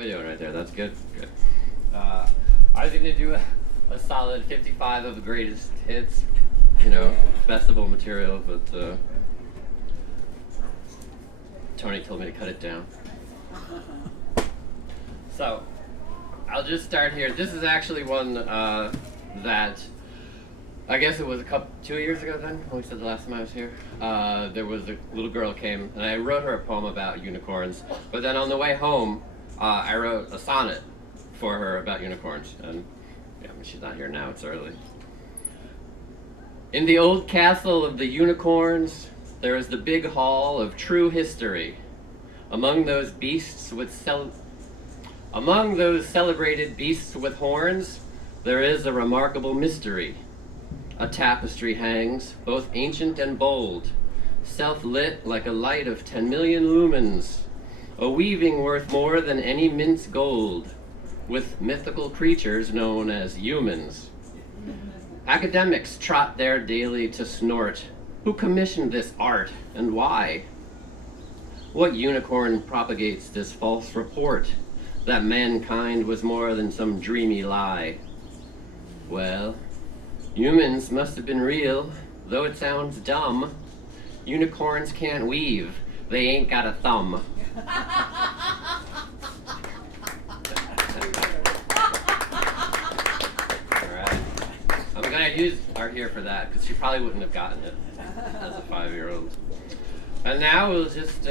we doing right there? That's good? Good. I was going to do a solid 55 of the greatest hits, festival material, but Tony told me to cut it down. So, I'll just start here. This is actually one that, I guess it was 2 years ago then, when we said the last time I was here. There was a little girl came, and I wrote her a poem about unicorns, but then on the way home, I wrote a sonnet for her about unicorns, and she's not here now, it's early. In the old castle of the unicorns, there is the big hall of true history. Among those celebrated beasts with horns, there is a remarkable mystery. A tapestry hangs, both ancient and bold, self-lit like a light of 10 million lumens, a weaving worth more than any mint's gold, with mythical creatures known as humans. Academics trot there daily to snort. Who commissioned this art, and why? What unicorn propagates this false report that mankind was more than some dreamy lie? Well, humans must have been real, though it sounds dumb. Unicorns can't weave, they ain't got a thumb. Alright. I'm gonna use art here for that, because she probably wouldn't have gotten it as a 5-year-old. And now we'll just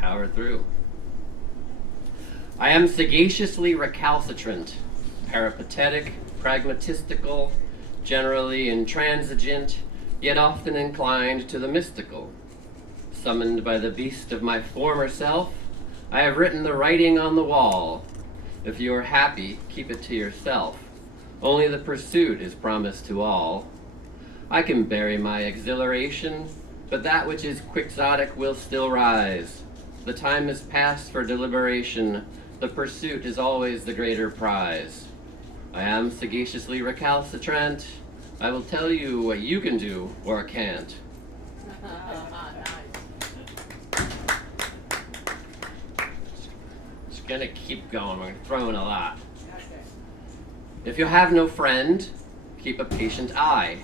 power through. I am sagaciously recalcitrant, peripatetic, pragmatistical, generally intransigent, yet often inclined to the mystical. Summoned by the beast of my former self, I have written the writing on the wall. If you are happy, keep it to yourself. Only the pursuit is promised to all. I can bury my exhilaration, but that which is quixotic will still rise. The time is past for deliberation. The pursuit is always the greater prize. I am sagaciously recalcitrant. I will tell you what you can do or can't. Just gonna keep going. We're throwing a lot. If you have no friend, keep a patient eye.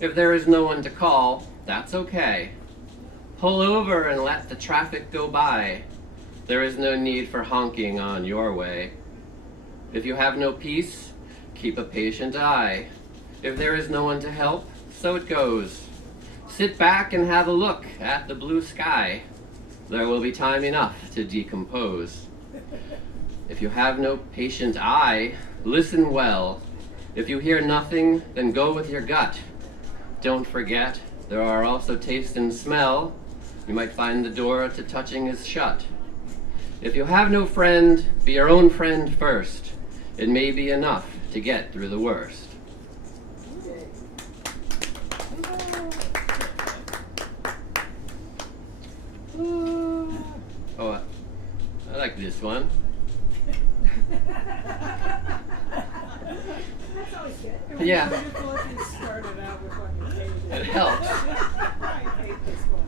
If there is no one to call, that's okay. Pull over and let the traffic go by. There is no need for honking on your way. If you have no peace, keep a patient eye. If there is no one to help, so it goes. Sit back and have a look at the blue sky. There will be time enough to decompose. If you have no patient eye, listen well. If you hear nothing, then go with your gut. Don't forget, there are also taste and smell. You might find the door to touching is shut. If you have no friend, be your own friend first. It may be enough to get through the worst. Oh, I like this one. That's always good. Yeah. Started out with what you hated. It helps. I hate this one.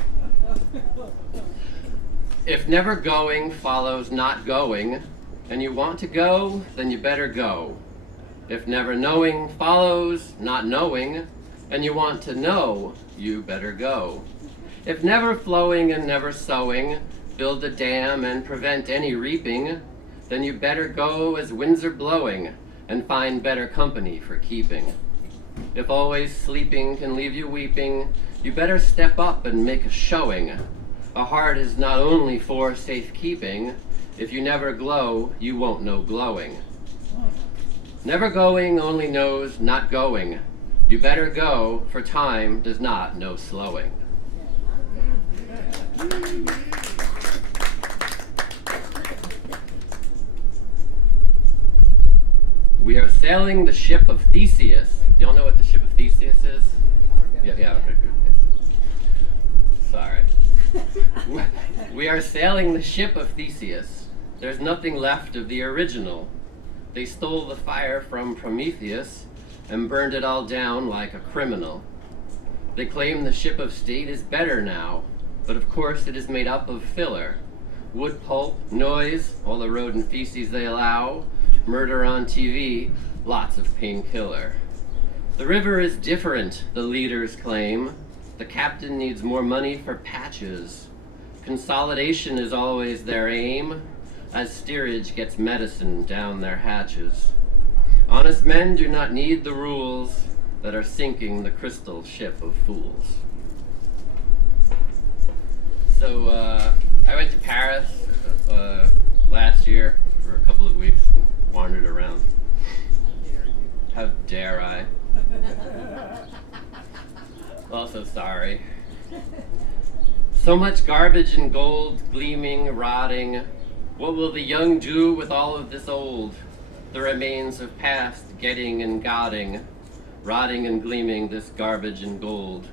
If never going follows not going, and you want to go, then you better go. If never knowing follows not knowing, and you want to know, you better go. If never flowing and never sowing build a dam and prevent any reaping, then you better go as winds are blowing and find better company for keeping. If always sleeping can leave you weeping, you better step up and make a showing. A heart is not only for safekeeping. If you never glow, you won't know glowing. Never going only knows not going. You better go, for time does not know slowing. We are sailing the ship of Theseus. Do y'all know what the ship of Theseus is? Yeah, okay, good. Sorry. We are sailing the ship of Theseus. There's nothing left of the original. They stole the fire from Prometheus and burned it all down like a criminal. They claim the ship of state is better now, but of course it is made up of filler. wood pulp, noise, all the rodent feces they allow, murder on TV, lots of painkiller. The river is different, the leaders claim. The captain needs more money for patches. Consolidation is always their aim, as steerage gets medicine down their hatches. Honest men do not need the rules that are sinking the crystal ship of fools. So I went to Paris last year for a couple of weeks and wandered around. How dare I? Also sorry. So much garbage and gold, gleaming, rotting. What will the young do with all of this old? The remains of past getting and godding, rotting and gleaming this garbage and gold.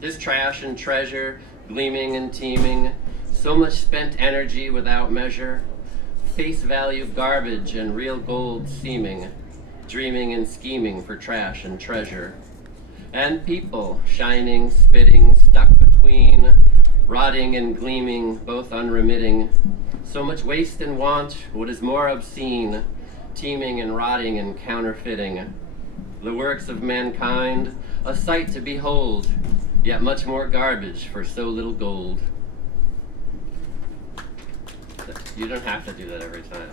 This trash and treasure, gleaming and teeming, so much spent energy without measure, face value garbage and real gold seeming, dreaming and scheming for trash and treasure. And people, shining, spitting, stuck between, rotting and gleaming, both unremitting. So much waste and want, what is more obscene, teeming and rotting and counterfeiting. The works of mankind, a sight to behold, yet much more garbage for so little gold. You don't have to do that every time.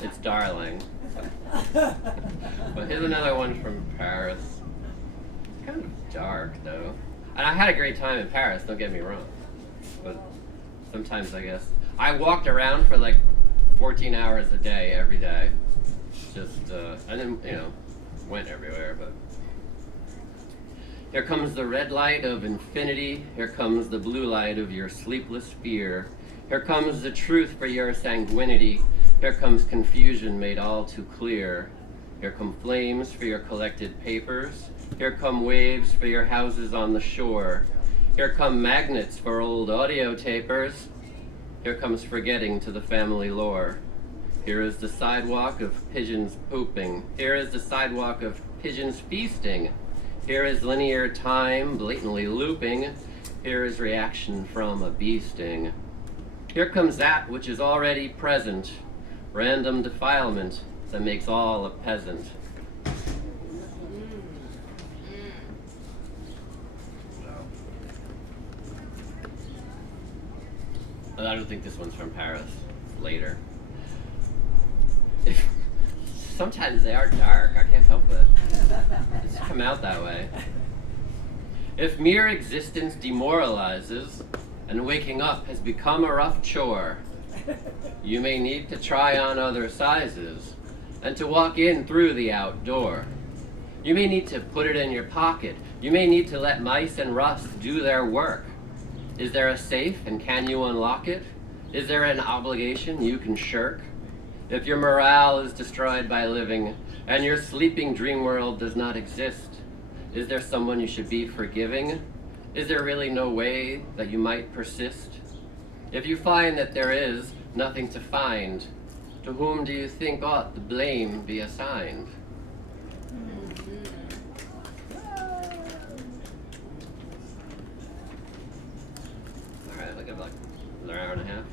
It's darling. But here's another one from Paris. It's kind of dark, though. And I had a great time in Paris, don't get me wrong. But sometimes, I guess. I walked around for like 14 hours a day, every day. Just, I didn't, went everywhere, but. Here comes the red light of infinity. Here comes the blue light of your sleepless fear. Here comes the truth for your sanguinity. Here comes confusion made all too clear. Here come flames for your collected papers. Here come waves for your houses on the shore. Here come magnets for old audio tapers. Here comes forgetting to the family lore. Here is the sidewalk of pigeons pooping. Here is the sidewalk of pigeons feasting. Here is linear time blatantly looping. Here is reaction from a bee sting. Here comes that which is already present, random defilement that makes all a peasant. I don't think this one's from Paris. It's later. Sometimes they are dark. I can't help it. It's come out that way. If mere existence demoralizes and waking up has become a rough chore, you may need to try on other sizes and to walk in through the outdoor. You may need to put it in your pocket. You may need to let mice and rust do their work. Is there a safe and can you unlock it? Is there an obligation you can shirk? If your morale is destroyed by living and your sleeping dream world does not exist, is there someone you should be forgiving? Is there really no way that you might persist? If you find that there is nothing to find, to whom do you think ought the blame be assigned? Alright, look at like another hour and a half.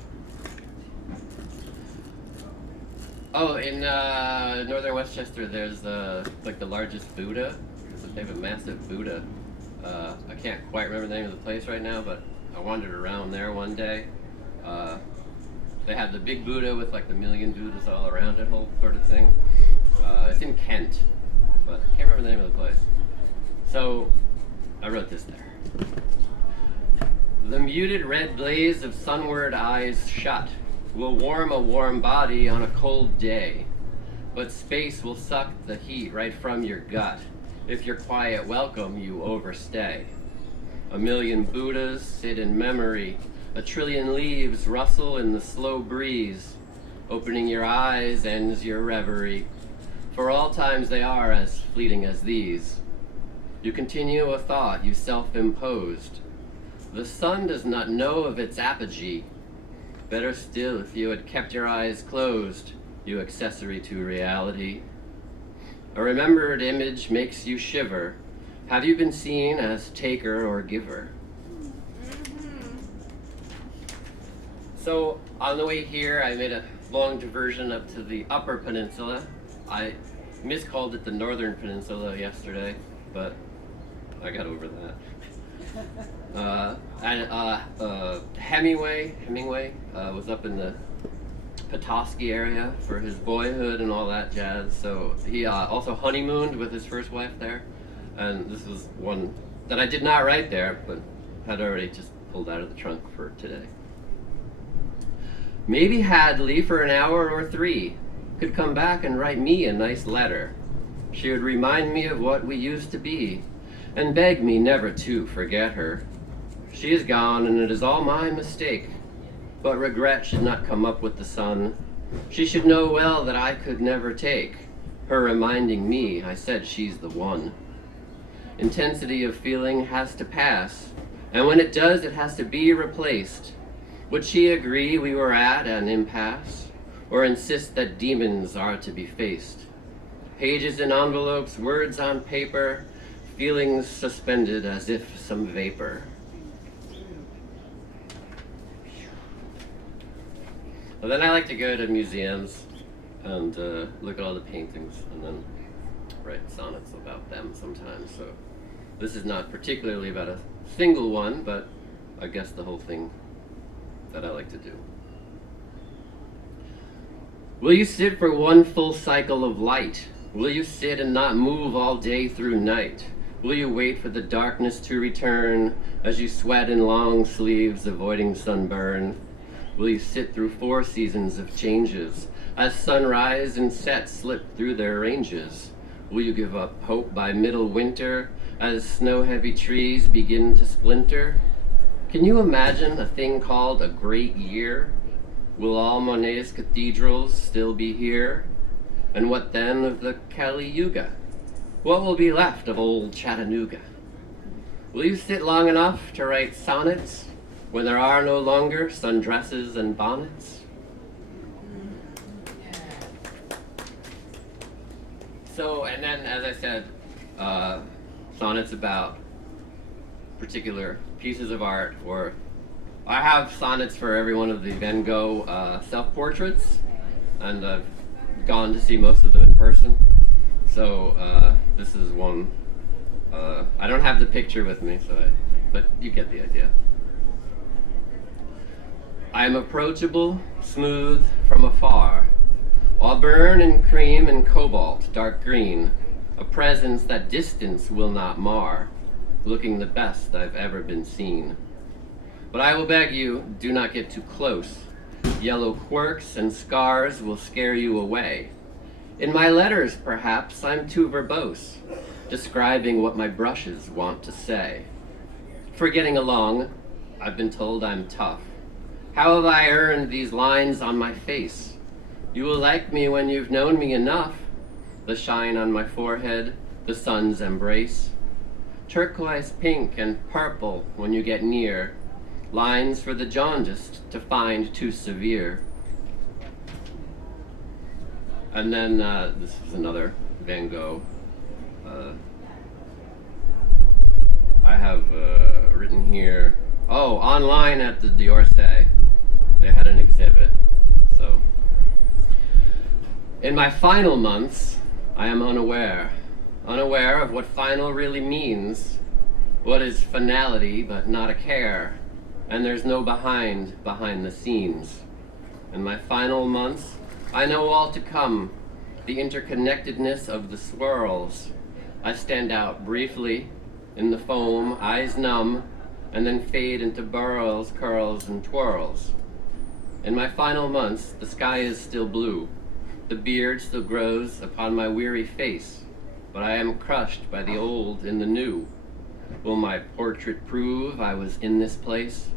Oh, in northern Westchester, there's like the largest Buddha. They have a massive Buddha. I can't quite remember the name of the place right now, but I wandered around there one day. They have the big Buddha with like the million Buddhas all around it, whole sort of thing. It's in Kent, but I can't remember the name of the place. So I wrote this there. The muted red blaze of sunward eyes shut will warm a warm body on a cold day, but space will suck the heat right from your gut if your quiet welcome you overstay. A million Buddhas sit in memory, a trillion leaves rustle in the slow breeze. Opening your eyes ends your reverie, for all times they are as fleeting as these. You continue a thought you self-imposed. The sun does not know of its apogee. Better still if you had kept your eyes closed, you accessory to reality. A remembered image makes you shiver. Have you been seen as taker or giver? So On the way here, I made a long diversion up to the Upper Peninsula. I miscalled it the Northern Peninsula yesterday, but I got over that. Hemingway was up in the Petoskey area for his boyhood and all that jazz. So he also honeymooned with his first wife there. And this was one that I did not write there, but had already just pulled out of the trunk for today. Maybe Hadley, for an hour or 3, could come back and write me a nice letter. She would remind me of what we used to be, and beg me never to forget her. She is gone, and it is all my mistake, but regret should not come up with the sun. She should know well that I could never take her reminding me I said she's the one. Intensity of feeling has to pass, and when it does, it has to be replaced. Would she agree we were at an impasse, or insist that demons are to be faced? Pages in envelopes, words on paper, feelings suspended as if some vapor. Well, then I like to go to museums and look at all the paintings and then write sonnets about them sometimes. So this is not particularly about a single one, but I guess the whole thing that I like to do. Will you sit for one full cycle of light? Will you sit and not move all day through night? Will you wait for the darkness to return as you sweat in long sleeves, avoiding sunburn? Will you sit through 4 seasons of changes as sunrise and set slip through their ranges? Will you give up hope by middle winter as snow-heavy trees begin to splinter? Can you imagine a thing called a great year? Will all Monet's cathedrals still be here? And what then of the Kali Yuga? What will be left of old Chattanooga? Will you sit long enough to write sonnets when there are no longer sundresses and bonnets? So, and then, as I said, sonnets about particular pieces of art, or I have sonnets for every one of the Van Gogh self-portraits, and I've gone to see most of them in person. So this is one. I don't have the picture with me, but you get the idea. I am approachable, smooth from afar, auburn and cream and cobalt, dark green, a presence that distance will not mar, looking the best I've ever been seen. But I will beg you, do not get too close. Yellow quirks and scars will scare you away. In my letters, perhaps, I'm too verbose, describing what my brushes want to say. For getting along, I've been told I'm tough. How have I earned these lines on my face? You will like me when you've known me enough. The shine on my forehead, the sun's embrace. Turquoise pink and purple when you get near. Lines for the jaundiced to find too severe. And then this is another Van Gogh. I have written here, online at the d'Orsay, they had an exhibit. So, in my final months, I am unaware of what final really means, what is finality but not a care, and there's no behind the scenes. In my final months, I know all to come, the interconnectedness of the swirls. I stand out briefly in the foam, eyes numb, and then fade into burls, curls, and twirls. In my final months, the sky is still blue. The beard still grows upon my weary face, but I am crushed by the old in the new. Will my portrait prove I was in this place?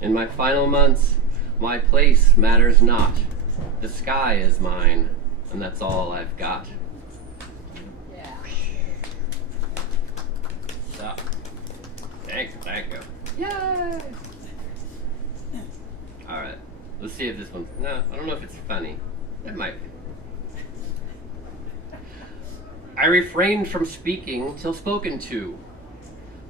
In my final months, my place matters not. The sky is mine, and that's all I've got. Yeah. So, thank you. Yay! All right, let's see if this one's, no, I don't know if it's funny. It might be. I refrained from speaking till spoken to.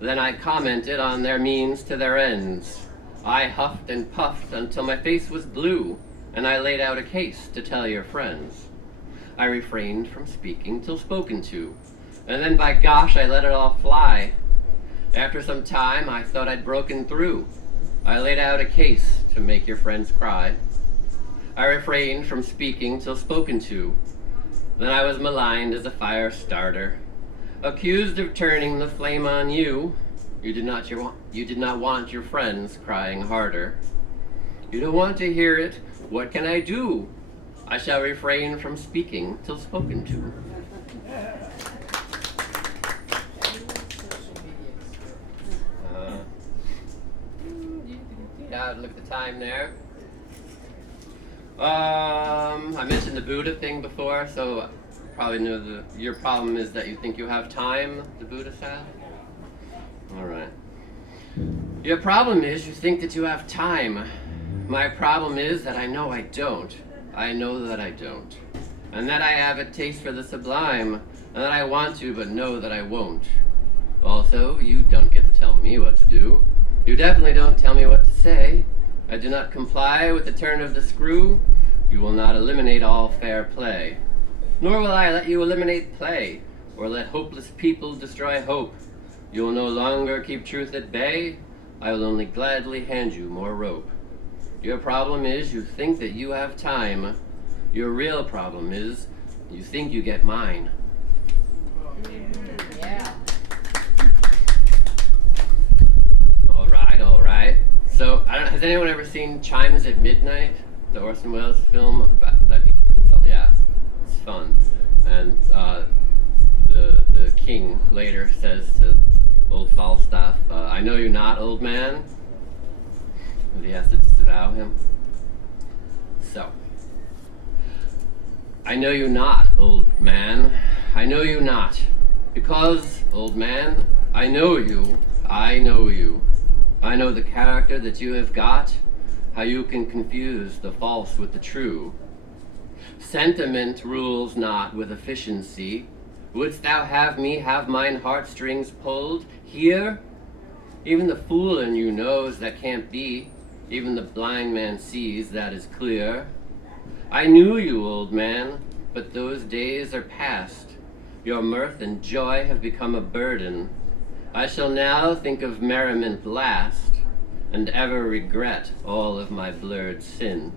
Then I commented on their means to their ends. I huffed and puffed until my face was blue, and I laid out a case to tell your friends. I refrained from speaking till spoken to, and then by gosh I let it all fly. After some time I thought I'd broken through. I laid out a case to make your friends cry. I refrained from speaking till spoken to. Then I was maligned as a fire starter, accused of turning the flame on you. You did not want your friends crying harder. You don't want to hear it. What can I do? I shall refrain from speaking till spoken to. Yeah, look at the time there. I mentioned the Buddha thing before, so probably know your problem is that you think you have time, the Buddha said. All right. Your problem is you think that you have time. My problem is that I know I don't. I know that I don't. And that I have a taste for the sublime, and that I want to, but know that I won't. Also, you don't get to tell me what to do. You definitely don't tell me what to say. I do not comply with the turn of the screw. You will not eliminate all fair play. Nor will I let you eliminate play, or let hopeless people destroy hope. You will no longer keep truth at bay. I will only gladly hand you more rope. Your problem is you think that you have time. Your real problem is you think you get mine. Yeah. All right. So, has anyone ever seen Chimes at Midnight, the Orson Welles film about that? Yeah, it's fun. And the king later says to old Falstaff, "I know you're not, old man." And he has to disavow him. So, I know you not, old man. I know you not. Because, old man, I know you. I know you. I know the character that you have got, how you can confuse the false with the true. Sentiment rules not with efficiency. Wouldst thou have me have mine heartstrings pulled? Here? Even the fool in you knows that can't be. Even the blind man sees that is clear. I knew you, old man, but those days are past. Your mirth and joy have become a burden. I shall now think of merriment last, and ever regret all of my blurred sin.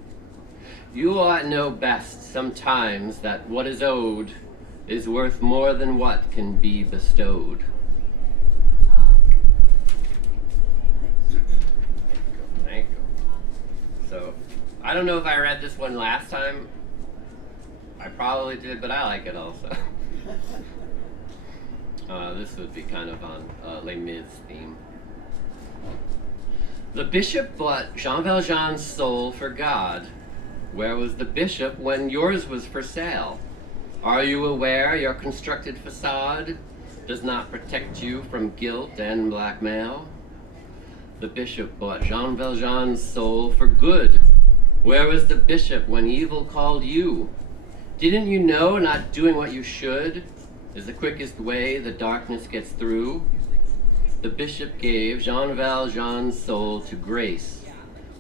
You ought know best sometimes that what is owed is worth more than what can be bestowed. Thank you. So, I don't know if I read this one last time. I probably did, but I like it also. This would be kind of on Les Mis theme. The bishop bought Jean Valjean's soul for God. Where was the bishop when yours was for sale? Are you aware your constructed facade does not protect you from guilt and blackmail? The bishop bought Jean Valjean's soul for good. Where was the bishop when evil called you? Didn't you know not doing what you should is the quickest way the darkness gets through? The bishop gave Jean Valjean's soul to grace,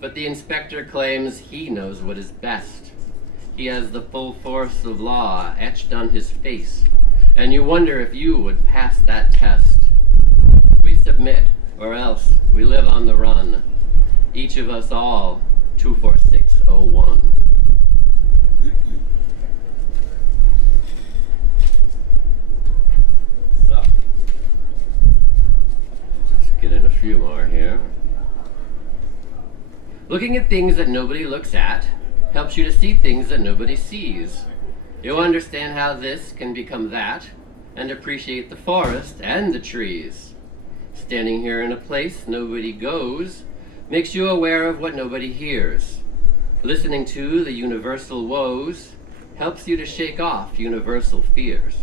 but the inspector claims he knows what is best. He has the full force of law etched on his face, and you wonder if you would pass that test. We submit, or else we live on the run. Each of us all, 24601. So, just get in a few more here. Looking at things that nobody looks at helps you to see things that nobody sees. You'll understand how this can become that, and appreciate the forest and the trees. Standing here in a place nobody goes makes you aware of what nobody hears. Listening to the universal woes helps you to shake off universal fears.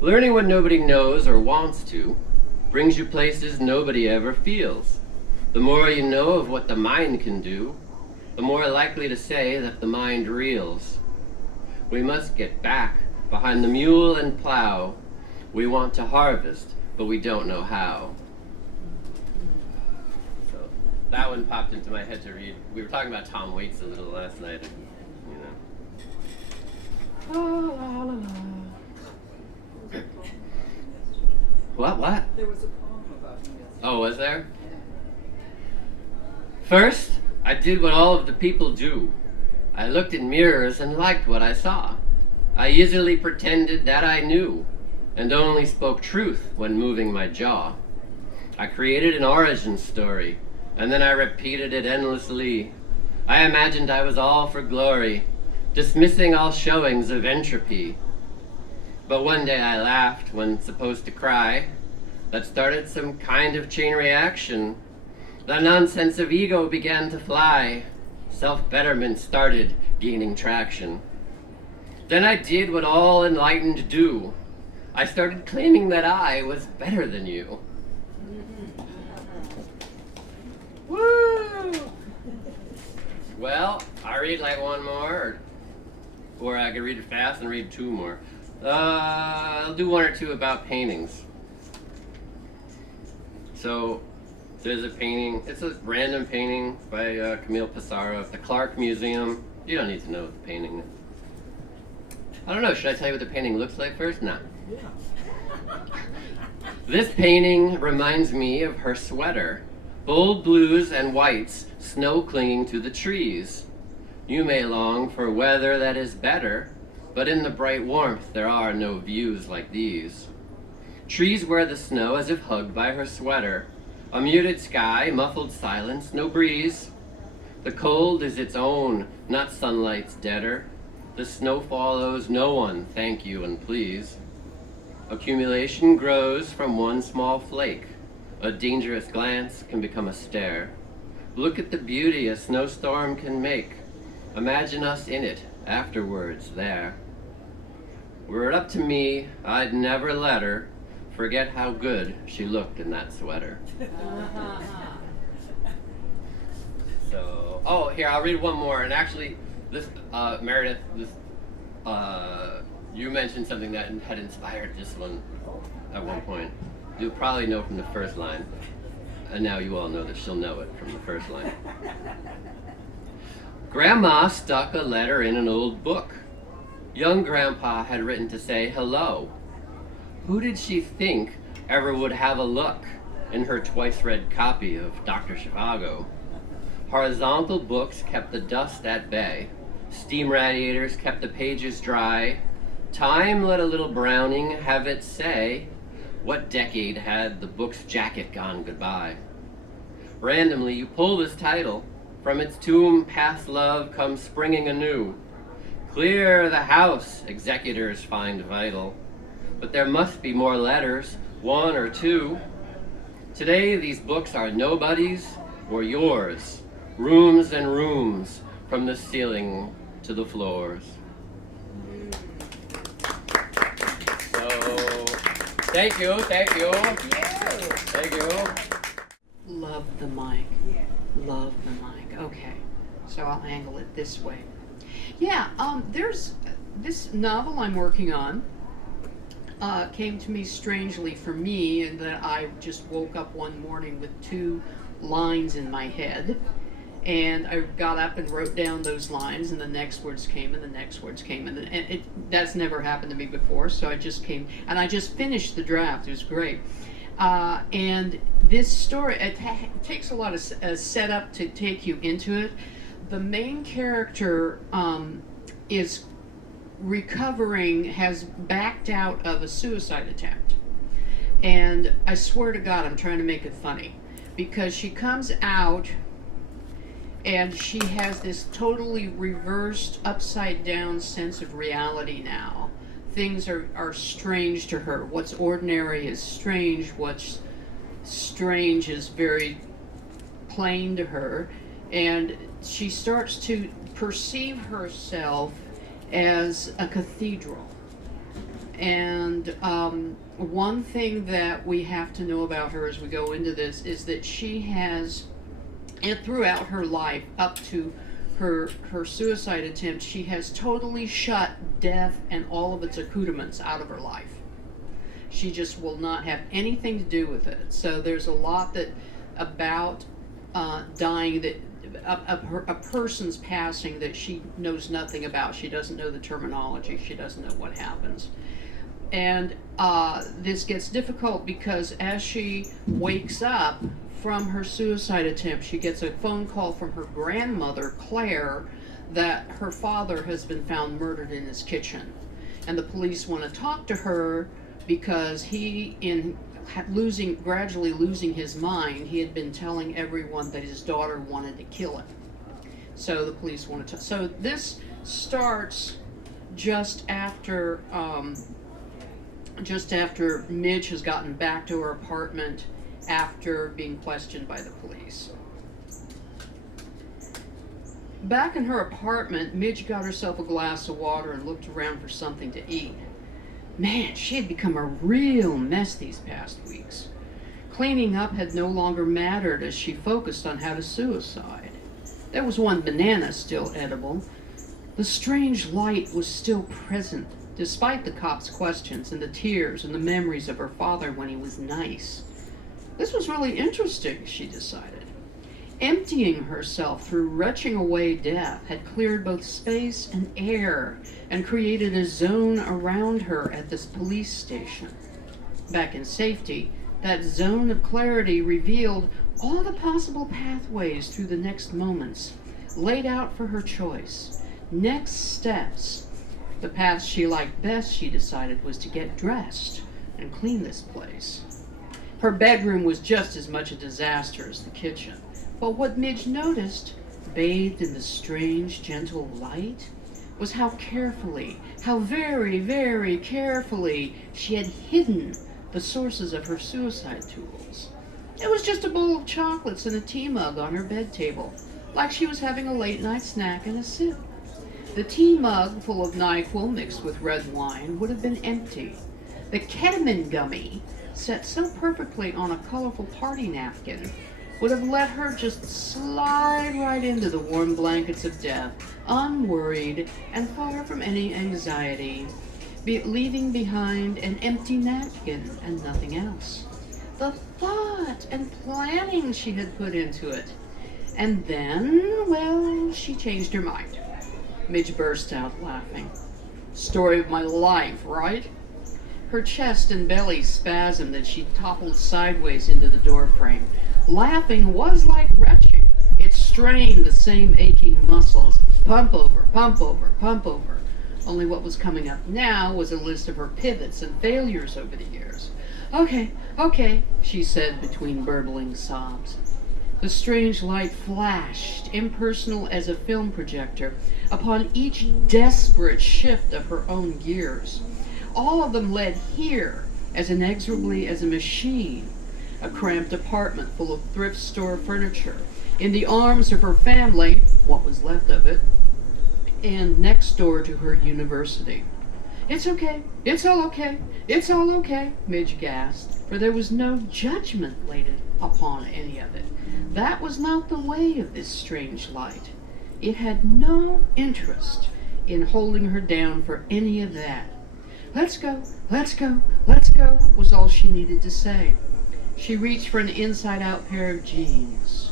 Learning what nobody knows or wants to brings you places nobody ever feels. The more you know of what the mind can do, the more likely to say that the mind reels. We must get back behind the mule and plow. We want to harvest, but we don't know how. So, that one popped into my head to read. We were talking about Tom Waits a little last night, you know. La, la, la, la. What? There was a poem about him yesterday. Oh, was there? First, I did what all of the people do. I looked in mirrors and liked what I saw. I easily pretended that I knew, and only spoke truth when moving my jaw. I created an origin story, and then I repeated it endlessly. I imagined I was all for glory, dismissing all showings of entropy. But one day I laughed when supposed to cry. That started some kind of chain reaction. The nonsense of ego began to fly. Self-betterment started gaining traction. Then I did what all enlightened do. I started claiming that I was better than you. Woo! Well, I read like one more, or I could read it fast and read two more. I'll do one or two about paintings. So, there's a painting, it's a random painting by Camille Pissarro at the Clark Museum. You don't need to know what the painting is. I don't know, should I tell you what the painting looks like first? No. Yeah. This painting reminds me of her sweater. Bold blues and whites, snow clinging to the trees. You may long for weather that is better, but in the bright warmth there are no views like these. Trees wear the snow as if hugged by her sweater. A muted sky, muffled silence, no breeze. The cold is its own, not sunlight's deader. The snow follows no one, thank you and please. Accumulation grows from one small flake. A dangerous glance can become a stare. Look at the beauty a snowstorm can make. Imagine us in it, afterwards, there. Were it up to me, I'd never let her forget how good she looked in that sweater. So, oh, here, I'll read one more. And actually, this, Meredith, this, you mentioned something that had inspired this one at one point. You'll probably know from the first line. And now you all know that she'll know it from the first line. Grandma stuck a letter in an old book. Young Grandpa had written to say hello. Who did she think ever would have a look in her twice-read copy of Dr. Zhivago? Horizontal books kept the dust at bay. Steam radiators kept the pages dry. Time let a little Browning have its say. What decade had the book's jacket gone goodbye? Randomly, you pull this title. From its tomb, past love comes springing anew. Clear the house, executors find vital. But there must be more letters, one or two. Today, these books are nobody's or yours. Rooms and rooms, from the ceiling to the floors. So, thank you. Thank you. Thank you. Love the mic. Love the mic. Okay, so I'll angle it this way. Yeah, there's this novel I'm working on. Came to me strangely for me in that I just woke up one morning with two lines in my head, and I got up and wrote down those lines, and the next words came, and the next words came, and that's never happened to me before. So I just came, and I just finished the draft. It was great. And this story, it takes a lot of setup to take you into it. The main character is recovering, has backed out of a suicide attempt. And I swear to God, I'm trying to make it funny. Because she comes out and she has this totally reversed, upside down sense of reality now. Things are strange to her. What's ordinary is strange. What's strange is very plain to her. And she starts to perceive herself as a cathedral. And one thing that we have to know about her as we go into this is that she has, and throughout her life up to her suicide attempt, she has totally shut death and all of its accoutrements out of her life. She just will not have anything to do with it. So there's a lot that about dying, that a person's passing that she knows nothing about. She doesn't know the terminology. She doesn't know what happens. And this gets difficult because as she wakes up from her suicide attempt, she gets a phone call from her grandmother, Claire, that her father has been found murdered in his kitchen. And the police want to talk to her because he, gradually losing his mind, he had been telling everyone that his daughter wanted to kill him. So the police wanted to. So this starts just after Midge has gotten back to her apartment after being questioned by the police. Back in her apartment, Midge got herself a glass of water and looked around for something to eat. Man, she had become a real mess these past weeks. Cleaning up had no longer mattered as she focused on how to suicide. There was one banana still edible. The strange light was still present, despite the cop's questions and the tears and the memories of her father when he was nice. This was really interesting, she decided. Emptying herself through retching away death had cleared both space and air and created a zone around her at this police station. Back in safety, that zone of clarity revealed all the possible pathways through the next moments, laid out for her choice. Next steps. The path she liked best, she decided, was to get dressed and clean this place. Her bedroom was just as much a disaster as the kitchen. But what Midge noticed, bathed in the strange, gentle light, was how carefully, how very, very carefully she had hidden the sources of her suicide tools. It was just a bowl of chocolates and a tea mug on her bed table, like she was having a late-night snack and a sip. The tea mug, full of NyQuil mixed with red wine, would have been empty. The ketamine gummy, set so perfectly on a colorful party napkin, would have let her just slide right into the warm blankets of death, unworried and far from any anxiety, leaving behind an empty napkin and nothing else. The thought and planning she had put into it. And then, well, she changed her mind. Midge burst out laughing. Story of my life, right? Her chest and belly spasmed as she toppled sideways into the doorframe. Laughing was like retching. It strained the same aching muscles. Pump over, pump over, pump over. Only what was coming up now was a list of her pivots and failures over the years. Okay, she said between burbling sobs. The strange light flashed, impersonal as a film projector, upon each desperate shift of her own gears. All of them led here, as inexorably as a machine. A cramped apartment full of thrift store furniture, in the arms of her family, what was left of it, and next door to her university. It's okay, it's all okay, it's all okay, Midge gasped, for there was no judgment laid upon any of it. That was not the way of this strange light. It had no interest in holding her down for any of that. Let's go, let's go, let's go, was all she needed to say. She reached for an inside-out pair of jeans.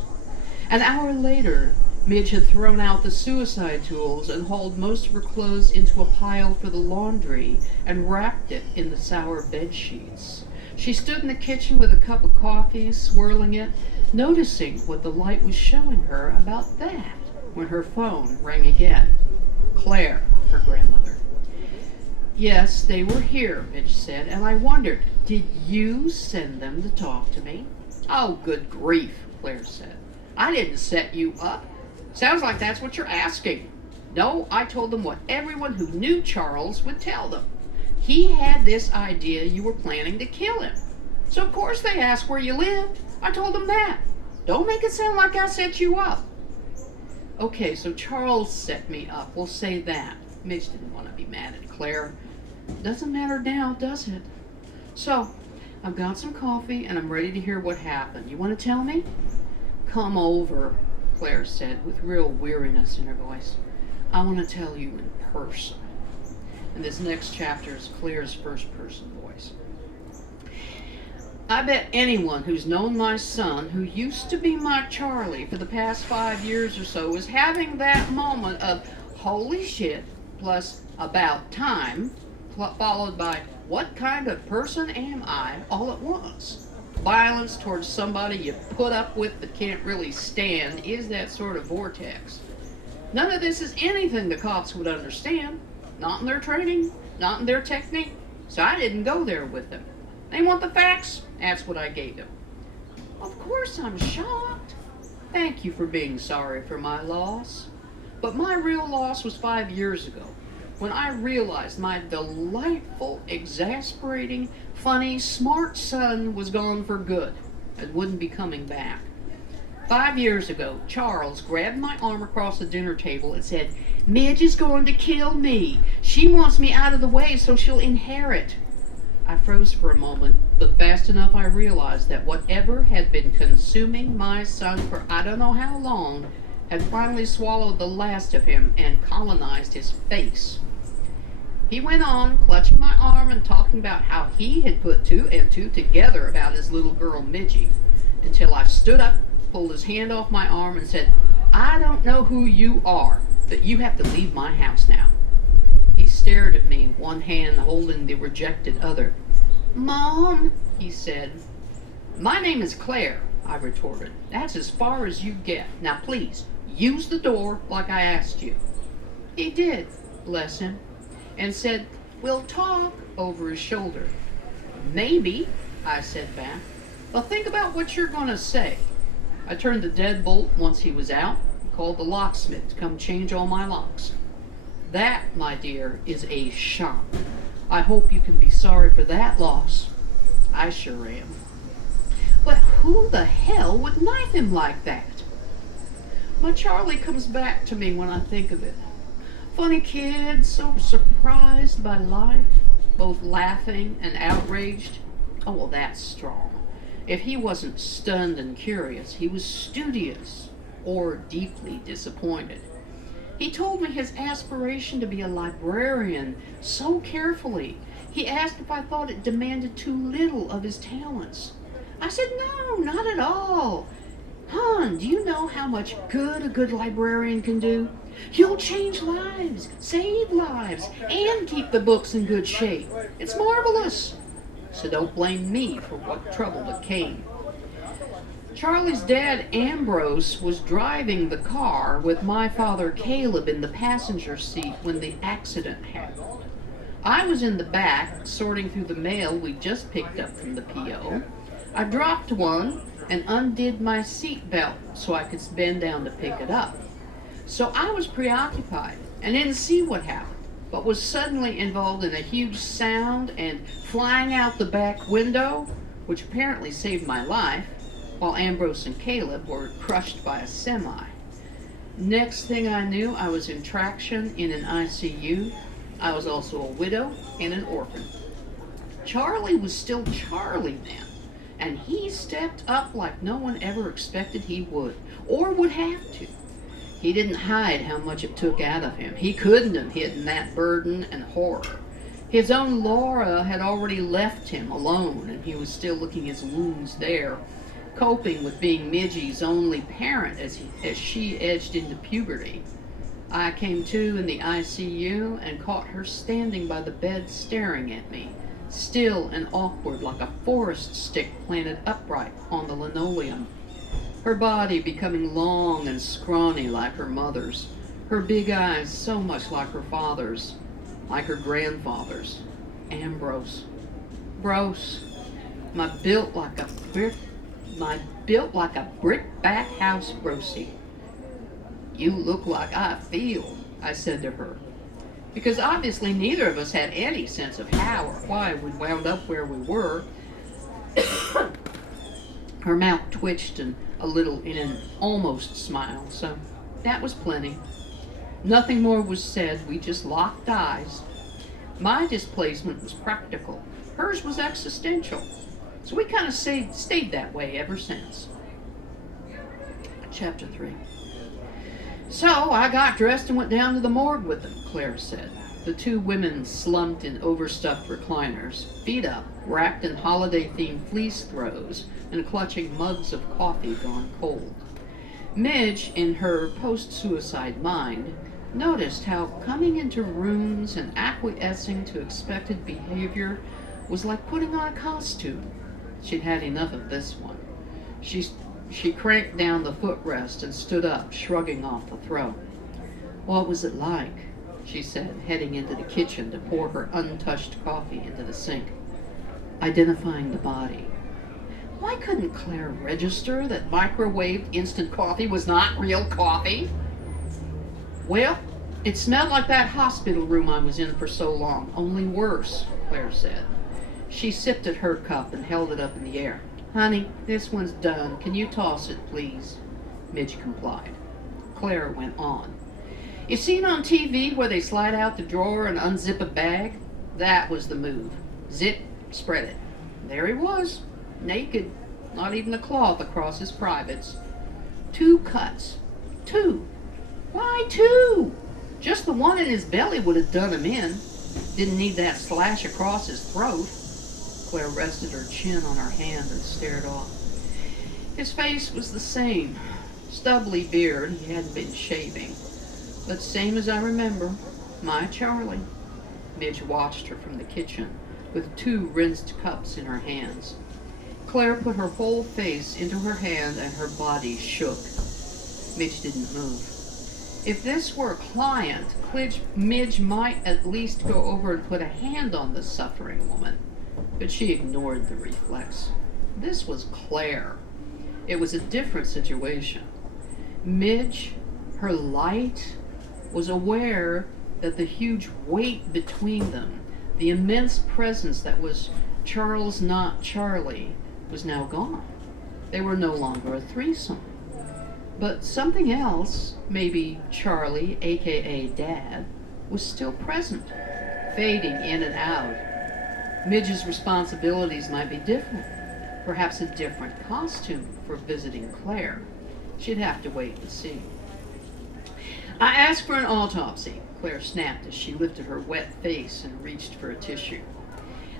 An hour later, Midge had thrown out the suicide tools and hauled most of her clothes into a pile for the laundry and wrapped it in the sour bed sheets. She stood in the kitchen with a cup of coffee, swirling it, noticing what the light was showing her about that when her phone rang again. Claire, her grandmother. Yes, they were here, Midge said, and I wondered, did you send them to talk to me? Oh, good grief, Claire said. I didn't set you up. Sounds like that's what you're asking. No, I told them what everyone who knew Charles would tell them. He had this idea you were planning to kill him. So of course they asked where you lived. I told them that. Don't make it sound like I set you up. Okay, so Charles set me up. We'll say that. Midge didn't want to be mad at Claire. Doesn't matter now, does it? So, I've got some coffee and I'm ready to hear what happened. You want to tell me? Come over, Claire said with real weariness in her voice. I want to tell you in person. And this next chapter is Claire's first person voice. I bet anyone who's known my son, who used to be my Charlie for the past 5 years or so, is having that moment of holy shit plus about time, followed by what kind of person am I all at once. Violence towards somebody you put up with but can't really stand is that sort of vortex. None of this is anything the cops would understand. Not in their training, not in their technique. So I didn't go there with them. They want the facts? That's what I gave them. Of course I'm shocked. Thank you for being sorry for my loss. But my real loss was 5 years ago, when I realized my delightful, exasperating, funny, smart son was gone for good and wouldn't be coming back. 5 years ago, Charles grabbed my arm across the dinner table and said, "Midge is going to kill me. She wants me out of the way so she'll inherit." I froze for a moment, but fast enough I realized that whatever had been consuming my son for I don't know how long had finally swallowed the last of him and colonized his face. He went on, clutching my arm and talking about how he had put 2 and 2 together about his little girl Midgie, until I stood up, pulled his hand off my arm and said, "I don't know who you are, but you have to leave my house now." He stared at me, one hand holding the rejected other. "Mom," he said. "My name is Claire," I retorted. "That's as far as you get. Now please, use the door like I asked you." He did, bless him, and said, "We'll talk," over his shoulder. "Maybe," I said back, "but think about what you're going to say." I turned the deadbolt once he was out and called the locksmith to come change all my locks. That, my dear, is a shock. I hope you can be sorry for that loss. I sure am. But who the hell would knife him like that? My Charlie comes back to me when I think of it. Funny kid, so surprised by life, both laughing and outraged. Oh, well, that's strong. If he wasn't stunned and curious, he was studious or deeply disappointed. He told me his aspiration to be a librarian so carefully. He asked if I thought it demanded too little of his talents. I said, "No, not at all. Hon, do you know how much good a good librarian can do? You'll change lives, save lives, and keep the books in good shape. It's marvelous. So don't blame me for what trouble it came." Charlie's dad, Ambrose, was driving the car with my father, Caleb, in the passenger seat when the accident happened. I was in the back, sorting through the mail we just picked up from the P.O. I dropped one and undid my seat belt so I could bend down to pick it up. So I was preoccupied and didn't see what happened, but was suddenly involved in a huge sound and flying out the back window, which apparently saved my life, while Ambrose and Caleb were crushed by a semi. Next thing I knew, I was in traction in an ICU. I was also a widow and an orphan. Charlie was still Charlie then, and he stepped up like no one ever expected he would, or would have to. He didn't hide how much it took out of him. He couldn't have hidden that burden and horror. His own Laura had already left him alone, and he was still licking his wounds there, coping with being Midgie's only parent as she edged into puberty. I came to in the ICU and caught her standing by the bed staring at me, still and awkward like a forest stick planted upright on the linoleum. Her body becoming long and scrawny like her mother's, her big eyes so much like her father's, like her grandfather's. Ambrose. Brose. My built like a brick back house, Brosie. "You look like I feel," I said to her, because obviously neither of us had any sense of how or why we wound up where we were. Her mouth twitched a little in an almost smile, so that was plenty. Nothing more was said. We just locked eyes. My displacement was practical. Hers was existential. So we kind of stayed that way ever since. Chapter 3. "So I got dressed and went down to the morgue with them," Claire said. The two women slumped in overstuffed recliners, feet up, wrapped in holiday-themed fleece throws, and clutching mugs of coffee gone cold. Midge, in her post-suicide mind, noticed how coming into rooms and acquiescing to expected behavior was like putting on a costume. She'd had enough of this one. She cranked down the footrest and stood up, shrugging off the throw. "What was it like?" she said, heading into the kitchen to pour her untouched coffee into the sink. "Identifying the body." Why couldn't Claire register that microwaved instant coffee was not real coffee? "Well, it smelled like that hospital room I was in for so long, only worse," Claire said. She sipped at her cup and held it up in the air. "Honey, this one's done. Can you toss it, please?" Midge complied. Claire went on. "You seen on TV where they slide out the drawer and unzip a bag? That was the move. Zip, spread it. There he was, naked, not even a cloth across his privates. 2 cuts. 2. Why 2? Just the one in his belly would have done him in. Didn't need that slash across his throat." Claire rested her chin on her hand and stared off. His face was the same. Stubbly beard, he hadn't been shaving. But same as I remember, my Charlie. Midge watched her from the kitchen, with 2 rinsed cups in her hands. Claire put her whole face into her hand and her body shook. Midge didn't move. If this were a client, Midge might at least go over and put a hand on the suffering woman. But she ignored the reflex. This was Claire. It was a different situation. Midge, her light, was aware that the huge weight between them, the immense presence that was Charles not Charlie, was now gone. They were no longer a threesome. But something else, maybe Charlie, aka Dad, was still present, fading in and out. Midge's responsibilities might be different, perhaps a different costume for visiting Claire. She'd have to wait and see. "I asked for an autopsy," Claire snapped as she lifted her wet face and reached for a tissue.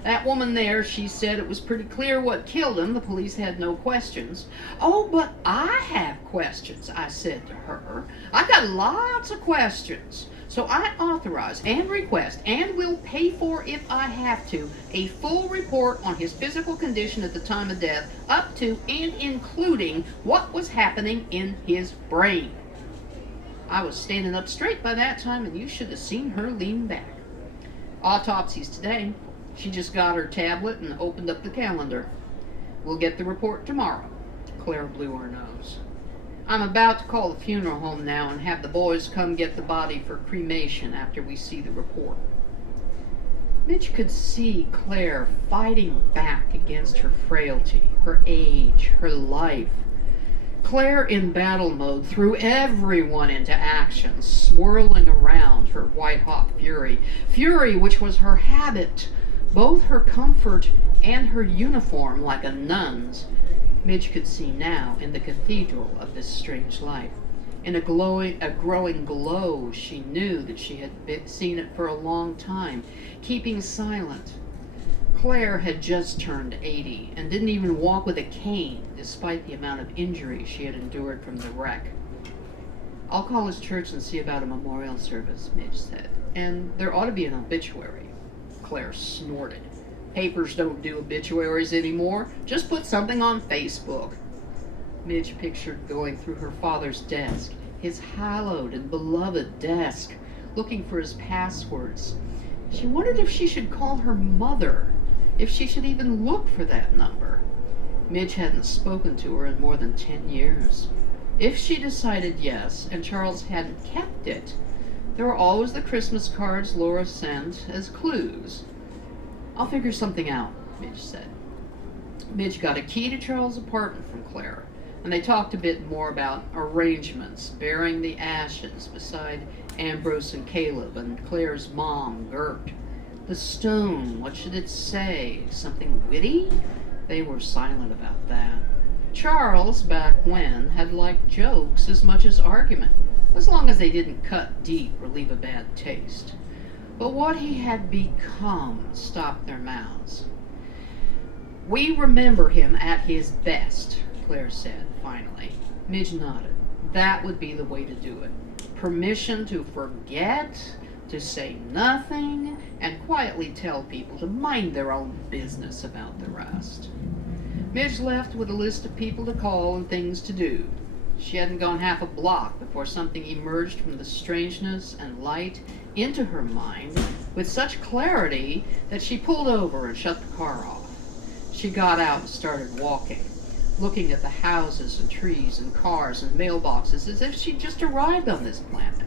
"That woman there, she said it was pretty clear what killed him. The police had no questions." "Oh, but I have questions," I said to her. "I got lots of questions. So I authorize and request, and will pay for if I have to, a full report on his physical condition at the time of death, up to and including what was happening in his brain." I was standing up straight by that time, and you should have seen her lean back. "Autopsy's today." She just got her tablet and opened up the calendar. "We'll get the report tomorrow." Claire blew her nose. "I'm about to call the funeral home now and have the boys come get the body for cremation after we see the report." Midge could see Claire fighting back against her frailty, her age, her life. Claire, in battle mode, threw everyone into action, swirling around her white-hot fury. Fury which was her habit, both her comfort and her uniform like a nun's. Midge could see now in the cathedral of this strange life. In a growing glow, she knew that she had seen it for a long time, keeping silent. Claire had just turned 80 and didn't even walk with a cane, despite the amount of injury she had endured from the wreck. "I'll call his church and see about a memorial service," Midge said. "And there ought to be an obituary." Claire snorted. "Papers don't do obituaries anymore. Just put something on Facebook." Midge pictured going through her father's desk, his hallowed and beloved desk, looking for his passwords. She wondered if she should call her mother, if she should even look for that number. Midge hadn't spoken to her in more than 10 years. If she decided yes, and Charles hadn't kept it, there were always the Christmas cards Laura sent as clues. "I'll figure something out," Midge said. Midge got a key to Charles' apartment from Claire, and they talked a bit more about arrangements, burying the ashes beside Ambrose and Caleb and Claire's mom, Gert. The stone, what should it say? Something witty? They were silent about that. Charles, back when, had liked jokes as much as argument, as long as they didn't cut deep or leave a bad taste. but what he had become stopped their mouths. "We remember him at his best," Claire said, finally. Midge nodded. That would be the way to do it. Permission to forget, to say nothing, and quietly tell people to mind their own business about the rest. Midge left with a list of people to call and things to do. She hadn't gone half a block before something emerged from the strangeness and light into her mind with such clarity that she pulled over and shut the car off. She got out and started walking, looking at the houses and trees and cars and mailboxes as if she'd just arrived on this planet.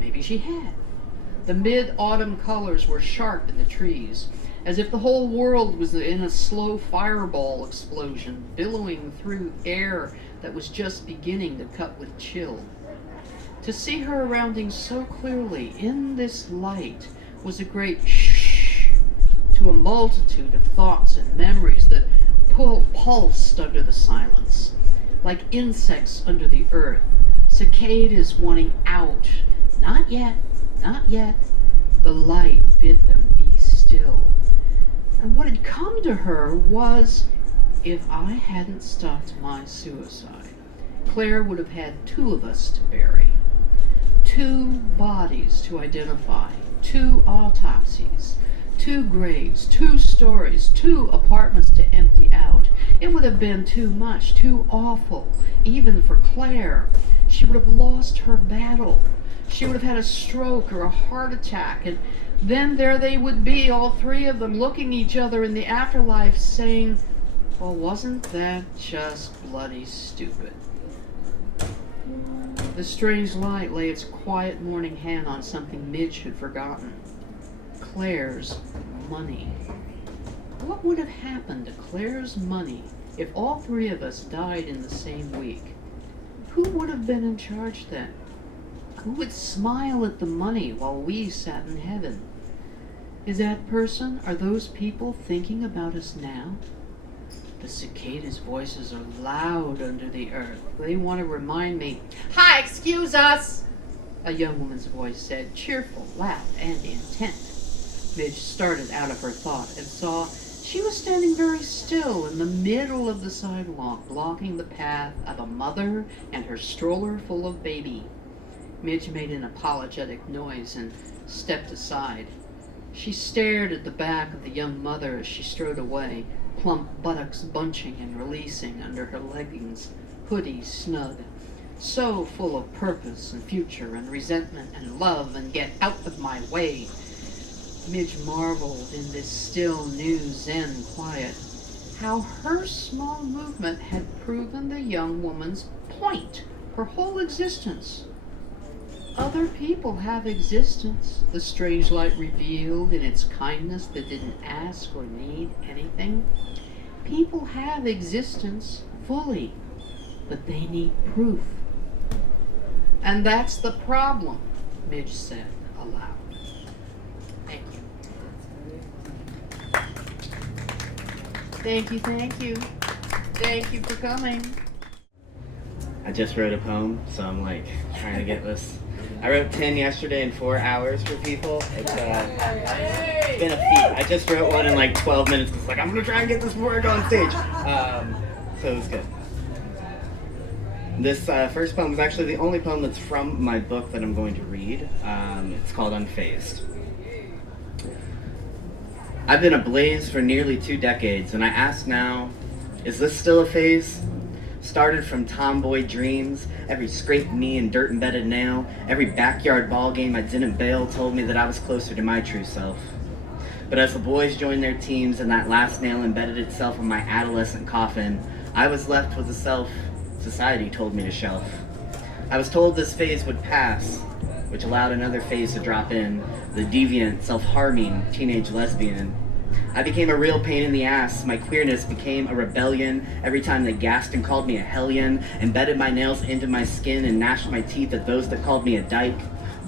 Maybe she had. The mid-autumn colors were sharp in the trees, as if the whole world was in a slow fireball explosion, billowing through air that was just beginning to cut with chill. To see her surroundings so clearly in this light was a great shh to a multitude of thoughts and memories that pulsed under the silence, like insects under the earth, cicadas wanting out. Not yet, not yet. The light bid them be still. And what had come to her was, if I hadn't stopped my suicide, Claire would have had 2 of us to bury. 2 bodies to identify, 2 autopsies, 2 graves, 2 stories, 2 apartments to empty out. It would have been too much, too awful, even for Claire. She would have lost her battle. She would have had a stroke or a heart attack, and then there they would be, all 3 of them, looking each other in the afterlife, saying, "Well, wasn't that just bloody stupid?" The strange light lay its quiet morning hand on something Midge had forgotten. Claire's money. What would have happened to Claire's money if all 3 of us died in the same week? Who would have been in charge then? Who would smile at the money while we sat in heaven? Is that person, are those people thinking about us now? The cicadas' voices are loud under the earth. They want to remind me. "Hi, excuse us!" a young woman's voice said, cheerful, loud, and intent. Midge started out of her thought and saw she was standing very still in the middle of the sidewalk, blocking the path of a mother and her stroller full of baby. Midge made an apologetic noise and stepped aside. She stared at the back of the young mother as she strode away, plump buttocks bunching and releasing under her leggings, hoodie snug, so full of purpose and future and resentment and love and get out of my way. Midge marveled in this still new Zen quiet how her small movement had proven the young woman's point, her whole existence. Other people have existence, the strange light revealed in its kindness that didn't ask or need anything. People have existence fully, but they need proof. And that's the problem, Midge said aloud. Thank you. Thank you, thank you. Thank you for coming. I just wrote a poem, so I'm like trying to get this. I wrote 10 yesterday in 4 hours for people. It's been a feat. I just wrote one in like 12 minutes. It's like, I'm gonna try and get this before I go on stage. So it was good. This first poem is actually the only poem that's from my book that I'm going to read. It's called Unfazed. I've been ablaze for nearly 2 decades, and I ask now, is this still a phase? Started from tomboy dreams, every scraped knee and dirt-embedded nail, every backyard ball game I didn't bail told me that I was closer to my true self. But as the boys joined their teams and that last nail embedded itself in my adolescent coffin, I was left with a self society told me to shelf. I was told this phase would pass, which allowed another phase to drop in, the deviant, self-harming teenage lesbian. I became a real pain in the ass. My queerness became a rebellion. Every time they gasped and called me a hellion, embedded my nails into my skin and gnashed my teeth at those that called me a dyke.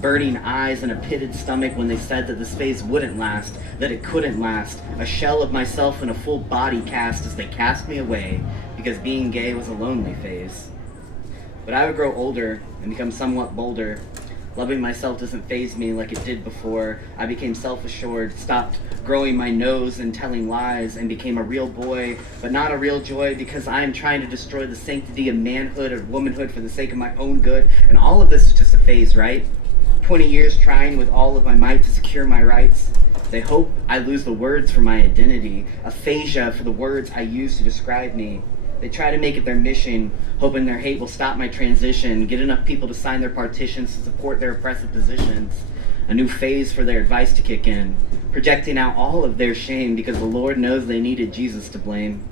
Burning eyes and a pitted stomach when they said that this phase wouldn't last, that it couldn't last. A shell of myself in a full body cast as they cast me away, because being gay was a lonely phase. But I would grow older and become somewhat bolder, Loving myself doesn't faze me like it did before. I became self-assured, stopped growing my nose and telling lies, and became a real boy, but not a real joy, because I am trying to destroy the sanctity of manhood or womanhood for the sake of my own good. And all of this is just a phase, right? 20 years trying with all of my might to secure my rights. They hope I lose the words for my identity, aphasia for the words I use to describe me. They try to make it their mission, hoping their hate will stop my transition, get enough people to sign their partitions to support their oppressive positions. A new phase for their advice to kick in, projecting out all of their shame because the Lord knows they needed Jesus to blame.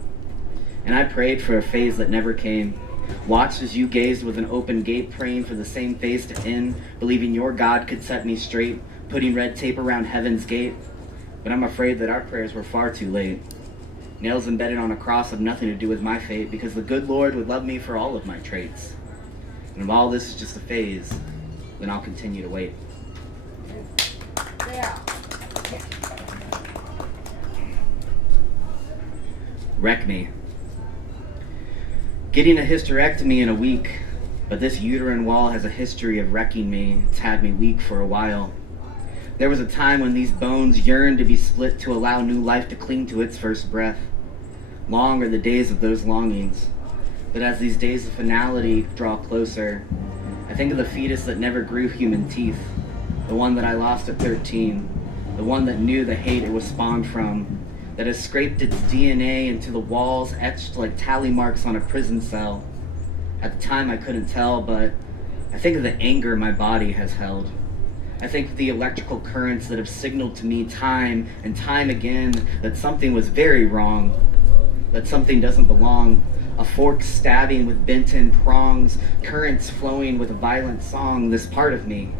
And I prayed for a phase that never came. Watched as you gazed with an open gate, praying for the same phase to end, believing your God could set me straight, putting red tape around heaven's gate. But I'm afraid that our prayers were far too late. Nails embedded on a cross have nothing to do with my fate, because the good Lord would love me for all of my traits. And if all this is just a phase, then I'll continue to wait. Yeah. Wreck me. Getting a hysterectomy in a week, but this uterine wall has a history of wrecking me. It's had me weak for a while. There was a time when these bones yearned to be split to allow new life to cling to its first breath. Long are the days of those longings, but as these days of finality draw closer, I think of the fetus that never grew human teeth, the one that I lost at 13, the one that knew the hate it was spawned from, that has scraped its DNA into the walls etched like tally marks on a prison cell. At the time I couldn't tell, but I think of the anger my body has held. I think of the electrical currents that have signaled to me time and time again that something was very wrong, that something doesn't belong. A fork stabbing with bent-in prongs, currents flowing with a violent song. This part of me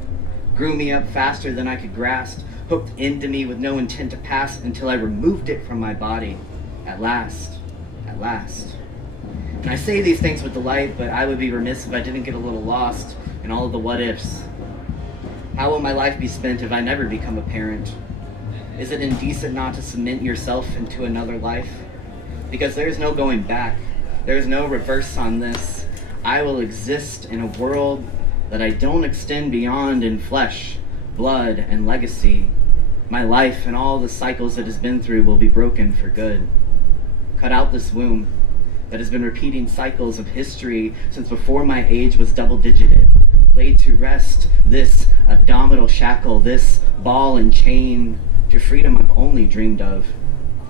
grew me up faster than I could grasp, hooked into me with no intent to pass until I removed it from my body. At last, at last. And I say these things with delight, but I would be remiss if I didn't get a little lost in all of the what-ifs. How will my life be spent if I never become a parent? Is it indecent not to cement yourself into another life? Because there's no going back. There's no reverse on this. I will exist in a world that I don't extend beyond in flesh, blood, and legacy. My life and all the cycles it has been through will be broken for good. Cut out this womb that has been repeating cycles of history since before my age was double-digited. Laid to rest this abdominal shackle, this ball and chain to freedom I've only dreamed of.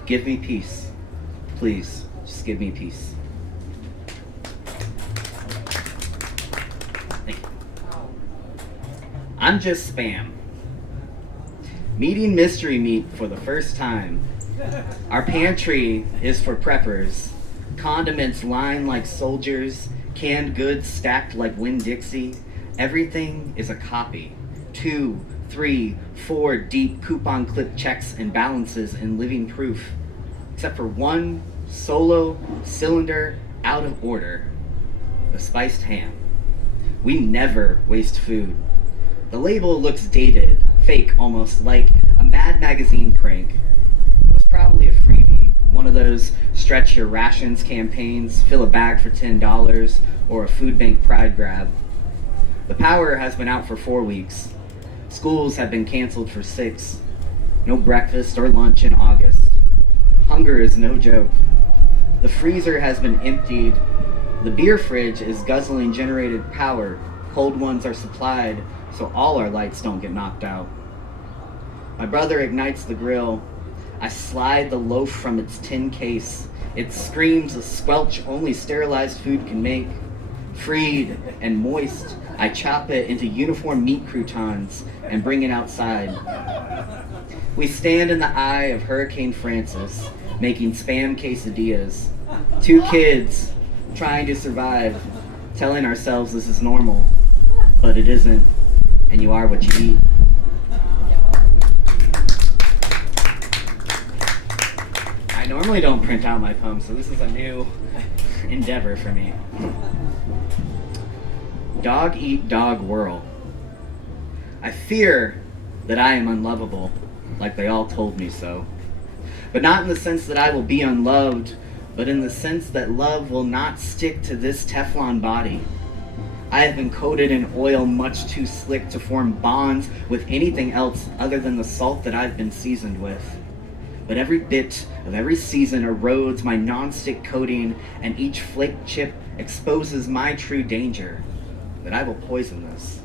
Give me peace. Please, just give me peace. Thank you. I'm just spam. Meeting mystery meat for the first time. Our pantry is for preppers. Condiments lined like soldiers. Canned goods stacked like Winn-Dixie. Everything is a copy. 2, 3, 4 deep coupon clip checks and balances in living proof. Except for one solo cylinder out of order. The spiced ham. We never waste food. The label looks dated, fake almost, like a Mad Magazine prank. It was probably a freebie, one of those stretch your rations campaigns, fill a bag for $10, or a food bank pride grab. The power has been out for 4 weeks. Schools have been canceled for 6. No breakfast or lunch in August. Hunger is no joke. The freezer has been emptied. The beer fridge is guzzling generated power. Cold ones are supplied, so all our lights don't get knocked out. My brother ignites the grill. I slide the loaf from its tin case. It screams a squelch only sterilized food can make. Freed and moist, I chop it into uniform meat croutons and bring it outside. We stand in the eye of Hurricane Francis, making spam quesadillas. 2 kids trying to survive, telling ourselves this is normal, but it isn't, and you are what you eat. I normally don't print out my poems, so this is a new endeavor for me. Dog eat dog whirl. I fear that I am unlovable, like they all told me so. But not in the sense that I will be unloved, but in the sense that love will not stick to this Teflon body. I have been coated in oil much too slick to form bonds with anything else other than the salt that I've been seasoned with. But every bit of every season erodes my non-stick coating, and each flake chip exposes my true danger, that I will poison this.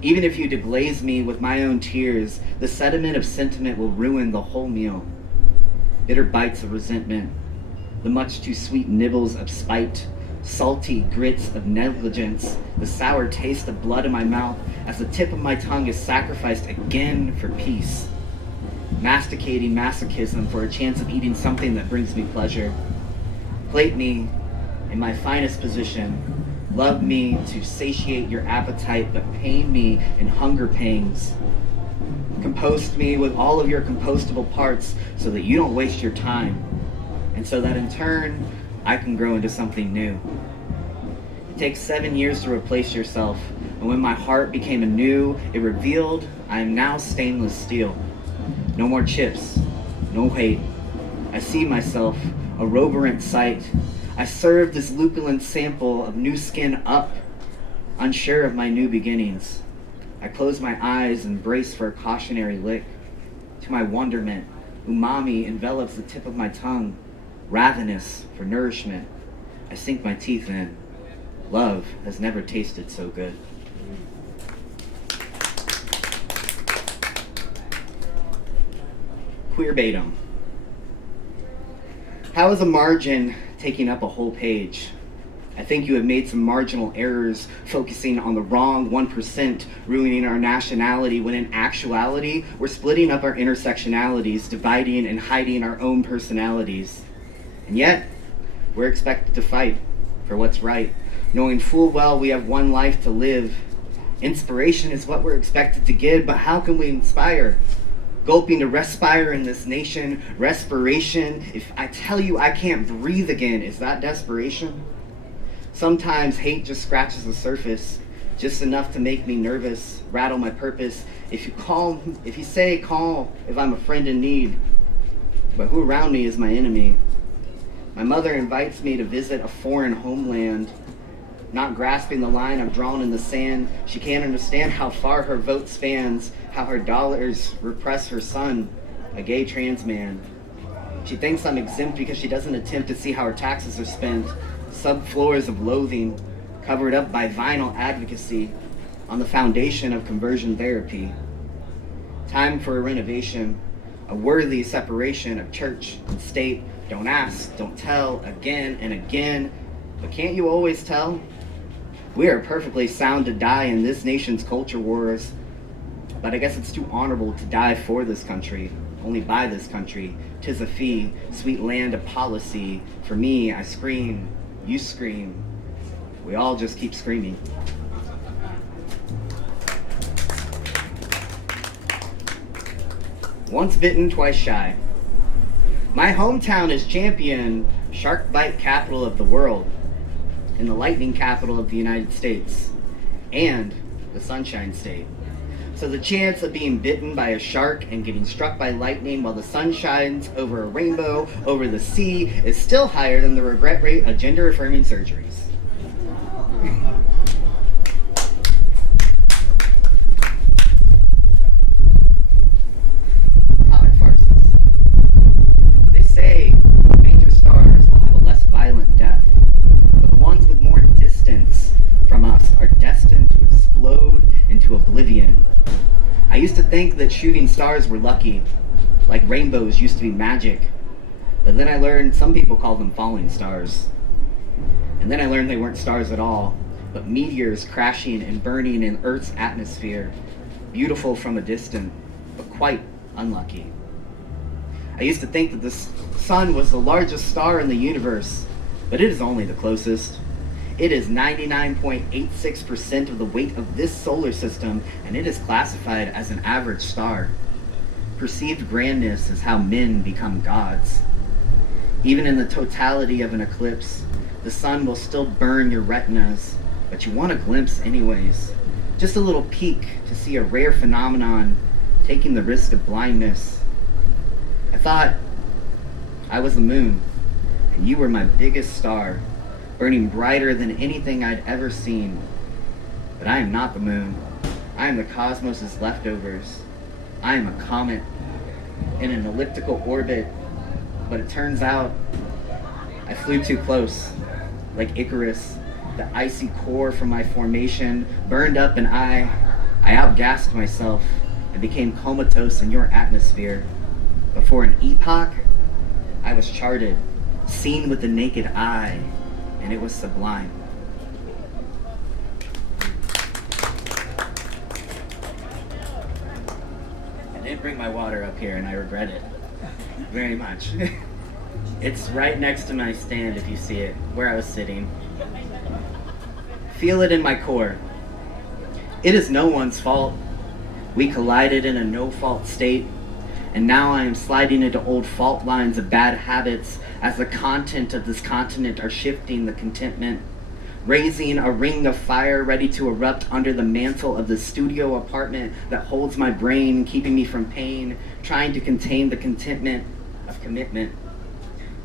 Even if you deglaze me with my own tears, the sediment of sentiment will ruin the whole meal. Bitter bites of resentment, the much too sweet nibbles of spite, salty grits of negligence, the sour taste of blood in my mouth as the tip of my tongue is sacrificed again for peace. Masticating masochism for a chance of eating something that brings me pleasure. Plate me in my finest position. Love me to satiate your appetite, but pain me in hunger pangs. Compost me with all of your compostable parts so that you don't waste your time, and so that in turn, I can grow into something new. It takes 7 years to replace yourself, and when my heart became anew, it revealed I am now stainless steel. No more chips, no hate. I see myself, a roborant sight. I serve this lupulent sample of new skin up, unsure of my new beginnings. I close my eyes and brace for a cautionary lick. To my wonderment, umami envelops the tip of my tongue, ravenous for nourishment. I sink my teeth in. Love has never tasted so good. Queerbatum. How is a margin taking up a whole page? I think you have made some marginal errors, focusing on the wrong 1%, ruining our nationality, when in actuality, we're splitting up our intersectionalities, dividing and hiding our own personalities. And yet, we're expected to fight for what's right, knowing full well we have one life to live. Inspiration is what we're expected to give, but how can we inspire? Gulping to respire in this nation, respiration. If I tell you I can't breathe again, is that desperation? Sometimes hate just scratches the surface, just enough to make me nervous, rattle my purpose. If you say call, if I'm a friend in need. But who around me is my enemy? My mother invites me to visit a foreign homeland. Not grasping the line I've drawn in the sand, she can't understand how far her vote spans, how her dollars repress her son, a gay trans man. She thinks I'm exempt because she doesn't attempt to see how her taxes are spent, subfloors of loathing, covered up by vinyl advocacy on the foundation of conversion therapy. Time for a renovation, a worthy separation of church and state. Don't ask, don't tell, again and again. But can't you always tell? We are perfectly sound to die in this nation's culture wars. But I guess it's too honorable to die for this country, only by this country. 'Tis a fee, sweet land of policy. For me, I scream, you scream. We all just keep screaming. Once bitten, twice shy. My hometown is champion, shark bite capital of the world, and the lightning capital of the United States, and the Sunshine State. So the chance of being bitten by a shark and getting struck by lightning while the sun shines over a rainbow over the sea is still higher than the regret rate of gender-affirming surgeries. Comic farces. They say fainter stars will have a less violent death, but the ones with more distance from us are destined to explode into oblivion. I used to think that shooting stars were lucky, like rainbows used to be magic. But then I learned some people call them falling stars. And then I learned they weren't stars at all, but meteors crashing and burning in Earth's atmosphere, beautiful from a distance, but quite unlucky. I used to think that the sun was the largest star in the universe, but it is only the closest. It is 99.86% of the weight of this solar system, and it is classified as an average star. Perceived grandness is how men become gods. Even in the totality of an eclipse, the sun will still burn your retinas, but you want a glimpse anyways. Just a little peek to see a rare phenomenon, taking the risk of blindness. I thought I was the moon, and you were my biggest star, burning brighter than anything I'd ever seen. But I am not the moon. I am the cosmos's leftovers. I am a comet in an elliptical orbit, but it turns out I flew too close. Like Icarus, the icy core from my formation burned up, and I outgassed myself and became comatose in your atmosphere. But for an epoch, I was charted, seen with the naked eye, and it was sublime. I didn't bring my water up here, and I regret it very much. It's right next to my stand, if you see it, where I was sitting. Feel it in my core. It is no one's fault. We collided in a no-fault state, and now I am sliding into old fault lines of bad habits as the content of this continent are shifting the contentment, raising a ring of fire ready to erupt under the mantle of the studio apartment that holds my brain, keeping me from pain, trying to contain the contentment of commitment.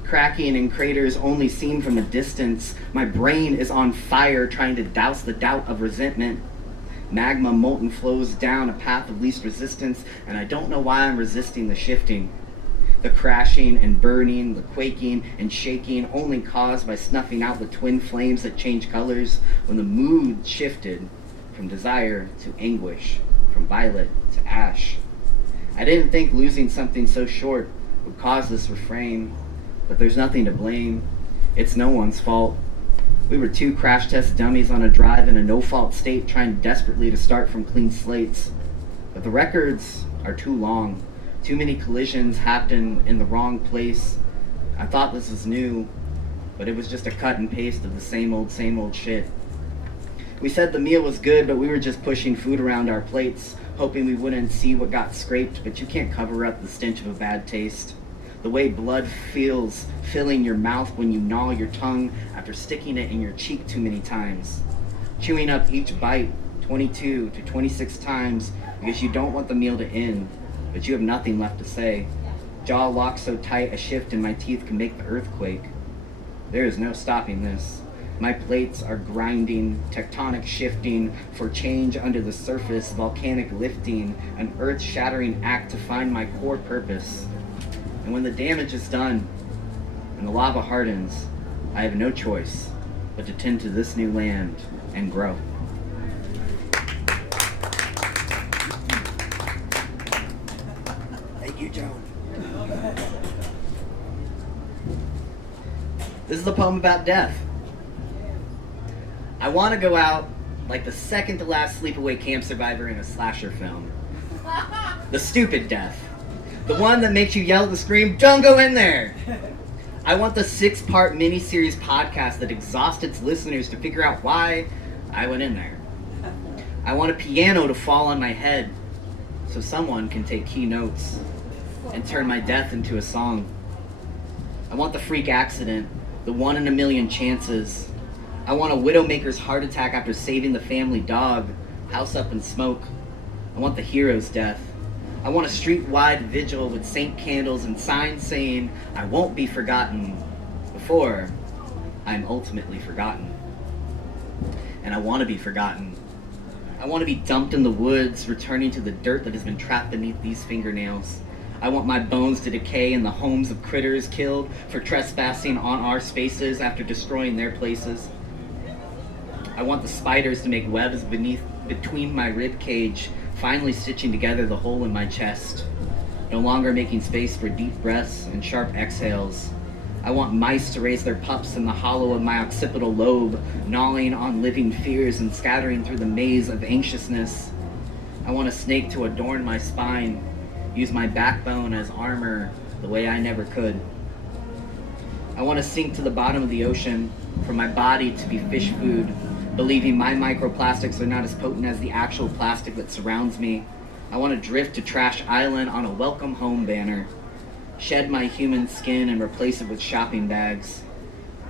Cracking in craters only seen from a distance, my brain is on fire trying to douse the doubt of resentment. Magma molten flows down a path of least resistance, and I don't know why I'm resisting the shifting. The crashing and burning, the quaking and shaking, only caused by snuffing out the twin flames that change colors when the mood shifted from desire to anguish, from violet to ash. I didn't think losing something so short would cause this refrain, but there's nothing to blame. It's no one's fault. We were two crash test dummies on a drive in a no-fault state trying desperately to start from clean slates. But the records are too long. Too many collisions happened in the wrong place. I thought this was new, but it was just a cut and paste of the same old shit. We said the meal was good, but we were just pushing food around our plates, hoping we wouldn't see what got scraped, but you can't cover up the stench of a bad taste. The way blood feels filling your mouth when you gnaw your tongue after sticking it in your cheek too many times. Chewing up each bite 22 to 26 times because you don't want the meal to end, but you have nothing left to say. Jaw locked so tight a shift in my teeth can make the earth quake. There is no stopping this. My plates are grinding, tectonic shifting, for change under the surface, volcanic lifting, an earth-shattering act to find my core purpose. And when the damage is done and the lava hardens, I have no choice but to tend to this new land and grow. Thank you, Joan. This is a poem about death. I want to go out like the second to last sleepaway camp survivor in a slasher film. The stupid death. The one that makes you yell at the screen, "Don't go in there!" I want the 6-part miniseries podcast that exhausts its listeners to figure out why I went in there. I want a piano to fall on my head so someone can take key notes and turn my death into a song. I want the freak accident, the 1 in a million chances. I want a widowmaker's heart attack after saving the family dog, house up in smoke. I want the hero's death. I want a street-wide vigil with saint candles and signs saying, "I won't be forgotten," before I'm ultimately forgotten. And I want to be forgotten. I want to be dumped in the woods, returning to the dirt that has been trapped beneath these fingernails. I want my bones to decay in the homes of critters killed for trespassing on our spaces after destroying their places. I want the spiders to make webs between my rib cage, finally stitching together the hole in my chest, no longer making space for deep breaths and sharp exhales. I want mice to raise their pups in the hollow of my occipital lobe, gnawing on living fears and scattering through the maze of anxiousness. I want a snake to adorn my spine, use my backbone as armor the way I never could. I want to sink to the bottom of the ocean, for my body to be fish food, believing my microplastics are not as potent as the actual plastic that surrounds me. I want to drift to Trash Island on a welcome home banner, shed my human skin and replace it with shopping bags.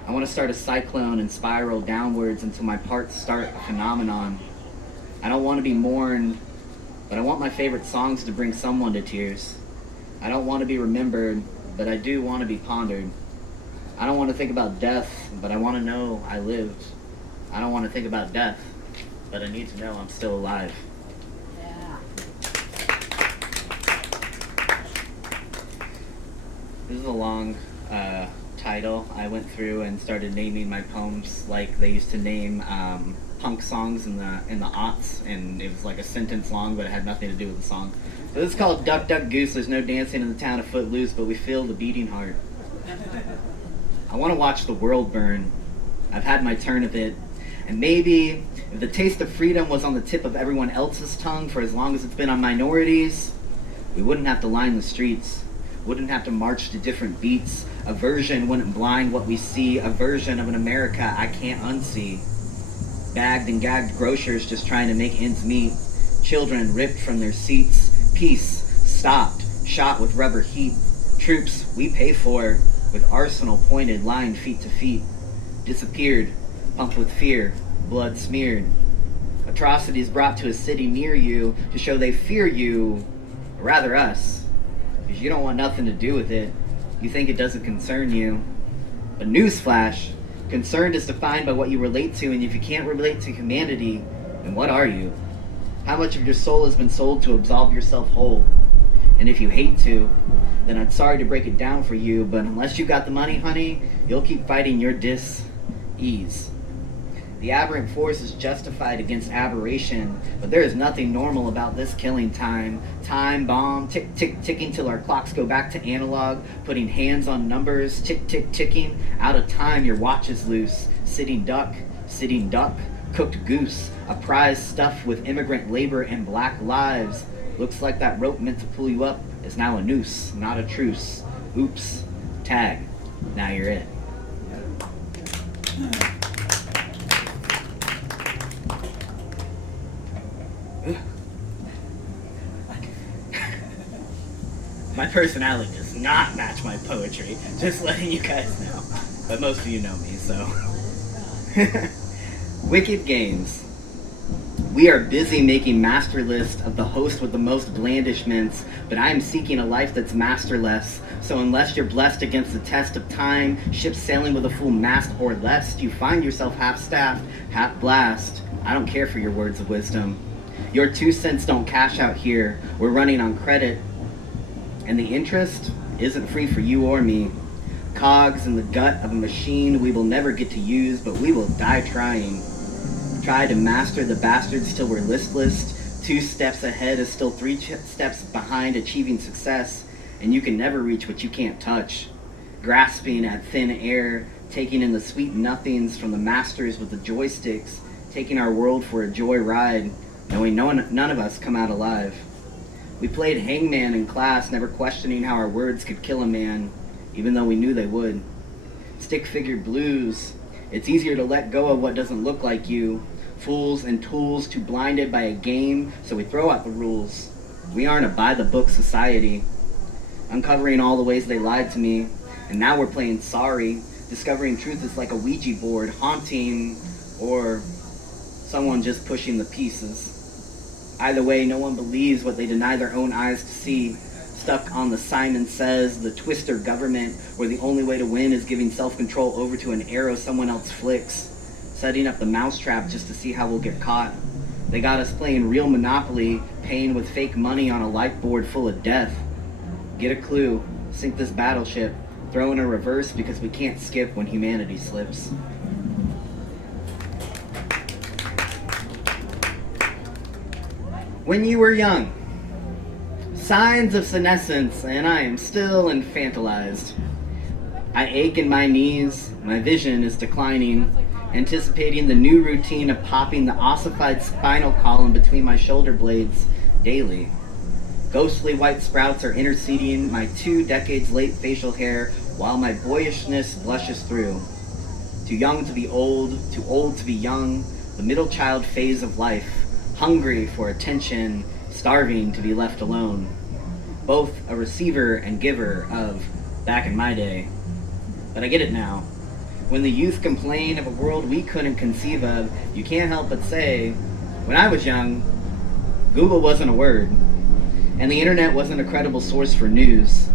I want to start a cyclone and spiral downwards until my parts start a phenomenon. I don't want to be mourned, but I want my favorite songs to bring someone to tears. I don't want to be remembered, but I do want to be pondered. I don't want to think about death, but I want to know I lived. I don't want to think about death, but I need to know I'm still alive. Yeah. This is a long title. I went through and started naming my poems like they used to name punk songs in the aughts, and it was like a sentence long, but it had nothing to do with the song. So this is called Duck, Duck, Goose. There's no dancing in the town of Footloose, but we feel the beating heart. I want to watch the world burn. I've had my turn of it. And maybe if the taste of freedom was on the tip of everyone else's tongue for as long as it's been on minorities, we wouldn't have to line the streets. Wouldn't have to march to different beats. Aversion wouldn't blind what we see. A version of an America I can't unsee. Bagged and gagged grocers just trying to make ends meet. Children ripped from their seats. Peace stopped, shot with rubber heat. Troops we pay for, with arsenal pointed, lined feet to feet. Disappeared, pumped with fear, blood smeared. Atrocities brought to a city near you to show they fear you, or rather us, because you don't want nothing to do with it. You think it doesn't concern you. But newsflash, concerned is defined by what you relate to, and if you can't relate to humanity, then what are you? How much of your soul has been sold to absolve yourself whole? And if you hate to, then I'm sorry to break it down for you, but unless you got the money, honey, you'll keep fighting your dis-ease. The aberrant force is justified against aberration, but there is nothing normal about this killing time. Time bomb, tick, tick, ticking till our clocks go back to analog, putting hands on numbers, tick, tick, ticking. Out of time, your watch is loose. Sitting duck, cooked goose, a prize stuffed with immigrant labor and black lives. Looks like that rope meant to pull you up is now a noose, not a truce. Oops, tag, now you're it. My personality does not match my poetry, just letting you guys know. But most of you know me, so. Wicked Games. We are busy making master list of the host with the most blandishments, but I am seeking a life that's masterless. So unless you're blessed against the test of time, ships sailing with a full mast or less, you find yourself half-staffed, half-blast. I don't care for your words of wisdom. Your 2 cents don't cash out here. We're running on credit. And the interest isn't free for you or me. Cogs in the gut of a machine we will never get to use, but we will die trying. Try to master the bastards till we're listless. 2 steps ahead is still 3 steps behind achieving success, and you can never reach what you can't touch. Grasping at thin air, taking in the sweet nothings from the masters with the joysticks, taking our world for a joy ride, knowing none of us come out alive. We played hangman in class, never questioning how our words could kill a man, even though we knew they would. Stick-figured blues. It's easier to let go of what doesn't look like you. Fools and tools too blinded by a game, so we throw out the rules. We aren't a by-the-book society. Uncovering all the ways they lied to me, and now we're playing sorry. Discovering truth is like a Ouija board, haunting, or someone just pushing the pieces. Either way, no one believes what they deny their own eyes to see. Stuck on the Simon Says, the twister government, where the only way to win is giving self-control over to an arrow someone else flicks. Setting up the mousetrap just to see how we'll get caught. They got us playing real Monopoly, paying with fake money on a life board full of death. Get a clue, sink this battleship, throw in a reverse because we can't skip when humanity slips. When you were young. Signs of senescence, and I am still infantilized. I ache in my knees, my vision is declining, anticipating the new routine of popping the ossified spinal column between my shoulder blades daily. Ghostly white sprouts are interceding my 2 decades late facial hair while my boyishness blushes through. Too young to be old, too old to be young, the middle child phase of life, hungry for attention, starving to be left alone. Both a receiver and giver of back in my day. But I get it now. When the youth complain of a world we couldn't conceive of, you can't help but say, when I was young, Google wasn't a word, and the internet wasn't a credible source for news.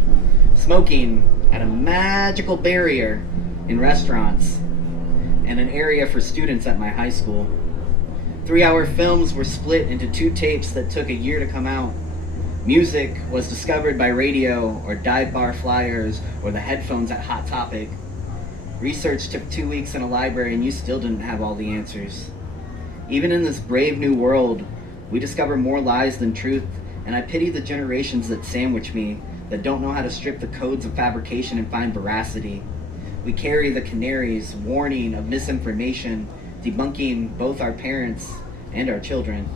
Smoking had a magical barrier in restaurants, and an area for students at my high school. 3-hour films were split into 2 tapes that took a year to come out. Music was discovered by radio or dive bar flyers or the headphones at Hot Topic. Research took 2 weeks in a library and you still didn't have all the answers. Even in this brave new world, we discover more lies than truth, and I pity the generations that sandwich me, that don't know how to strip the codes of fabrication and find veracity. We carry the canaries, warning of misinformation, debunking both our parents and our children.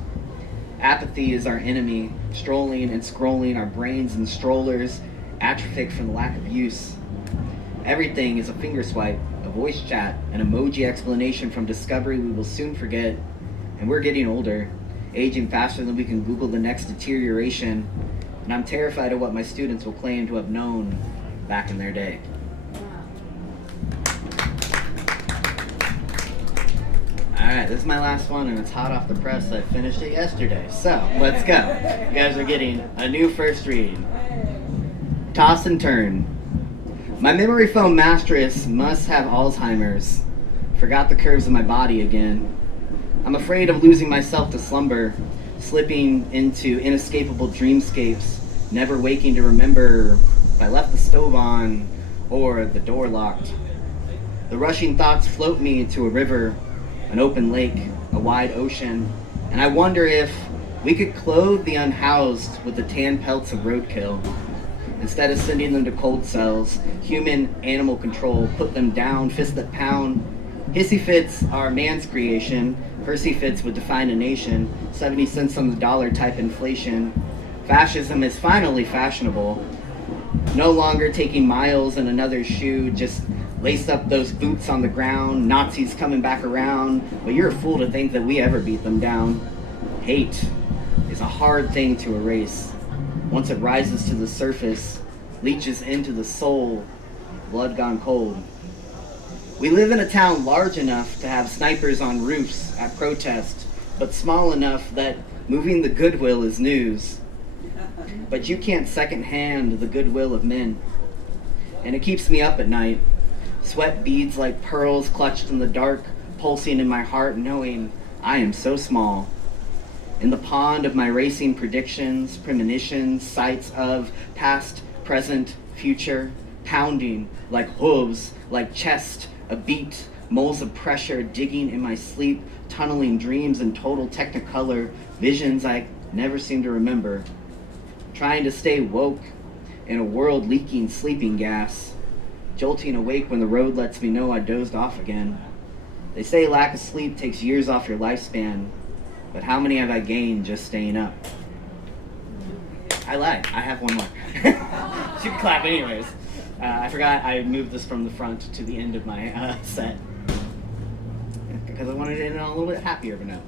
Apathy is our enemy, strolling and scrolling our brains in strollers, atrophic from the lack of use. Everything is a finger swipe, a voice chat, an emoji explanation from discovery we will soon forget. And we're getting older, aging faster than we can Google the next deterioration, and I'm terrified of what my students will claim to have known back in their day. Alright, this is my last one, and it's hot off the press. I finished it yesterday, so let's go. You guys are getting a new first read. Toss and turn. My memory foam mattress must have Alzheimer's. Forgot the curves of my body again. I'm afraid of losing myself to slumber, slipping into inescapable dreamscapes, never waking to remember if I left the stove on or the door locked. The rushing thoughts float me to a river, an open lake, a wide ocean, and I wonder if we could clothe the unhoused with the tan pelts of roadkill. Instead of sending them to cold cells, human animal control, put them down, fist that pound. Hissy fits are man's creation. Percy fits would define a nation. 70 cents on the dollar type inflation. Fascism is finally fashionable. No longer taking miles in another shoe, just lace up those boots on the ground. Nazis coming back around, but you're a fool to think that we ever beat them down. Hate is a hard thing to erase. Once it rises to the surface, leaches into the soul, blood gone cold. We live in a town large enough to have snipers on roofs at protest, but small enough that moving the goodwill is news. But you can't second-hand the goodwill of men. And it keeps me up at night. Sweat beads like pearls clutched in the dark, pulsing in my heart, knowing I am so small. In the pond of my racing predictions, premonitions, sights of past, present, future, pounding like hooves, like chest, a beat, moles of pressure digging in my sleep, tunneling dreams in total technicolor, visions I never seem to remember. Trying to stay woke in a world leaking sleeping gas, jolting awake when the road lets me know I dozed off again. They say lack of sleep takes years off your lifespan, but how many have I gained just staying up? I lied. I have one more. You can clap anyways. I forgot I moved this from the front to the end of my set because I wanted to end on a little bit happier of a note.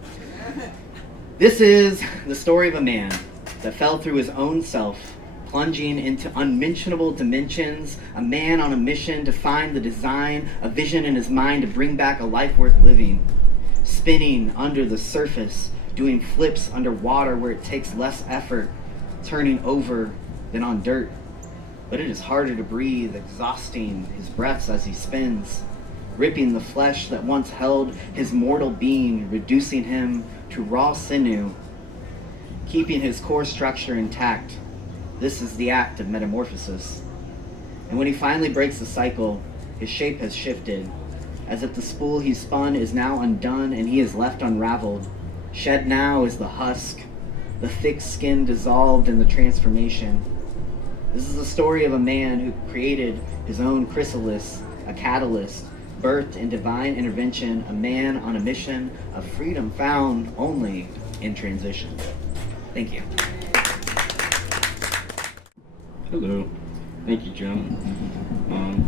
This is the story of a man that fell through his own self, plunging into unmentionable dimensions, a man on a mission to find the design, a vision in his mind to bring back a life worth living, spinning under the surface, doing flips underwater where it takes less effort, turning over than on dirt. But it is harder to breathe, exhausting his breaths as he spins, ripping the flesh that once held his mortal being, reducing him to raw sinew, keeping his core structure intact. This is the act of metamorphosis. And when he finally breaks the cycle, his shape has shifted, as if the spool he spun is now undone and he is left unraveled. Shed now is the husk, the thick skin dissolved in the transformation. This is the story of a man who created his own chrysalis, a catalyst, birthed in divine intervention, a man on a mission of freedom found only in transition. Thank you. Hello. Thank you, John.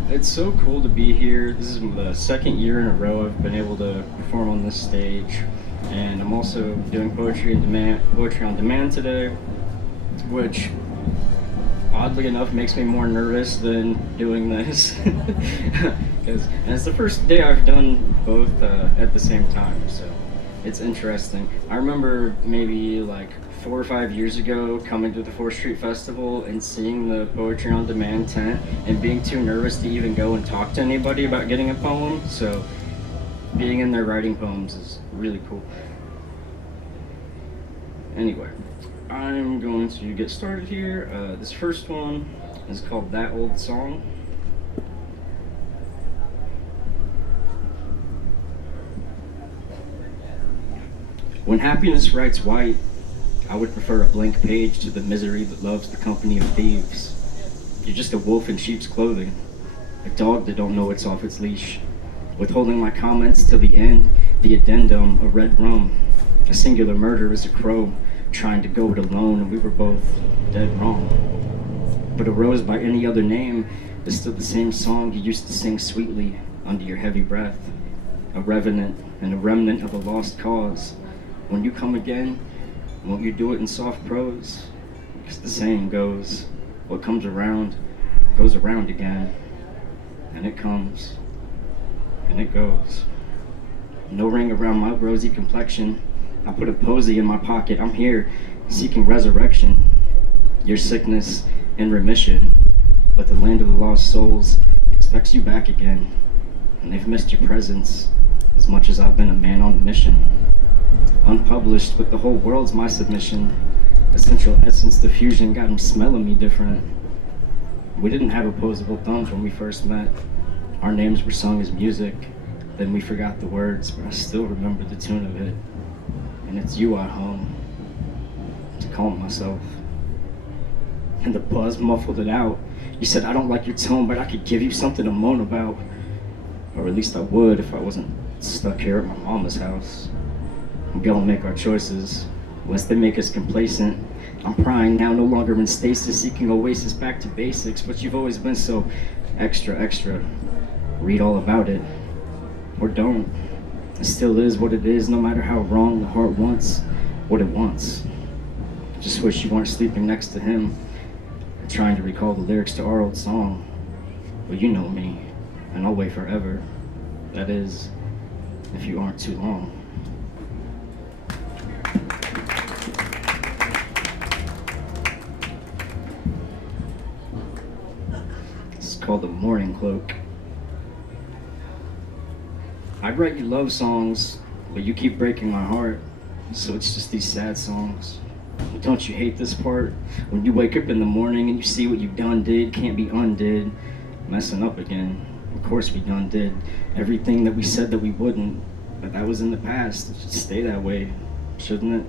It's so cool to be here. This is the second year in a row I've been able to perform on this stage, and I'm also doing poetry on demand today, which oddly enough makes me more nervous than doing this, and it's the first day I've done both at the same time, so it's interesting. I remember maybe like 4 or 5 years ago coming to the 4th Street Festival and seeing the Poetry on Demand tent and being too nervous to even go and talk to anybody about getting a poem, so being in there writing poems is really cool. Anyway, I'm going to get started here. This first one is called That Old Song. When happiness writes white, I would prefer a blank page to the misery that loves the company of thieves. You're just a wolf in sheep's clothing, a dog that don't know it's off its leash. Withholding my comments till the end, the addendum, a red rum. A singular murder is a crow, trying to go it alone, and we were both dead wrong. But a rose by any other name is still the same song you used to sing sweetly under your heavy breath. A revenant and a remnant of a lost cause. When you come again, won't you do it in soft prose? Because the saying goes, what comes around goes around again. And it comes, and it goes. No ring around my rosy complexion. I put a posy in my pocket. I'm here, seeking resurrection. Your sickness in remission. But the land of the lost souls expects you back again. And they've missed your presence as much as I've been a man on a mission. Unpublished, but the whole world's my submission. Essential essence diffusion got him smelling me different. We didn't have opposable thumbs when we first met. Our names were sung as music. Then we forgot the words, but I still remember the tune of it. And it's you I hum to calm myself. And the buzz muffled it out. You said, I don't like your tone, but I could give you something to moan about. Or at least I would if I wasn't stuck here at my mama's house. We don't make our choices, lest they make us complacent. I'm prying now, no longer in stasis, seeking oasis back to basics, but you've always been so extra. Read all about it, or don't. It still is what it is, no matter how wrong the heart wants what it wants. Just wish you weren't sleeping next to him, trying to recall the lyrics to our old song. Well, you know me, and I'll wait forever. That is, if you aren't too long. It's called The Morning Cloak. I'd write you love songs, but you keep breaking my heart, so it's just these sad songs. But don't you hate this part? When you wake up in the morning and you see what you done did, can't be undid, messing up again. Of course we done did everything that we said that we wouldn't, but that was in the past. It should stay that way, shouldn't it?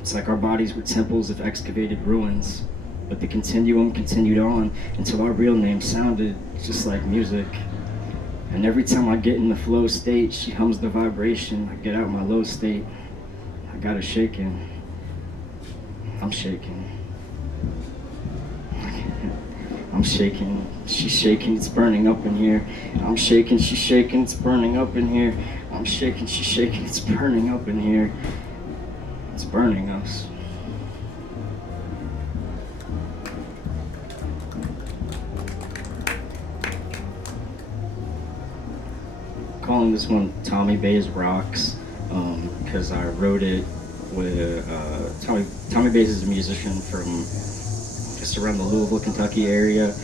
It's like our bodies were temples of excavated ruins, but the continuum continued on until our real name sounded just like music. And every time I get in the flow state, she hums the vibration. I get out my low state. I got her shaking. I'm shaking. I'm shaking. She's shaking. It's burning up in here. I'm shaking. She's shaking. It's burning up in here. I'm shaking. She's shaking. It's burning up in here. It's burning us. Calling this one Tommy Bay's Rocks because I wrote it with Tommy Bays is a musician from just around the Louisville, Kentucky area.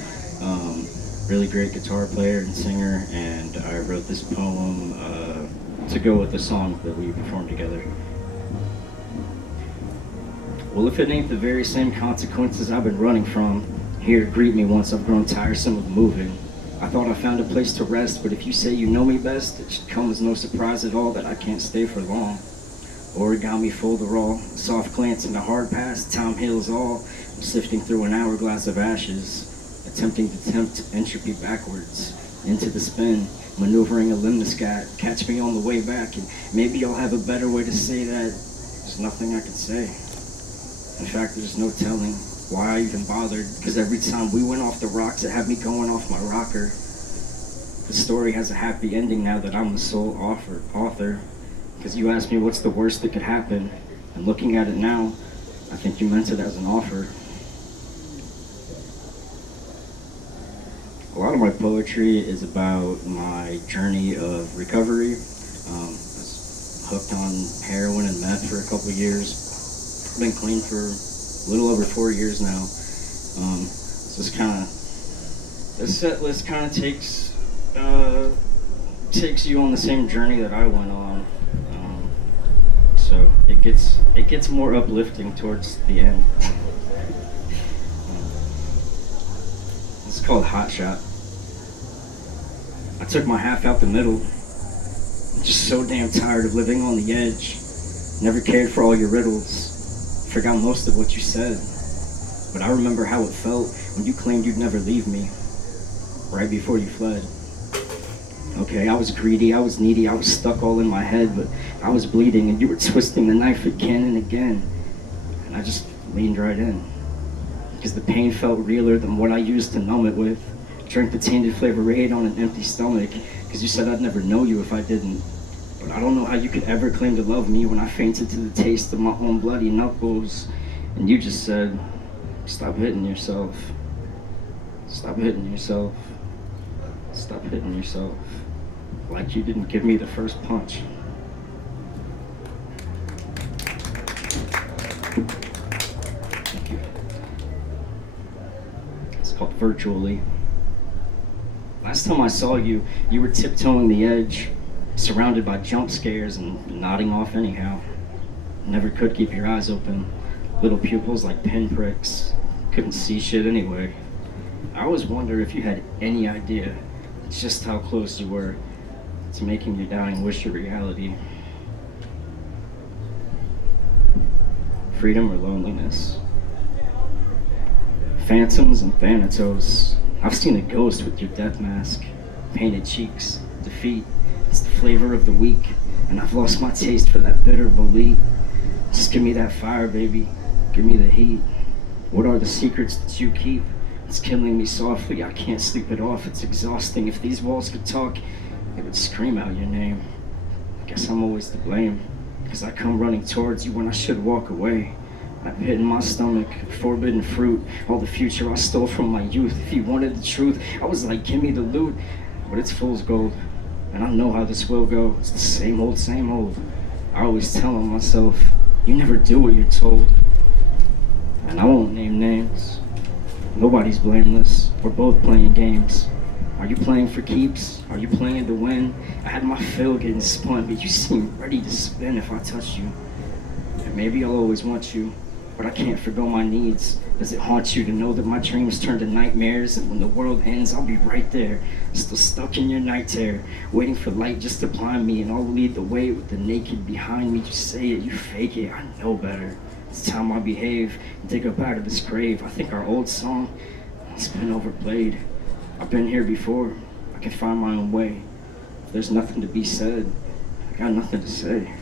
Really great guitar player and singer, and I wrote this poem to go with the song that we performed together. Well, if it ain't the very same consequences I've been running from, here to greet me once I've grown tiresome of moving. I thought I found a place to rest, but if you say you know me best, it should come as no surprise at all that I can't stay for long. Origami folderol, soft glance into hard past, time heals all. I'm sifting through an hourglass of ashes, attempting to tempt entropy backwards, into the spin, maneuvering a limniscat. Catch me on the way back, and maybe I'll have a better way to say that. There's nothing I can say. In fact, there's no telling why I even bothered, because every time we went off the rocks, it had me going off my rocker. The story has a happy ending now that I'm the sole author, because you asked me what's the worst that could happen, and looking at it now, I think you meant it as an offer. A lot of my poetry is about my journey of recovery. I was hooked on heroin and meth for a couple of years. Been clean for a little over 4 years now. So this set list kind of takes you on the same journey that I went on. So it gets more uplifting towards the end. It's called Hot Shot. I took my half out the middle. I'm just so damn tired of living on the edge. Never cared for all your riddles. Forgot most of what you said. But I remember how it felt when you claimed you'd never leave me. Right before you fled. Okay, I was greedy, I was needy, I was stuck all in my head, but I was bleeding and you were twisting the knife again and again. And I just leaned right in. Because the pain felt realer than what I used to numb it with. Drank the tainted flavor aid on an empty stomach, because you said I'd never know you if I didn't. But I don't know how you could ever claim to love me when I fainted to the taste of my own bloody knuckles. And you just said, stop hitting yourself. Stop hitting yourself. Stop hitting yourself. Like you didn't give me the first punch. Thank you. It's called Virtually. Last time I saw you, you were tiptoeing the edge, surrounded by jump scares and nodding off anyhow. Never could keep your eyes open. Little pupils like pinpricks. Couldn't see shit anyway. I always wonder if you had any idea just how close you were to making your dying wish a reality. Freedom or loneliness? Phantoms and thanatos. I've seen a ghost with your death mask. Painted cheeks, defeat. It's the flavor of the weak, and I've lost my taste for that bitter belief. Just give me that fire, baby. Give me the heat. What are the secrets that you keep? It's killing me softly, I can't sleep it off. It's exhausting. If these walls could talk, it would scream out your name. I guess I'm always to blame, because I come running towards you when I should walk away. I pit in my stomach, forbidden fruit, all the future I stole from my youth. If you wanted the truth, I was like, give me the loot. But it's fool's gold, and I know how this will go. It's the same old, same old. I always tell myself, you never do what you're told. And I won't name names. Nobody's blameless. We're both playing games. Are you playing for keeps? Are you playing to win? I had my fill getting spun, but you seem ready to spin if I touch you. And maybe I'll always want you, but I can't forgo my needs. Does it haunt you to know that my dreams turn to nightmares? And when the world ends, I'll be right there, still stuck in your night terror, waiting for light just to blind me, and I'll lead the way with the naked behind me. You say it, you fake it, I know better. It's time I behave and dig up out of this grave. I think our old song has been overplayed. I've been here before. I can find my own way. If there's nothing to be said, I got nothing to say.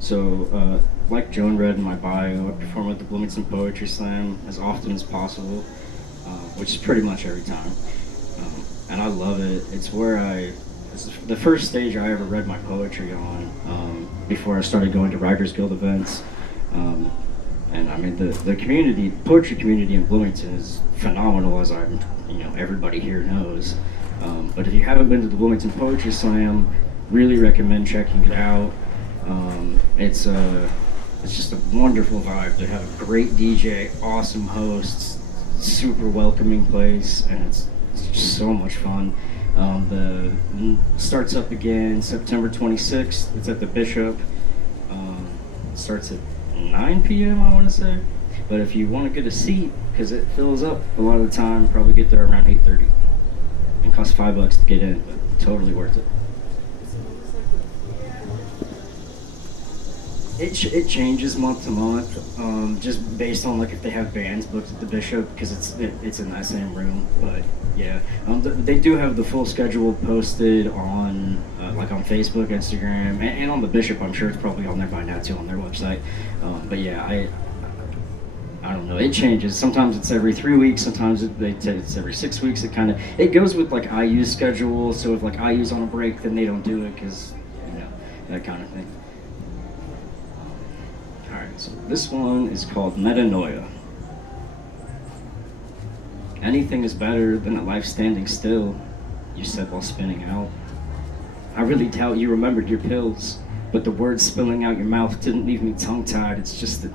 So, like Joan read in my bio, I perform at the Bloomington Poetry Slam as often as possible, which is pretty much every time. And I love it. It's the first stage I ever read my poetry on, before I started going to Writers Guild events. And I mean, the poetry community in Bloomington is phenomenal, as everybody here knows. But if you haven't been to the Bloomington Poetry Slam, really recommend checking it out. It's just a wonderful vibe. They have a great DJ, awesome hosts, super welcoming place, and it's just so much fun. The starts up again September 26th. It's at the Bishop. It starts at 9 p.m. I want to say. But if you want to get a seat, because it fills up a lot of the time, probably get there around 8:30. It costs $5 to get in, but totally worth it. It changes month to month, just based on like if they have bands booked at the Bishop, because it's in that same room. But yeah, they do have the full schedule posted on like on Facebook, Instagram, and on the Bishop. I'm sure it's probably on there by now too on their website. But yeah, I don't know. It changes. Sometimes it's every 3 weeks. Sometimes it's every 6 weeks. It goes with like IU's schedule. So if like IU's on a break, then they don't do it because that kind of thing. Alright, so this one is called Metanoia. Anything is better than a life standing still, you said while spinning out. I really doubt you remembered your pills, but the words spilling out your mouth didn't leave me tongue-tied. It's just that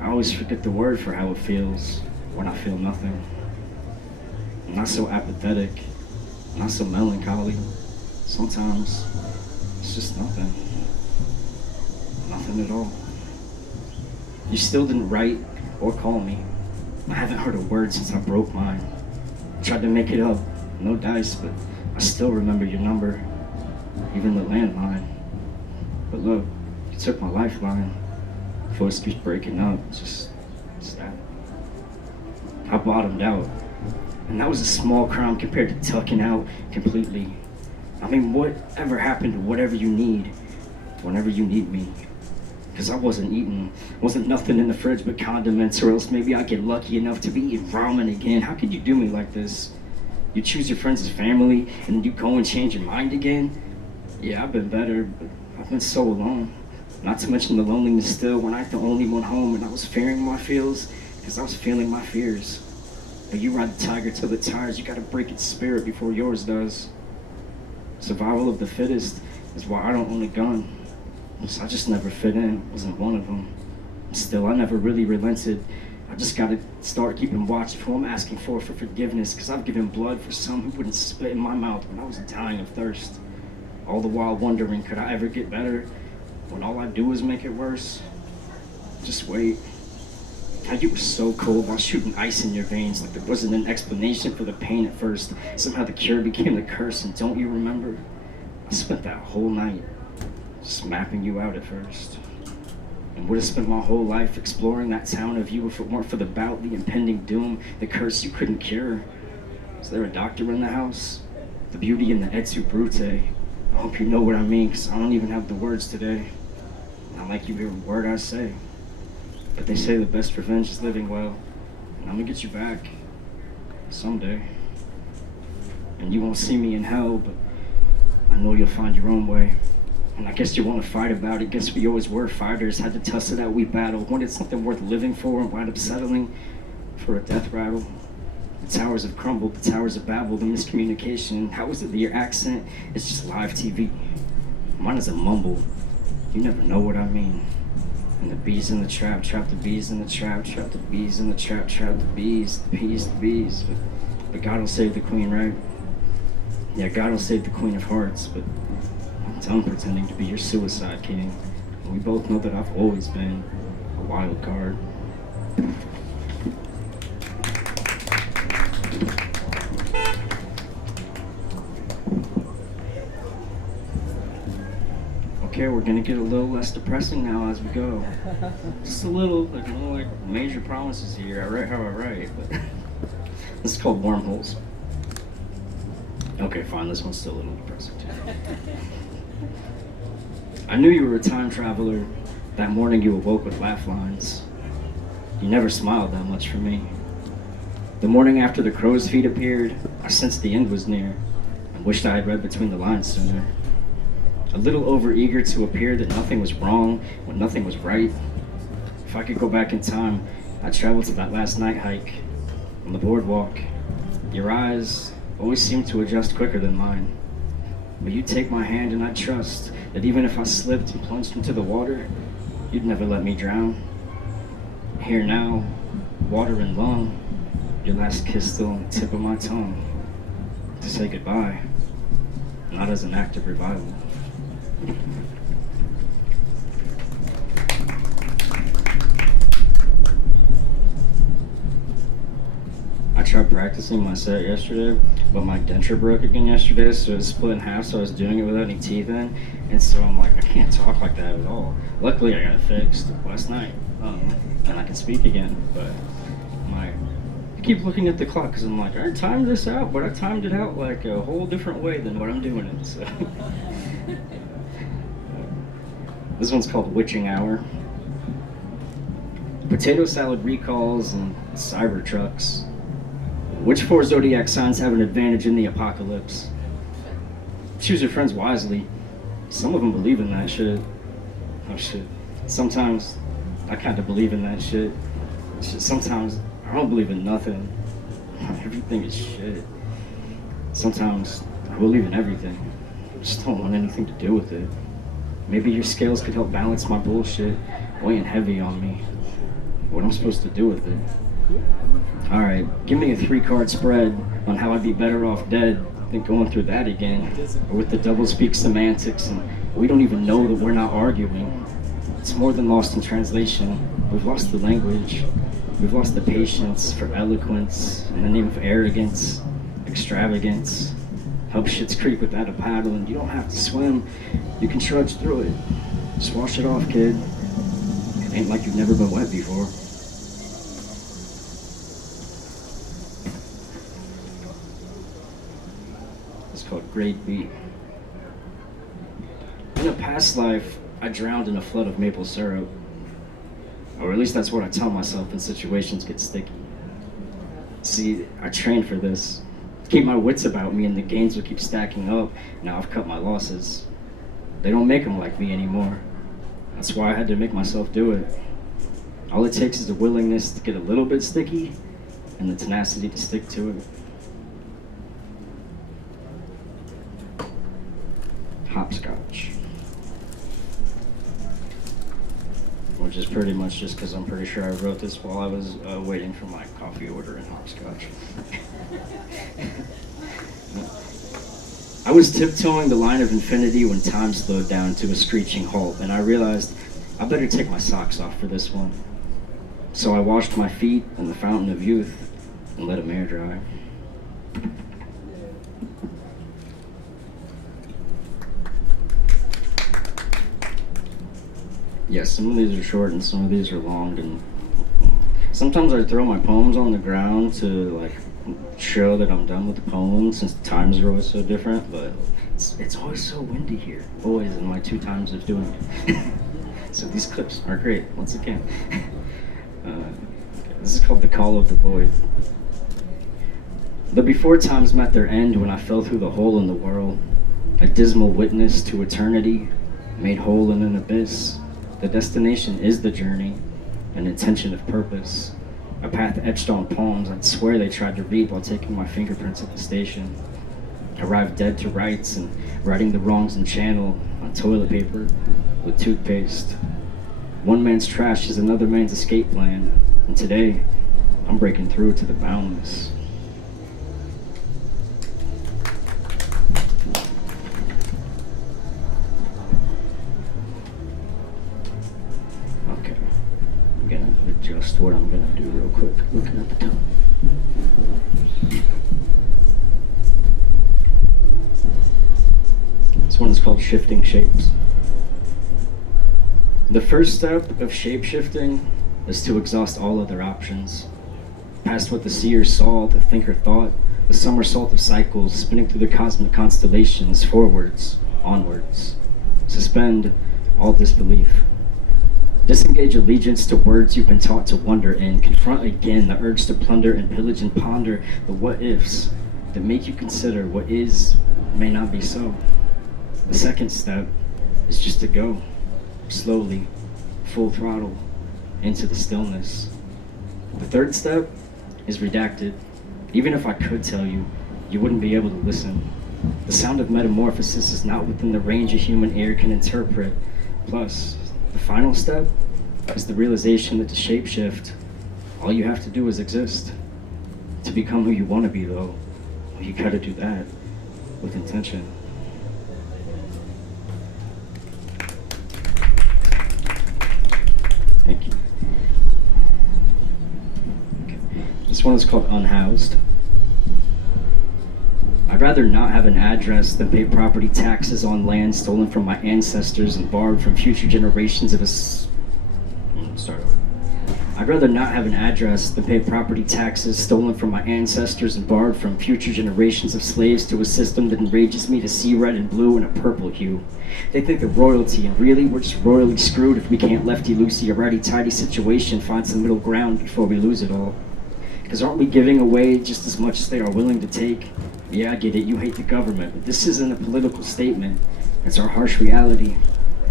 I always forget the word for how it feels when I feel nothing. I'm not so apathetic, not so melancholy. Sometimes it's just nothing. Nothing at all. You still didn't write or call me. I haven't heard a word since I broke mine. I tried to make it up, no dice, but I still remember your number, even the landline. But look, you took my lifeline. Voice keeps breaking up, just that. I bottomed out, and that was a small crime compared to tucking out completely. I mean, whatever happened to whatever you need, whenever you need me? Because I wasn't eating, wasn't nothing in the fridge but condiments, or else maybe I'd get lucky enough to be eating ramen again. How could you do me like this? You choose your friends as family, and then you go and change your mind again? Yeah, I've been better, but I've been so alone. Not to mention the loneliness still when I ain't the only one home, and I was fearing my feels, because I was feeling my fears. But you ride the tiger till it tires, you gotta break its spirit before yours does. Survival of the fittest is why I don't own a gun. So I just never fit in, wasn't one of them. Still, I never really relented. I just gotta start keeping watch of who I'm asking for forgiveness, because I've given blood for some who wouldn't spit in my mouth when I was dying of thirst. All the while wondering, could I ever get better when all I do is make it worse? Just wait. How you were so cold while shooting ice in your veins, like there wasn't an explanation for the pain at first. Somehow the cure became the curse, and don't you remember? I spent that whole night just mapping you out at first. And would have spent my whole life exploring that town of you if it weren't for the bout, the impending doom, the curse you couldn't cure. Is there a doctor in the house? The beauty and the et tu brute. I hope you know what I mean, because I don't even have the words today. Not like you hear a word I say. But they say the best revenge is living well. And I'm gonna get you back. Someday. And you won't see me in hell, but I know you'll find your own way. And I guess you want to fight about it. Guess we always were fighters, had to tuss it out, we battled. Wanted something worth living for and wound up settling for a death rattle. The towers have crumbled, the towers have babbled, the miscommunication. How is it that your accent is just live TV? Mine is a mumble. You never know what I mean. And the bees in the trap, trap the bees in the trap, trap the bees in the trap, trap the bees, the bees, the bees. But God will save the queen, right? Yeah, God will save the queen of hearts, but I'm done pretending to be your suicide king. And we both know that I've always been a wild card. Okay, we're gonna get a little less depressing now as we go. Just a little, like major promises here. I write how I write, but this is called Wormholes. Okay, fine, this one's still a little depressing too. I knew you were a time traveler. That morning you awoke with laugh lines. You never smiled that much for me. The morning after the crow's feet appeared, I sensed the end was near. I wished I had read between the lines sooner. A little overeager to appear that nothing was wrong when nothing was right. If I could go back in time, I'd travel to that last night hike on the boardwalk. Your eyes always seemed to adjust quicker than mine. But you'd take my hand and I'd trust that even if I slipped and plunged into the water, you'd never let me drown. Here now, water and lung, your last kiss still on the tip of my tongue. To say goodbye, not as an act of revival. I tried practicing my set yesterday, but my denture broke again yesterday, so it split in half, so I was doing it without any teeth in, and so I'm like, I can't talk like that at all. Luckily, I got it fixed last night, and I can speak again, but I keep looking at the clock, because I'm like, I timed this out, but I timed it out like a whole different way than what I'm doing it, so. This one's called Witching Hour. Potato salad recalls and cyber trucks. Which 4 zodiac signs have an advantage in the apocalypse? Choose your friends wisely. Some of them believe in that shit. Oh shit. Sometimes I kind of believe in that shit. Sometimes I don't believe in nothing. Everything is shit. Sometimes I believe in everything. I just don't want anything to do with it. Maybe your scales could help balance my bullshit weighing heavy on me. What I'm supposed to do with it. Alright, give me a 3-card spread on how I'd be better off dead than going through that again. Or with the double-speak semantics, and we don't even know that we're not arguing. It's more than lost in translation. We've lost the language. We've lost the patience for eloquence in the name of arrogance, extravagance. Help Schitt's Creek without a paddle, and you don't have to swim. You can trudge through it. Just wash it off, kid. It ain't like you've never been wet before. It's called Grade B. In a past life, I drowned in a flood of maple syrup. Or at least that's what I tell myself when situations get sticky. See, I trained for this. Keep my wits about me and the gains will keep stacking up. Now I've cut my losses. They don't make them like me anymore. That's why I had to make myself do it. All it takes is the willingness to get a little bit sticky and the tenacity to stick to it. Hopscotch. Which is pretty much just because I'm pretty sure I wrote this while I was waiting for my coffee order in hopscotch. I was tiptoeing the line of infinity when time slowed down to a screeching halt, and I realized I better take my socks off for this one. So I washed my feet in the fountain of youth and let them air dry. Yes, some of these are short and some of these are long, and sometimes I throw my poems on the ground to like show that I'm done with the poem since the times are always so different, but it's always so windy here, always in my 2 times of doing it. So these clips are great, once again. This is called The Call of the Void. The before times met their end when I fell through the hole in the world, a dismal witness to eternity, made whole in an abyss. The destination is the journey, an intention of purpose, a path etched on palms I'd swear they tried to read while taking my fingerprints at the station. Arrived dead to rights and righting the wrongs in channel on toilet paper with toothpaste. One man's trash is another man's escape plan, and today I'm breaking through to the boundless. Adjust what I'm gonna do real quick, looking at the time. This one is called Shifting Shapes. The first step of shape shifting is to exhaust all other options. Past what the seer saw, the thinker thought, the somersault of cycles spinning through the cosmic constellations, forwards, onwards. Suspend all disbelief. Disengage allegiance to words you've been taught to wonder in. Confront again the urge to plunder and pillage and ponder the what-ifs that make you consider what is may not be so. The second step is just to go, slowly, full throttle, into the stillness. The third step is redacted. Even if I could tell you, you wouldn't be able to listen. The sound of metamorphosis is not within the range a human ear can interpret. Plus, the final step is the realization that to shapeshift, all you have to do is exist. To become who you want to be, though, you gotta do that with intention. Thank you. Okay. This one is called Unhoused. I'd rather not have an address than pay property taxes on land stolen from my ancestors and borrowed from future generations of I'd rather not have an address than pay property taxes stolen from my ancestors and borrowed from future generations of slaves to a system that enrages me to see red and blue and a purple hue. They think they're royalty, and really we're just royally screwed if we can't lefty-loosey a righty-tighty situation find some middle ground before we lose it all. Because aren't we giving away just as much as they are willing to take? Yeah, I get it, you hate the government, but this isn't a political statement. It's our harsh reality.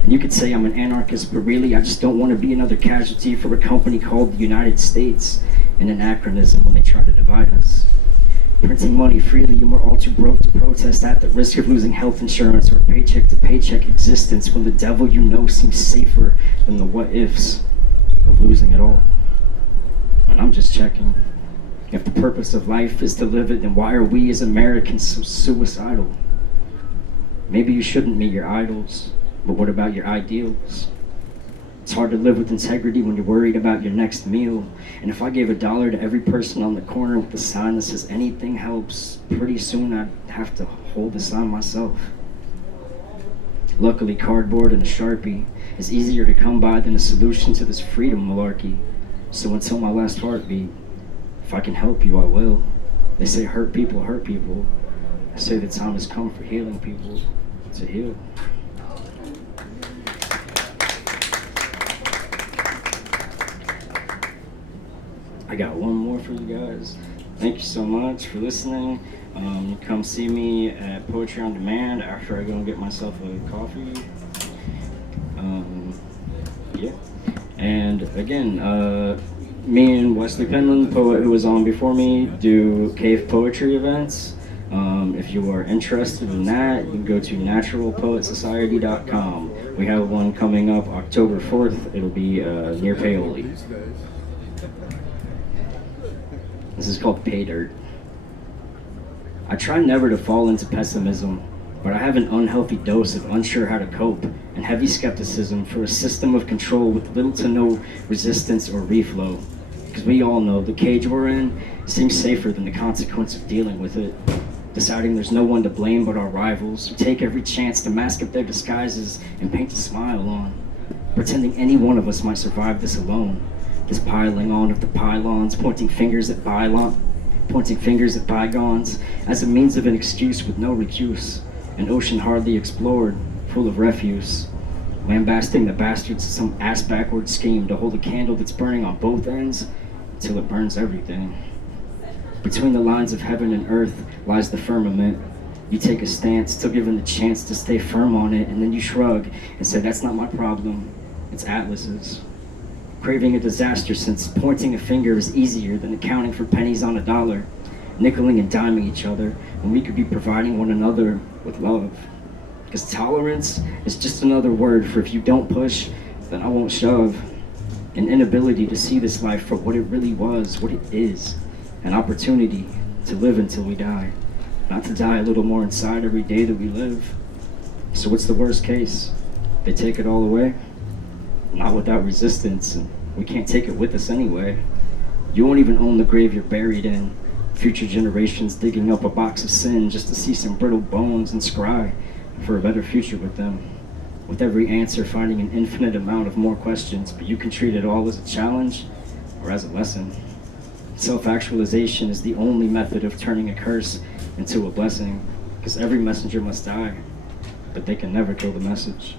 And you could say I'm an anarchist, but really I just don't want to be another casualty for a company called the United States, an anachronism when they try to divide us. Printing money freely and we're all too broke to protest at the risk of losing health insurance or a paycheck-to-paycheck existence when the devil you know seems safer than the what-ifs of losing it all. And I'm just checking. If the purpose of life is to live it, then why are we as Americans so suicidal? Maybe you shouldn't meet your idols, but what about your ideals? It's hard to live with integrity when you're worried about your next meal. And if I gave $1 to every person on the corner with a sign that says anything helps, pretty soon I'd have to hold the sign myself. Luckily, cardboard and a Sharpie is easier to come by than a solution to this freedom malarkey. So until my last heartbeat, if I can help you, I will. They say hurt people hurt people. I say the time has come for healing people to heal. I got one more for you guys. Thank you so much for listening. Come see me at Poetry on Demand after I go and get myself a coffee. Yeah. And again, me and Westley Penland, the poet who was on before me, do cave poetry events. If you are interested in that, you can go to naturalpoetsociety.com. We have one coming up October 4th. It'll be near Paoli. This is called Pay Dirt. I try never to fall into pessimism, but I have an unhealthy dose of unsure how to cope and heavy skepticism for a system of control with little to no resistance or reflow. Because we all know the cage we're in seems safer than the consequence of dealing with it. Deciding there's no one to blame but our rivals who take every chance to mask up their disguises and paint a smile on. Pretending any one of us might survive this alone. This piling on of the pylons, pointing fingers at bygones, as a means of an excuse with no recuse. An ocean hardly explored, full of refuse. Lambasting the bastards of some ass-backward scheme to hold a candle that's burning on both ends until it burns everything. Between the lines of heaven and earth lies the firmament. You take a stance, still given the chance to stay firm on it, and then you shrug and say, that's not my problem, it's Atlas's. Craving a disaster since pointing a finger is easier than accounting for pennies on a dollar, nickeling and diming each other when we could be providing one another with love. Because tolerance is just another word for if you don't push, then I won't shove. An inability to see this life for what it really was, what it is. An opportunity to live until we die. Not to die a little more inside every day that we live. So what's the worst case? They take it all away? Not without resistance, and we can't take it with us anyway. You won't even own the grave you're buried in. Future generations digging up a box of sin just to see some brittle bones and scry for a better future with them. With every answer finding an infinite amount of more questions, but you can treat it all as a challenge or as a lesson. Self-actualization is the only method of turning a curse into a blessing, because every messenger must die, but they can never kill the message.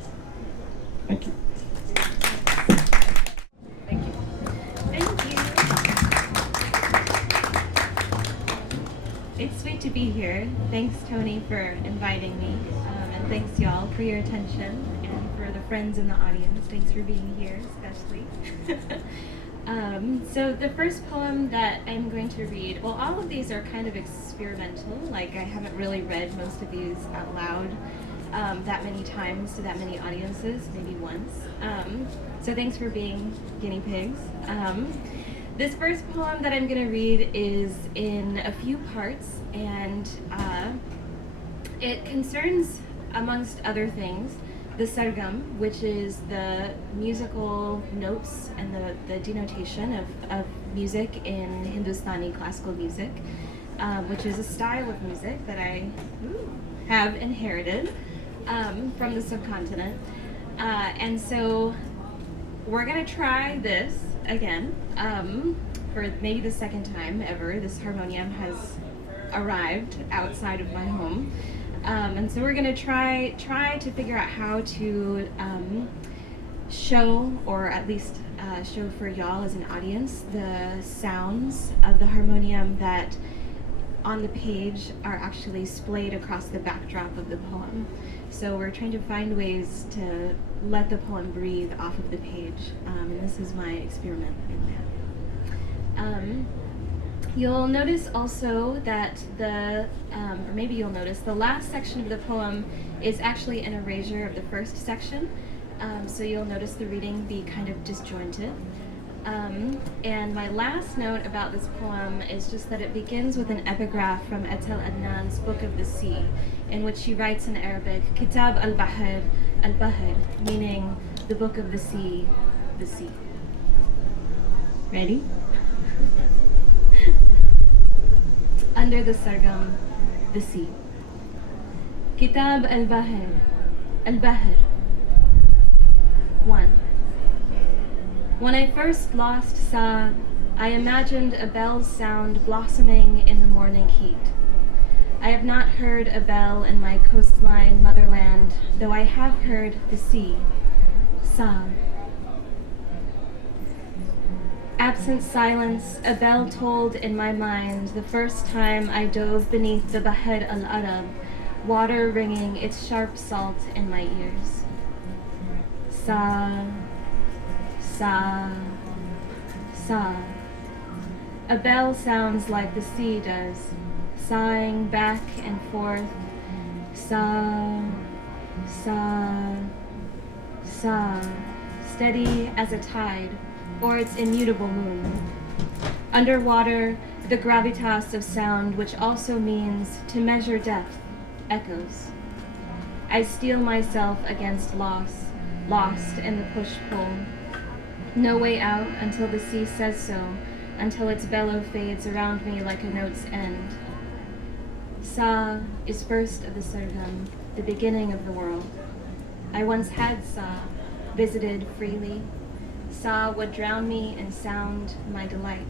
Thank you. Thank you. It's sweet to be here. Thanks, Tony, for inviting me. And thanks, y'all, for your attention. And for the friends in the audience, thanks for being here, especially. So the first poem that I'm going to read, well, all of these are kind of experimental. Like, I haven't really read most of these out loud that many times to that many audiences, maybe once. So thanks for being guinea pigs. This first poem that I'm going to read is in a few parts, and it concerns, amongst other things, the sargam, which is the musical notes and the denotation of music in Hindustani classical music, which is a style of music that I have inherited from the subcontinent. And so we're gonna try this again for maybe the second time ever. This harmonium has arrived outside of my home. And so we're gonna try to figure out how to show, or at least show for y'all as an audience, the sounds of the harmonium that on the page are actually splayed across the backdrop of the poem. So we're trying to find ways to let the poem breathe off of the page, and this is my experiment in that. You'll notice also that or maybe you'll notice the last section of the poem is actually an erasure of the first section. So you'll notice the reading be kind of disjointed. And my last note about this poem is just that it begins with an epigraph from Etel Adnan's Book of the Sea, in which she writes in Arabic, Kitab al-Bahr, meaning the Book of the Sea, the sea. Ready? Under the Sargam, the sea. Kitab al-Bahr, al-Bahr. 1. When I first lost Sa, I imagined a bell's sound blossoming in the morning heat. I have not heard a bell in my coastline motherland, though I have heard the sea. Sa. Absent silence, a bell tolled in my mind the first time I dove beneath the Bahr al-Arab, water ringing its sharp salt in my ears. Sa, sa, sa. A bell sounds like the sea does, sighing back and forth. Sa, sa, sa, steady as a tide, or its immutable moon. Underwater, the gravitas of sound, which also means to measure depth, echoes. I steel myself against loss, lost in the push-pull. No way out until the sea says so, until its bellow fades around me like a note's end. Sa is first of the Sargam, the beginning of the world. I once had Sa, visited freely. Sa would drown me in sound, my delight.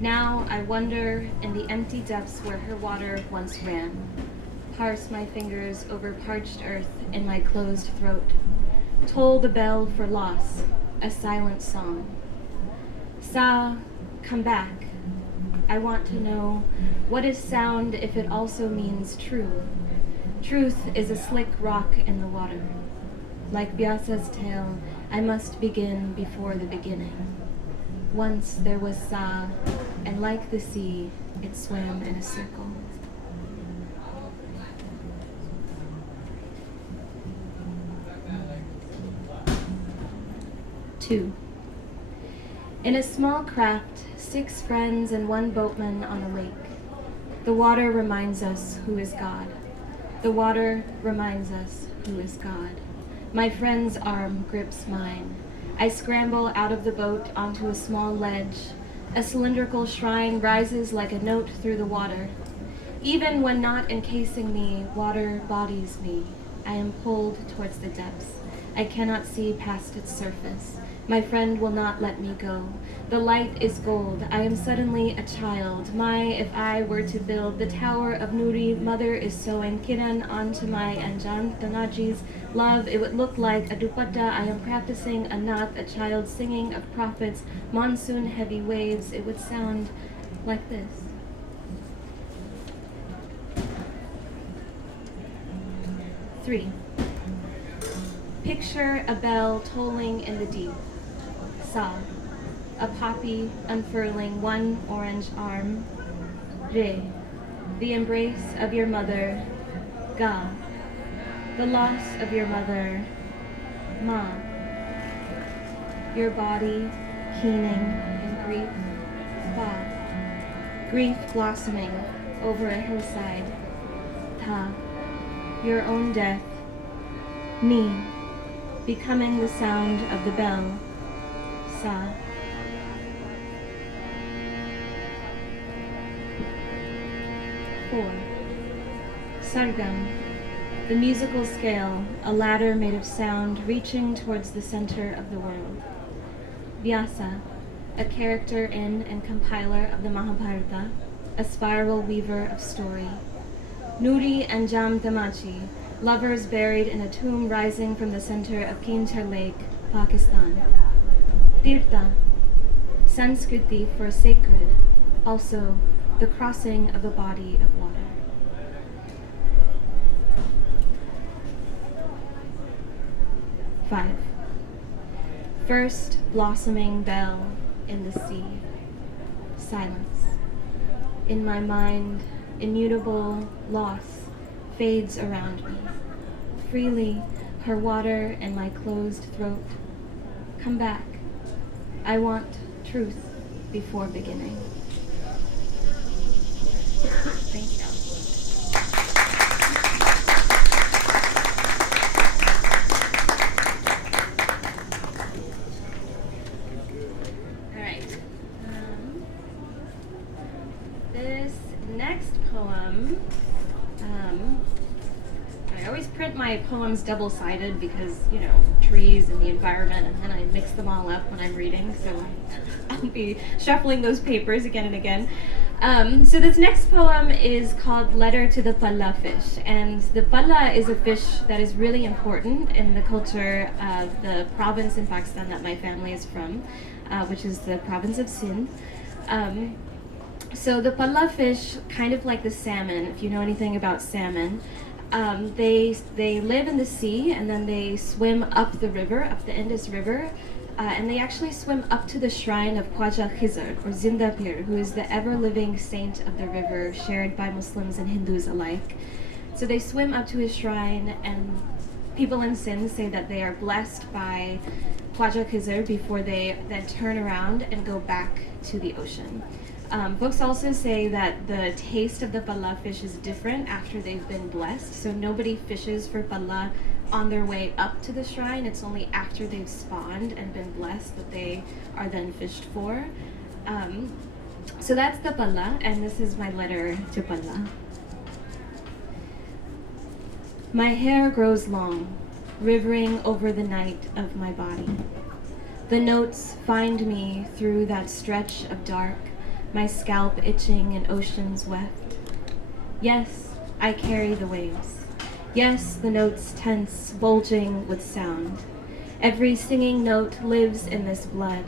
Now I wander in the empty depths where her water once ran, parse my fingers over parched earth in my closed throat, toll the bell for loss, a silent song. Sa, come back. I want to know, what is sound if it also means true? Truth is a slick rock in the water. Like Byasa's tale, I must begin before the beginning. Once there was Sa, and like the sea, it swam in a circle. Two. In a small craft, 6 friends and 1 boatman on a lake. The water reminds us who is God. The water reminds us who is God. My friend's arm grips mine. I scramble out of the boat onto a small ledge. A cylindrical shrine rises like a note through the water. Even when not encasing me, water bodies me. I am pulled towards the depths. I cannot see past its surface. My friend will not let me go. The light is gold. I am suddenly a child. If I were to build the Tower of Nuri, mother is sewing Kiran onto my Anjan Tanaji's love. It would look like a dupatta. I am practicing a naat, a child singing of prophets, monsoon heavy waves. It would sound like this. Three. Picture a bell tolling in the deep. Sa, a poppy unfurling 1 orange arm. Re, the embrace of your mother. Ga, the loss of your mother. Ma, your body keening in grief. Fa, grief blossoming over a hillside. Ta, your own death. Ni, becoming the sound of the bell. Sa. 4. Sargam, the musical scale, a ladder made of sound reaching towards the center of the world. Vyasa, a character in and compiler of the Mahabharata, a spiral weaver of story. Nuri and Jam Damachi, lovers buried in a tomb rising from the center of Kinchar Lake, Pakistan. Tirtha, Sanskriti for sacred, also the crossing of a body of water. Five. First blossoming bell in the sea. Silence. In my mind, immutable loss fades around me. Freely, her water in my closed throat. Come back. I want truth before beginning. Thank you. All right. This next poem, I always print my poems double-sided because, you know, trees and the environment, and then I mix them all up when I'm reading, so I'll be shuffling those papers again and again. So this next poem is called Letter to the Palla Fish, and the palla is a fish that is really important in the culture of the province in Pakistan that my family is from, which is the province of Sindh. So the palla fish, kind of like the salmon, if you know anything about salmon, they live in the sea and then they swim up the river, up the Indus River, and they actually swim up to the shrine of Khwaja Khizr, or Zinda Pir, who is the ever-living saint of the river, shared by Muslims and Hindus alike. So they swim up to his shrine, and people in Sindh say that they are blessed by Khwaja Khizr before they then turn around and go back to the ocean. Books also say that the taste of the palla fish is different after they've been blessed, so nobody fishes for palla on their way up to the shrine. It's only after they've spawned and been blessed that they are then fished for. So that's the palla, and this is my letter to palla. My hair grows long, rivering over the night of my body. The notes find me through that stretch of dark, my scalp itching in oceans weft. Yes, I carry the waves. Yes, the notes tense, bulging with sound. Every singing note lives in this blood.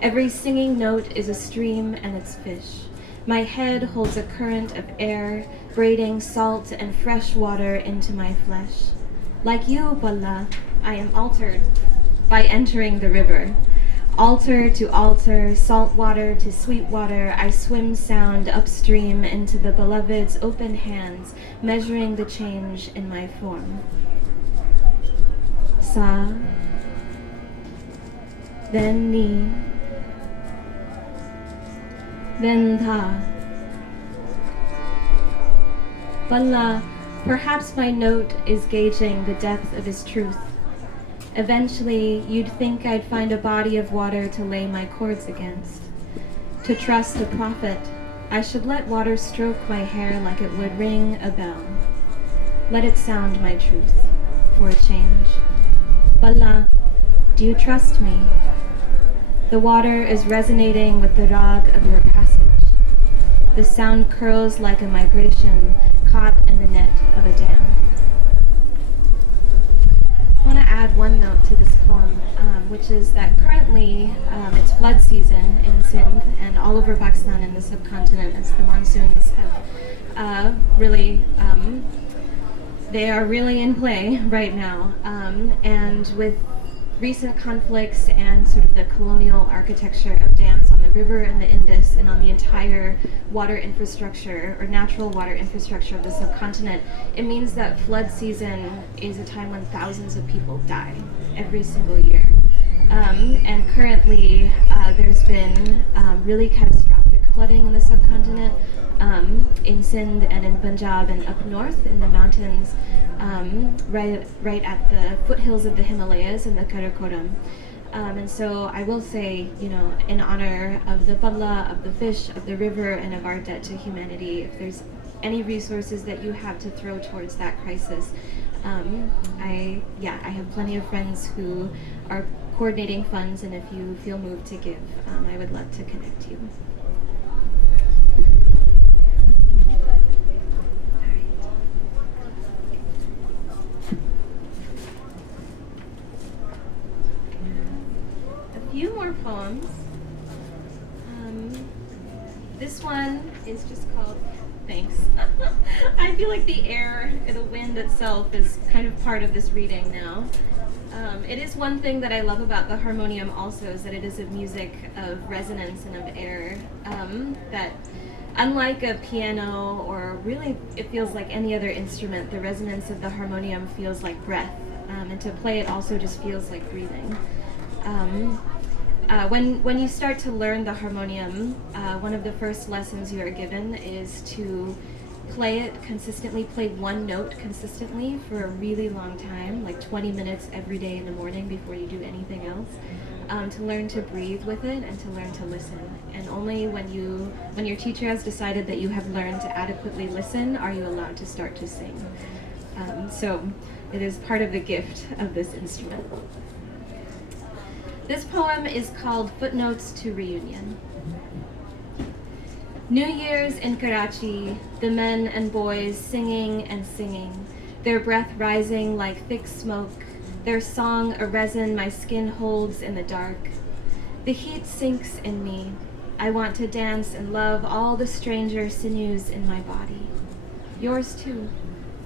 Every singing note is a stream and its fish. My head holds a current of air, braiding salt and fresh water into my flesh. Like you, palla, I am altered by entering the river. Altar to altar, salt water to sweet water, I swim sound upstream into the beloved's open hands, measuring the change in my form. Sa, then ni, then tha. Palla, perhaps my note is gauging the depth of his truth. Eventually, you'd think I'd find a body of water to lay my chords against. To trust a prophet, I should let water stroke my hair like it would ring a bell. Let it sound my truth, for a change. Palla, do you trust me? The water is resonating with the rag of your passage. The sound curls like a migration caught in the net of a dam. I want to add one note to this poem, which is that currently it's flood season in Sindh and all over Pakistan and the subcontinent as the monsoons have they are really in play right now. And with recent conflicts and sort of the colonial architecture of dams on the river and the Indus and on the entire water infrastructure or natural water infrastructure of the subcontinent, it means that flood season is a time when thousands of people die every single year. And currently there's been really catastrophic flooding in the subcontinent, in Sindh and in Punjab and up north in the mountains, right at the foothills of the Himalayas in the Karakoram. And so I will say, you know, in honor of the palla, of the fish, of the river, and of our debt to humanity, if there's any resources that you have to throw towards that crisis, I have plenty of friends who are coordinating funds, and if you feel moved to give, I would love to connect you. Few more poems. This one is just called Thanks. I feel like the air, the wind itself is kind of part of this reading now. It is one thing that I love about the harmonium also, is that it is a music of resonance and of air, that unlike a piano, or really it feels like any other instrument, the resonance of the harmonium feels like breath, and to play it also just feels like breathing. When you start to learn the harmonium, one of the first lessons you are given is to play it consistently, play one note consistently for a really long time, like 20 minutes every day in the morning before you do anything else, to learn to breathe with it and to learn to listen. And only when your teacher has decided that you have learned to adequately listen are you allowed to start to sing. So it is part of the gift of this instrument. This poem is called Footnotes to Reunion. New Year's in Karachi, the men and boys singing and singing, their breath rising like thick smoke, their song a resin my skin holds in the dark. The heat sinks in me. I want to dance and love all the stranger sinews in my body. Yours too,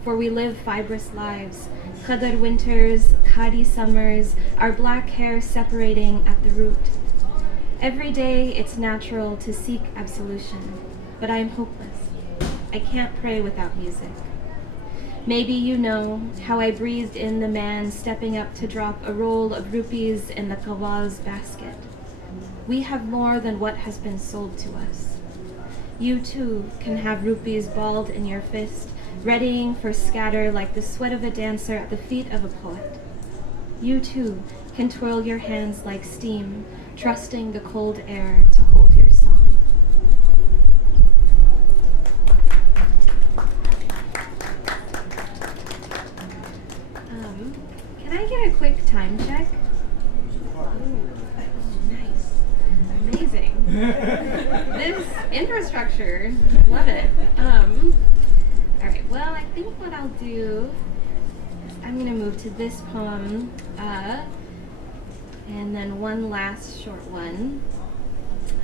for we live fibrous lives, Qadar winters, Khadi summers, our black hair separating at the root. Every day it's natural to seek absolution, but I am hopeless. I can't pray without music. Maybe you know how I breathed in the man stepping up to drop a roll of rupees in the Ghaus basket. We have more than what has been sold to us. You too can have rupees balled in your fist, readying for scatter like the sweat of a dancer at the feet of a poet. You too can twirl your hands like steam, trusting the cold air to hold your song. Can I get a quick time check? Nice. Amazing. This infrastructure, love it. All right, well, I think what I'll do is I'm going to move to this poem, and then one last short one.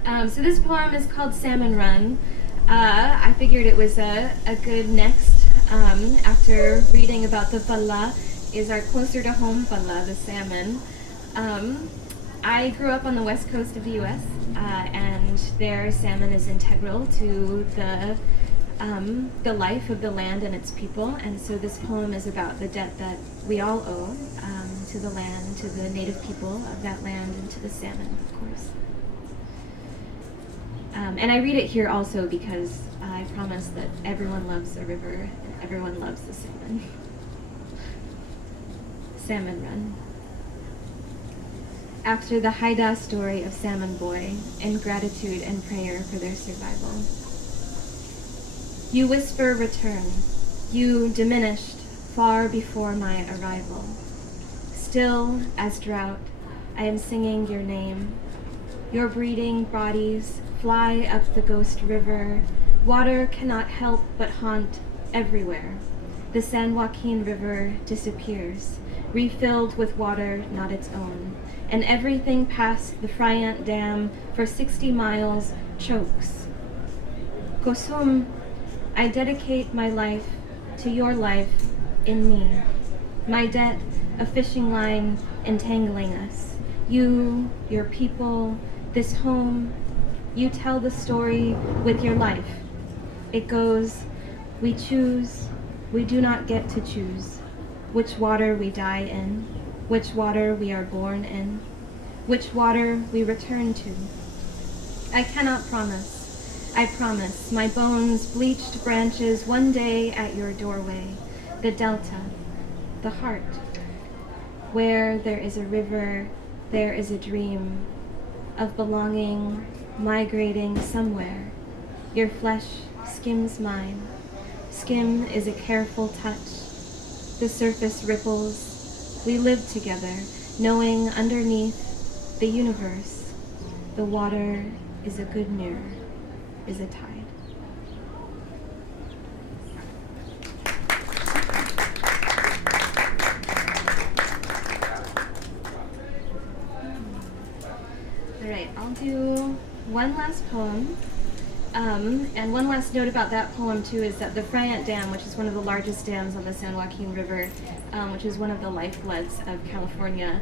So this poem is called Salmon Run. I figured it was a good next, after reading about the falla, is our closer to home falla, the salmon. I grew up on the west coast of the U.S., and their salmon is integral to the life of the land and its people, and so this poem is about the debt that we all owe to the land, to the native people of that land, and to the salmon, of course. And I read it here also because I promise that everyone loves a river and everyone loves the salmon. Salmon Run. After the Haida story of Salmon Boy, in gratitude and prayer for their survival. You whisper return, you diminished far before my arrival. Still as drought, I am singing your name. Your breeding bodies fly up the ghost river. Water cannot help but haunt everywhere. The San Joaquin River disappears, refilled with water not its own, and everything past the Friant Dam for 60 miles chokes. Kosum, I dedicate my life to your life in me. My debt, a fishing line entangling us. You, your people, this home, you tell the story with your life. It goes, we choose, we do not get to choose. Which water we die in, which water we are born in, which water we return to. I cannot promise. I promise my bones, bleached branches one day at your doorway, the delta, the heart. Where there is a river, there is a dream of belonging, migrating somewhere. Your flesh skims mine. Skim is a careful touch. The surface ripples. We live together, knowing underneath the universe, the water is a good mirror, is a tide. All right, I'll do one last poem. And one last note about that poem, too, is that the Friant Dam, which is one of the largest dams on the San Joaquin River, which is one of the lifebloods of California,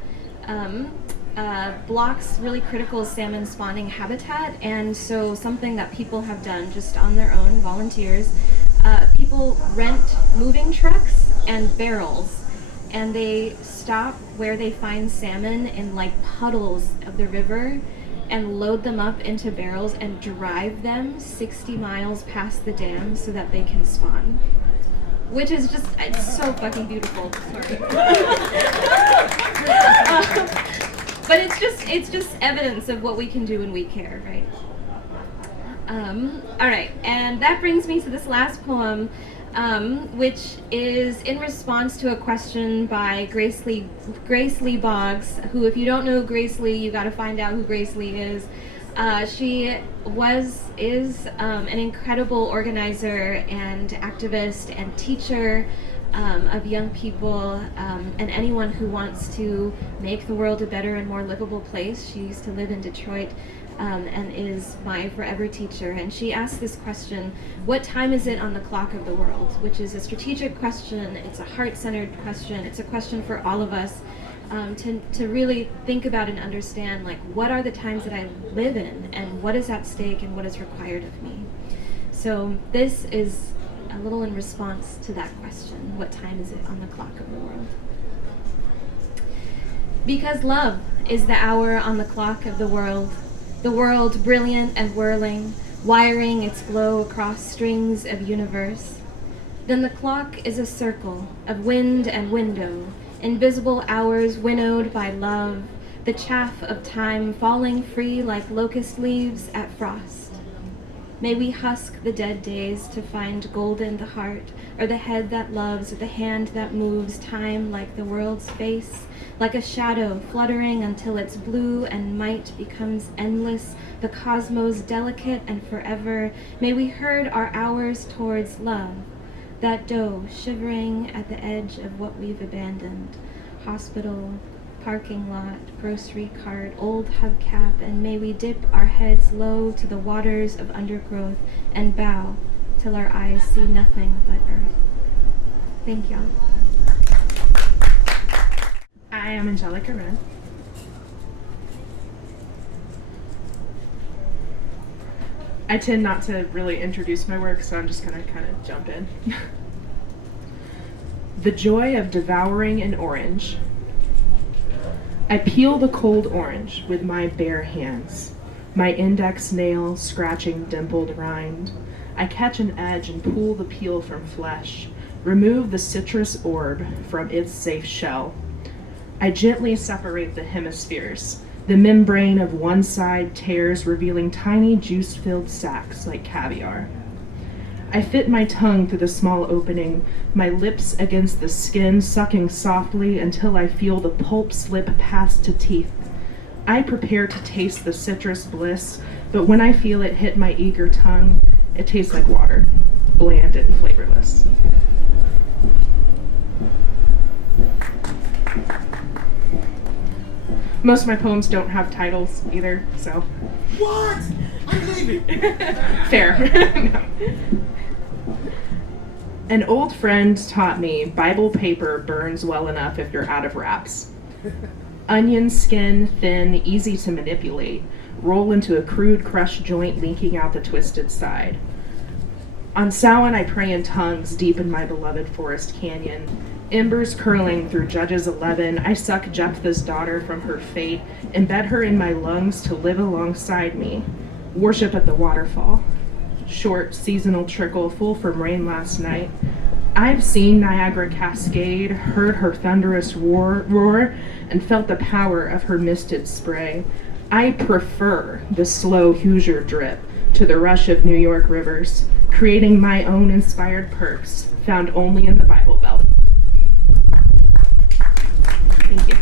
blocks really critical salmon spawning habitat. And so something that people have done just on their own, volunteers, people rent moving trucks and barrels and they stop where they find salmon in like puddles of the river and load them up into barrels and drive them 60 miles past the dam so that they can spawn. Which is just, it's so fucking beautiful. Sorry. But it's just evidence of what we can do when we care, right? All right, and that brings me to this last poem, which is in response to a question by Grace Lee Boggs, who, if you don't know Grace Lee, you got to find out who Grace Lee is. She is an incredible organizer and activist and teacher of young people and anyone who wants to make the world a better and more livable place. She used to live in Detroit and is my forever teacher. And she asked this question, what time is it on the clock of the world? Which is a strategic question, it's a heart-centered question, it's a question for all of us to really think about and understand, like, what are the times that I live in and what is at stake and what is required of me. So this is a little in response to that question, what time is it on the clock of the world? Because love is the hour on the clock of the world brilliant and whirling, wiring its glow across strings of universe. Then the clock is a circle of wind and window, invisible hours winnowed by love, the chaff of time falling free like locust leaves at frost. May we husk the dead days to find golden the heart, or the head that loves, or the hand that moves time like the world's face, like a shadow fluttering until its blue and might becomes endless, the cosmos delicate and forever. May we herd our hours towards love, that doe shivering at the edge of what we've abandoned, hospital, parking lot, grocery cart, old hubcap, and may we dip our heads low to the waters of undergrowth and bow till our eyes see nothing but earth. Thank y'all. I am Anjelica Wren. I tend not to really introduce my work, so I'm just gonna kind of jump in. The joy of devouring an orange. I peel the cold orange with my bare hands, my index nail scratching dimpled rind. I catch an edge and pull the peel from flesh, remove the citrus orb from its safe shell. I gently separate the hemispheres. The membrane of one side tears, revealing tiny juice-filled sacs like caviar. I fit my tongue through the small opening, my lips against the skin, sucking softly until I feel the pulp slip past to teeth. I prepare to taste the citrus bliss, but when I feel it hit my eager tongue, it tastes like water, bland and flavorless. Most of my poems don't have titles either, so. What? I'm leaving. Fair. No. An old friend taught me Bible paper burns well enough if you're out of wraps. Onion skin, thin, easy to manipulate, roll into a crude crushed joint leaking out the twisted side. On Samhain I pray in tongues deep in my beloved forest canyon. Embers curling through Judges 11, I suck Jephthah's daughter from her fate, embed her in my lungs to live alongside me. Worship at the waterfall. Short, seasonal trickle full from rain last night. I've seen Niagara cascade, heard her thunderous roar, and felt the power of her misted spray. I prefer the slow Hoosier drip to the rush of New York rivers, creating my own inspired perks found only in the Bible Belt. Thank you.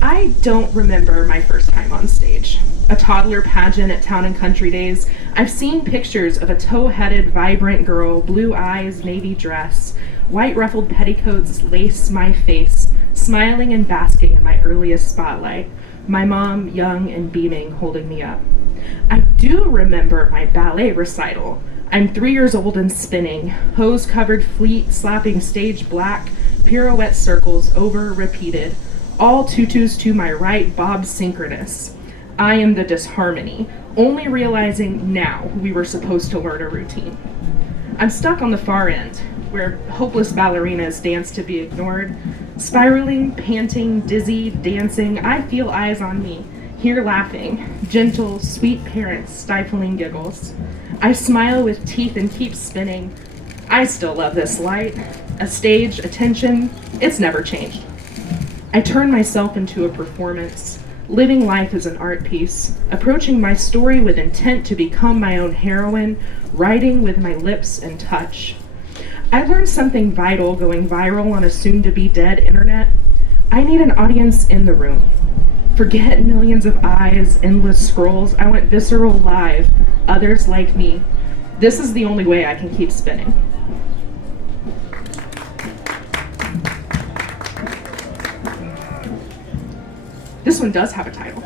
I don't remember my first time on stage. A toddler pageant at Town and Country Days. I've seen pictures of a tow-headed, vibrant girl, blue eyes, navy dress. White ruffled petticoats lace my face, smiling and basking in my earliest spotlight. My mom, young and beaming, holding me up. I do remember my ballet recital. I'm 3 years old and spinning, hose-covered fleet slapping stage black, pirouette circles over repeated, all tutus to my right, bob synchronous. I am the disharmony, only realizing now we were supposed to learn a routine. I'm stuck on the far end, where hopeless ballerinas dance to be ignored. Spiraling, panting, dizzy, dancing, I feel eyes on me, here laughing, gentle, sweet parents stifling giggles. I smile with teeth and keep spinning. I still love this light. A stage, attention, it's never changed. I turn myself into a performance, living life as an art piece, approaching my story with intent to become my own heroine, writing with my lips and touch. I learned something vital going viral on a soon-to-be-dead internet. I need an audience in the room. Forget millions of eyes, endless scrolls. I went visceral live, others like me. This is the only way I can keep spinning. This one does have a title.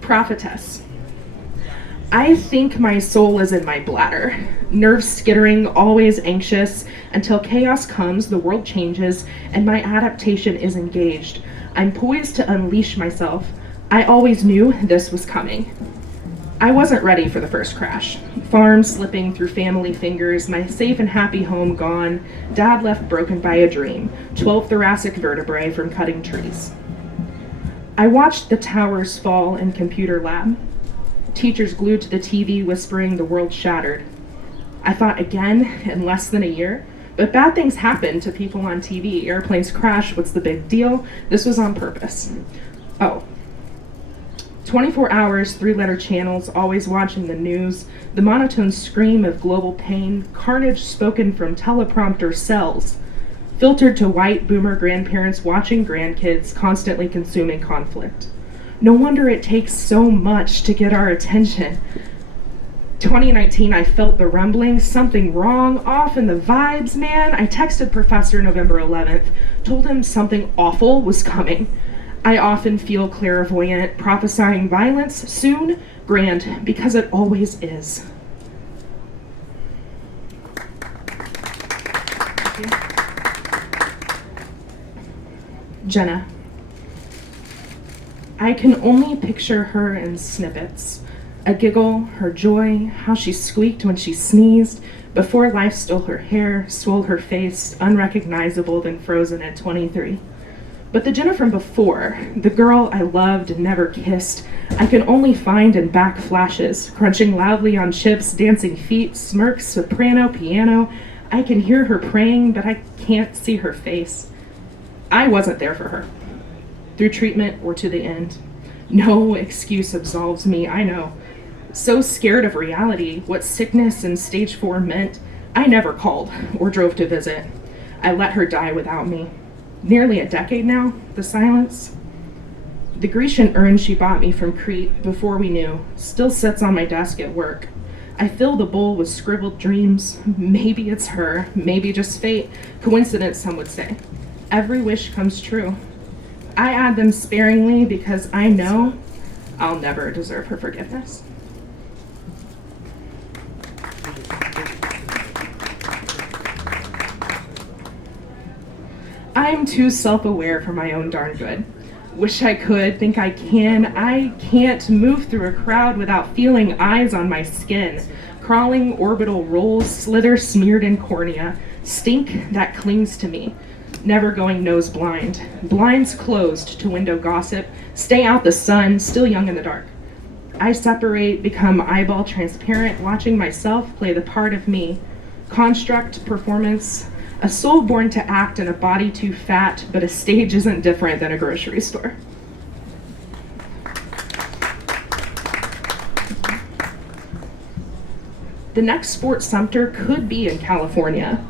Prophetess. I think my soul is in my bladder, nerves skittering, always anxious. Until chaos comes, the world changes, and my adaptation is engaged. I'm poised to unleash myself. I always knew this was coming. I wasn't ready for the first crash. Farm slipping through family fingers, my safe and happy home gone, dad left broken by a dream, 12 thoracic vertebrae from cutting trees. I watched the towers fall in computer lab. Teachers glued to the TV whispering the world shattered. I thought again in less than a year, but bad things happen to people on TV. Airplanes crash, what's the big deal? This was on purpose. Oh. 24 hours, 3-letter channels, always watching the news, the monotone scream of global pain, carnage spoken from teleprompter cells, filtered to white boomer grandparents watching grandkids, constantly consuming conflict. No wonder it takes so much to get our attention. 2019, I felt the rumbling, something wrong, off in the vibes, man. I texted Professor November 11th, told him something awful was coming. I often feel clairvoyant, prophesying violence, soon, grand, because it always is. Jenna. I can only picture her in snippets. A giggle, her joy, how she squeaked when she sneezed, before life stole her hair, swole her face, unrecognizable, then frozen at 23. But the Jenna from before, the girl I loved and never kissed, I can only find in back flashes, crunching loudly on chips, dancing feet, smirks, soprano, piano. I can hear her praying, but I can't see her face. I wasn't there for her, through treatment or to the end. No excuse absolves me, I know. So scared of reality, what sickness and stage 4 meant, I never called or drove to visit. I let her die without me. Nearly a decade now, the silence. The Grecian urn she bought me from Crete before we knew still sits on my desk at work. I fill the bowl with scribbled dreams. Maybe it's her, maybe just fate, coincidence some would say. Every wish comes true. I add them sparingly because I know I'll never deserve her forgiveness. I'm too self-aware for my own darn good. Wish I could, think I can. I can't move through a crowd without feeling eyes on my skin. Crawling orbital rolls, slither smeared in cornea, stink that clings to me. Never going nose blind. Blinds closed to window gossip. Stay out the sun, still young in the dark. I separate, become eyeball transparent, watching myself play the part of me. Construct, performance, a soul born to act in a body too fat, but a stage isn't different than a grocery store. The next Fort Sumter could be in California.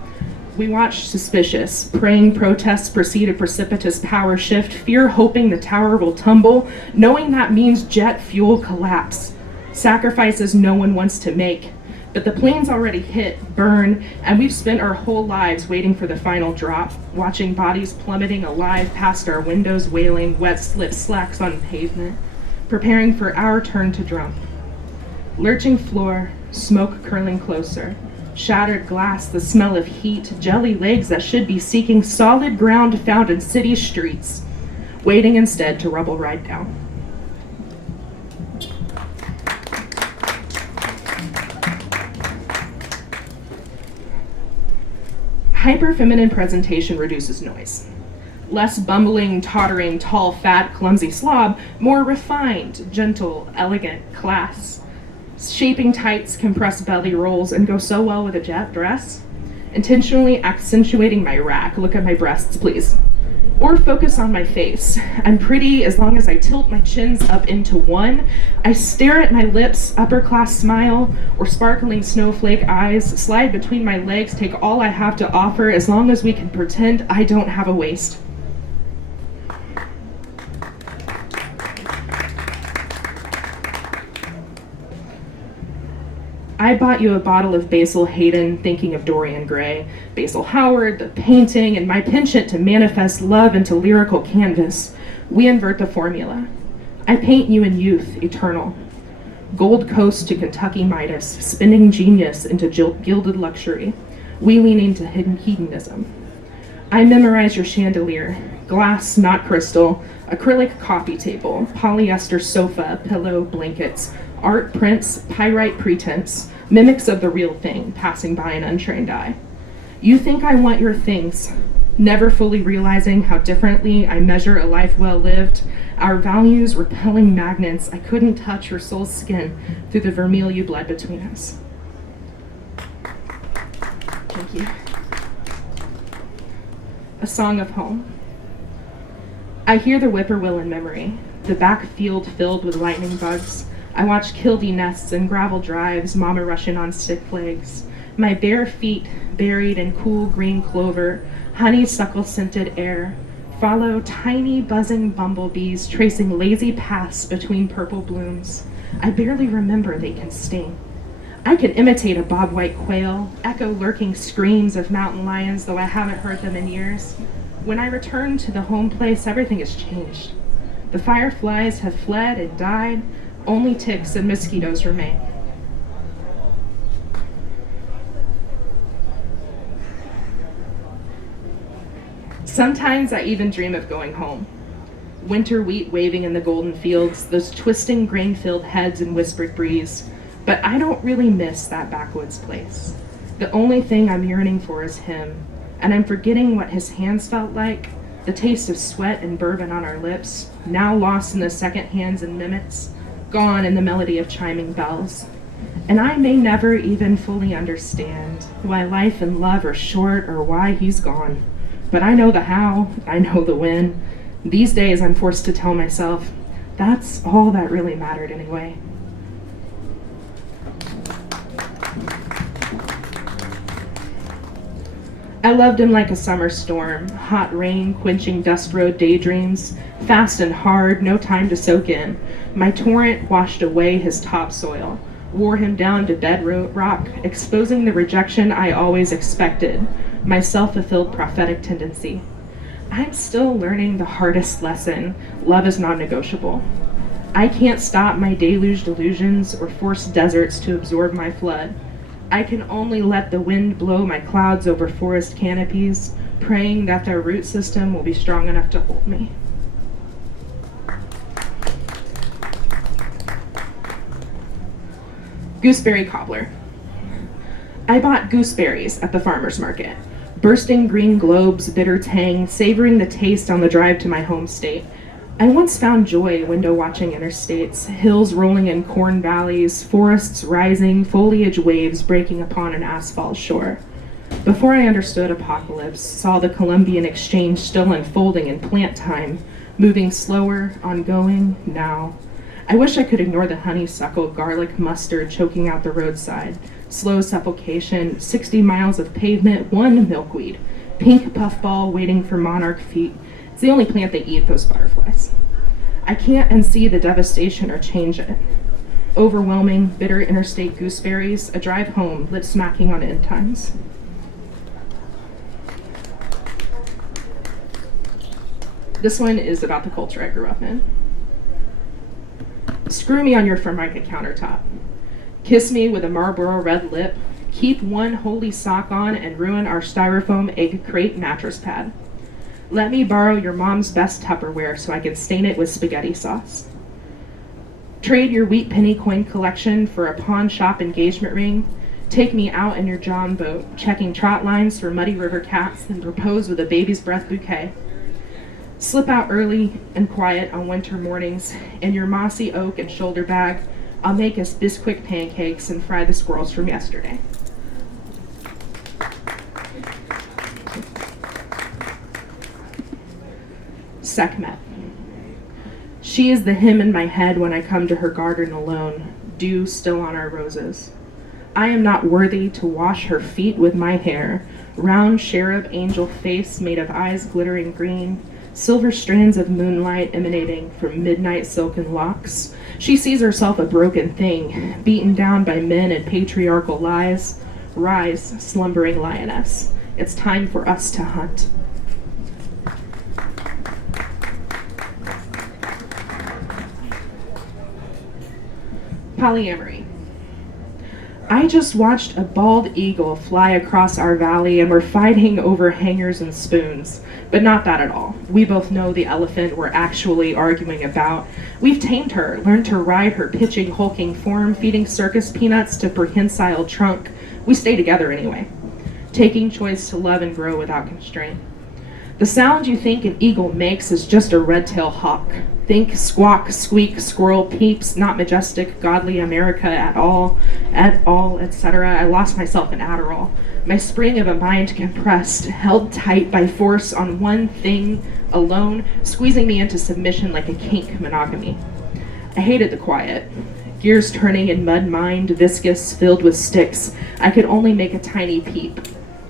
We watched suspicious, praying protests proceed a precipitous power shift, fear hoping the tower will tumble, knowing that means jet fuel collapse. Sacrifices no one wants to make. But the plane's already hit, burn, and we've spent our whole lives waiting for the final drop, watching bodies plummeting alive past our windows, wailing, wet slip slacks on pavement, preparing for our turn to drum. Lurching floor, smoke curling closer. Shattered glass, the smell of heat, jelly legs that should be seeking solid ground found in city streets, waiting instead to rubble ride down. Hyper-feminine presentation reduces noise. Less bumbling, tottering, tall, fat, clumsy slob, more refined, gentle, elegant, class. Shaping tights, compressed belly rolls, and go so well with a jet dress. Intentionally accentuating my rack. Look at my breasts, please. Or focus on my face. I'm pretty as long as I tilt my chins up into one. I stare at my lips, upper class smile, or sparkling snowflake eyes, slide between my legs, take all I have to offer as long as we can pretend I don't have a waist. I bought you a bottle of Basil Hayden, thinking of Dorian Gray, Basil Howard, the painting, and my penchant to manifest love into lyrical canvas. We invert the formula. I paint you in youth, eternal. Gold Coast to Kentucky Midas, spinning genius into gilded luxury. We lean into hidden hedonism. I memorize your chandelier, glass, not crystal, acrylic coffee table, polyester sofa, pillow, blankets, art prints, pyrite pretense, mimics of the real thing, passing by an untrained eye. You think I want your things, never fully realizing how differently I measure a life well lived, our values repelling magnets I couldn't touch your soul's skin through the vermeil you bled between us. Thank you. A Song of Home. I hear the whippoorwill in memory, the back field filled with lightning bugs. I watch killdee nests and gravel drives, mama rushing on stick legs. My bare feet buried in cool green clover, honeysuckle-scented air, follow tiny buzzing bumblebees tracing lazy paths between purple blooms. I barely remember they can sting. I can imitate a bobwhite quail, echo lurking screams of mountain lions, though I haven't heard them in years. When I return to the home place, everything has changed. The fireflies have fled and died. Only ticks and mosquitoes remain. Sometimes I even dream of going home. Winter wheat waving in the golden fields, those twisting grain-filled heads and whispered breeze. But I don't really miss that backwoods place. The only thing I'm yearning for is him, and I'm forgetting what his hands felt like, the taste of sweat and bourbon on our lips, now lost in the second hands and mimics, gone in the melody of chiming bells. And I may never even fully understand why life and love are short or why he's gone. But I know the how, I know the when. These days I'm forced to tell myself, that's all that really mattered anyway. I loved him like a summer storm, hot rain quenching dust road daydreams, fast and hard, no time to soak in. My torrent washed away his topsoil, wore him down to bedrock, exposing the rejection I always expected, my self-fulfilled prophetic tendency. I'm still learning the hardest lesson. Love is not negotiable. I can't stop my deluged illusions or force deserts to absorb my flood. I can only let the wind blow my clouds over forest canopies, praying that their root system will be strong enough to hold me. Gooseberry cobbler. I bought gooseberries at the farmer's market, bursting green globes, bitter tang, savoring the taste on the drive to my home state. I once found joy window watching interstates, hills rolling in corn valleys, forests rising, foliage waves breaking upon an asphalt shore. Before I understood apocalypse, saw the Columbian exchange still unfolding in plant time, moving slower, ongoing, now. I wish I could ignore the honeysuckle, garlic, mustard choking out the roadside, slow suffocation, 60 miles of pavement, one milkweed, pink puffball waiting for monarch feet. It's the only plant they eat, those butterflies. I can't unsee the devastation or change it. Overwhelming, bitter interstate gooseberries, a drive home, lit smacking on end times. This one is about the culture I grew up in. Screw me on your Formica countertop. Kiss me with a Marlboro red lip. Keep one holy sock on and ruin our styrofoam egg crate mattress pad. Let me borrow your mom's best Tupperware so I can stain it with spaghetti sauce. Trade your wheat penny coin collection for a pawn shop engagement ring. Take me out in your John boat, checking trot lines for muddy river cats, and propose with a baby's breath bouquet. Slip out early and quiet on winter mornings. In your mossy oak and shoulder bag, I'll make us Bisquick pancakes and fry the squirrels from yesterday. Sekhmet. She is the hymn in my head when I come to her garden alone, dew still on our roses. I am not worthy to wash her feet with my hair, round cherub angel face made of eyes glittering green, silver strands of moonlight emanating from midnight silken locks. She sees herself a broken thing, beaten down by men and patriarchal lies. Rise, slumbering lioness. It's time for us to hunt. Polyamory. I just watched a bald eagle fly across our valley and we're fighting over hangers and spoons. But not that at all. We both know the elephant we're actually arguing about. We've tamed her, learned to ride her pitching, hulking form, feeding circus peanuts to prehensile trunk. We stay together anyway, taking choice to love and grow without constraint. The sound you think an eagle makes is just a red-tailed hawk. Think squawk, squeak, squirrel, peeps, not majestic, godly America at all, etc. I lost myself in Adderall. My spring of a mind compressed, held tight by force on one thing alone, squeezing me into submission like a kink monogamy. I hated the quiet. Gears turning in mud mined, viscous, filled with sticks. I could only make a tiny peep.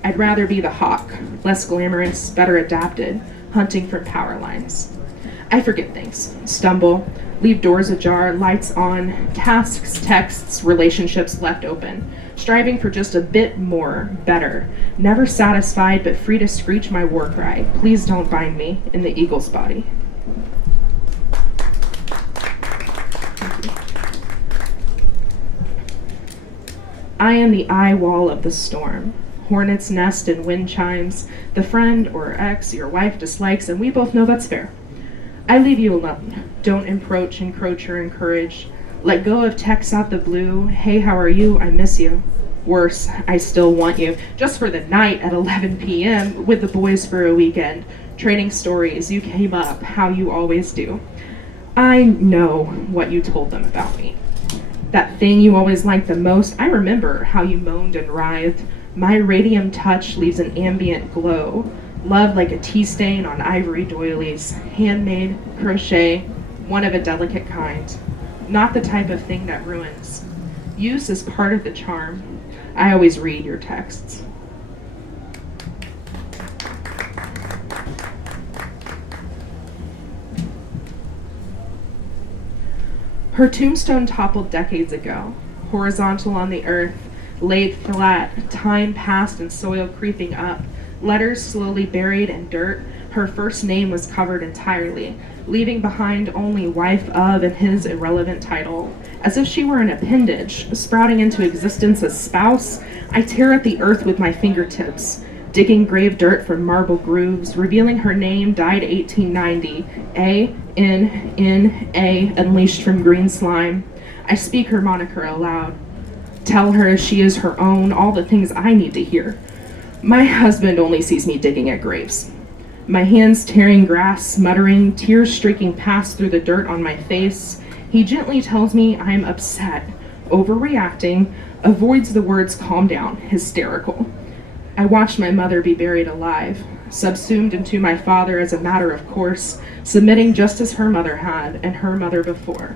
I'd rather be the hawk, less glamorous, better adapted, hunting from power lines. I forget things, stumble, leave doors ajar, lights on, tasks, texts, relationships left open, striving for just a bit more, better, never satisfied but free to screech my war cry, please don't bind me, in the eagle's body. I am the eye wall of the storm. Hornet's nest and wind chimes, the friend or ex your wife dislikes, and we both know that's fair. I leave you alone. Don't encroach or encourage. Let go of texts out the blue. Hey, how are you? I miss you. Worse, I still want you. Just for the night at 11 p.m. with the boys for a weekend. Trading stories. You came up, how you always do. I know what you told them about me. That thing you always liked the most, I remember how you moaned and writhed. My radium touch leaves an ambient glow. Love like a tea stain on ivory doilies. Handmade, crochet, one of a delicate kind. Not the type of thing that ruins. Use is part of the charm. I always read your texts. Her tombstone toppled decades ago, horizontal on the earth, laid flat, time passed and soil creeping up, letters slowly buried in dirt. Her first name was covered entirely, leaving behind only wife of and his irrelevant title. As if she were an appendage, sprouting into existence as spouse, I tear at the earth with my fingertips, digging grave dirt from marble grooves, revealing her name, died 1890, A-N-N-A, unleashed from green slime. I speak her moniker aloud. Tell her she is her own, all the things I need to hear. My husband only sees me digging at graves. My hands tearing grass, muttering, tears streaking past through the dirt on my face. He gently tells me I'm upset, overreacting, avoids the words calm down, hysterical. I watched my mother be buried alive, subsumed into my father as a matter of course, submitting just as her mother had and her mother before.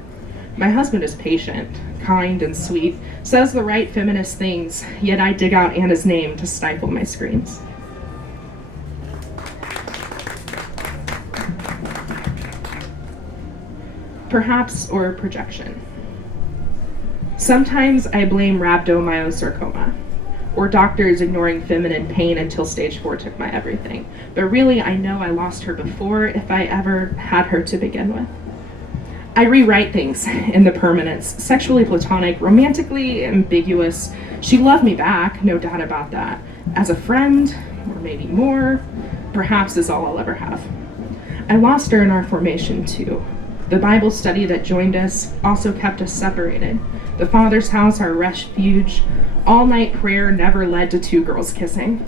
My husband is patient, kind and sweet, says the right feminist things, yet I dig out Anna's name to stifle my screams. Perhaps or projection. Sometimes I blame rhabdomyosarcoma, or doctors ignoring feminine pain until stage 4 took my everything. But really, I know I lost her before, if I ever had her to begin with. I rewrite things in the permanence, sexually platonic, romantically ambiguous. She loved me back, no doubt about that. As a friend, or maybe more, perhaps is all I'll ever have. I lost her in our formation too. The Bible study that joined us also kept us separated. The Father's house, our refuge, All-night prayer never led to two girls kissing.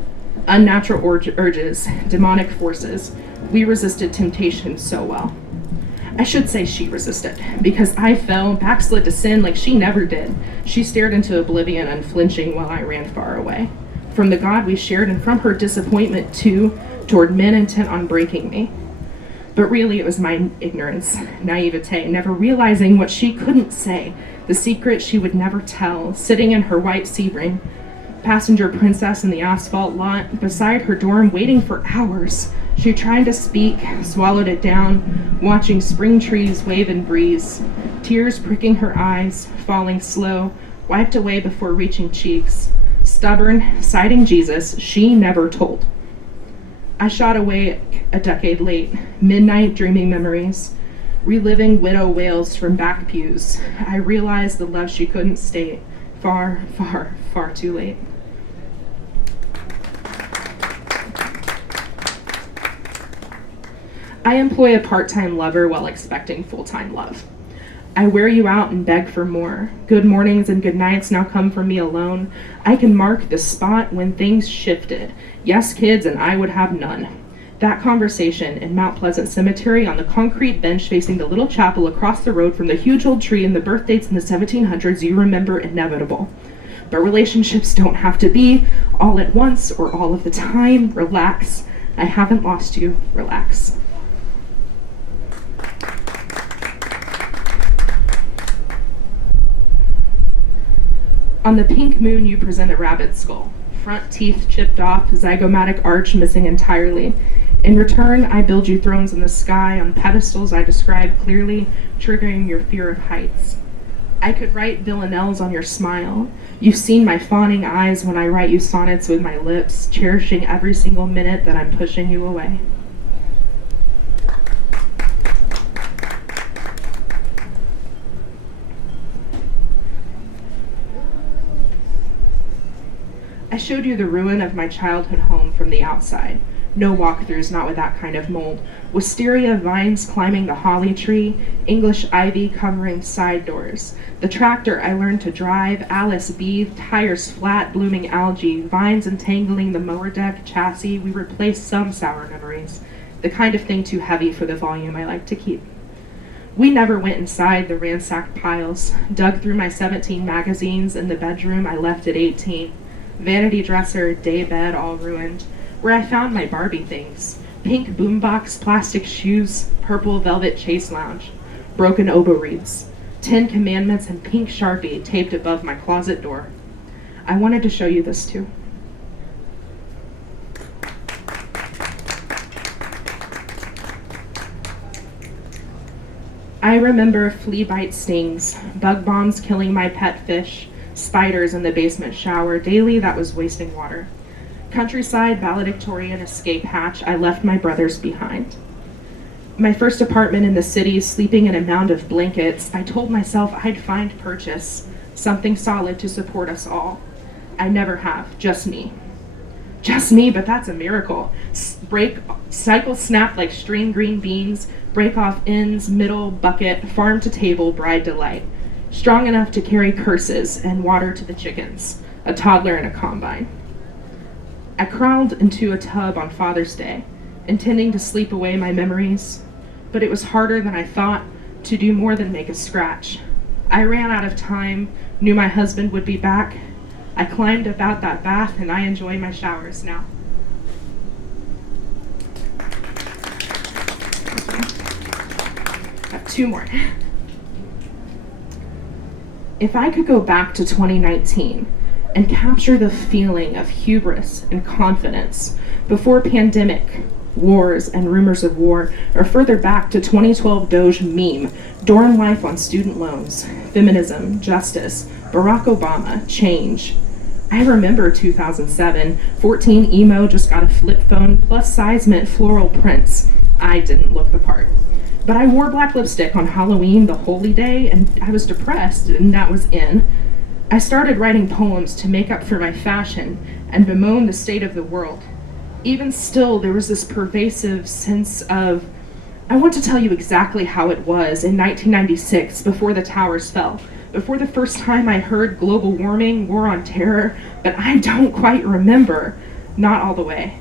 Unnatural urges, demonic forces. We resisted temptation so well. I should say she resisted, because I fell, backslid to sin like she never did. She stared into oblivion, unflinching, while I ran far away. From the God we shared, and from her disappointment, too, toward men intent on breaking me. But really, it was my ignorance, naivete, never realizing what she couldn't say, the secret she would never tell, sitting in her white Sebring, passenger princess in the asphalt lot, beside her dorm, waiting for hours. She tried to speak, swallowed it down, watching spring trees wave and breeze, tears pricking her eyes, falling slow, wiped away before reaching cheeks. Stubborn, citing Jesus, she never told. I shot away a decade late, midnight dreaming memories, reliving widow wails from back pews. I realized the love she couldn't state, far, far, far too late. I employ a part-time lover while expecting full-time love. I wear you out and beg for more. Good mornings and good nights now come from me alone. I can mark the spot when things shifted. Yes, kids, and I would have none. That conversation in Mount Pleasant Cemetery on the concrete bench facing the little chapel across the road from the huge old tree and the birth dates in the 1700s you remember inevitable. But relationships don't have to be all at once or all of the time. Relax. I haven't lost you. Relax. On the pink moon, you present a rabbit skull. Front teeth chipped off, zygomatic arch missing entirely. In return, I build you thrones in the sky on pedestals I describe clearly, triggering your fear of heights. I could write villanelles on your smile. You've seen my fawning eyes when I write you sonnets with my lips, cherishing every single minute that I'm pushing you away. I showed you the ruin of my childhood home from the outside. No walkthroughs, not with that kind of mold. Wisteria vines climbing the holly tree, English ivy covering side doors. The tractor I learned to drive, Alice B, tires flat, blooming algae, vines entangling the mower deck chassis. We replaced some sour memories, the kind of thing too heavy for the volume I like to keep. We never went inside the ransacked piles, dug through my 17 magazines in the bedroom I left at 18. Vanity dresser, day bed, all ruined. Where I found my Barbie things. Pink boombox, plastic shoes, purple velvet chase lounge. Broken oboe wreaths. 10 Commandments and pink Sharpie taped above my closet door. I wanted to show you this too. I remember flea bite stings, bug bombs killing my pet fish, spiders in the basement shower, daily that was wasting water. Countryside, valedictorian, escape hatch, I left my brothers behind. My first apartment in the city, sleeping in a mound of blankets, I told myself I'd find purchase, something solid to support us all. I never have, just me. Just me, but that's a miracle. Cycle snap like string green beans, break off ends, middle, bucket, farm to table, bride delight. Strong enough to carry curses and water to the chickens, a toddler in a combine. I crawled into a tub on Father's Day, intending to sleep away my memories, but it was harder than I thought to do more than make a scratch. I ran out of time, knew my husband would be back. I climbed about that bath and I enjoy my showers now. I have two more. If I could go back to 2019 and capture the feeling of hubris and confidence before pandemic, wars, and rumors of war, or further back to 2012 Doge meme, dorm life on student loans, feminism, justice, Barack Obama, change. I remember 2007, 14 emo just got a flip phone, plus size meant floral prints. I didn't look the part. But I wore black lipstick on Halloween, the holy day, and I was depressed, and that was in. I started writing poems to make up for my fashion and bemoan the state of the world. Even still, there was this pervasive sense of I want to tell you exactly how it was in 1996, before the towers fell, before the first time I heard global warming, war on terror, but I don't quite remember. Not all the way.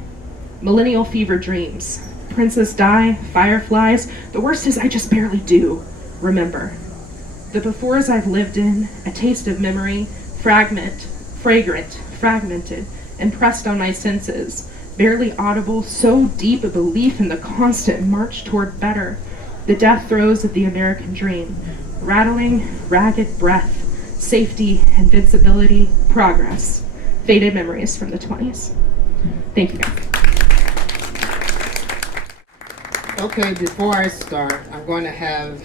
Millennial fever dreams. Princess Di, fireflies. The worst is I just barely do remember. The befores I've lived in, a taste of memory, fragrant, fragmented, impressed on my senses, barely audible, so deep a belief in the constant march toward better, the death throes of the American dream, rattling, ragged breath, safety, invincibility, progress, faded memories from the 20s. Thank you, guys. Okay, before I start, I'm going to have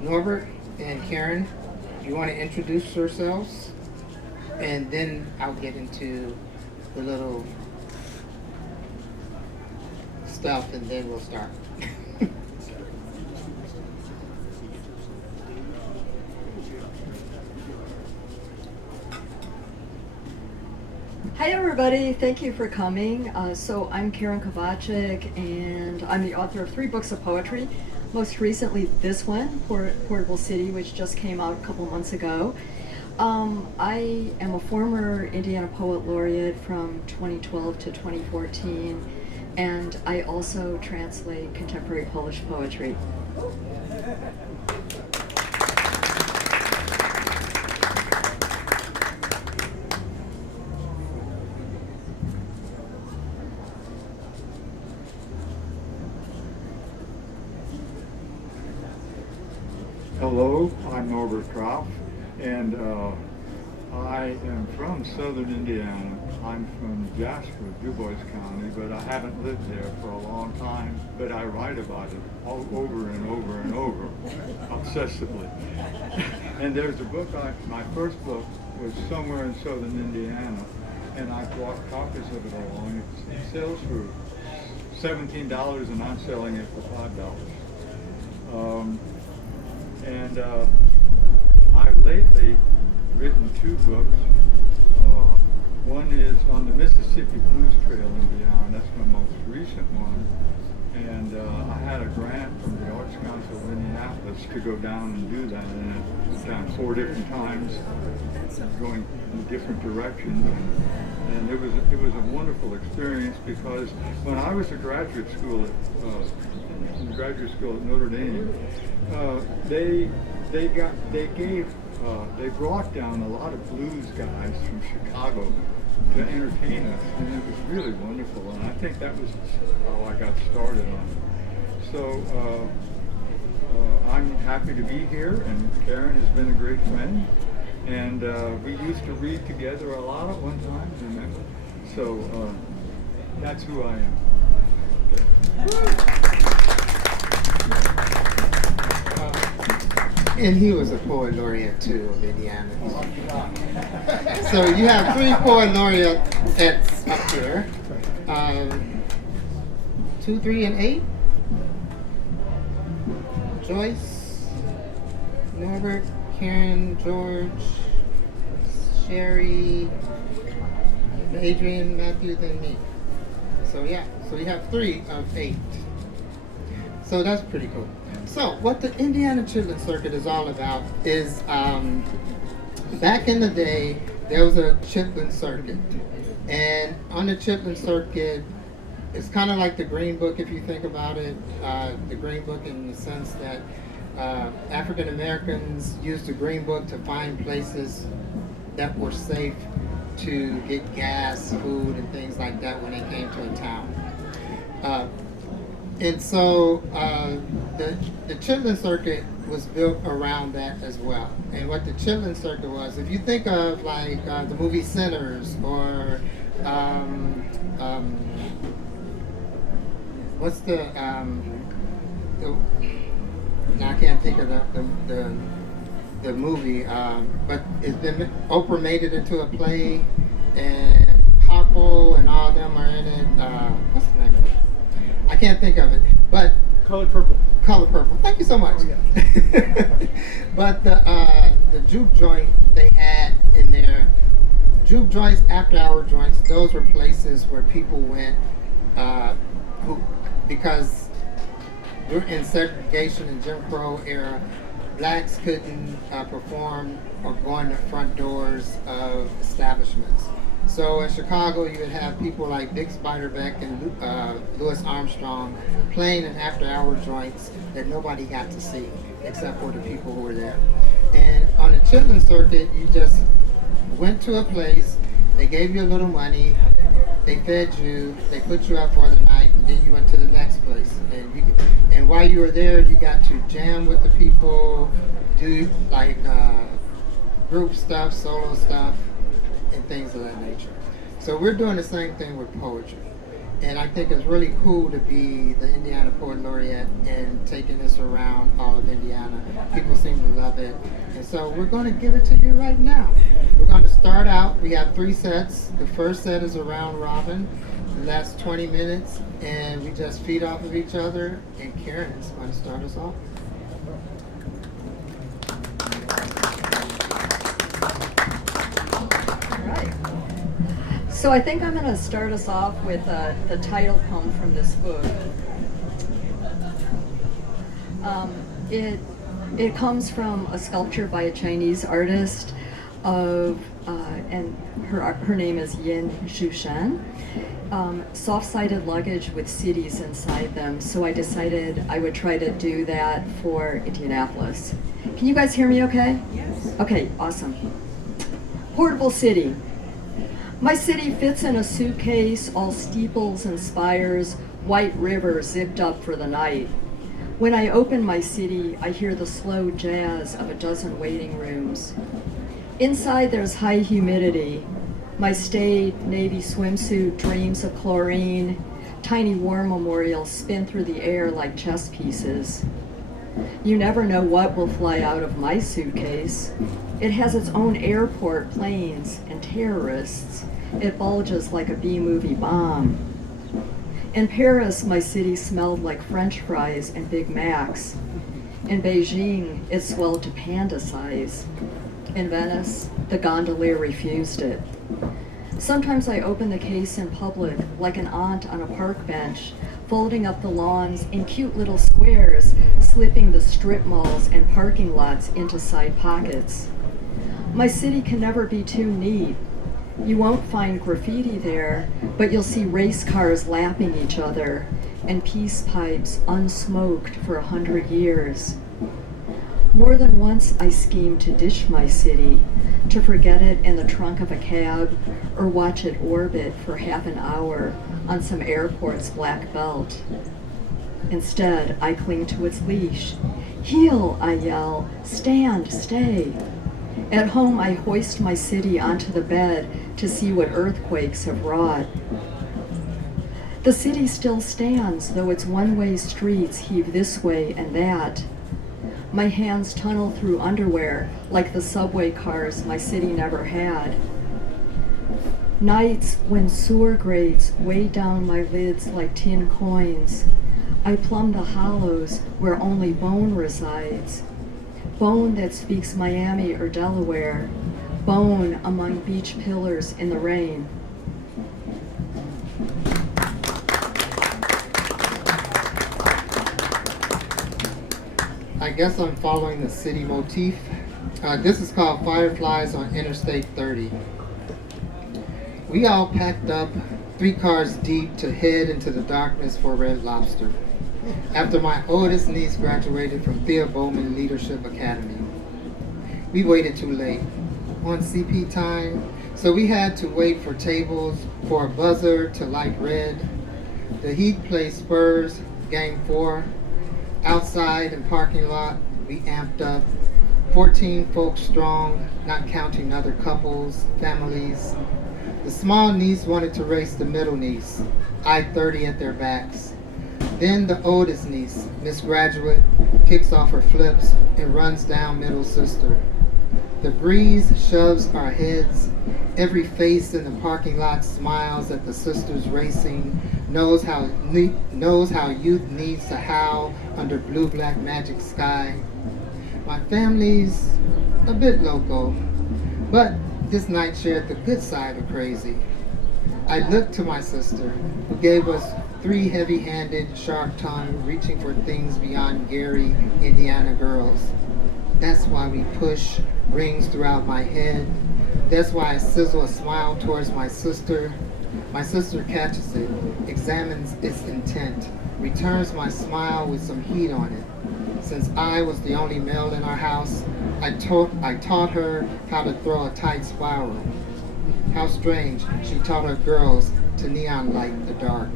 Norbert and Karen, you want to introduce yourselves? And then I'll get into the little stuff and then we'll start. Hi everybody, thank you for coming. So I'm Karen Kovacik and I'm the author of 3 books of poetry. Most recently this one, Portable City, which just came out a couple months ago. I am a former Indiana Poet Laureate from 2012 to 2014, and I also translate contemporary Polish poetry. Hello, I'm Norbert Krapf, and I am from southern Indiana. I'm from Jasper, DuBois County, but I haven't lived there for a long time, but I write about it all over and over and over, obsessively. And there's a book, my first book was somewhere in southern Indiana, and I brought copies of it along. It sells for $17 and I'm selling it for $5. And I've lately written 2 books. One is on the Mississippi Blues Trail and beyond. That's my most recent one. And I had a grant from the Arts Council of Indianapolis to go down and do that. And I've done 4 different times, going in different directions. And it was a wonderful experience because when I was in graduate school at Notre Dame, they brought down a lot of blues guys from Chicago to entertain us, and it was really wonderful. And I think that was how I got started on it. So I'm happy to be here, and Karen has been a great friend. And we used to read together a lot at one time, remember? So that's who I am. And he was a poet laureate too of Indiana. So you have 3 poet laureates up here. 2, 3, and 8. Joyce, Norbert, Karen, George, Sherry, Adrian, Matthew, then me. So yeah, so you have 3 of 8. So that's pretty cool. So what the Indiana Chitlin Circuit is all about is, back in the day, there was a Chitlin Circuit. And on the Chitlin Circuit, it's kind of like the Green Book if you think about it. The Green Book in the sense that African Americans used the Green Book to find places that were safe to get gas, food, and things like that when they came to a town. And so the Chitlin Circuit was built around that as well. And what the Chitlin Circuit was, if you think of like the movie Sinners or what's the now I can't think of the movie, but it's been Oprah made it into a play, and Harpo and all of them are in it. What's the name of it? I can't think of it, but Colored Purple. Color Purple. Thank you so much. Oh, yeah. But the juke joint they had in there, juke joints, after hour joints, those were places where people went because we're in segregation and Jim Crow era. Blacks couldn't perform or go in the front doors of establishments. So in Chicago, you would have people like Dick Spiderbeck and Louis Armstrong playing in after-hour joints that nobody got to see except for the people who were there. And on the Chitlin circuit, you just went to a place, they gave you a little money, they fed you, they put you up for the night, and then you went to the next place. And while you were there, you got to jam with the people, do like group stuff, solo stuff, and things of that nature. So we're doing the same thing with poetry. And I think it's really cool to be the Indiana Poet Laureate and taking this around all of Indiana. People seem to love it. And so we're going to give it to you right now. We're going to start out, we have 3 sets. The first set is a round robin. That's 20 minutes, and we just feed off of each other. And Karen is going to start us off. So I think I'm going to start us off with the title poem from this book. It comes from a sculpture by a Chinese artist and her name is Yin Xushan. Soft-sided luggage with cities inside them. So I decided I would try to do that for Indianapolis. Can you guys hear me okay? Yes. Okay, awesome. Portable city. My city fits in a suitcase, all steeples and spires, white river zipped up for the night. When I open my city, I hear the slow jazz of a dozen waiting rooms. Inside there's high humidity. My staid navy swimsuit dreams of chlorine. Tiny war memorials spin through the air like chess pieces. You never know what will fly out of my suitcase. It has its own airport, planes, and terrorists. It bulges like a B-movie bomb. In Paris, my city smelled like French fries and Big Macs. In Beijing, it swelled to panda size. In Venice, the gondolier refused it. Sometimes I open the case in public, like an aunt on a park bench, folding up the lawns in cute little squares, slipping the strip malls and parking lots into side pockets. My city can never be too neat. You won't find graffiti there, but you'll see race cars lapping each other and peace pipes unsmoked for 100 years. More than once I schemed to ditch my city, to forget it in the trunk of a cab or watch it orbit for half an hour on some airport's black belt. Instead, I cling to its leash. Heel, I yell, stand, stay. At home, I hoist my city onto the bed to see what earthquakes have wrought. The city still stands, though its one-way streets heave this way and that. My hands tunnel through underwear like the subway cars my city never had. Nights when sewer grates weigh down my lids like tin coins, I plumb the hollows where only bone resides. Bone that speaks Miami or Delaware, bone among beach pillars in the rain. I guess I'm following the city motif. This is called Fireflies on Interstate 30. We all packed up 3 cars deep to head into the darkness for Red Lobster. After my oldest niece graduated from Thea Bowman Leadership Academy. We waited too late, on CP time, so we had to wait for tables for a buzzer to light red. The Heat played Spurs, Game 4. Outside in parking lot, we amped up. 14 folks strong, not counting other couples, families. The small niece wanted to race the middle niece, I-30 at their backs. Then the oldest niece, Miss Graduate, kicks off her flips and runs down middle sister. The breeze shoves our heads. Every face in the parking lot smiles at the sisters racing, knows how youth needs to howl under blue-black magic sky. My family's a bit local, but this night shared the good side of crazy. I looked to my sister, who gave us three heavy-handed, sharp-tongued, reaching for things beyond Gary, Indiana girls. That's why we push rings throughout my head. That's why I sizzle a smile towards my sister. My sister catches it, examines its intent, returns my smile with some heat on it. Since I was the only male in our house, I taught her how to throw a tight spiral. How strange, she taught her girls to neon light the dark.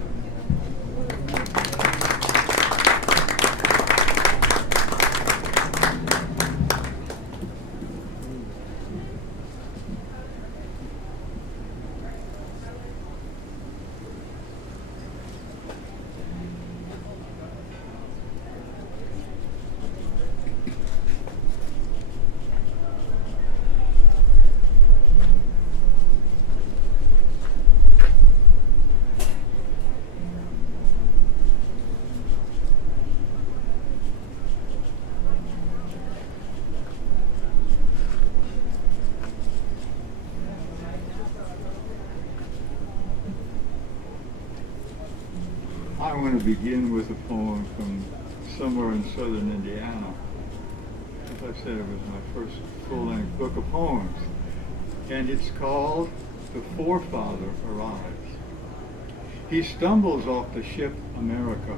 I want to begin with a poem from somewhere in southern Indiana. As I said, it was my first full-length book of poems. And it's called The Forefather Arrives. He stumbles off the ship America,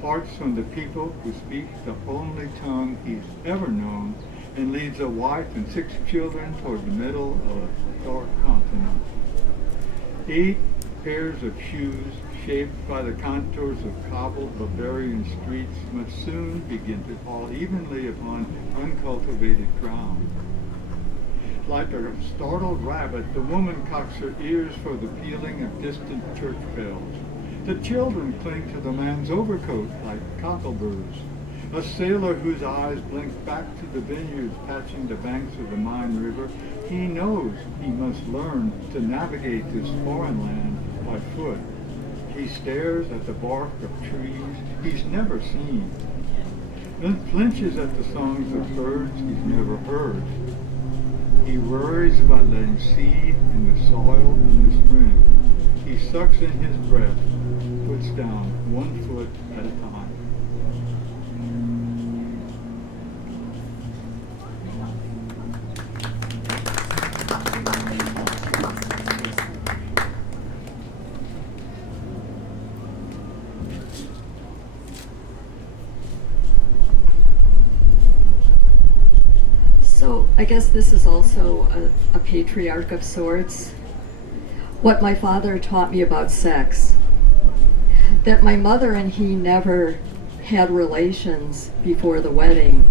parts from the people who speak the only tongue he's ever known, and leads a wife and 6 children toward the middle of a dark continent. 8 pairs of shoes shaped by the contours of cobbled Bavarian streets must soon begin to fall evenly upon uncultivated ground. Like a startled rabbit, the woman cocks her ears for the pealing of distant church bells. The children cling to the man's overcoat like cockleburs. A sailor whose eyes blink back to the vineyards patching the banks of the Mine River, he knows he must learn to navigate this foreign land by foot. He stares at the bark of trees he's never seen, then flinches at the songs of birds he's never heard. He worries about letting seed in the soil in the spring. He sucks in his breath, puts down 1 foot at a time. So I guess this is also a patriarch of sorts. What my father taught me about sex. That my mother and he never had relations before the wedding.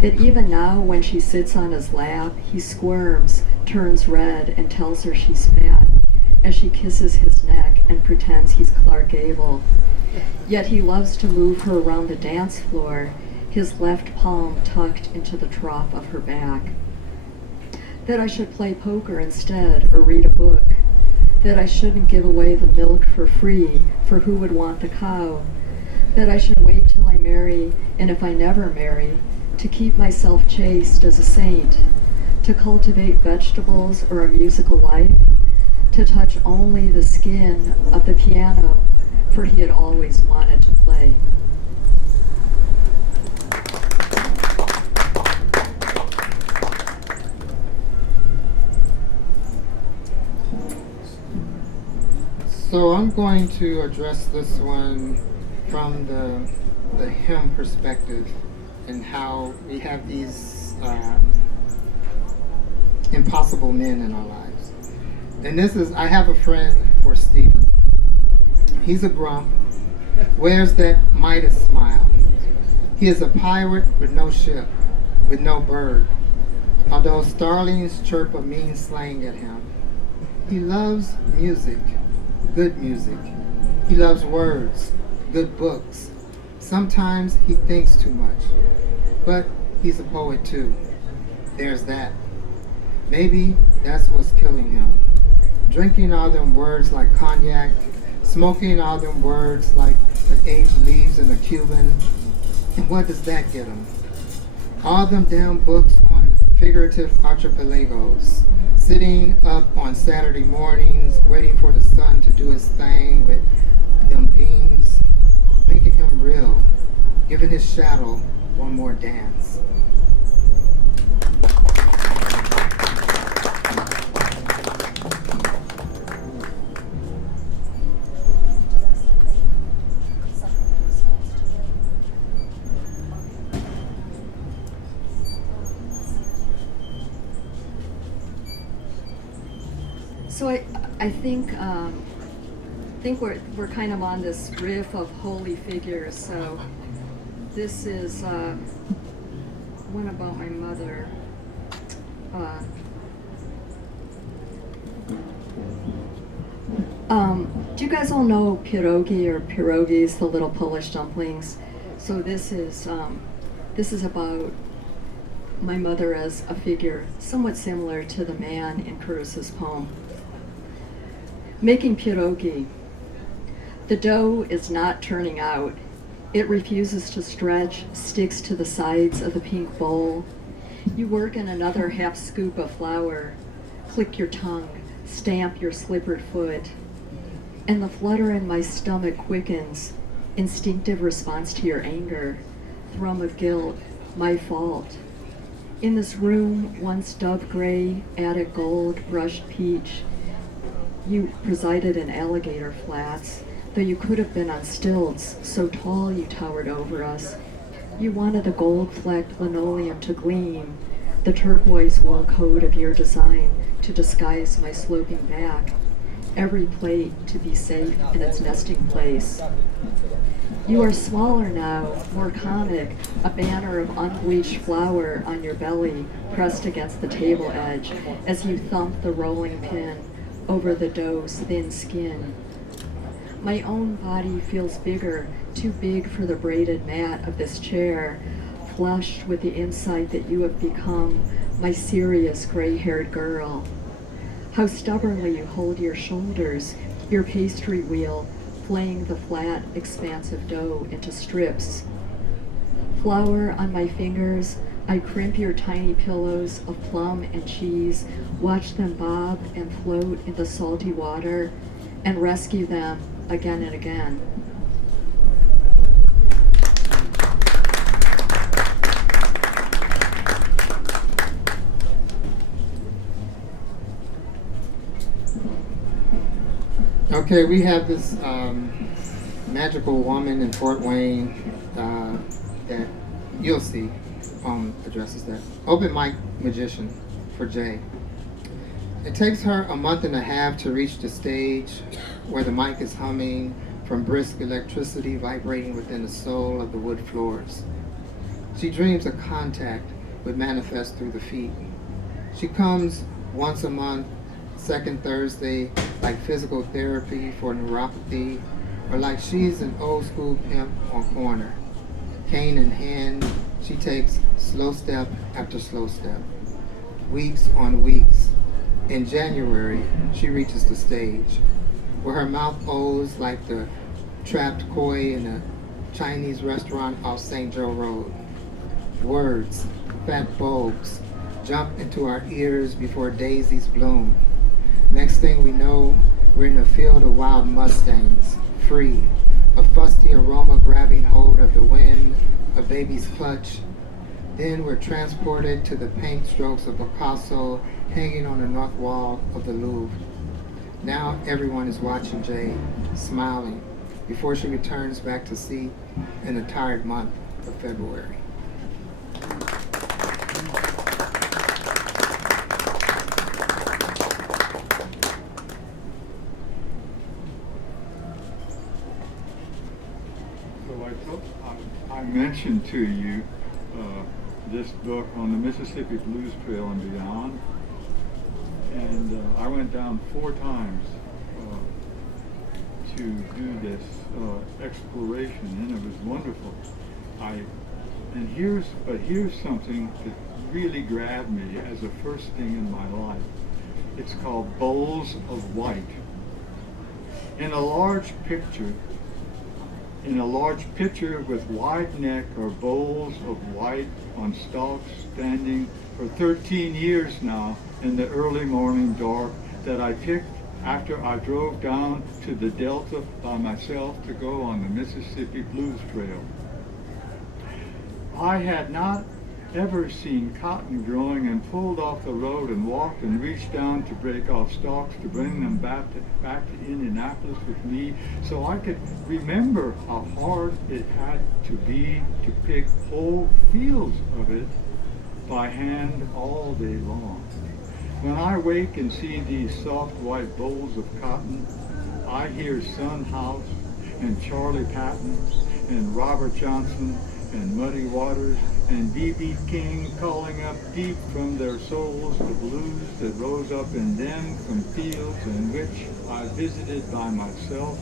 That even now when she sits on his lap, he squirms, turns red, and tells her she's fat as she kisses his neck and pretends he's Clark Gable. Yet he loves to move her around the dance floor, his left palm tucked into the trough of her back. That I should play poker instead or read a book. That I shouldn't give away the milk for free, for who would want the cow. That I should wait till I marry, and if I never marry, to keep myself chaste as a saint, to cultivate vegetables or a musical life, to touch only the skin of the piano, for he had always wanted to play. So I'm going to address this one from the hymn perspective and how we have these impossible men in our lives. And this is, I have a friend for Stephen. He's a grump, wears that Midas smile. He is a pirate with no ship, with no bird, although starlings chirp a mean slang at him. He loves music. Good music. He loves words, good books. Sometimes he thinks too much, but he's a poet too. There's that. Maybe that's what's killing him. Drinking all them words like cognac, smoking all them words like the aged leaves in a Cuban. And what does that get him? All them damn books on figurative archipelagos. Sitting up on Saturday mornings, waiting for the sun to do his thing with them beams, making him real, giving his shadow one more dance. So I think we're kind of on this riff of holy figures. So this is one about my mother. Do you guys all know pierogi or pierogis, the little Polish dumplings? So this is about my mother as a figure somewhat similar to the man in Kruz's poem. Making pierogi. The dough is not turning out. It refuses to stretch, sticks to the sides of the pink bowl. You work in another half scoop of flour, click your tongue, stamp your slippered foot, and the flutter in my stomach quickens, instinctive response to your anger, thrum of guilt, my fault. In this room, once dove gray, attic gold, brushed peach, you presided in alligator flats, though you could have been on stilts, so tall you towered over us. You wanted a gold-flecked linoleum to gleam, the turquoise wool coat of your design to disguise my sloping back, every plate to be safe in its nesting place. You are smaller now, more comic, a banner of unbleached flour on your belly pressed against the table edge as you thump the rolling pin over the dough's thin skin. My own body feels bigger, too big for the braided mat of this chair, flushed with the insight that you have become my serious gray-haired girl. How stubbornly you hold your shoulders, your pastry wheel, flaying the flat, expansive dough into strips. Flour on my fingers, I crimp your tiny pillows of plum and cheese, watch them bob and float in the salty water, and rescue them again and again. Okay, we have this magical woman in Fort Wayne that you'll see addresses that. Open mic magician for Jay. It takes her a month and a half to reach the stage where the mic is humming from brisk electricity vibrating within the soul of the wood floors. She dreams a contact would manifest through the feet. She comes once a month, second Thursday, like physical therapy for neuropathy, or like she's an old school pimp on corner. Cane in hand, she takes slow step after slow step, weeks on weeks. In January, she reaches the stage, where her mouth O's like the trapped koi in a Chinese restaurant off St. Joe Road. Words, fat bulbs, jump into our ears before daisies bloom. Next thing we know, we're in a field of wild mustangs, free, a fusty aroma grabbing hold of the wind, a baby's clutch. Then we're transported to the paint strokes of Picasso hanging on the north wall of the Louvre. Now everyone is watching Jade, smiling, before she returns back to sea in the tired month of February. I mentioned to you this book on the Mississippi Blues Trail and beyond, and I went down 4 times to do this exploration, and it was wonderful. Here's something that really grabbed me as the first thing in my life. It's called Bowls of White. In a large pitcher with wide neck are bowls of white on stalks standing for 13 years now in the early morning dark that I picked after I drove down to the Delta by myself to go on the Mississippi Blues Trail. I had not ever seen cotton growing and pulled off the road and walked and reached down to break off stalks to bring them back to Indianapolis with me so I could remember how hard it had to be to pick whole fields of it by hand all day long. When I wake and see these soft white bowls of cotton, I hear Son House and Charlie Patton and Robert Johnson and Muddy Waters and B.B. King calling up deep from their souls the blues that rose up in them from fields in which I visited by myself,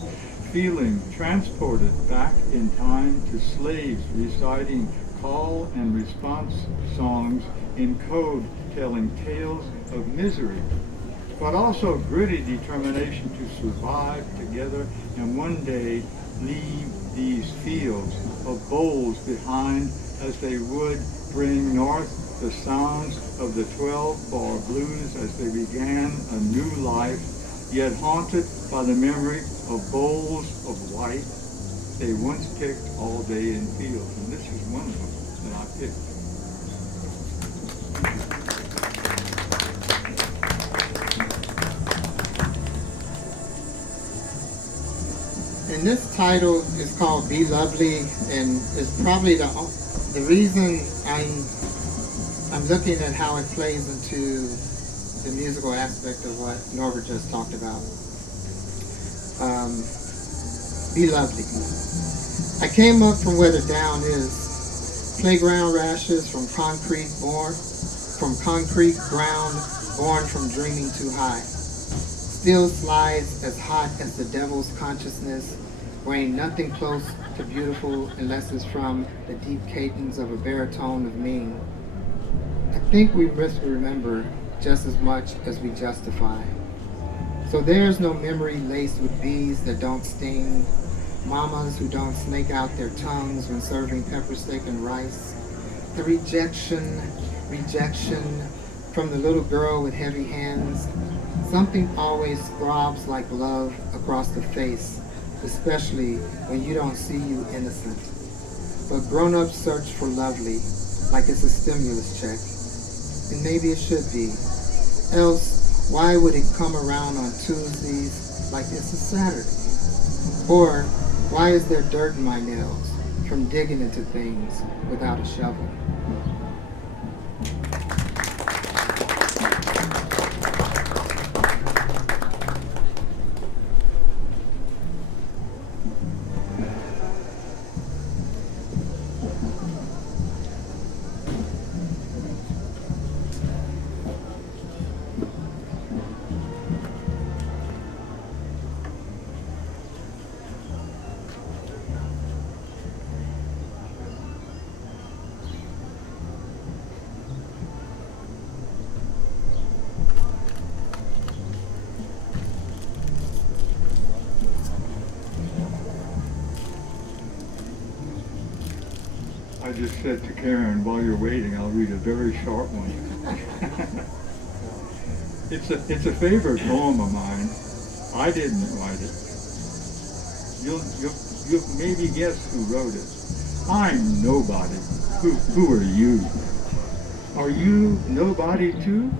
feeling transported back in time to slaves reciting call and response songs in code telling tales of misery, but also gritty determination to survive together and one day leave these fields of bowls behind as they would bring north the sounds of the 12-bar blues as they began a new life, yet haunted by the memory of bowls of white they once picked all day in fields. And this is one of them that I picked. And this title is called Be Lovely, and it's probably the reason I'm looking at how it plays into the musical aspect of what Norbert just talked about. Be lovely. I came up from where the down is, playground rashes from concrete ground born from dreaming too high. Still slides as hot as the devil's consciousness, weighing nothing close to beautiful unless it's from the deep cadence of a baritone of mean. I think we misremember just as much as we justify. So there's no memory laced with bees that don't sting, mamas who don't snake out their tongues when serving pepper steak and rice, the rejection from the little girl with heavy hands. Something always throbs like love across the face, especially when you don't see you innocent. But grown-ups search for lovely, like it's a stimulus check. And maybe it should be. Else, why would it come around on Tuesdays like it's a Saturday? Or, why is there dirt in my nails from digging into things without a shovel? I just said to Karen, while you're waiting, I'll read a very short one. It's a favorite poem of mine. I didn't write it. You'll maybe guess who wrote it. I'm nobody. Who are you? Are you nobody too?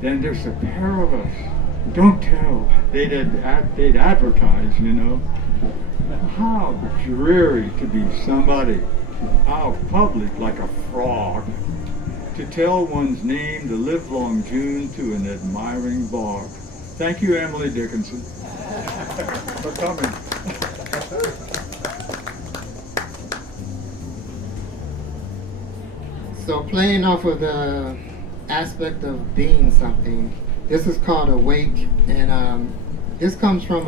Then there's a pair of us. Don't tell. They'd advertise, you know. How dreary to be somebody. How public, like a frog, to tell one's name the livelong June to an admiring bar. Thank you, Emily Dickinson, for coming. So playing off of the aspect of being something, this is called Awake, and this comes from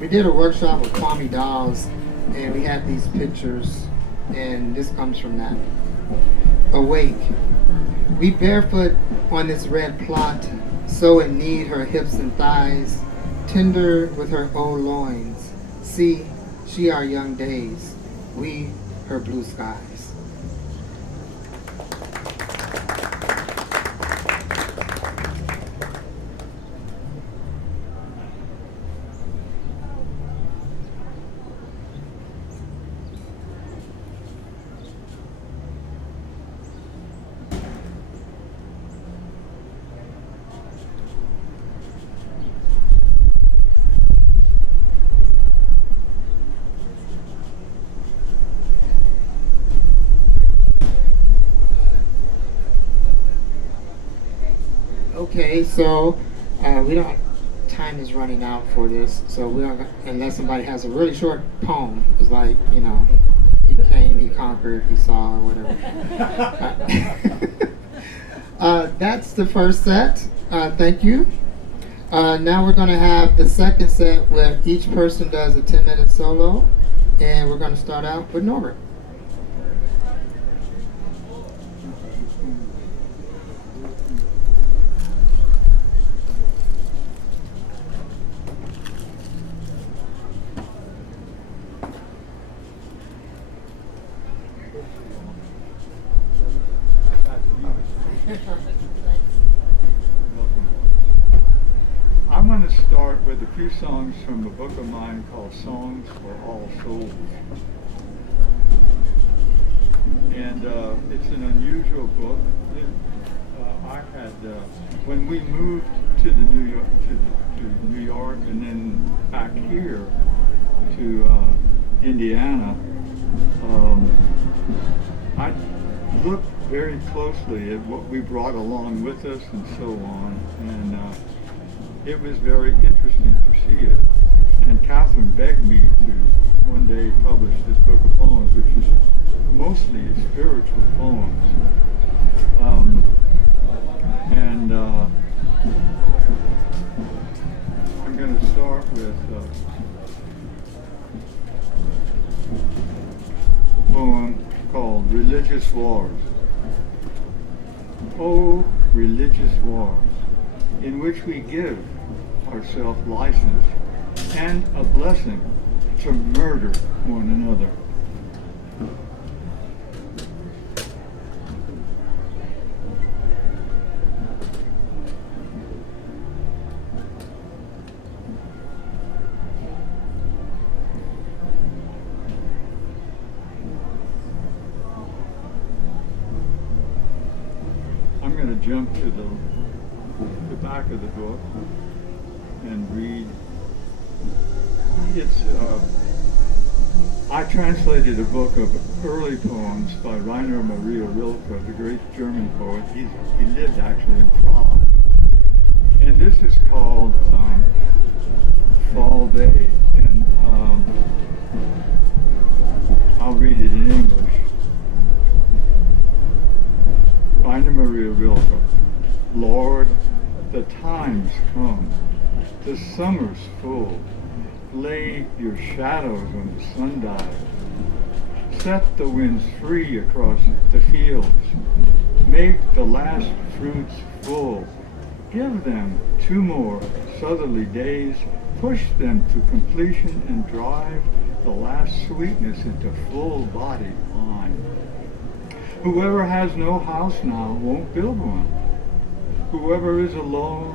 we did a workshop with Kwame Dolls, and we had these pictures, and this comes from that. Awake. We barefoot on this red plot, so in need her hips and thighs, tender with her old loins. See, she our young days, we her blue skies. Okay, so we don't. Time is running out for this, so we don't. Unless somebody has a really short poem, it's like he came, he conquered, he saw, or whatever. That's the first set. Thank you. Now we're going to have the second set where each person does a 10-minute solo, and we're going to start out with Norbert. I'm going to start with a few songs from a book of mine called Songs for All Souls. And it's an unusual book. I had, when we moved to New York and then back here to Indiana, I looked very closely at what we brought along with us and so on, and it was very interesting to see it. And Catherine begged me to one day publish this book of poems, which is mostly spiritual poems. I'm going to start with a poem called Religious Wars. Oh, religious wars, in which we give ourselves license and a blessing to murder one another. I'm going to jump to the back of the book and read. It's I translated a book of early poems by Rainer Maria Rilke, the great German poet. He lived actually in Prague. And this is called Fall Day, and I'll read it in English. Rainer Maria Rilke. Lord, the time's come, the summer's full. Lay your shadows on the sundial. Set the winds free across the fields. Make the last fruits full. Give them 2 more southerly days. Push them to completion and drive the last sweetness into full-bodied wine. Whoever has no house now won't build one. Whoever is alone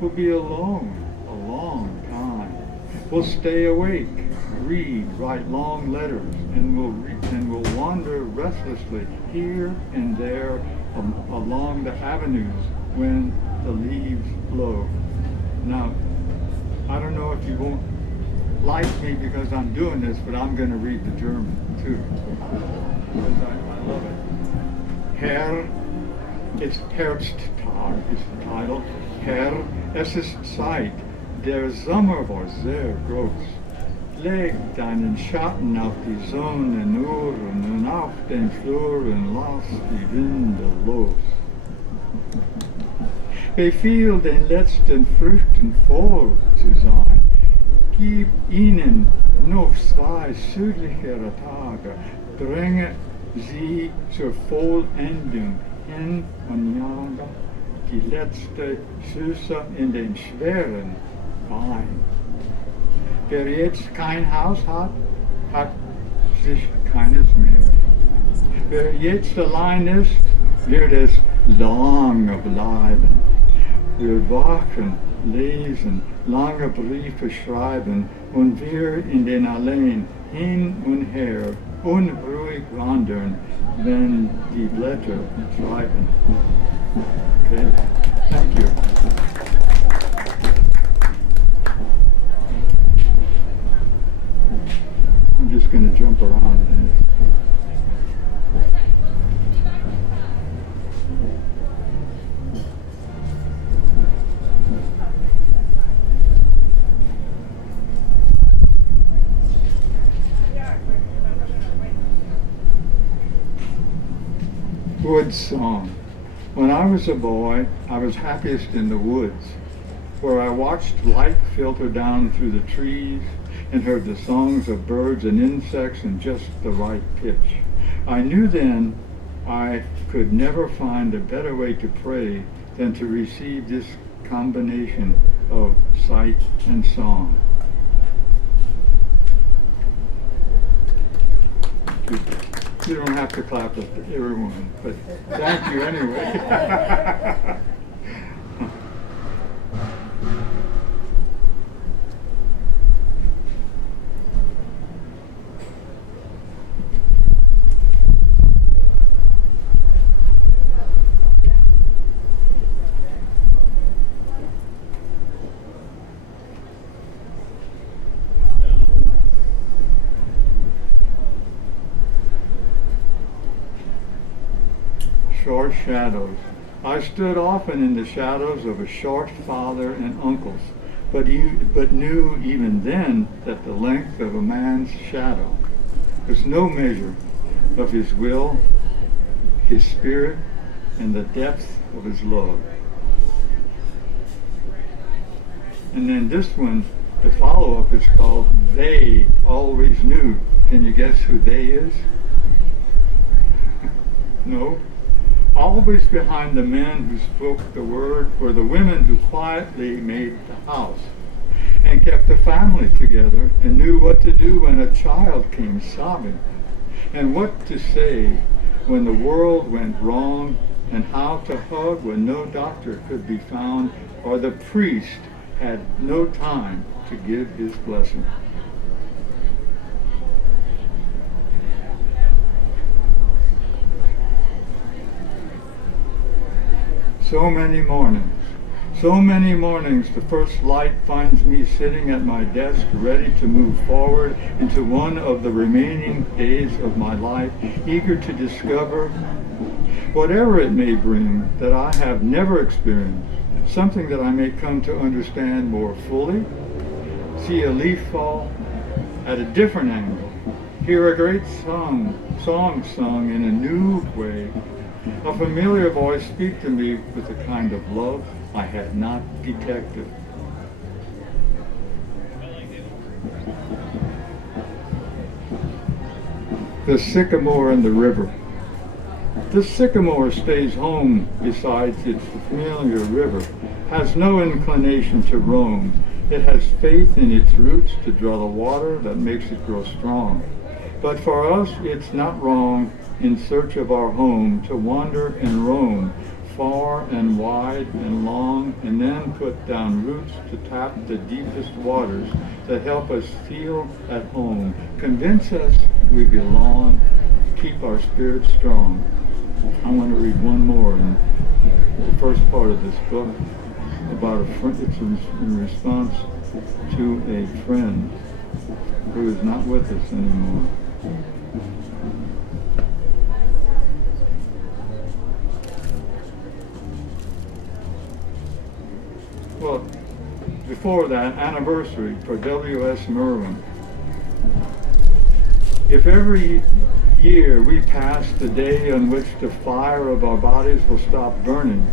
will be alone a long time. Will stay awake, read, write long letters, and will wander restlessly here and there along the avenues when the leaves blow. Now, I don't know if you won't like me because I'm doing this, but I'm going to read the German too, because I love it. Herr, it's Herbsttag is the title. Herr, es ist Zeit. Der Sommer war sehr groß. Leg deinen Schatten auf die Sonnenuhren und auf den Fluren lass die Winde los. Befiehl den letzten Früchten voll zu sein. Gib ihnen noch 2 südlichere Tage. Bringe sie zur Vollendung hin und jage die letzte Süße in den schweren Wein. Wer jetzt kein Haus hat, hat sich keines mehr. Wer jetzt allein ist, wird es lange bleiben. Wir wachen, lesen, lange Briefe schreiben und wir in den Alleen hin und her unruhig wandern, wenn die Blätter treiben. Okay, thank you. I'm just going to jump around in this. Woods song. When I was a boy, I was happiest in the woods, where I watched light filter down through the trees and heard the songs of birds and insects in just the right pitch. I knew then I could never find a better way to pray than to receive this combination of sight and song. You don't have to clap at everyone, but thank you anyway. Short shadows. I stood often in the shadows of a short father and uncles, but knew even then that the length of a man's shadow was no measure of his will, his spirit, and the depth of his love. And then this one, the follow-up is called They Always Knew. Can you guess who they is? No? Always behind the men who spoke the word were the women who quietly made the house and kept the family together and knew what to do when a child came sobbing and what to say when the world went wrong and how to hug when no doctor could be found or the priest had no time to give his blessing. So many mornings, the first light finds me sitting at my desk, ready to move forward into one of the remaining days of my life, eager to discover whatever it may bring that I have never experienced, something that I may come to understand more fully, see a leaf fall at a different angle, hear a great song sung in a new way, a familiar voice speak to me with a kind of love I had not detected. The sycamore and the river. The sycamore stays home beside its familiar river, has no inclination to roam. It has faith in its roots to draw the water that makes it grow strong. But for us, it's not wrong in search of our home to wander and roam far and wide and long, and then put down roots to tap the deepest waters that help us feel at home, convince us we belong, keep our spirits strong. I want to read one more in the first part of this book about a friend. It's in response to a friend who is not with us anymore. Well, before that, anniversary for W.S. Merwin. If every year we pass the day on which the fire of our bodies will stop burning,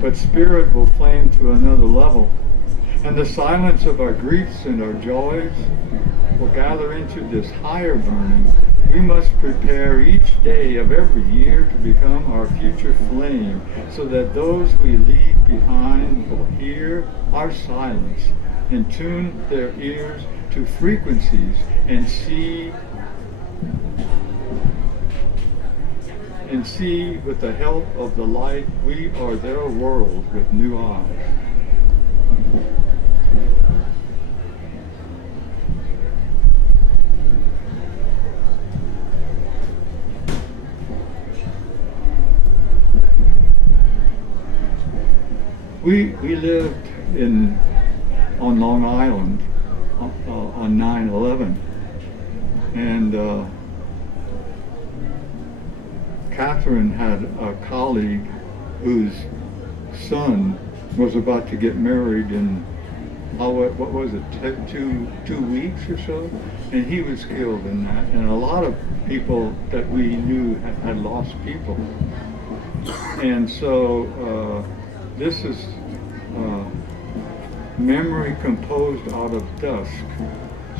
but spirit will flame to another level, and the silence of our griefs and our joys will gather into this higher burning, we must prepare each day of every year to become our future flame, so that those we leave behind will hear our silence and tune their ears to frequencies and see with the help of the light we are their world with new eyes. We lived on Long Island on 9/11, and Catherine had a colleague whose son was about to get married in, what was it, two weeks or so, and he was killed in that. And a lot of people that we knew had lost people And so this is memory composed out of dusk.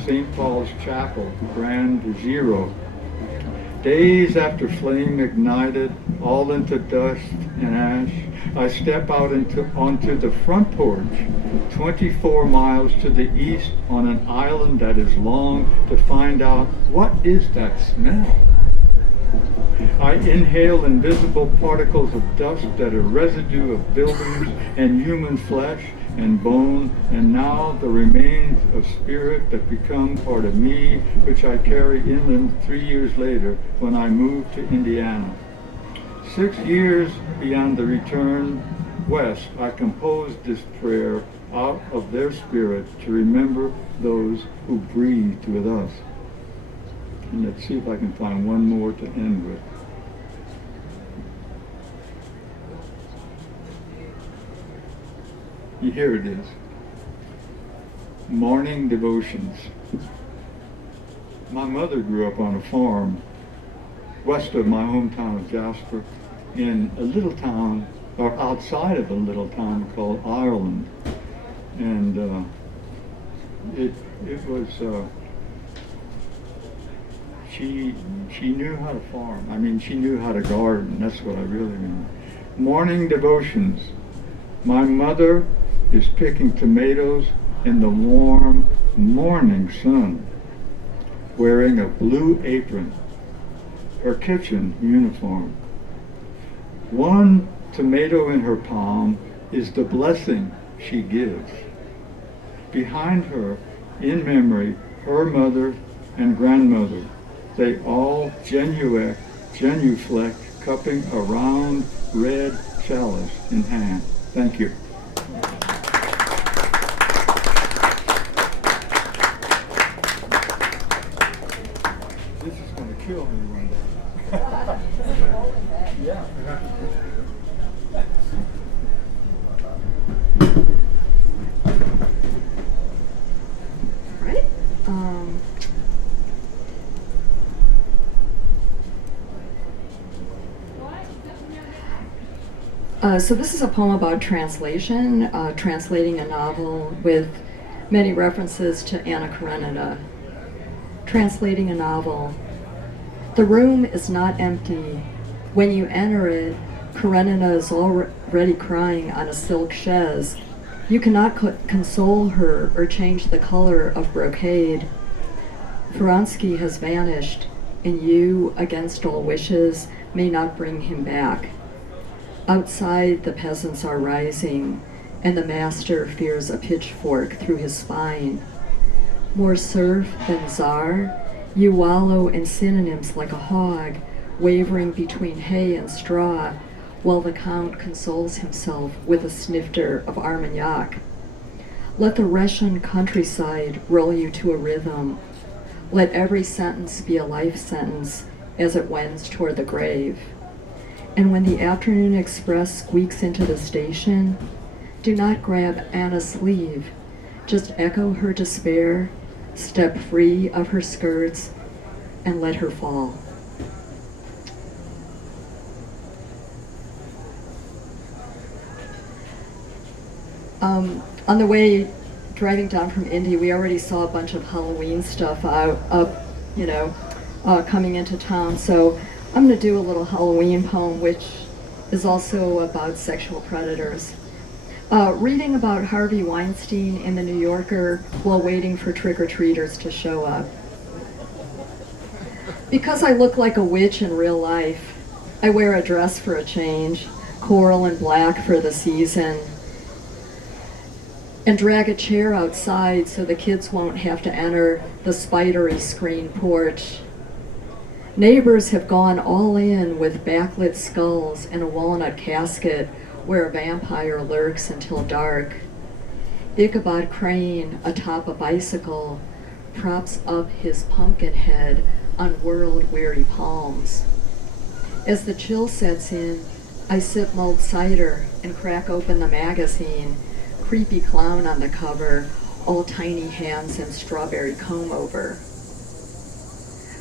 St. Paul's Chapel, Grand Zero. Days after flame ignited, all into dust and ash, I step out onto the front porch, 24 miles to the east on an island that is long, to find out what is that smell. I inhale invisible particles of dust that are residue of buildings and human flesh and bone, and now the remains of spirit that become part of me, which I carry inland 3 years later when I moved to Indiana. 6 years beyond the return west, I composed this prayer out of their spirit to remember those who breathed with us. And let's see if I can find one more to end with. Here it is. Morning devotions. My mother grew up on a farm west of my hometown of Jasper in a little town, or outside of a little town called Ireland. And it was, she knew how to farm. I mean, she knew how to garden. That's what I really mean. Morning devotions. My mother is picking tomatoes in the warm morning sun, wearing a blue apron, her kitchen uniform. One tomato in her palm is the blessing she gives. Behind her, in memory, her mother and grandmother, they all genuflect, cupping a round red chalice in hand. Thank you. This is going to kill me one day. Yeah. Right. So this is a poem about translation, translating a novel with many references to Anna Karenina. Translating a novel. The room is not empty. When you enter it, Karenina is already crying on a silk chaise. You cannot console her or change the color of brocade. Vronsky has vanished, and you, against all wishes, may not bring him back. Outside, the peasants are rising, and the master fears a pitchfork through his spine. More serf than czar, you wallow in synonyms like a hog, wavering between hay and straw, while the count consoles himself with a snifter of Armagnac. Let the Russian countryside roll you to a rhythm. Let every sentence be a life sentence as it wends toward the grave. And when the afternoon express squeaks into the station, do not grab Anna's sleeve. Just echo her despair, step free of her skirts, and let her fall. On the way driving down from Indy, we already saw a bunch of Halloween stuff coming into town. So I'm going to do a little Halloween poem, which is also about sexual predators. Reading about Harvey Weinstein in the New Yorker while waiting for trick-or-treaters to show up. Because I look like a witch in real life, I wear a dress for a change, coral and black for the season, and drag a chair outside so the kids won't have to enter the spidery screen porch. Neighbors have gone all in with backlit skulls and a walnut casket where a vampire lurks until dark. Ichabod Crane, atop a bicycle, props up his pumpkin head on world-weary palms. As the chill sets in, I sip mulled cider and crack open the magazine, creepy clown on the cover, all tiny hands and strawberry comb-over.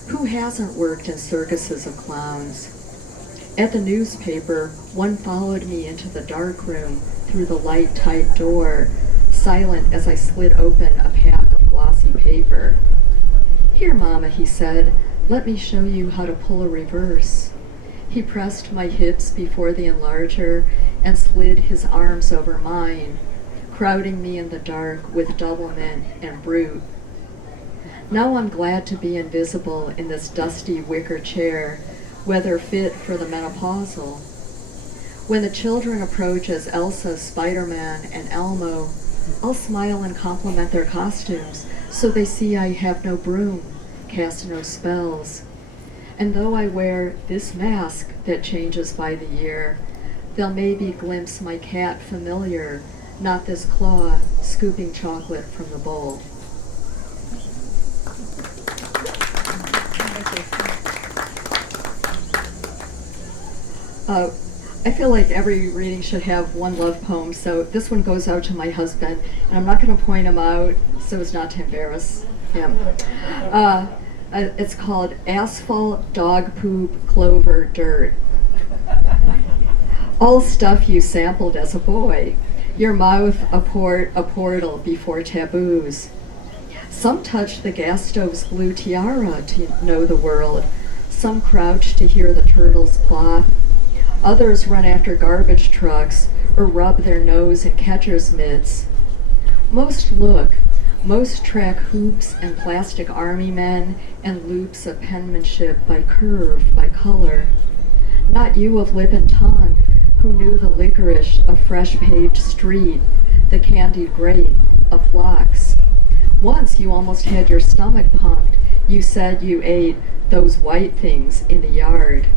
Who hasn't worked in circuses of clowns? At the newspaper, one followed me into the dark room through the light, tight door, silent as I slid open a pack of glossy paper. "Here, Mama," he said, "let me show you how to pull a reverse." He pressed my hips before the enlarger and slid his arms over mine, crowding me in the dark with doublemint and brute. Now I'm glad to be invisible in this dusty wicker chair, weather fit for the menopausal. When the children approach as Elsa, Spider-Man, and Elmo, I'll smile and compliment their costumes so they see I have no broom, cast no spells. And though I wear this mask that changes by the year, they'll maybe glimpse my cat familiar, not this claw scooping chocolate from the bowl. I feel like every reading should have one love poem, so this one goes out to my husband, and I'm not going to point him out so as not to embarrass him. It's called Asphalt, Dog Poop, Clover, Dirt. All stuff you sampled as a boy, your mouth a portal before taboos. Some touch the gas stove's blue tiara to know the world, some crouch to hear the turtles plop. Others run after garbage trucks or rub their nose in catcher's mitts. Most look, most track hoops and plastic army men and loops of penmanship by curve, by color. Not you of lip and tongue, who knew the licorice of fresh paved street, the candied grape of flocks. Once you almost had your stomach pumped. You said you ate those white things in the yard.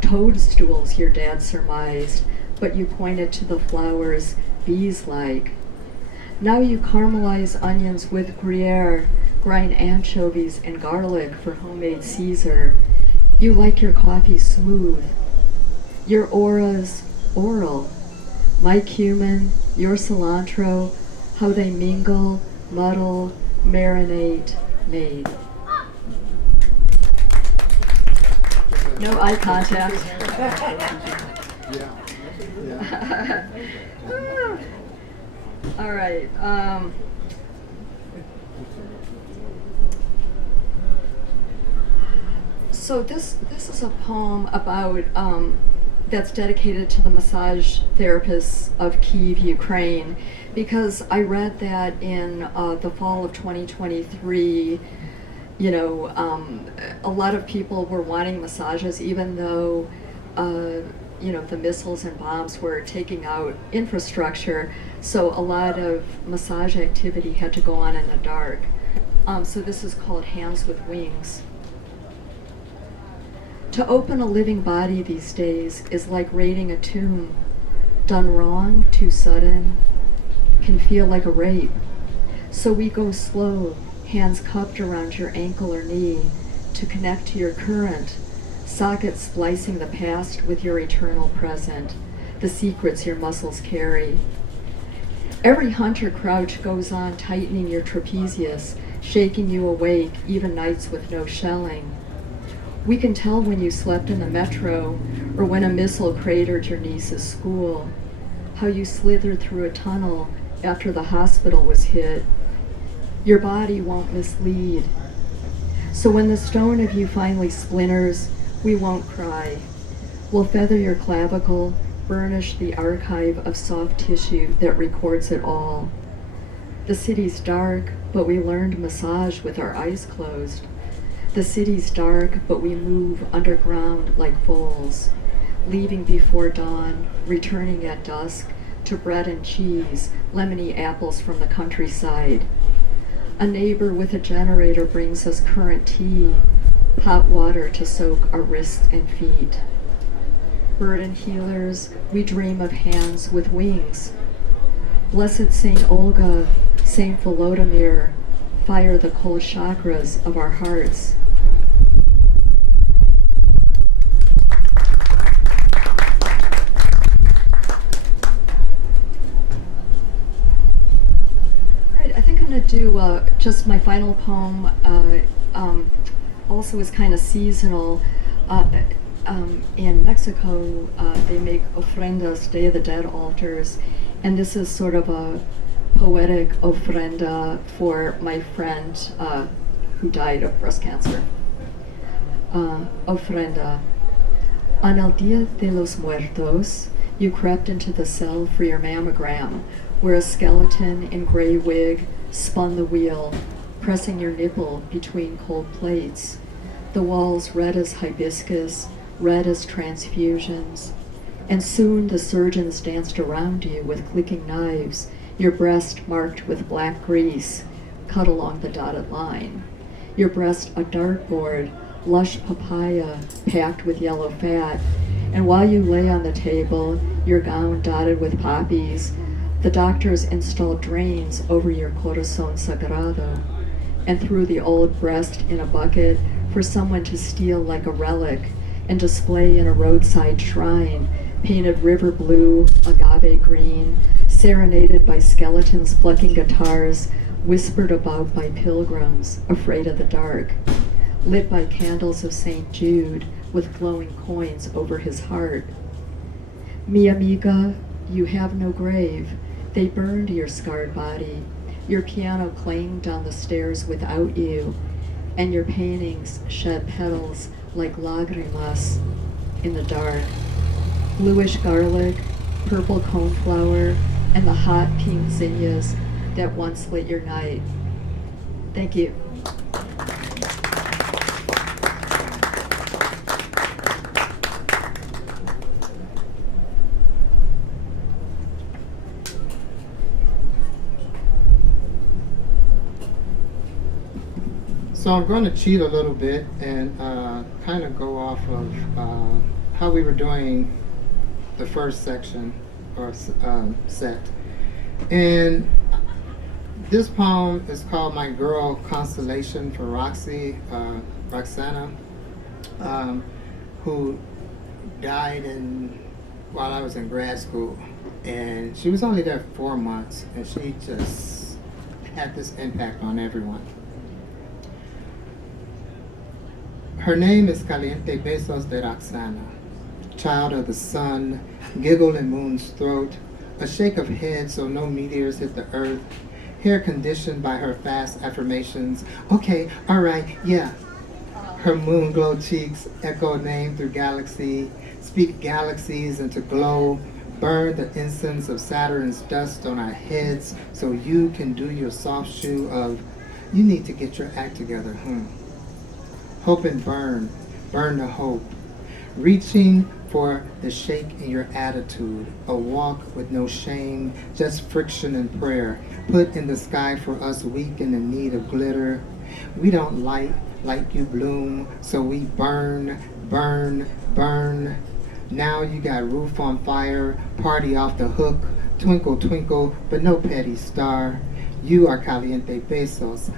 Toadstools, your dad surmised, but you pointed to the flowers bees-like. Now you caramelize onions with Gruyere, grind anchovies and garlic for homemade Caesar. You like your coffee smooth. Your aura's oral. My cumin, your cilantro, how they mingle, muddle, marinate, made. No eye contact. All right. So this is a poem about that's dedicated to the massage therapists of Kyiv, Ukraine, because I read that in the fall of 2023. A lot of people were wanting massages, even though, the missiles and bombs were taking out infrastructure. So a lot of massage activity had to go on in the dark. So this is called Hands with Wings. To open a living body these days is like raiding a tomb. Done wrong, too sudden, can feel like a rape. So we go slow, hands cupped around your ankle or knee, to connect to your current, sockets splicing the past with your eternal present, the secrets your muscles carry. Every hunter crouch goes on tightening your trapezius, shaking you awake even nights with no shelling. We can tell when you slept in the metro or when a missile cratered your niece's school, how you slithered through a tunnel after the hospital was hit. Your body won't mislead. So when the stone of you finally splinters, we won't cry. We'll feather your clavicle, burnish the archive of soft tissue that records it all. The city's dark, but we learned massage with our eyes closed. The city's dark, but we move underground like voles, leaving before dawn, returning at dusk to bread and cheese, lemony apples from the countryside. A neighbor with a generator brings us current tea, hot water to soak our wrists and feet. Burden healers, we dream of hands with wings. Blessed Saint Olga, Saint Volodymyr, fire the cold chakras of our hearts. I think I'm going to do just my final poem. Also is kind of seasonal. in Mexico, they make ofrendas, Day of the Dead altars, and this is sort of a poetic ofrenda for my friend who died of breast cancer. Ofrenda. On el Dia de los Muertos, you crept into the cell for your mammogram, where a skeleton in gray wig spun the wheel, pressing your nipple between cold plates. The walls red as hibiscus, red as transfusions. And soon the surgeons danced around you with clicking knives, your breast marked with black grease, cut along the dotted line. Your breast a dartboard, lush papaya packed with yellow fat, and while you lay on the table, your gown dotted with poppies, the doctors installed drains over your corazón sagrado and threw the old breast in a bucket for someone to steal like a relic and display in a roadside shrine, painted river blue, agave green, serenaded by skeletons plucking guitars, whispered about by pilgrims afraid of the dark, lit by candles of St. Jude with glowing coins over his heart. Mi amiga, you have no grave. They burned your scarred body. Your piano clanged down the stairs without you, and your paintings shed petals like lagrimas in the dark. Bluish garlic, purple coneflower, and the hot pink zinnias that once lit your night. Thank you. So I'm going to cheat a little bit and kind of go off of how we were doing the first section or set. And this poem is called My Girl Constellation for Roxana, who died while I was in grad school. And she was only there 4 months, and she just had this impact on everyone. Her name is Caliente Besos de Roxana, child of the sun, giggle in moon's throat, a shake of head so no meteors hit the earth, hair conditioned by her fast affirmations, okay, all right, yeah. Her moon glow cheeks echo name through galaxy, speak galaxies into glow, burn the incense of Saturn's dust on our heads so you can do your soft shoe of, you need to get your act together, Hope and burn the hope. Reaching for the shake in your attitude, a walk with no shame, just friction and prayer, put in the sky for us weak and in need of glitter. We don't light like you bloom, so we burn, burn, burn. Now you got roof on fire, party off the hook, twinkle, twinkle, but no petty star. You are caliente besos,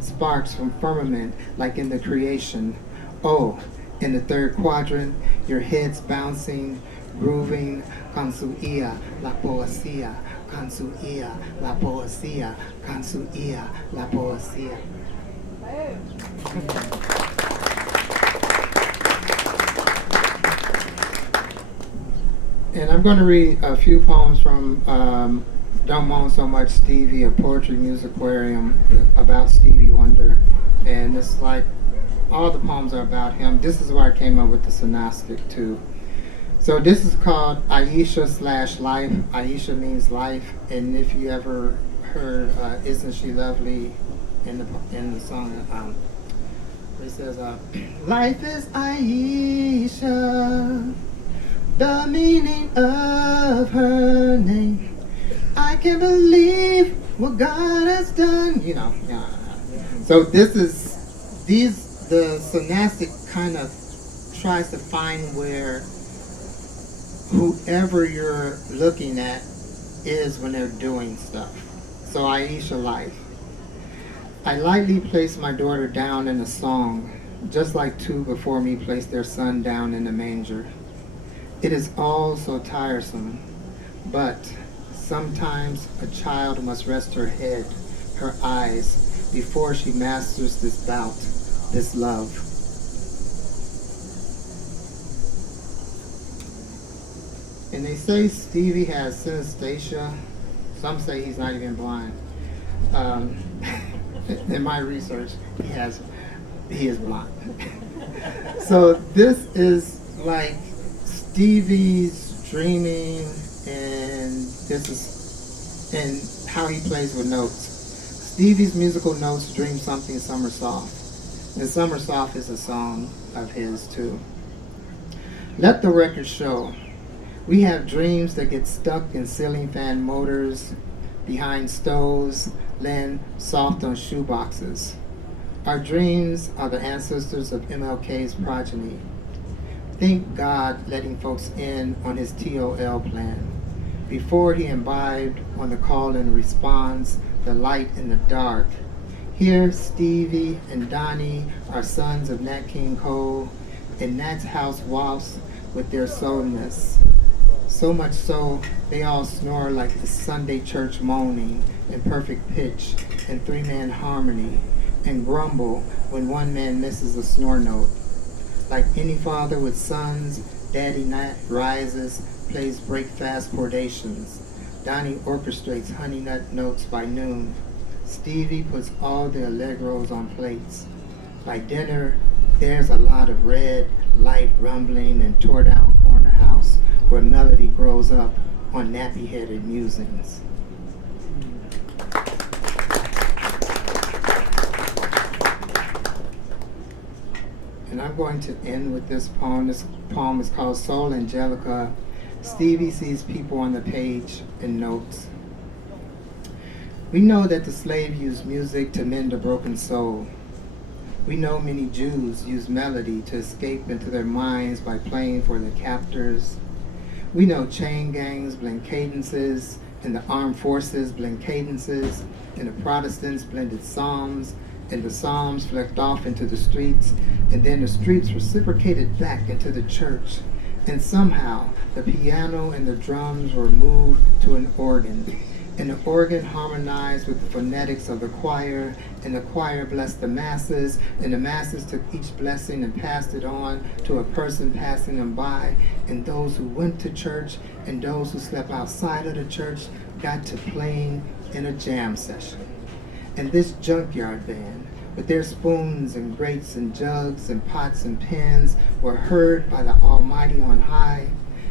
sparks from firmament like in the creation. Oh, in the third quadrant, your head's bouncing, grooving, con su ia, la poesía, con su ia, la poesía, con su ia, la poesía. And I'm going to read a few poems from Don't Moan So Much Stevie, a poetry music aquarium about Stevie Wonder. And it's like all the poems are about him. This is where I came up with the synoptic too. So this is called Aisha/Life. Aisha means life, and if you ever heard Isn't She Lovely in the song, it says, life is Aisha, the meaning of her name. I can't believe what God has done. You know. So the synastic kind of tries to find where whoever you're looking at is when they're doing stuff. So Aisha life. I lightly placed my daughter down in a song, just like two before me placed their son down in the manger. It is all so tiresome, but sometimes a child must rest her head, her eyes, before she masters this bout, this love. And they say Stevie has synesthesia. Some say he's not even blind. In my research, he is blind. So this is like Stevie's dreaming, and this is and how he plays with notes. Stevie's musical notes dream something summer soft. And Summer Soft is a song of his too. Let the record show. We have dreams that get stuck in ceiling fan motors, behind stoves, laying soft on shoeboxes. Our dreams are the ancestors of MLK's progeny. Thank God letting folks in on his TOL plan. Before he imbibed on the call and response, the light in the dark. Here, Stevie and Donnie are sons of Nat King Cole, and Nat's house wafts with their soulness. So much so, they all snore like the Sunday church moaning in perfect pitch and three-man harmony, and grumble when one man misses a snore note. Like any father with sons, Daddy Nat rises, plays break-fast chordations. Donnie orchestrates honey nut notes by noon. Stevie puts all the allegros on plates. By dinner, there's a lot of red, light rumbling and tore-down corner house where melody grows up on nappy-headed musings. And I'm going to end with this poem. This poem is called Soul Anjelica. Stevie sees people on the page and notes. We know that the slave used music to mend a broken soul. We know many Jews use melody to escape into their minds by playing for their captors. We know chain gangs blend cadences, and the armed forces blend cadences, and the Protestants blended psalms, and the psalms flecked off into the streets, and then the streets reciprocated back into the church. And somehow, the piano and the drums were moved to an organ, and the organ harmonized with the phonetics of the choir, and the choir blessed the masses, and the masses took each blessing and passed it on to a person passing them by, and those who went to church and those who slept outside of the church got to playing in a jam session. And this junkyard band, with their spoons and grates and jugs and pots and pans, were heard by the Almighty on high.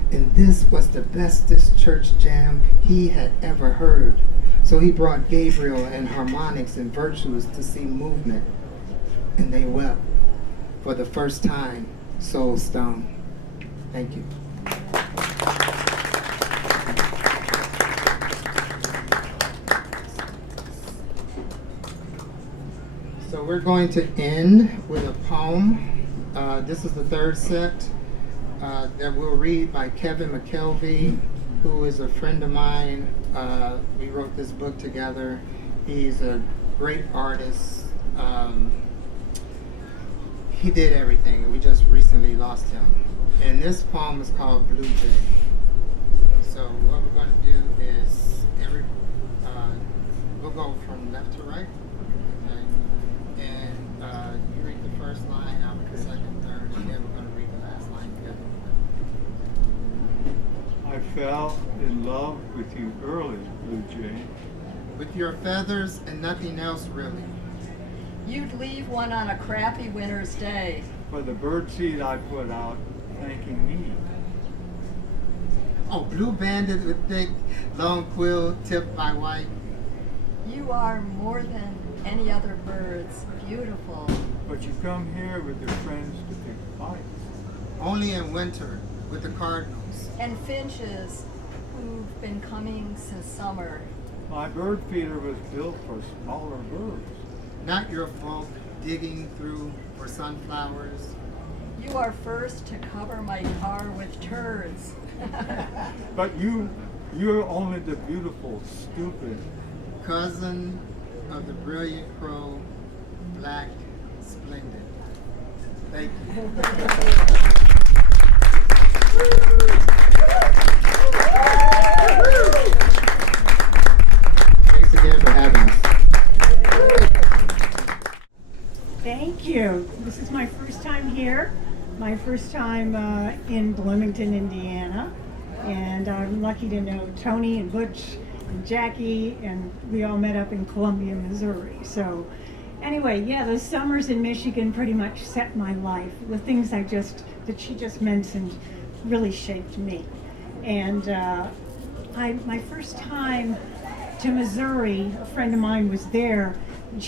And this was the bestest church jam he had ever heard. So he brought Gabriel and harmonics and virtues to see movement. And they wept for the first time, soul stung. Thank you. So we're going to end with a poem. This is the third set that we'll read by Kevin McKelvey, who is a friend of mine. We wrote this book together. He's a great artist. He did everything. We just recently lost him. And this poem is called Blue Jay. So what we're going to do is we'll go from left to right. Okay. And you read the first line, I'll read the second, third, and then we're going to read the last line together. I fell in love with you early, Blue Jay. With your feathers and nothing else really. You'd leave one on a crappy winter's day. For the birdseed I put out, thanking me. Oh, blue banded with thick, long quill tipped by white. You are more than any other birds, beautiful. But you come here with your friends to pick fights. Only in winter with the cardinals. And finches who've been coming since summer. My bird feeder was built for smaller birds. Not your folk digging through for sunflowers. You are first to cover my car with turds. But you're only the beautiful, stupid cousin of the brilliant crow, black, splendid. Thank you. Thanks again for having us. Thank you. This is my first time here. My first time in Bloomington, Indiana. And I'm lucky to know Tony and Butch and Jackie, and we all met up in Columbia, Missouri. So anyway, yeah, those summers in Michigan pretty much set my life. The things that she just mentioned really shaped me. And my first time to Missouri, a friend of mine was there, and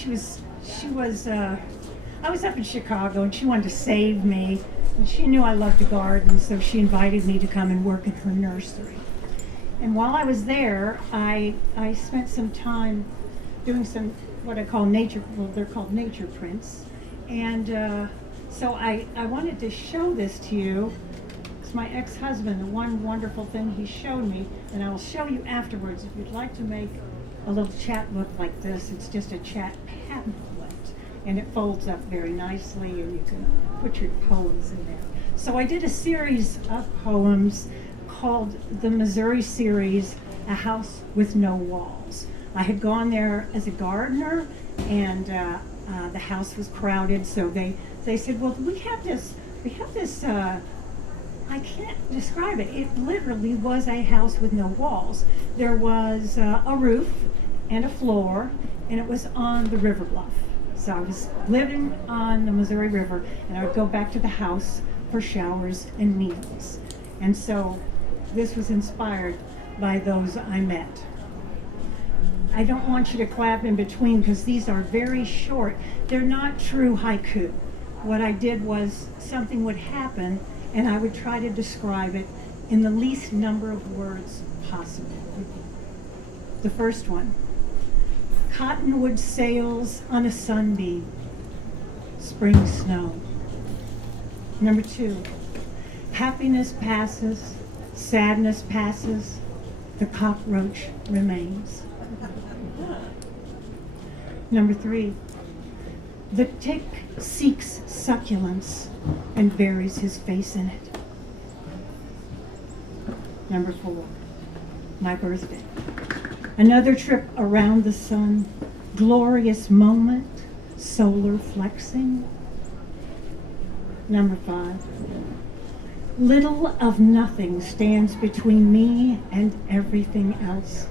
I was up in Chicago, and she wanted to save me, and she knew I loved to garden, so she invited me to come and work in her nursery. And while I was there, I spent some time doing some, what I call they're called nature prints. And so I wanted to show this to you. It's my ex-husband, the one wonderful thing he showed me, and I will show you afterwards. If you'd like to make a little chat book like this, it's just a chat pamphlet, and it folds up very nicely, and you can put your poems in there. So I did a series of poems called the Missouri series, A House with No Walls. I had gone there as a gardener, and the house was crowded, so they said, well, we have this, I can't describe it. It literally was a house with no walls. There was a roof and a floor, and it was on the river bluff. So I was living on the Missouri River, and I would go back to the house for showers and meals. And so this was inspired by those I met. I don't want you to clap in between because these are very short. They're not true haiku. What I did was something would happen, and I would try to describe it in the least number of words possible. The first one: cottonwood sails on a sunbeam, spring snow. Number 2, happiness passes, sadness passes, the cockroach remains. Number 3, the tick seeks succulence and buries his face in it. Number 4, my birthday. Another trip around the sun, glorious moment, solar flexing. Number 5, little of nothing stands between me and everything else.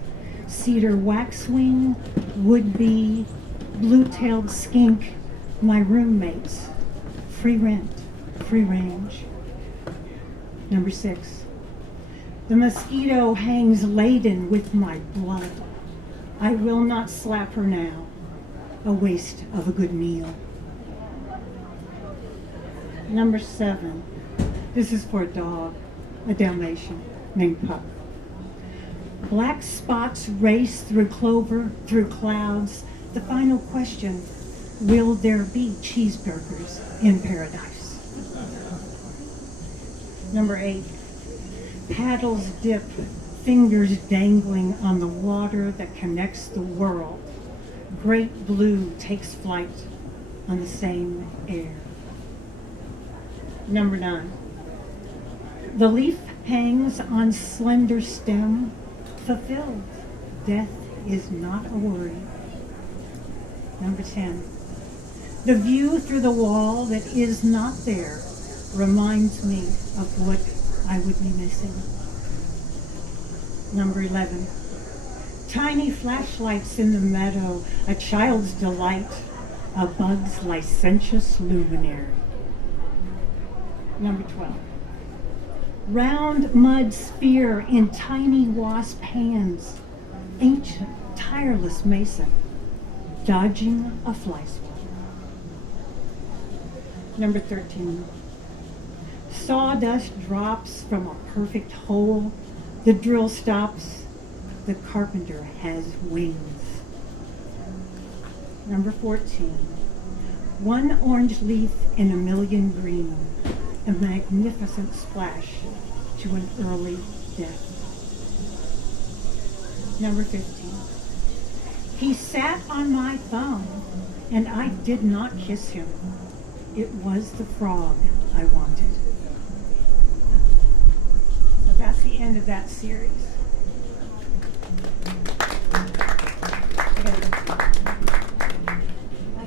Cedar waxwing, would-be, blue-tailed skink, my roommates, free rent, free range. Number 6, the mosquito hangs laden with my blood. I will not slap her now, a waste of a good meal. Number 7, this is for a dog, a Dalmatian named Puck. Black spots race through clover, through clouds. The final question: will there be cheeseburgers in paradise? Number 8, paddles dip, fingers dangling on the water that connects the world. Great blue takes flight on the same air. Number 9, the leaf hangs on slender stem, fulfilled. Death is not a worry. Number 10, the view through the wall that is not there reminds me of what I would be missing. Number 11, tiny flashlights in the meadow, a child's delight, a bug's licentious luminary. Number 12, round mud sphere in tiny wasp hands, ancient, tireless mason, dodging a fly swatter. Number 13, sawdust drops from a perfect hole, the drill stops, the carpenter has wings. Number 14, one orange leaf in a million green, a magnificent splash to an early death. Number 15, he sat on my thumb, and I did not kiss him. It was the frog I wanted. So that's the end of that series. I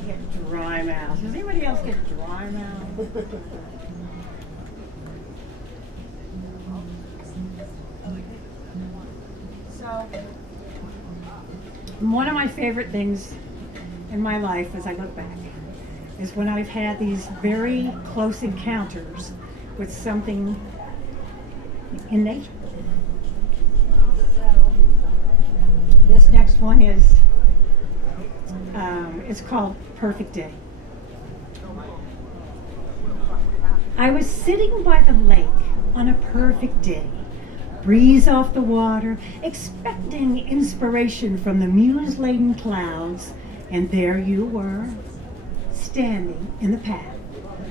get dry mouth. Does anybody else get dry mouth? One of my favorite things in my life as I look back is when I've had these very close encounters with something in nature. This next one is, it's called Perfect Day. I was sitting by the lake on a perfect day, breeze off the water, expecting inspiration from the muse-laden clouds, and there you were, standing in the path,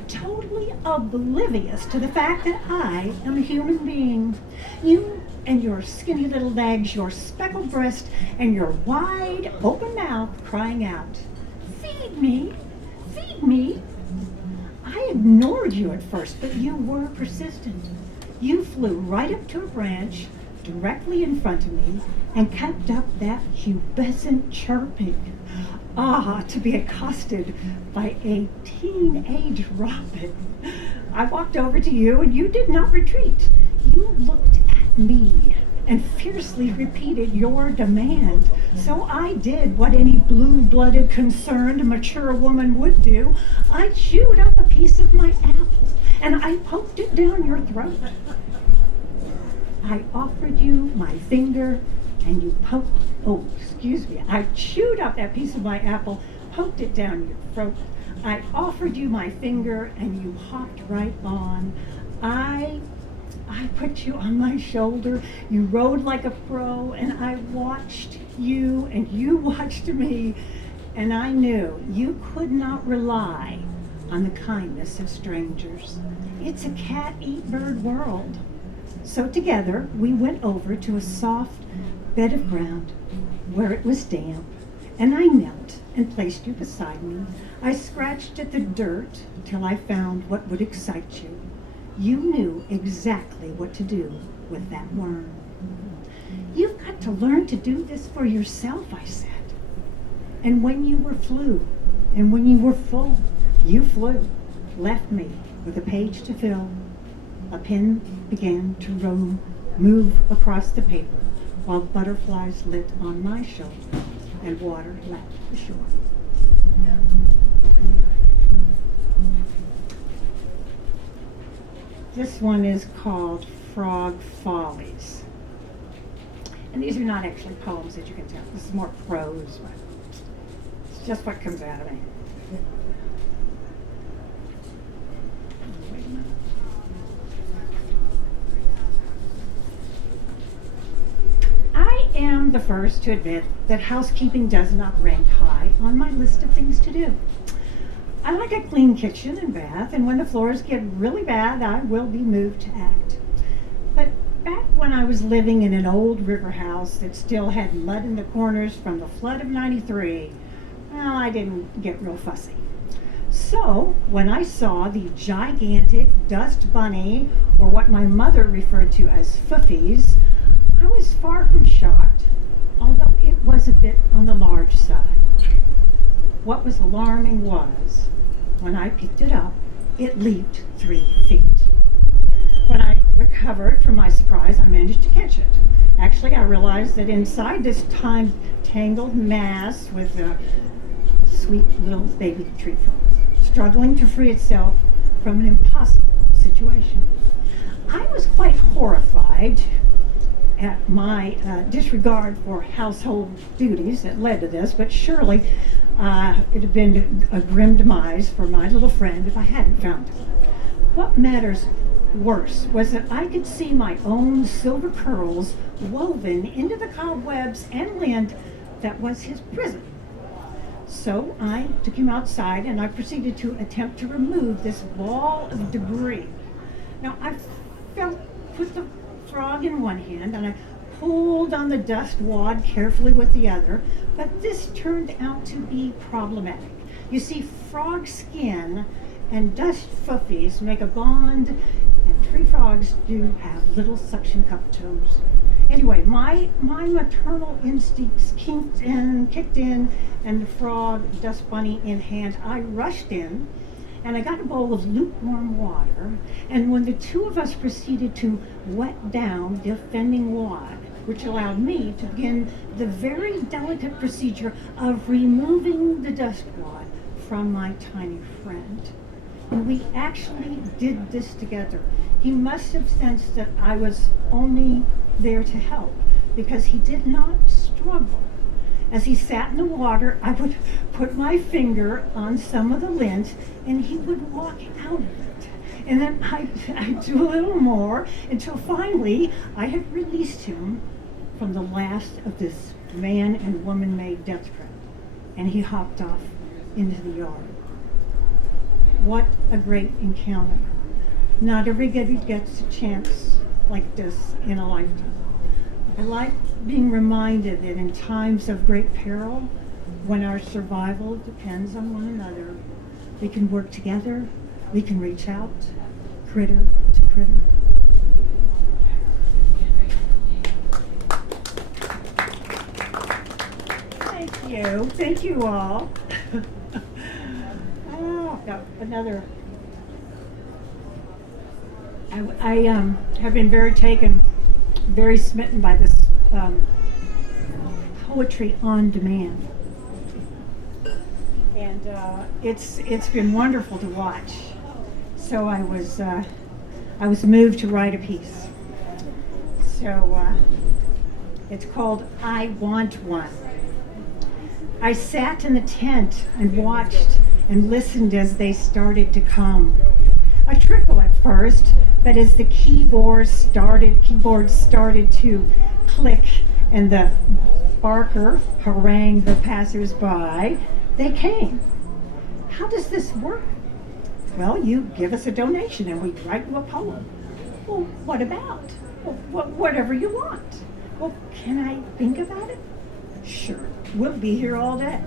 totally oblivious to the fact that I am a human being. You and your skinny little legs, your speckled breast, and your wide open mouth crying out, "Feed me, feed me." I ignored you at first, but you were persistent. You flew right up to a branch directly in front of me and kept up that pubescent chirping. Ah, to be accosted by a teenage robin. I walked over to you and you did not retreat. You looked at me and fiercely repeated your demand. So I did what any blue-blooded, concerned, mature woman would do. I chewed up a piece of my apple and I poked it down your throat. I offered you my finger and you I chewed up that piece of my apple, poked it down your throat. I offered you my finger and you hopped right on. I put you on my shoulder, you rode like a pro, and I watched you and you watched me, and I knew you could not rely on the kindness of strangers. It's a cat-eat-bird world. So together we went over to a soft bed of ground where it was damp, and I knelt and placed you beside me. I scratched at the dirt till I found what would excite you. You knew exactly what to do with that worm. You've got to learn to do this for yourself, I said. And when you were full, you flew, left me with a page to fill. A pen began to move across the paper, while butterflies lit on my shoulder and water lapped the shore. This one is called Frog Follies. And these are not actually poems, as you can tell. This is more prose, but it's just what comes out of me. Wait a minute. I am the first to admit that housekeeping does not rank high on my list of things to do. I like a clean kitchen and bath, and when the floors get really bad, I will be moved to act. But back when I was living in an old river house that still had mud in the corners from the flood of '93, well, I didn't get real fussy. So when I saw the gigantic dust bunny, or what my mother referred to as foofies, I was far from shocked, although it was a bit on the large side. What was alarming was, when I picked it up, it leaped 3 feet. When I recovered from my surprise, I managed to catch it. Actually, I realized that inside this tangled mass was a sweet little baby tree frog, struggling to free itself from an impossible situation. I was quite horrified at my disregard for household duties that led to this, but surely it had been a grim demise for my little friend if I hadn't found it. What matters worse was that I could see my own silver curls woven into the cobwebs and lint that was his prison. So I took him outside and I proceeded to attempt to remove this ball of debris. Now I put the frog in one hand and I pulled on the dust wad carefully with the other, but this turned out to be problematic. You see, frog skin and dust fuffies make a bond, and tree frogs do have little suction cup toes. Anyway, my maternal instincts kicked in, and the frog, dust bunny in hand, I rushed in, and I got a bowl of lukewarm water, and when the two of us proceeded to wet down the offending wad which allowed me to begin the very delicate procedure of removing the dust wad from my tiny friend. And we actually did this together. He must have sensed that I was only there to help, because he did not struggle. As he sat in the water, I would put my finger on some of the lint, and he would walk out of it. And then I'd do a little more, until finally I had released him from the last of this man and woman-made death trap, and he hopped off into the yard. What a great encounter. Not everybody gets a chance like this in a lifetime. I like being reminded that in times of great peril, when our survival depends on one another, we can work together, we can reach out, critter to critter. Thank you all. Oh, I've got another. I have been very taken, very smitten by this poetry on demand, and it's been wonderful to watch. So I was moved to write a piece. So it's called "I Want One." I sat in the tent and watched and listened as they started to come. A trickle at first, but as the keyboards started to click and the barker harangued the passers-by, they came. How does this work? Well, you give us a donation and we write you a poem. Well, what about? Well, whatever you want. Well, can I think about it? Sure, we'll be here all day.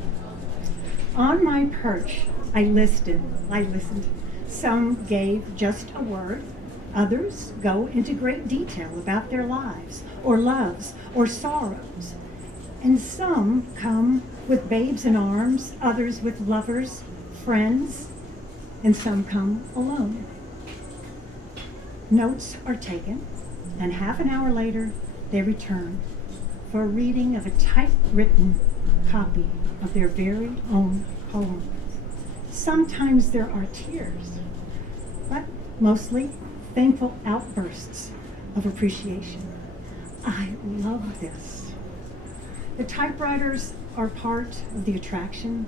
On my perch, I listened. Some gave just a word. Others go into great detail about their lives, or loves, or sorrows. And some come with babes in arms, others with lovers, friends, and some come alone. Notes are taken, and half an hour later, they return for a reading of a typewritten copy of their very own poem. Sometimes there are tears, but mostly thankful outbursts of appreciation. I love this. The typewriters are part of the attraction.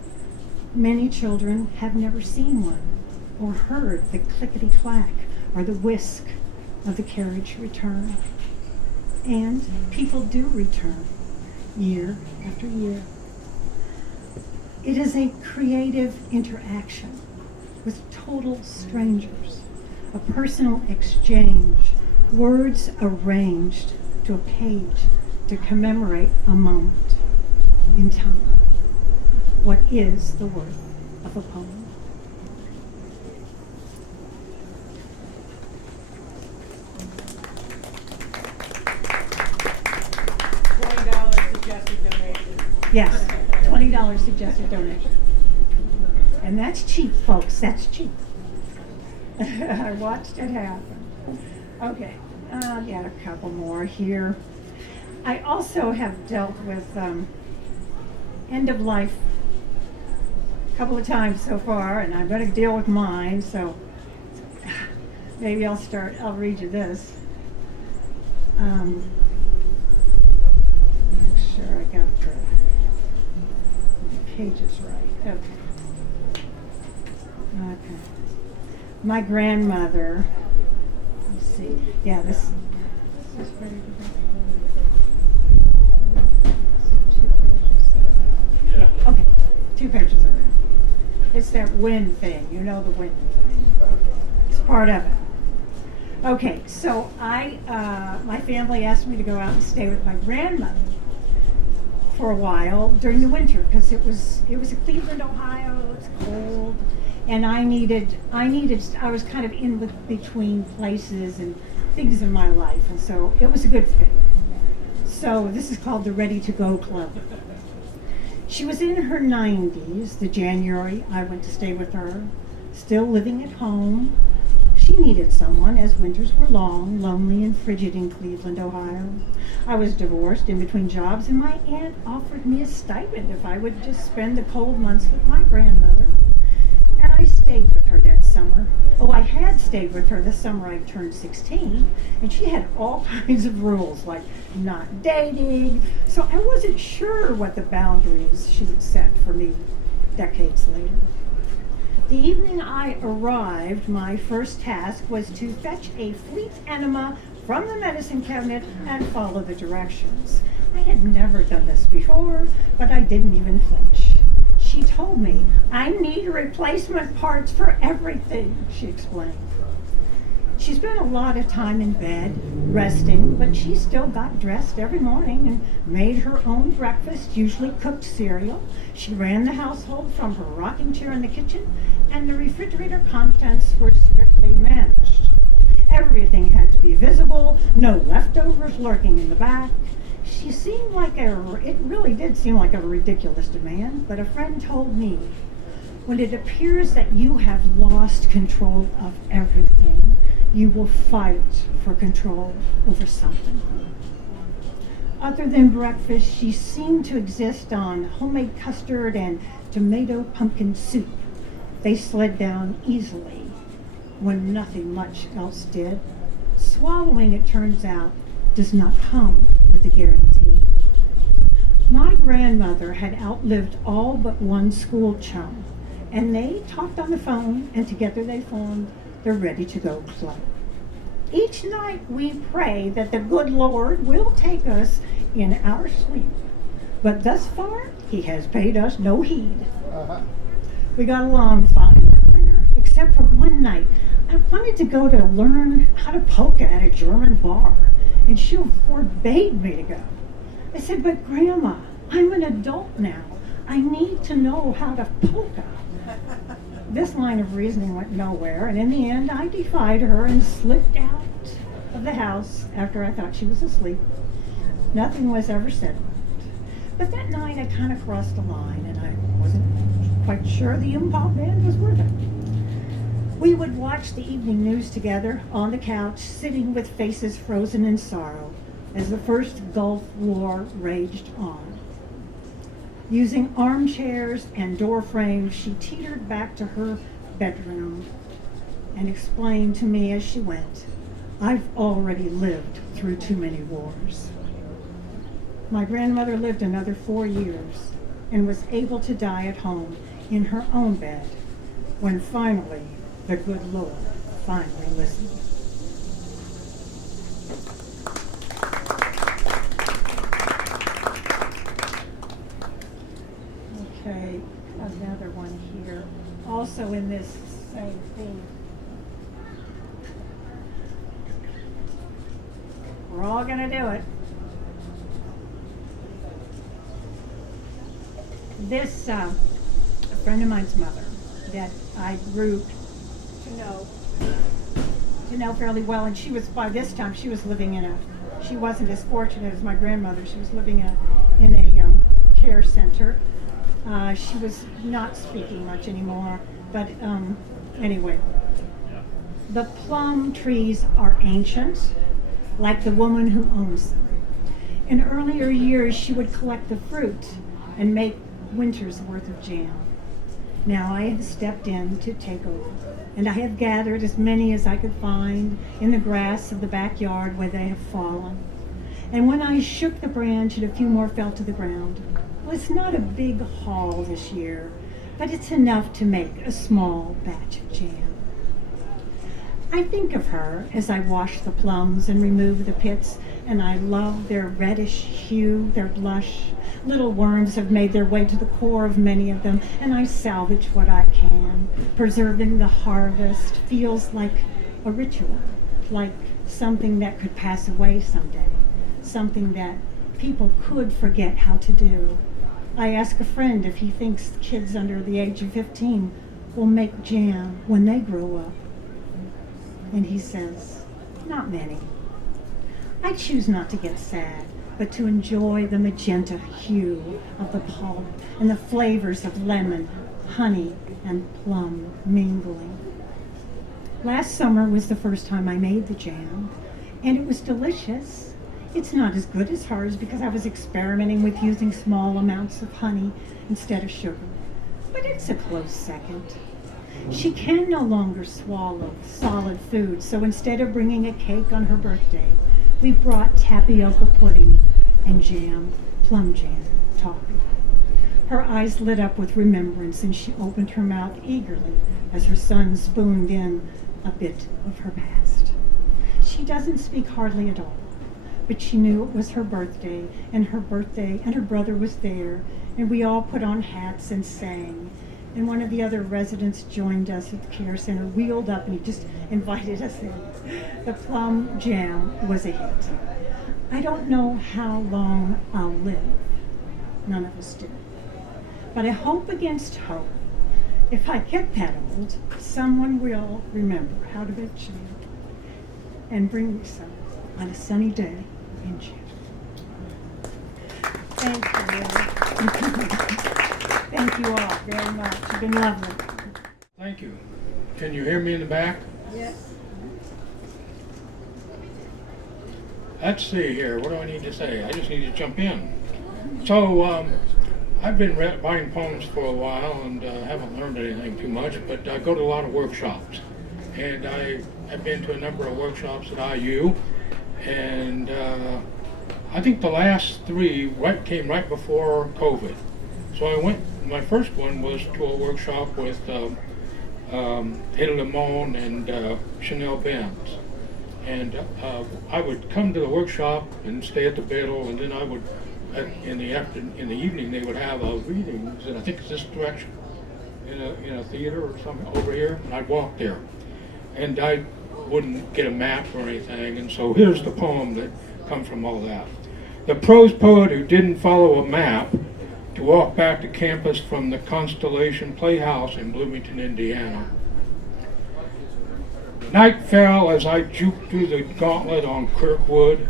Many children have never seen one or heard the clickety-clack or the whisk of the carriage return. And people do return year after year. It is a creative interaction with total strangers, a personal exchange, words arranged to a page to commemorate a moment in time. What is the worth of a poem? $20 suggested donation. Yes, $20 suggested donation. And that's cheap, folks, that's cheap. I watched it happen. Okay, got a couple more here. I also have dealt with end of life a couple of times so far, and I'm going to deal with mine, so maybe I'll read you this. Make sure I got the pages right. Okay. My grandmother, let's see, yeah, this is ready to go. Yeah, okay, 2 pages are in. It's that wind thing, you know, the wind thing. It's part of it. Okay, so my family asked me to go out and stay with my grandmother for a while during the winter, because it was in Cleveland, Ohio. It's cold, and I was kind of in between places and things in my life, and so it was a good fit. So this is called the Ready to Go Club. She was in her 90s, the January I went to stay with her, still living at home. She needed someone, as winters were long, lonely, and frigid in Cleveland, Ohio. I was divorced in between jobs, and my aunt offered me a stipend if I would just spend the cold months with my grandmother. And I stayed with her that summer. Oh, I had stayed with her the summer I turned 16, and she had all kinds of rules, like not dating, so I wasn't sure what the boundaries she would set for me decades later. The evening I arrived, my first task was to fetch a fleet enema from the medicine cabinet and follow the directions. I had never done this before, but I didn't even flinch. She told me, "I need replacement parts for everything," she explained. She spent a lot of time in bed, resting, but she still got dressed every morning and made her own breakfast, usually cooked cereal. She ran the household from her rocking chair in the kitchen, and the refrigerator contents were strictly managed. Everything had to be visible, no leftovers lurking in the back. She seemed like it really did seem like a ridiculous demand, but a friend told me, when it appears that you have lost control of everything, you will fight for control over something. Other than breakfast, she seemed to exist on homemade custard and tomato pumpkin soup. They slid down easily when nothing much else did. Swallowing, it turns out, does not come with a guarantee. My grandmother had outlived all but one school chum, and they talked on the phone, and together they formed the Ready to Go Club. Each night we pray that the good Lord will take us in our sleep, but thus far he has paid us no heed. We got along fine that winter, except for one night. I wanted to go to learn how to polka at a German bar, and she forbade me to go. I said, "But Grandma, I'm an adult now. I need to know how to polka." This line of reasoning went nowhere, and in the end I defied her and slipped out of the house after I thought she was asleep. Nothing was ever said. But that night I kind of crossed the line, and I wasn't quite sure the Impop band was worth it. We would watch the evening news together on the couch, sitting with faces frozen in sorrow as the first Gulf War raged on. Using armchairs and door frames, she teetered back to her bedroom and explained to me as she went, "I've already lived through too many wars." My grandmother lived another 4 years and was able to die at home in her own bed when finally the good Lord finally listened. Okay, another one here, also in this same theme. We're all gonna do it. This, a friend of mine's mother that I grew to know fairly well, and she was, by this time, she was living she wasn't as fortunate as my grandmother. She was living in a care center. She was not speaking much anymore, but anyway. The plum trees are ancient, like the woman who owns them. In earlier years, she would collect the fruit and make winter's worth of jam. Now I have stepped in to take over, and I have gathered as many as I could find in the grass of the backyard where they have fallen. And when I shook the branch and a few more fell to the ground, well, it's not a big haul this year, but it's enough to make a small batch of jam. I think of her as I wash the plums and remove the pits, and I love their reddish hue, their lush. Little worms have made their way to the core of many of them, and I salvage what I can. Preserving the harvest feels like a ritual, like something that could pass away someday, something that people could forget how to do. I ask a friend if he thinks kids under the age of 15 will make jam when they grow up. And he says, not many. I choose not to get sad, but to enjoy the magenta hue of the pulp and the flavors of lemon, honey, and plum mingling. Last summer was the first time I made the jam, and it was delicious. It's not as good as hers because I was experimenting with using small amounts of honey instead of sugar, but it's a close second. She can no longer swallow solid food, so instead of bringing a cake on her birthday, we brought tapioca pudding and jam, plum jam, topping. Her eyes lit up with remembrance, and she opened her mouth eagerly as her son spooned in a bit of her past. She doesn't speak hardly at all, but she knew it was her birthday, and her brother was there, and we all put on hats and sang. And one of the other residents joined us at the care center, wheeled up, and he just invited us in. The plum jam was a hit. I don't know how long I'll live. None of us do. But I hope against hope, if I get that old, someone will remember how to make jam and bring me some on a sunny day in June. Thank you. Thank you all very much. You've been lovely. Thank you. Can you hear me in the back? Yes. Let's see here. What do I need to say? I just need to jump in. So, I've been writing poems for a while and haven't learned anything too much, but I go to a lot of workshops. And I've been to a number of workshops at IU, and I think the last three came right before COVID. So I went, my first one was to a workshop with Ada Limon and Chanel Benz. And I would come to the workshop and stay at the Biddle, and then I would, in the evening, they would have readings, and I think it's this direction, in a theater or something over here, and I'd walk there. And I wouldn't get a map or anything, and so here's the poem that comes from all that. The prose poet who didn't follow a map to walk back to campus from the Constellation Playhouse in Bloomington, Indiana. Night fell as I juked through the gauntlet on Kirkwood.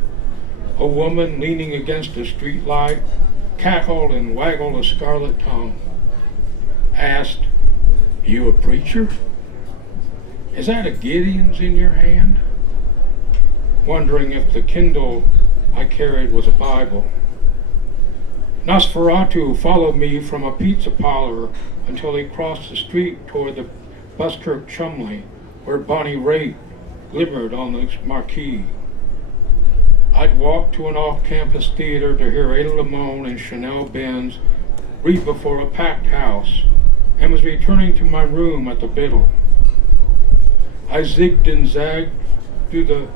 A woman leaning against a street light cackled and waggled a scarlet tongue. Asked, "You a preacher? Is that a Gideon's in your hand?" Wondering if the Kindle I carried was a Bible. Nosferatu followed me from a pizza parlor until he crossed the street toward the Buskirk Chumley, where Bonnie Raitt glimmered on the marquee. I'd walked to an off-campus theater to hear Ada Limon and Chanel Benz read before a packed house, and was returning to my room at the Biddle. I zigged and zagged through the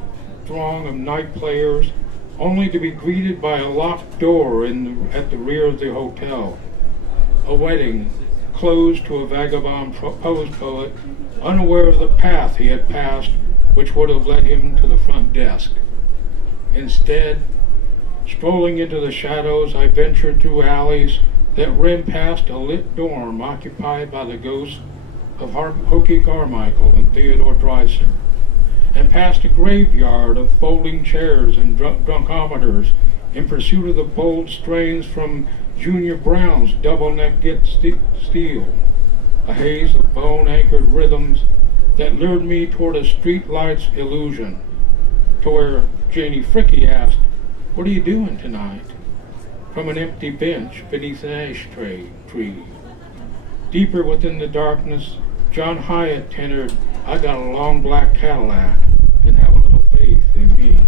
throng of night players, only to be greeted by a locked door at the rear of the hotel. A wedding, closed to a vagabond prose poet, unaware of the path he had passed, which would have led him to the front desk. Instead, strolling into the shadows, I ventured through alleys that ran past a lit dorm occupied by the ghosts of Hokie Carmichael and Theodore Dreiser, and past a graveyard of folding chairs and drunkometers in pursuit of the bold strains from Junior Brown's double-neck Get Steel, a haze of bone-anchored rhythms that lured me toward a streetlight's illusion, to where Janie Fricke asked, "What are you doing tonight?" from an empty bench beneath an ashtray tree. Deeper within the darkness, John Hyatt tendered, "I got a long black Cadillac and have a little faith in me."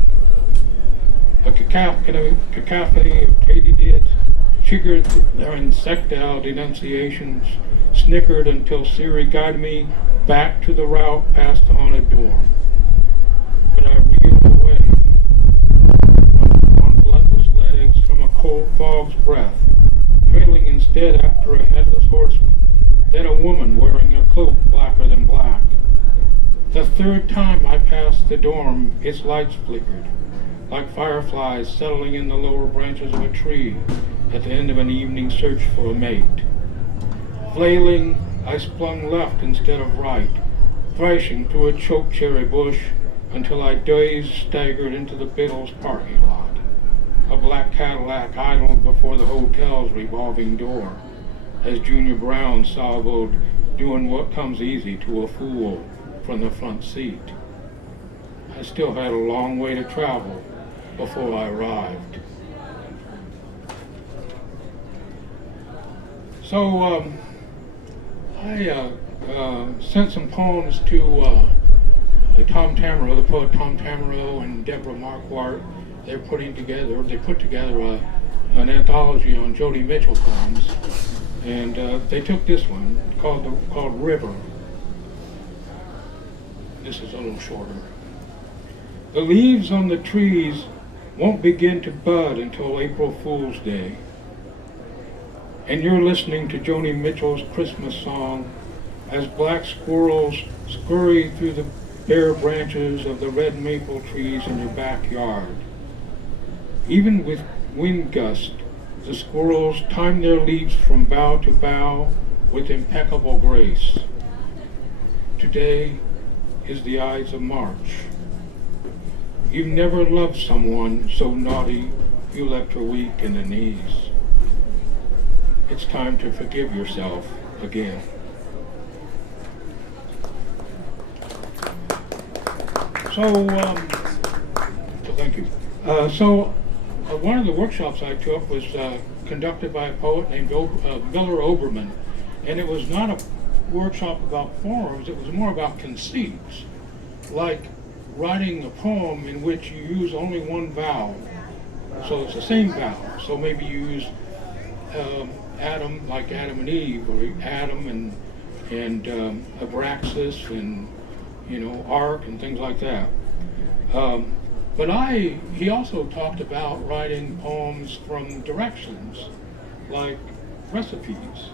A cacophony of katydids triggered their insectile denunciations, snickered until Siri guided me back to the route past the haunted dorm. But I reeled away on bloodless legs from a cold fog's breath, trailing instead after a headless horseman, then a woman wearing a cloak blacker than black. The third time I passed the dorm, its lights flickered, like fireflies settling in the lower branches of a tree at the end of an evening search for a mate. Flailing, I sprung left instead of right, thrashing through a chokecherry bush until I dazed staggered into the Biddle's parking lot. A black Cadillac idled before the hotel's revolving door, as Junior Brown salvoed, "Doing what comes easy to a fool," from the front seat. I still had a long way to travel before I arrived. So I sent some poems to Tom Tamaro, the poet Tom Tamaro and Deborah Marquardt. They put together an anthology on Joni Mitchell poems, and they took this one called River. This is a little shorter. The leaves on the trees won't begin to bud until April Fool's Day. And you're listening to Joni Mitchell's Christmas song as black squirrels scurry through the bare branches of the red maple trees in your backyard. Even with wind gusts, the squirrels time their leaps from bough to bough with impeccable grace. Today is the Ides of March. You've never loved someone so naughty you left her weak in the knees. It's time to forgive yourself again. So thank you. One of the workshops I took was conducted by a poet named Miller Oberman, and it was not a workshop about forms, it was more about conceits, like writing a poem in which you use only one vowel. So it's the same vowel. So maybe you use Adam, like Adam and Eve, or Adam and Abraxas and Ark and things like that. But he also talked about writing poems from directions, like recipes.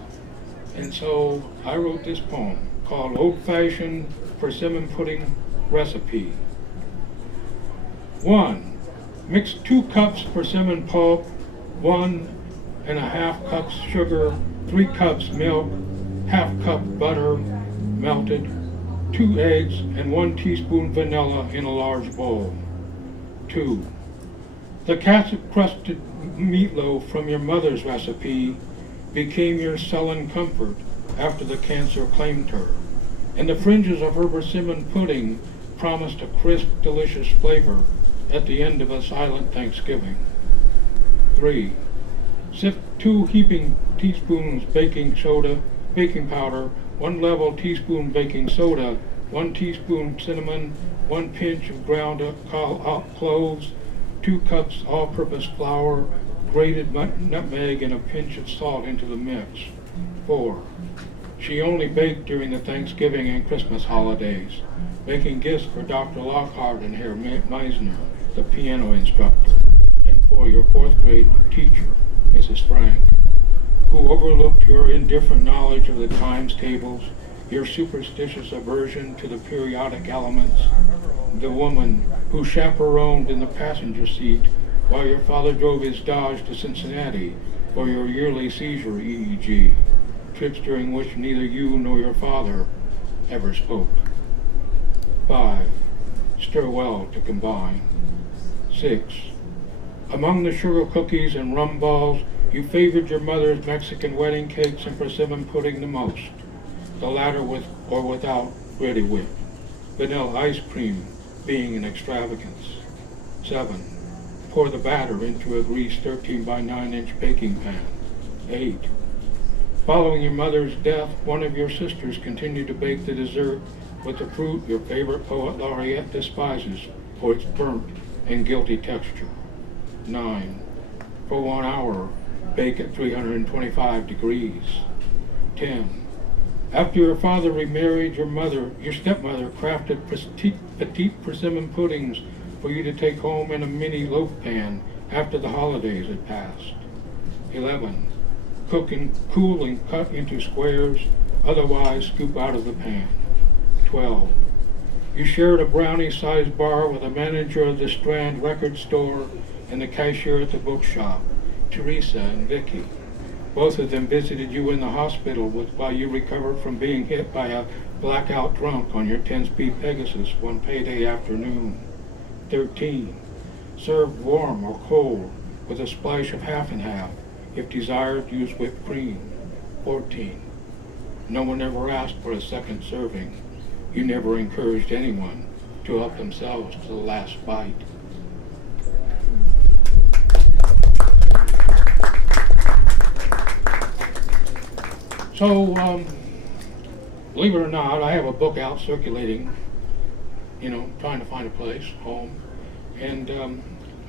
And so I wrote this poem called Old-Fashioned Persimmon Pudding Recipe. 1. Mix 2 cups persimmon pulp, 1.5 cups sugar, 3 cups milk, ½ cup butter melted, 2 eggs, and 1 teaspoon vanilla in a large bowl. 2. The catsup-crusted meatloaf from your mother's recipe became your sullen comfort after the cancer claimed her, and the fringes of her persimmon pudding promised a crisp, delicious flavor at the end of a silent Thanksgiving. 3. Sift 2 heaping teaspoons baking powder, 1 level teaspoon baking soda, 1 teaspoon cinnamon, 1 pinch of ground up cloves, 2 cups all-purpose flour, grated nutmeg, and a pinch of salt into the mix. 4. She only baked during the Thanksgiving and Christmas holidays, making gifts for Dr. Lockhart and Herr Meisner, the piano instructor, and for your 4th grade teacher, Mrs. Frank, who overlooked your indifferent knowledge of the times tables, your superstitious aversion to the periodic elements, the woman who chaperoned in the passenger seat while your father drove his Dodge to Cincinnati for your yearly seizure EEG, trips during which neither you nor your father ever spoke. 5. Stir well to combine. 6. Among the sugar cookies and rum balls, you favored your mother's Mexican wedding cakes and persimmon pudding the most, the latter with or without ready whip, vanilla ice cream being an extravagance. 7. Pour the batter into a greased 13 by 9 inch baking pan. 8. Following your mother's death, one of your sisters continued to bake the dessert with the fruit your favorite poet Laureate despises for its burnt and guilty texture. 9. For 1 hour, bake at 325 degrees. 10. After your father remarried, your stepmother crafted petite persimmon puddings for you to take home in a mini loaf pan after the holidays had passed. 11. Cook and cool and cut into squares, otherwise scoop out of the pan. 12. You shared a brownie-sized bar with a manager of the Strand record store and the cashier at the bookshop, Teresa and Vicky. Both of them visited you in the hospital while you recovered from being hit by a blackout drunk on your 10-speed Pegasus one payday afternoon. 13. Served warm or cold with a splash of half and half. If desired, use whipped cream. 14. No one ever asked for a second serving. You never encouraged anyone to help themselves to the last bite. So, believe it or not, I have a book out circulating, trying to find a place, home. And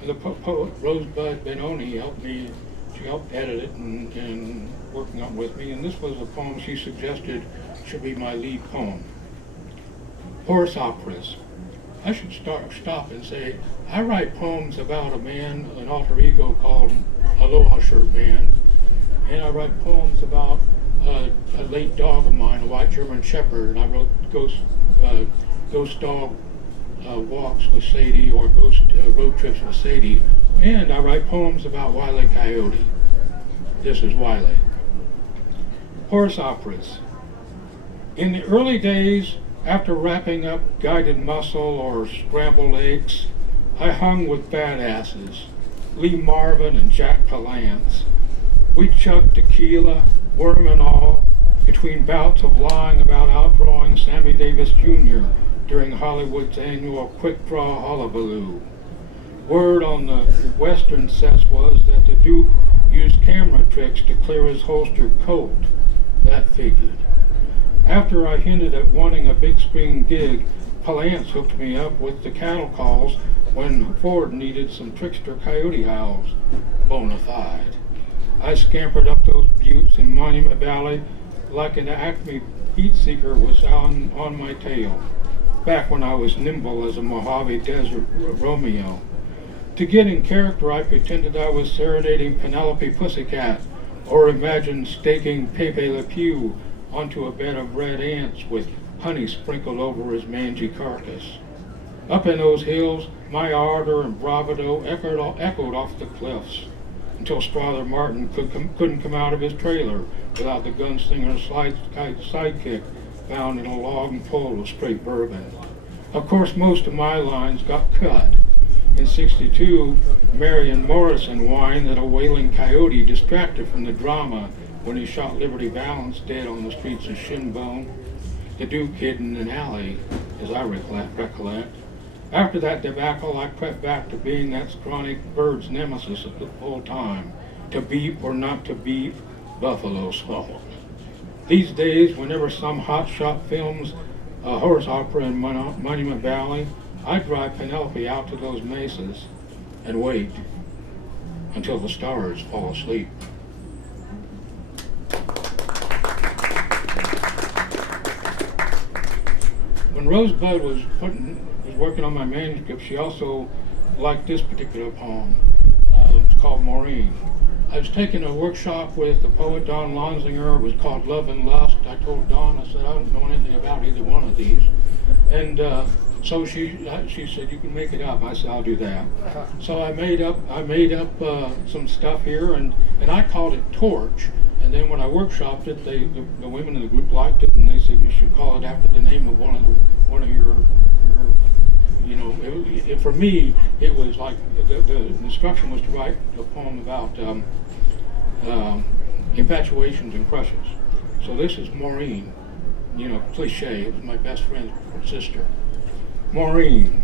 the poet Rosebud Benoni helped me. She helped edit it and working on with me. And this was a poem she suggested should be my lead poem. Horse operas. I should stop and say, I write poems about a man, an alter ego called Aloha Shirt Man. And I write poems about a late dog of mine, a white German Shepherd, and I wrote ghost dog walks with Sadie, or ghost road trips with Sadie, and I write poems about Wile E. Coyote. This is Wile. Horse operas. In the early days, after wrapping up guided muscle or scrambled eggs, I hung with badasses, Lee Marvin and Jack Palance. We chugged tequila, worm and all, between bouts of lying about outdrawing Sammy Davis Jr. during Hollywood's annual quick draw hullabaloo. Word on the western sets was that the Duke used camera tricks to clear his holstered coat. That figured. After I hinted at wanting a big screen gig, Palance hooked me up with the cattle calls when Ford needed some trickster coyote howls. Bona fide. I scampered up those buttes in Monument Valley like an Acme heat seeker was on my tail, back when I was nimble as a Mojave Desert Romeo. To get in character, I pretended I was serenading Penelope Pussycat, or imagined staking Pepe Le Pew onto a bed of red ants with honey sprinkled over his mangy carcass. Up in those hills, my ardor and bravado echoed off the cliffs, until Strother Martin couldn't come out of his trailer without the gunslinger's sidekick found in a log and pole of straight bourbon. Of course, most of my lines got cut. In '62, Marion Morrison whined that a wailing coyote distracted from the drama when he shot Liberty Valance dead on the streets of Shinbone. The Duke hid in an alley, as I recollect. After that debacle, I crept back to being that scrawny bird's nemesis at the full time. To beep or not to beep, buffalo swallow. These days, whenever some hotshot films a horse opera in Monument Valley, I drive Penelope out to those mesas and wait until the stars fall asleep. When Rosebud was working on my manuscript, she also liked this particular poem. It's called Maureen. I was taking a workshop with the poet Don Lonsinger. It was called Love and Lust. I told Don, I said, I don't know anything about either one of these. And so she said, you can make it up. I said, I'll do that. So I made up some stuff here, and I called it Torch. And then when I workshopped it, the women in the group liked it, and they said you should call it after the name of one of your for me, it was like the instruction was to write a poem about infatuations and crushes. So this is Maureen, cliche. It was my best friend's sister. Maureen.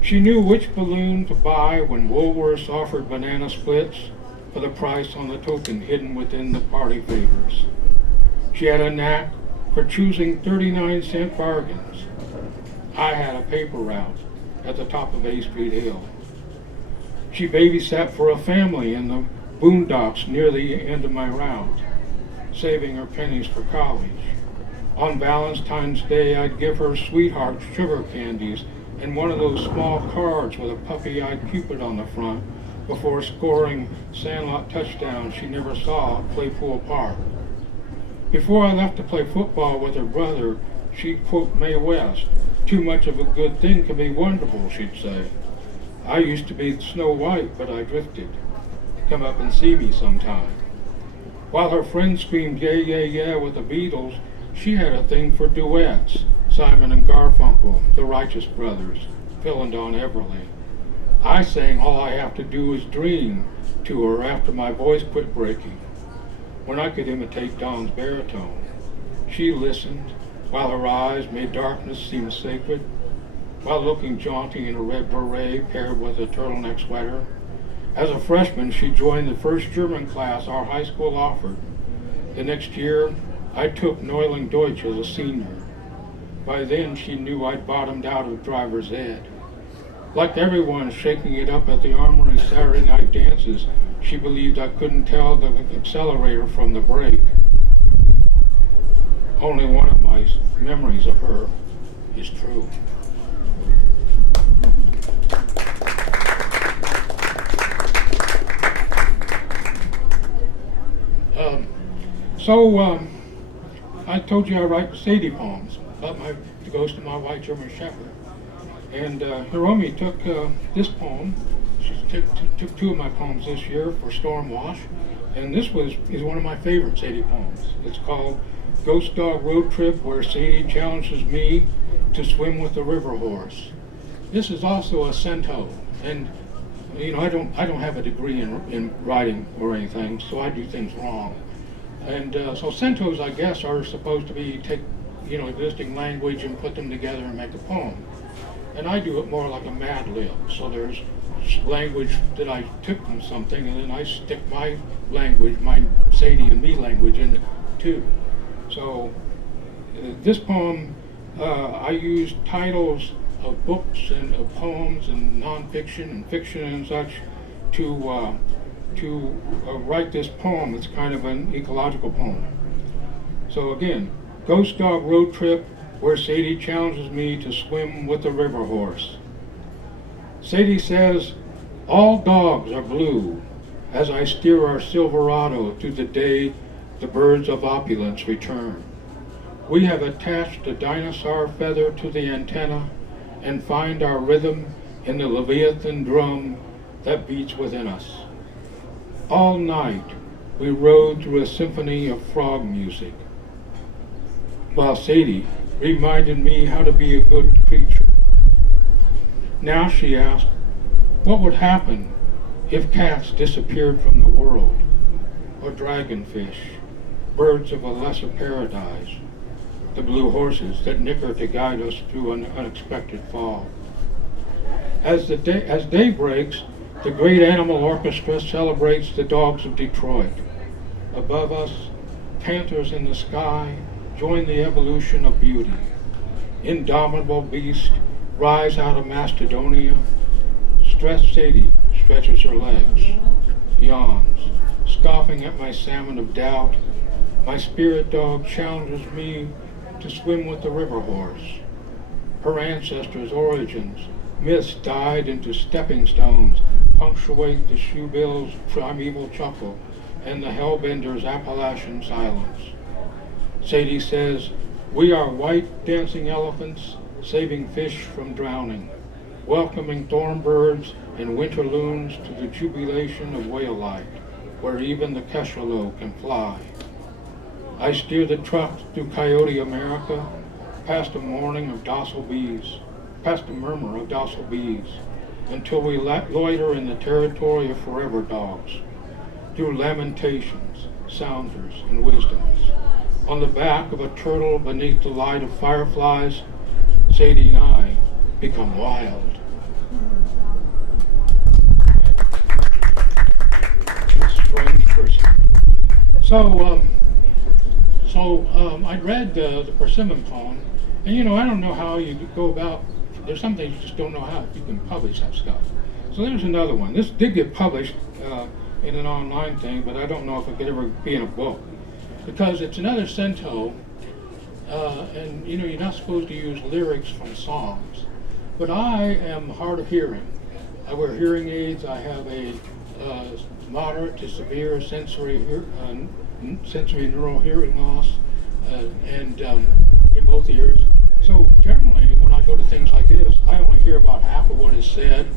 She knew which balloon to buy when Woolworths offered banana splits for the price on the token hidden within the party favors. She had a knack for choosing 39-cent bargains. I had a paper route at the top of A Street Hill. She babysat for a family in the boondocks near the end of my route, saving her pennies for college. On Valentine's Day, I'd give her sweetheart sugar candies and one of those small cards with a puppy-eyed Cupid on the front before scoring sandlot touchdowns she never saw at Claypool Park. Before I left to play football with her brother, she'd quote Mae West, "Too much of a good thing can be wonderful," she'd say. I used to be Snow White, but I drifted. Come up and see me sometime. While her friends screamed yeah, yeah, yeah with the Beatles, she had a thing for duets. Simon and Garfunkel, the Righteous Brothers, Phil and Don Everly. I sang All I Have to Do Is Dream to her after my voice quit breaking, when I could imitate Don's baritone. She listened, while her eyes made darkness seem sacred, while looking jaunty in a red beret paired with a turtleneck sweater. As a freshman, she joined the first German class our high school offered. The next year, I took Neuling Deutsch as a senior. By then, she knew I'd bottomed out of driver's ed. Like everyone shaking it up at the Armory Saturday night dances, she believed I couldn't tell the accelerator from the brake. Only one of my memories of her is true. I told you I write Sadie poems about the ghost of my white German Shepherd. And Hiromi took this poem. She took two of my poems this year for Stormwash. And this is one of my favorite Sadie poems. It's called Ghost Dog Road Trip, where Sadie challenges me to swim with the river horse. This is also a cento. And you know, I don't have a degree in writing or anything, so I do things wrong. And so centos, I guess, are supposed to be take, you know, existing language and put them together and make a poem. And I do it more like a Mad Lib. So there's language that I took from something, and then I stick my language, my Sadie and me language in it too. So this poem, I use titles of books and of poems and nonfiction and fiction and such to write this poem. It's kind of an ecological poem. So again, Ghost Dog Road Trip, where Sadie challenges me to swim with the river horse. Sadie says, all dogs are blue as I steer our Silverado to the day the birds of opulence return. We have attached a dinosaur feather to the antenna and find our rhythm in the Leviathan drum that beats within us. All night we rode through a symphony of frog music, while Sadie reminded me how to be a good creature. Now she asked, what would happen if cats disappeared from the world, or dragonfish, birds of a lesser paradise, the blue horses that nicker to guide us through an unexpected fall? As day breaks, the great animal orchestra celebrates the dogs of Detroit. Above us, panthers in the sky join the evolution of beauty. Indomitable beasts rise out of Macedonia. Stressed Sadie stretches her legs, yawns, scoffing at my salmon of doubt. My spirit dog challenges me to swim with the river horse. Her ancestors' origins, myths dyed into stepping stones, punctuate the shoebill's primeval chuckle and the hellbender's Appalachian silence. Sadie says, we are white dancing elephants, saving fish from drowning, welcoming thornbirds and winter loons to the jubilation of whale light, where even the cachalot can fly. I steer the truck through Coyote America, past a murmur of docile bees, until we loiter in the territory of forever dogs, through lamentations, sounders, and wisdoms. On the back of a turtle beneath the light of fireflies, Sadie and I become wild. A strange person. So I read the Persimmon poem, and you know, I don't know how you go about. There's some things you just don't know how you can publish that stuff. So there's another one. This did get published in an online thing, but I don't know if it could ever be in a book, because it's another cento, and you know, you're not supposed to use lyrics from songs. But I am hard of hearing. I wear hearing aids. I have a moderate to severe sensory neural hearing loss, and in both ears. So generally, when I go to things like this, I only hear about half of what is said,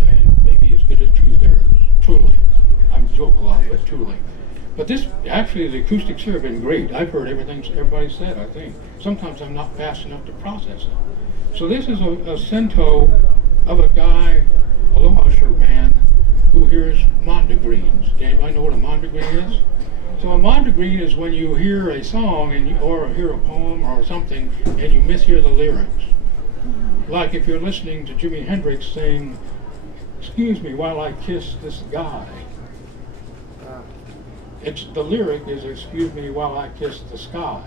and maybe as good as 2/3. Truly, I joke a lot, but truly. But this, actually, the acoustics here have been great. I've heard everything everybody said, I think. Sometimes I'm not fast enough to process it. So this is a cento of a guy, aloha shirt man, who hears mondegreens. Does anybody know what a mondegreen is? So a mondegreen is when you hear a song or hear a poem or something and you mishear the lyrics. Like if you're listening to Jimi Hendrix sing, "Excuse me while I kiss this guy." The lyric is, "Excuse me while I kiss the sky."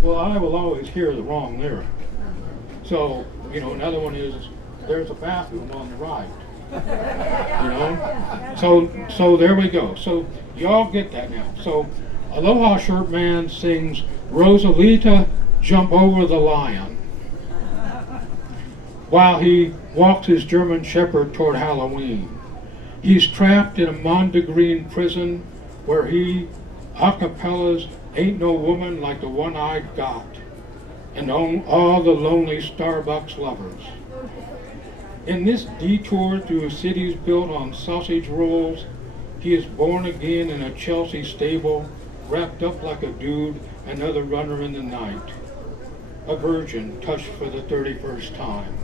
Well, I will always hear the wrong lyric. So, another one is, "There's a bathroom on the right." So there we go. So y'all get that now. So Aloha Shirt Man sings, "Rosalita, jump over the lion," while he walks his German Shepherd toward Halloween. He's trapped in a mondegreen prison where he acapellas "Ain't No Woman Like the One I Got" and all the lonely Starbucks lovers. In this detour through cities built on sausage rolls, he is born again in a Chelsea stable, wrapped up like a dude, another runner in the night. A virgin touched for the 31st time.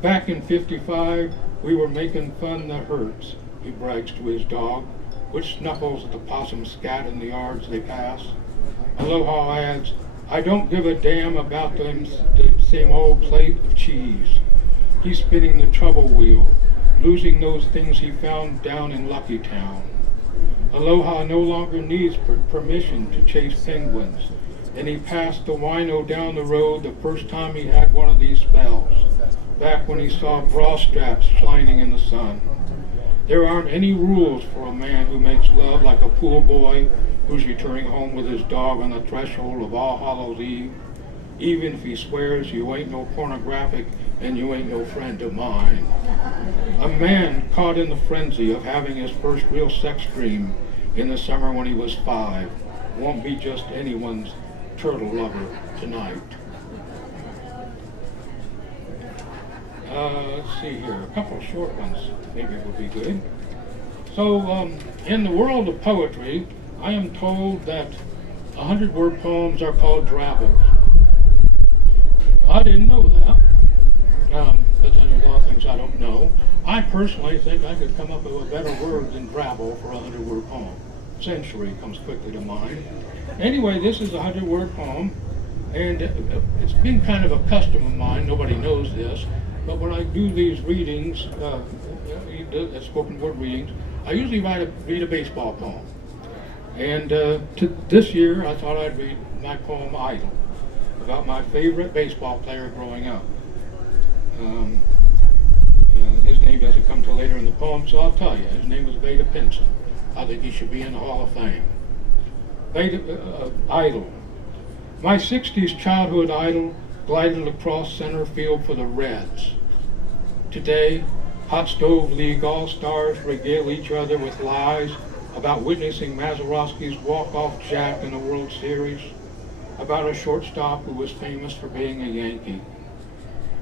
Back in '55, we were making fun that hurts, he brags to his dog, which snuffles at the possum scat in the yards they pass. Aloha adds, "I don't give a damn about the same old plate of cheese." He's spinning the trouble wheel, losing those things he found down in Lucky Town. Aloha no longer needs permission to chase penguins, and he passed the wino down the road the first time he had one of these spells, back when he saw bra straps shining in the sun. There aren't any rules for a man who makes love like a pool boy who's returning home with his dog on the threshold of All Hallows Eve, even if he swears you ain't no pornographic and you ain't no friend of mine. A man caught in the frenzy of having his first real sex dream in the summer when he was 5 won't be just anyone's turtle lover tonight. Let's see here, a couple of short ones maybe would be good. So in the world of poetry, I am told that 100-word poems are called drabbles. I didn't know that. But there's a lot of things I don't know. I personally think I could come up with a better word than drabble for a 100-word poem. Century comes quickly to mind. Anyway, this is a 100-word poem, and it's been kind of a custom of mine. Nobody knows this, but when I do these readings, spoken word readings, I usually read a baseball poem. And this year, I thought I'd read my poem "Idol," about my favorite baseball player growing up. His name doesn't come till later in the poem, so I'll tell you. His name was Veda Pinson. I think he should be in the Hall of Fame. Idol. My 60s childhood idol glided across center field for the Reds. Today, Hot Stove League All-Stars regale each other with lies about witnessing Mazeroski's walk-off jack in the World Series, about a shortstop who was famous for being a Yankee.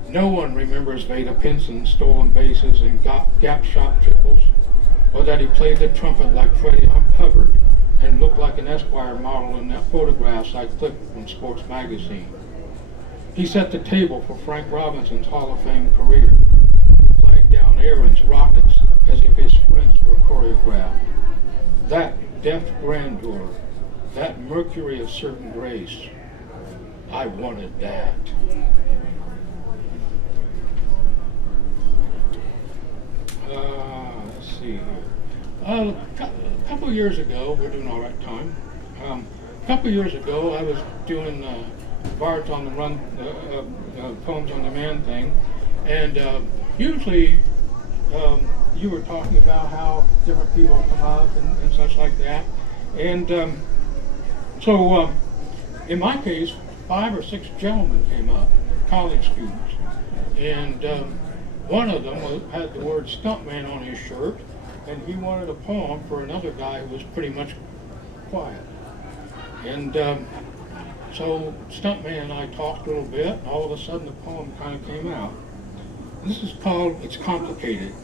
No one remembers Veda Pinson's stolen bases and gap shot triples, or that he played the trumpet like Freddie Hubbard and looked like an Esquire model in that photographs I clipped from Sports Magazine. He set the table for Frank Robinson's Hall of Fame career, flagged down Aaron's rockets as if his sprints were choreographed. That deft grandeur, that mercury of certain grace, I wanted that. Let's see here. A couple years ago, we're doing all right time. A couple years ago, I was doing Bards on the Run, Poems on Demand thing, and usually you were talking about how different people come up and such like that. And so in my case, 5 or 6 gentlemen came up, college students, and one of them had the word stuntman on his shirt, and he wanted a poem for another guy who was pretty much quiet. And so stuntman and I talked a little bit, and all of a sudden the poem kind of came out. This is called It's Complicated.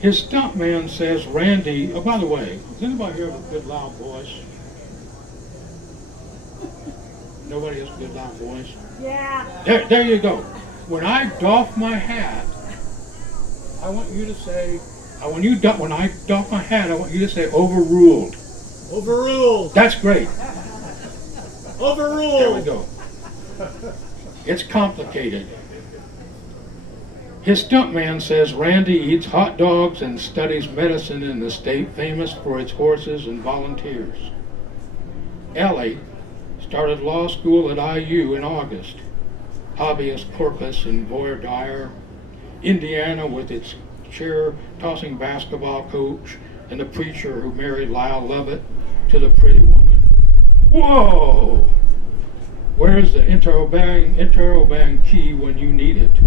His stuntman says, Randy, oh, by the way, does anybody here have a good loud voice? Nobody has a good loud voice? Yeah. There you go. When I doff my hat, I want you to say, when I doff my hat, I want you to say overruled. Overruled. That's great. Overruled. There we go. It's complicated. His stuntman says Randy eats hot dogs and studies medicine in the state famous for its horses and volunteers. Ellie started law school at IU in August. Hobbyist corpus and voir dire. Indiana with its chair-tossing basketball coach and the preacher who married Lyle Lovett to the pretty woman. Whoa! Where's the interrobang key when you need it?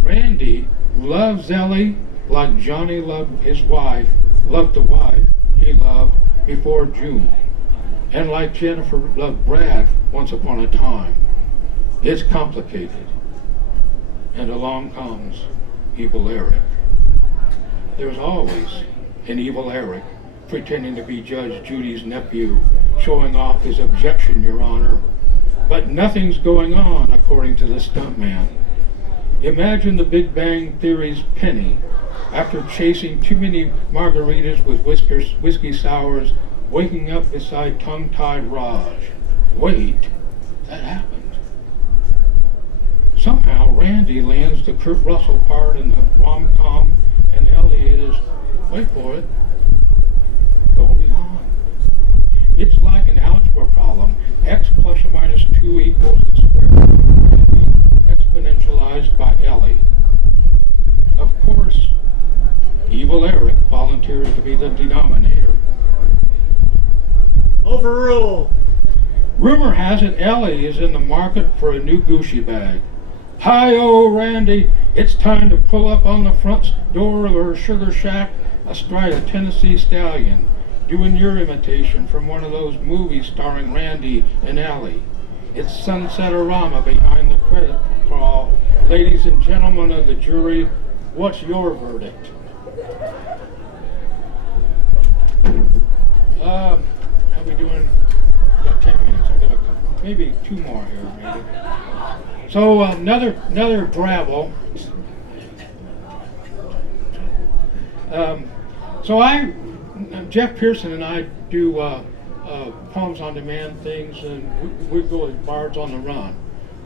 Randy loves Ellie like Johnny loved the wife he loved before June. And like Jennifer loved Brad once upon a time. It's complicated. And along comes Evil Eric. There's always an Evil Eric pretending to be Judge Judy's nephew, showing off his objection, Your Honor. But nothing's going on, according to the stuntman. Imagine the Big Bang Theory's Penny, after chasing too many margaritas with whiskey sours, waking up beside tongue-tied Raj. Wait, that happened. Somehow Randy lands the Kurt Russell part in the rom-com, and Ellie is, wait for it, Goldie Hawn. It's like an algebra problem. X plus or minus 2 equals the square root of Randy, exponentialized by Ellie. Of course, Evil Eric volunteers to be the denominator. Overruled. Rumor has it Ellie is in the market for a new Gucci bag. Hi-oh, Randy, it's time to pull up on the front door of her sugar shack astride a Tennessee stallion, doing your imitation from one of those movies starring Randy and Ellie. It's Sunsetorama behind the credit crawl. Ladies and gentlemen of the jury, what's your verdict? How we doing? Got 10 minutes. I got maybe 2 more here, maybe. So another drabble. Jeff Pearson and I do poems on demand things, and we go as Bards on the Run,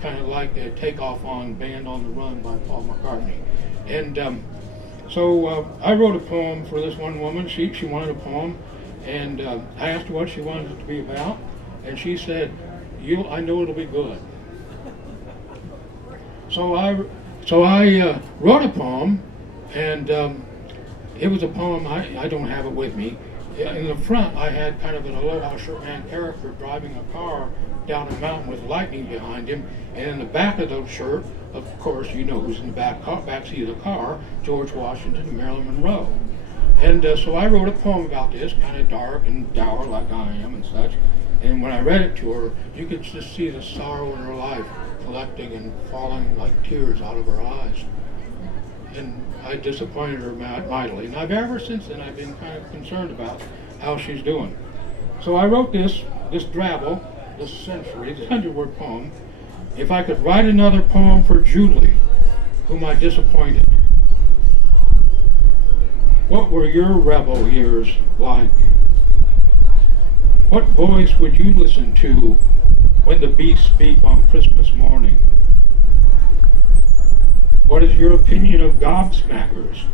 kind of like the Takeoff on Band on the Run by Paul McCartney. And I wrote a poem for this one woman. She wanted a poem, and I asked her what she wanted it to be about, and she said, I know it'll be good. So I wrote a poem, and it was a poem, I don't have it with me. In the front, I had kind of an Aloha Shirtman character driving a car down a mountain with lightning behind him, and in the back of the shirt, of course, you know who's in the back seat of the car, George Washington and Marilyn Monroe. And so I wrote a poem about this, kind of dark and dour like I am and such. And when I read it to her, you could just see the sorrow in her life collecting and falling like tears out of her eyes. And I disappointed her mightily. And ever since then, I've been kind of concerned about how she's doing. So I wrote this drabble, this century, this 100-word poem. If I could write another poem for Julie, whom I disappointed. What were your rebel years like? What voice would you listen to when the beasts speak on Christmas morning? What is your opinion of gobsmackers?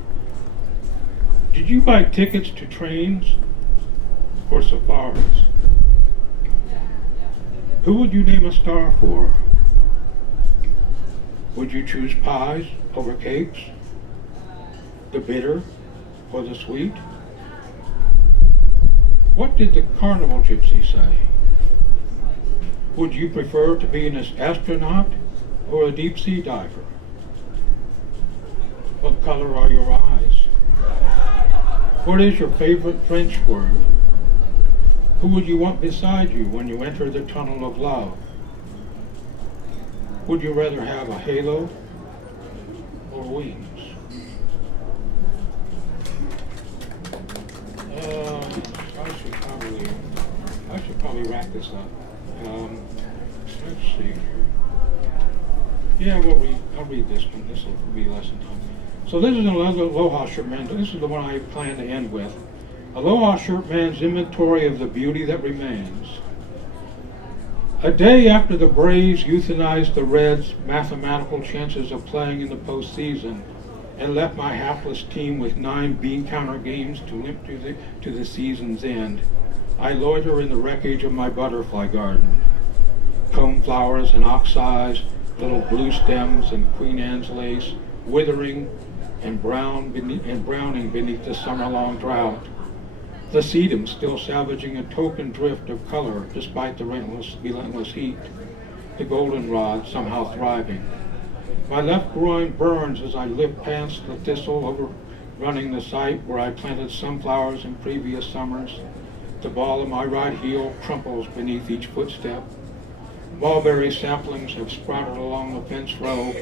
Did you buy tickets to trains or safaris? Who would you name a star for? Would you choose pies over cakes? The bitter or the sweet? What did the carnival gypsy say? Would you prefer to be an astronaut or a deep sea diver? What color are your eyes? What is your favorite French word? Who would you want beside you when you enter the tunnel of love? Would you rather have a halo or wings? I should probably wrap this up. Let's see. Yeah, I'll read this one. This will be less than time. So this is another Aloha Shirtman. This is the one I plan to end with. Aloha shirt man's inventory of the beauty that remains. A day after the Braves euthanized the Reds' mathematical chances of playing in the postseason and left my hapless team with 9 bean counter games to limp to the season's end, I loiter in the wreckage of my butterfly garden. Cone flowers and ox-eyes, little blue stems and Queen Anne's lace, withering and browning beneath the summer-long drought. The sedum still salvaging a token drift of color despite the relentless heat. The goldenrod somehow thriving. My left groin burns as I lift past the thistle overrunning the site where I planted sunflowers in previous summers. The ball of my right heel crumples beneath each footstep. Mulberry saplings have sprouted along the fence row.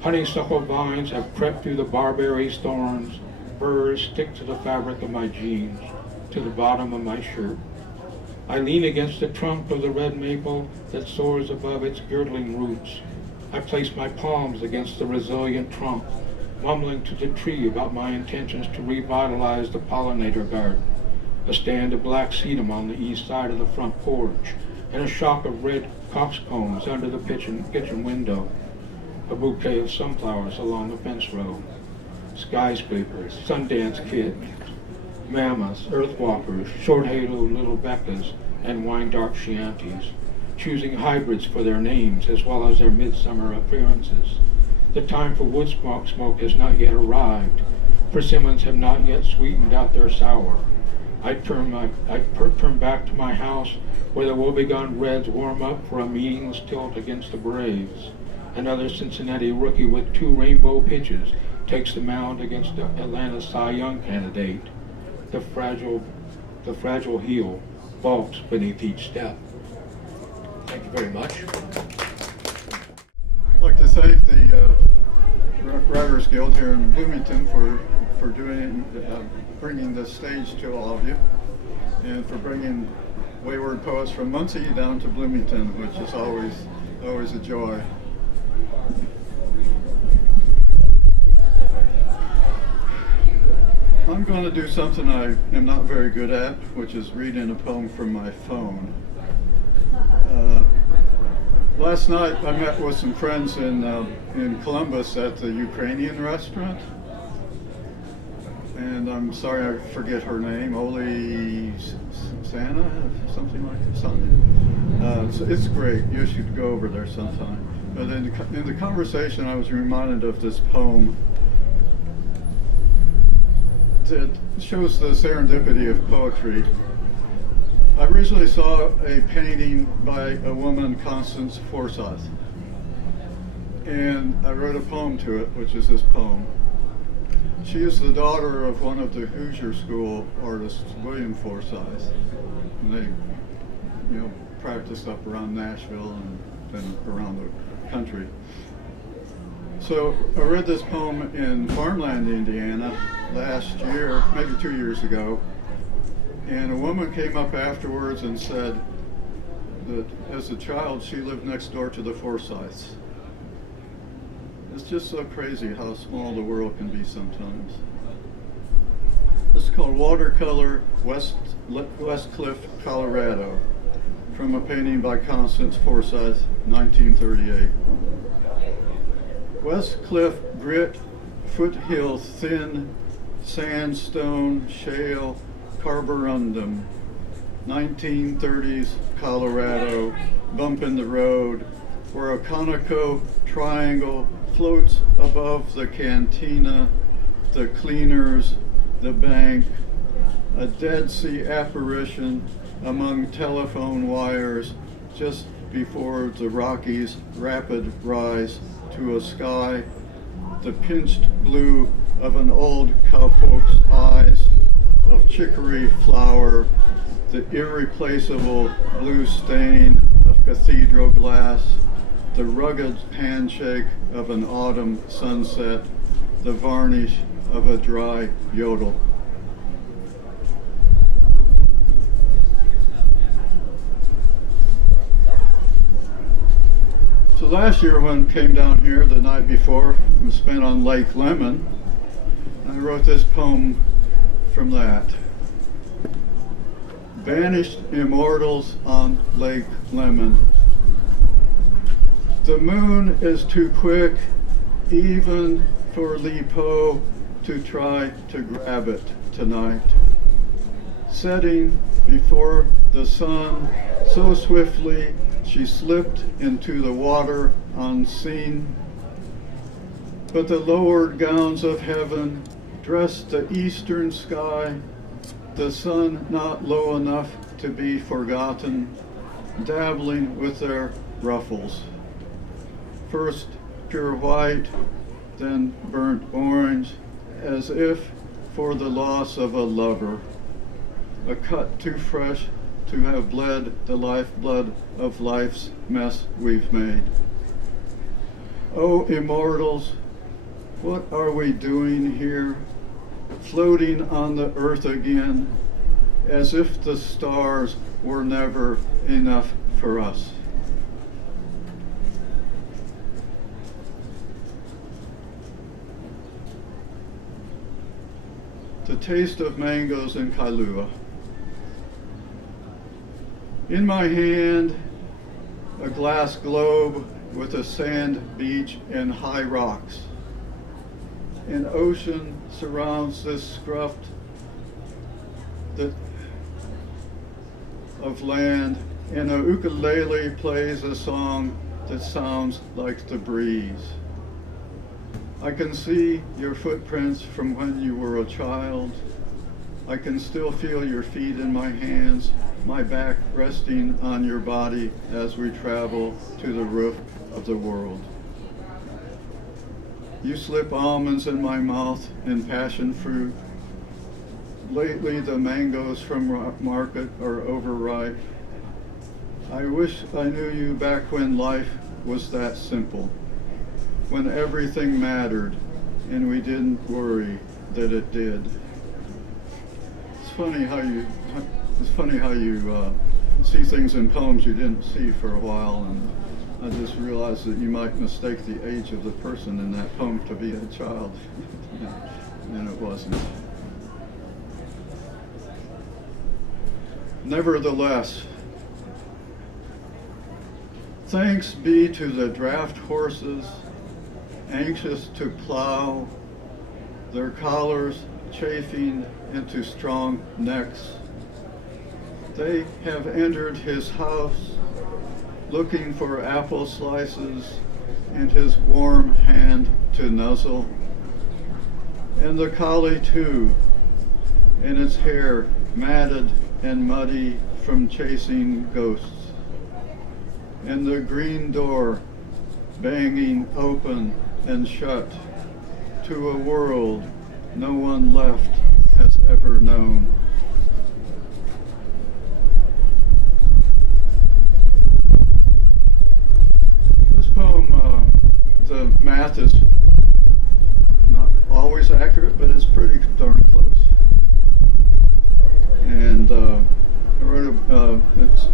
Honeysuckle vines have crept through the barberry's thorns. Burrs stick to the fabric of my jeans, to the bottom of my shirt. I lean against the trunk of the red maple that soars above its girdling roots. I place my palms against the resilient trunk, mumbling to the tree about my intentions to revitalize the pollinator garden. A stand of black sedum on the east side of the front porch, and a shock of red coxcombs under the kitchen window. A bouquet of sunflowers along the fence row. Skyscrapers, Sundance kids, mammoths, earthwalkers, short-haloed little Beccas, and wine-dark Chiantis, choosing hybrids for their names as well as their midsummer appearances. The time for wood smoke has not yet arrived. Persimmons have not yet sweetened out their sour. I turn back to my house where the woebegone Reds warm up for a meaningless tilt against the Braves. Another Cincinnati rookie with 2 rainbow pitches takes the mound against the Atlanta Cy Young candidate. The fragile heel balks beneath each step. Thank you very much. I'd like to thank the Writers Guild here in Bloomington for bringing this stage to all of you, and for bringing wayward poets from Muncie down to Bloomington, which is always a joy. I'm going to do something I am not very good at, which is reading a poem from my phone. Last night I met with some friends in Columbus at the Ukrainian restaurant, and I'm sorry I forget her name, Oli Sana, something like that. So it's great. You should go over there sometime. But in the conversation, I was reminded of this poem that shows the serendipity of poetry. I recently saw a painting by a woman, Constance Forsyth, and I wrote a poem to it, which is this poem. She is the daughter of one of the Hoosier School artists, William Forsyth, and they, practiced up around Nashville and then around the country. So I read this poem in Farmland, Indiana last year, maybe 2 years ago, and a woman came up afterwards and said that as a child she lived next door to the Forsyths. It's just so crazy how small the world can be sometimes. This is called Watercolor, Westcliff, Colorado, from a painting by Constance Forsyth, 1938. Westcliff, grit, foothill, thin, sandstone, shale, carborundum, 1930s Colorado, bump in the road, where a Conoco triangle floats above the cantina, the cleaners, the bank, a Dead Sea apparition among telephone wires just before the Rockies' rapid rise to a sky, the pinched blue of an old cowpoke's eyes, of chicory flower, the irreplaceable blue stain of cathedral glass, the rugged handshake of an autumn sunset, the varnish of a dry yodel. So last year when I came down here the night before, I spent on Lake Lemon, I wrote this poem from that. vanished immortals on Lake Lemon. The moon is too quick, even for Li Po to try to grab it tonight. Setting before the sun, so swiftly she slipped into the water unseen. But the lowered gowns of heaven dressed the eastern sky, the sun not low enough to be forgotten, dabbling with their ruffles. First pure white, then burnt orange, as if for the loss of a lover, a cut too fresh to have bled the lifeblood of life's mess we've made. Oh, immortals, what are we doing here, floating on the earth again, as if the stars were never enough for us? The taste of mangoes in Kailua. In my hand, a glass globe with a sand beach and high rocks. An ocean surrounds this scruft of land, and a ukulele plays a song that sounds like the breeze. I can see your footprints from when you were a child. I can still feel your feet in my hands, my back resting on your body as we travel to the roof of the world. You slip almonds in my mouth and passion fruit. Lately the mangoes from market are overripe. I wish I knew you back when life was that simple, when everything mattered and we didn't worry that it did. It's funny how you see things in poems you didn't see for a while, and I just realized that you might mistake the age of the person in that poem to be a child, and it wasn't. Nevertheless, thanks be to the draft horses, anxious to plow, their collars chafing into strong necks. They have entered his house, looking for apple slices and his warm hand to nuzzle. And the collie too, and its hair matted and muddy from chasing ghosts. And the green door banging open and shut to a world no one left has ever known. This poem, the math is not always accurate, but it's pretty darn close. And I wrote its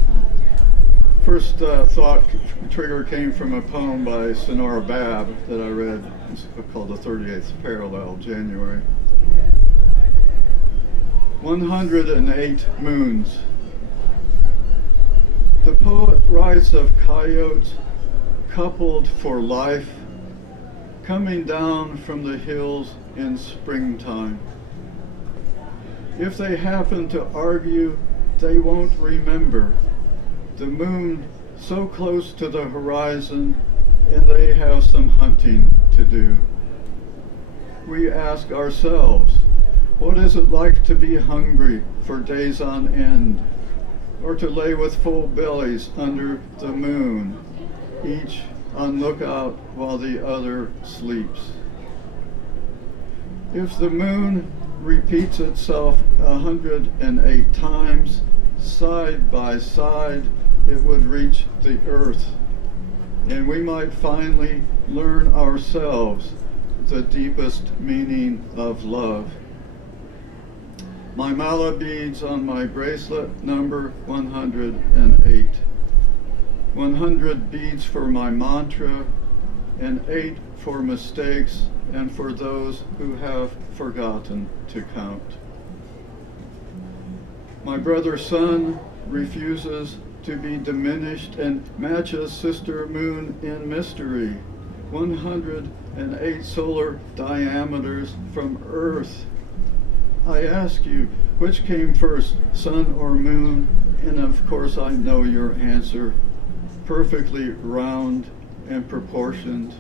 first thought trigger came from a poem by Sonora Babb that I read. It's called The 38th Parallel, January. 108 moons. The poet writes of coyotes coupled for life, coming down from the hills in springtime. If they happen to argue, they won't remember. The moon so close to the horizon, and they have some hunting to do. We ask ourselves, what is it like to be hungry for days on end, or to lay with full bellies under the moon, each on lookout while the other sleeps? If the moon repeats itself 108 times, side by side, it would reach the earth, and we might finally learn ourselves the deepest meaning of love. My mala beads on my bracelet number 108. 100 beads for my mantra, and 8 for mistakes and for those who have forgotten to count. My brother's sun refuses to be diminished and matches Sister Moon in mystery. 108 solar diameters from Earth. I ask you, which came first, sun or moon? And of course I know your answer. Perfectly round and proportioned.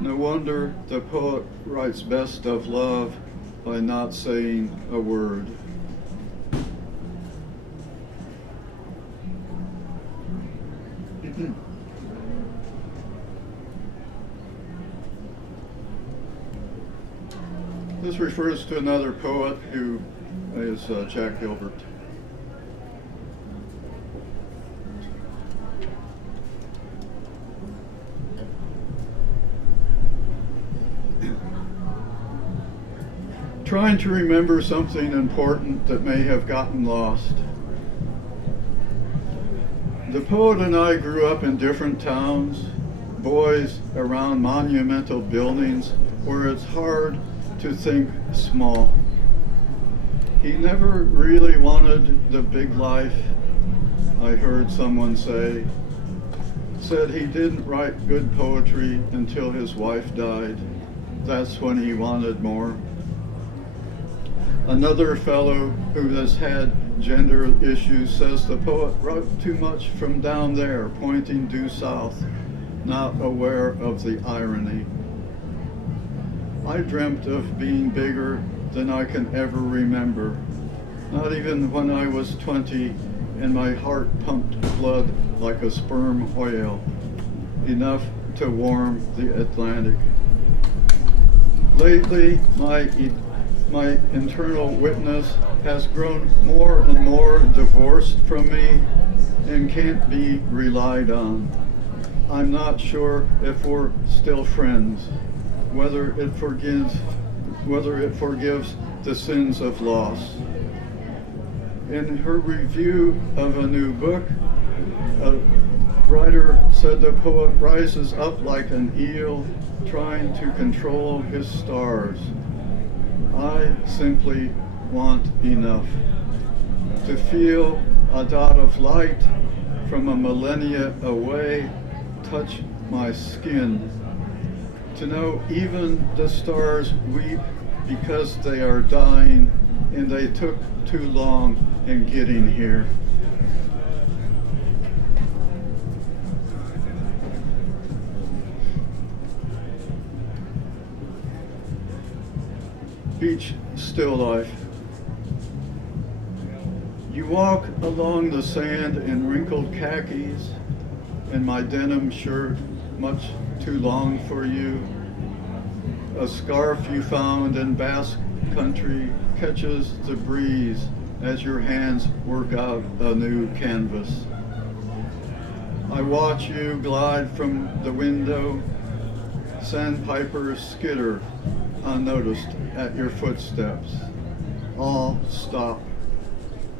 No wonder the poet writes best of love by not saying a word. This refers to another poet who is Jack Gilbert. Trying to remember something important that may have gotten lost. The poet and I grew up in different towns, boys around monumental buildings where it's hard to think small. He never really wanted the big life, I heard someone say. Said he didn't write good poetry until his wife died. That's when he wanted more. Another fellow who has had gender issues says the poet wrote too much from down there, pointing due south, not aware of the irony. I dreamt of being bigger than I can ever remember, not even when I was 20 and my heart pumped blood like a sperm whale, enough to warm the Atlantic. Lately, my internal witness has grown more and more divorced from me and can't be relied on. I'm not sure if we're still friends, whether it forgives the sins of loss. In her review of a new book, a writer said the poet rises up like an eel trying to control his stars. I simply want enough to feel a dot of light from a millennia away touch my skin, to know even the stars weep because they are dying and they took too long in getting here. Beach still life. You walk along the sand in wrinkled khakis and my denim shirt much too long for you. A scarf you found in Basque country catches the breeze as your hands work out a new canvas. I watch you glide from the window, sandpipers skitter unnoticed at your footsteps. All stop.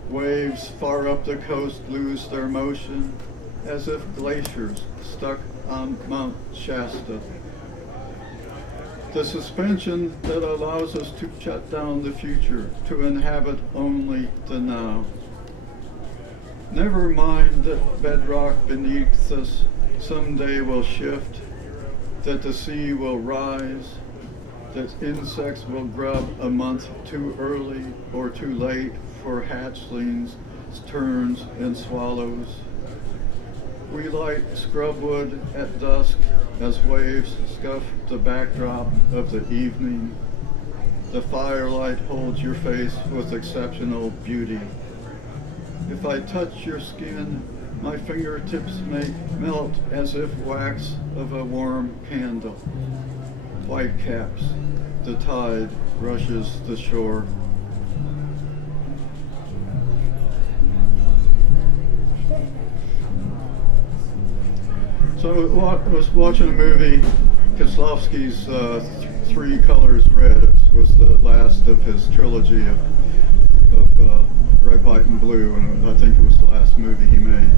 Waves far up the coast lose their motion as if glaciers stuck on Mount Shasta. The suspension that allows us to shut down the future, to inhabit only the now. Never mind that bedrock beneath us someday will shift, that the sea will rise, that insects will grub a month too early or too late for hatchlings, terns, and swallows. We light scrubwood at dusk as waves scuff the backdrop of the evening. The firelight holds your face with exceptional beauty. If I touch your skin, my fingertips may melt as if wax of a warm candle. White caps, the tide rushes the shore. So I was watching a movie, Kieslowski's Three Colors Red. It was the last of his trilogy of Red, White, and Blue, and I think it was the last movie he made.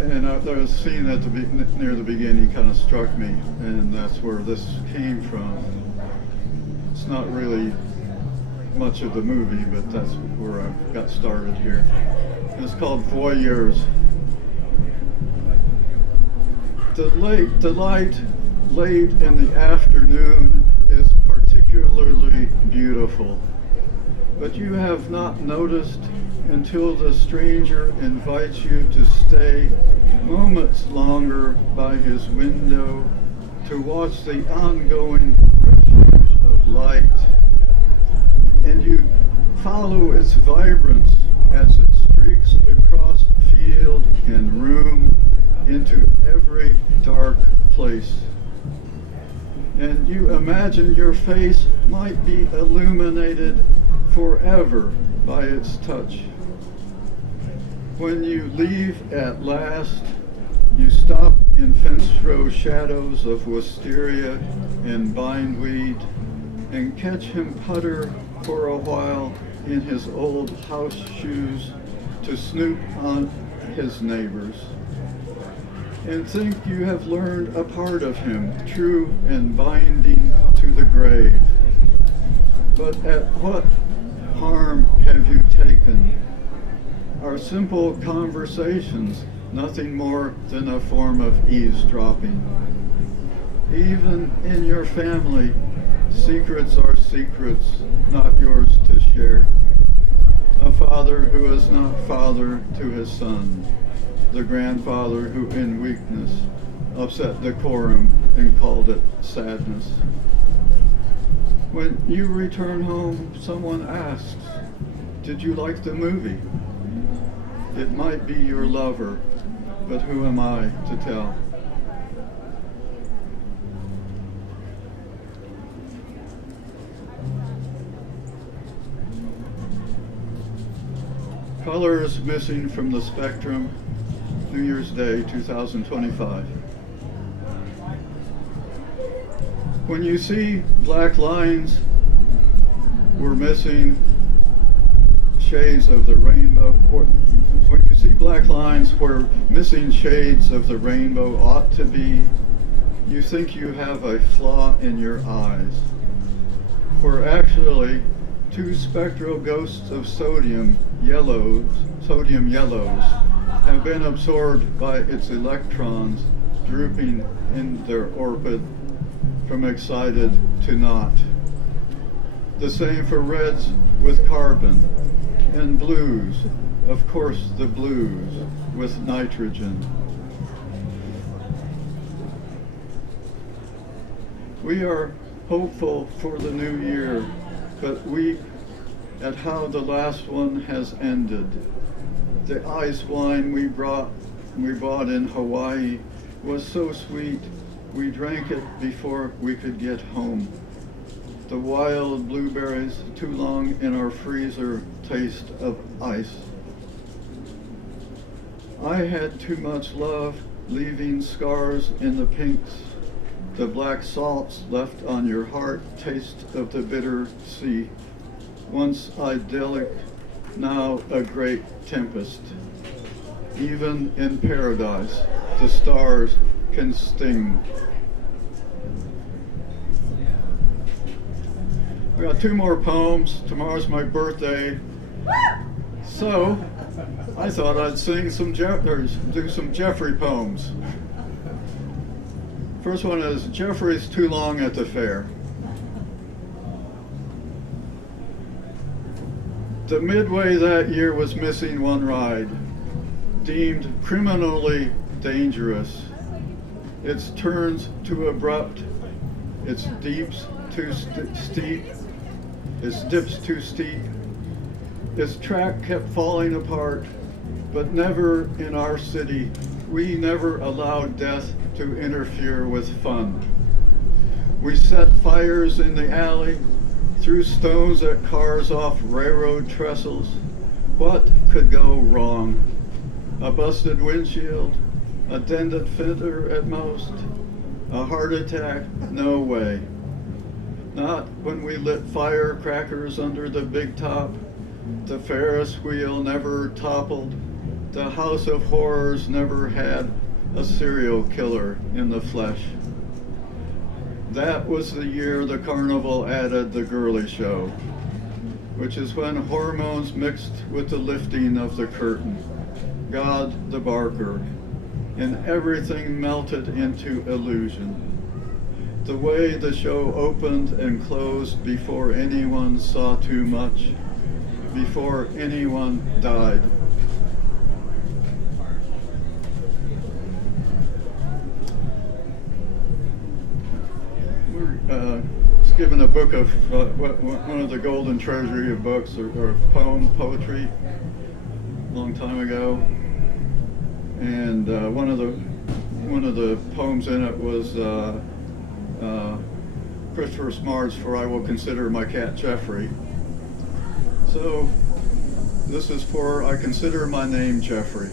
And there was a scene near the beginning kind of struck me, and that's where this came from. It's not really much of the movie, but that's where I got started here. It's called Voyeurs. The light late in the afternoon is particularly beautiful, but you have not noticed until the stranger invites you to stay moments longer by his window to watch the ongoing refuge of light, and you follow its vibrance as it streaks across field and room into every dark place. And you imagine your face might be illuminated forever by its touch. When you leave at last, you stop in fence-row shadows of wisteria and bindweed and catch him putter for a while in his old house shoes to snoop on his neighbors, and think you have learned a part of him, true and binding to the grave. But at what harm have you taken? Our simple conversations nothing more than a form of eavesdropping. Even in your family, secrets are secrets, not yours to share. A father who is not father to his son, the grandfather who in weakness upset decorum and called it sadness. When you return home, someone asks, "Did you like the movie?" It might be your lover, but who am I to tell? Colors missing from the spectrum, New Year's Day 2025. When you see black lines, we're missing shades of the rainbow. When you see black lines where missing shades of the rainbow ought to be, you think you have a flaw in your eyes, where actually two spectral ghosts of sodium yellows, have been absorbed by its electrons, drooping in their orbit from excited to not. The same for reds with carbon, and blues, of course the blues, with nitrogen. We are hopeful for the new year, but weep at how the last one has ended. The ice wine we bought in Hawaii was so sweet, we drank it before we could get home. The wild blueberries, too long in our freezer, taste of ice. I had too much love, leaving scars in the pinks. The black salts left on your heart, taste of the bitter sea. Once idyllic, now a great tempest. Even in paradise, the stars can sting. I got two more poems. Tomorrow's my birthday. So, I thought I'd sing do some Jeffrey poems. First one is Jeffrey's Too Long at the Fair. The Midway that year was missing one ride, deemed criminally dangerous. Its turns too abrupt, its deeps too steep, its dips too steep. Its track kept falling apart, but never in our city. We never allowed death to interfere with fun. We set fires in the alley, threw stones at cars off railroad trestles. What could go wrong? A busted windshield, a dented fender at most, a heart attack? No way. Not when we lit firecrackers under the big top. The Ferris wheel never toppled. The House of Horrors never had a serial killer in the flesh. That was the year the carnival added the girly show. which is when hormones mixed with the lifting of the curtain, God the barker, and everything melted into illusion. The way the show opened and closed before anyone saw too much, before anyone died. We're given a book of one of the golden treasury of books or poetry a long time ago, and one of the poems in it was Christopher Smart's "For I Will Consider My Cat Jeffrey." So this is for I consider my name Jeffrey.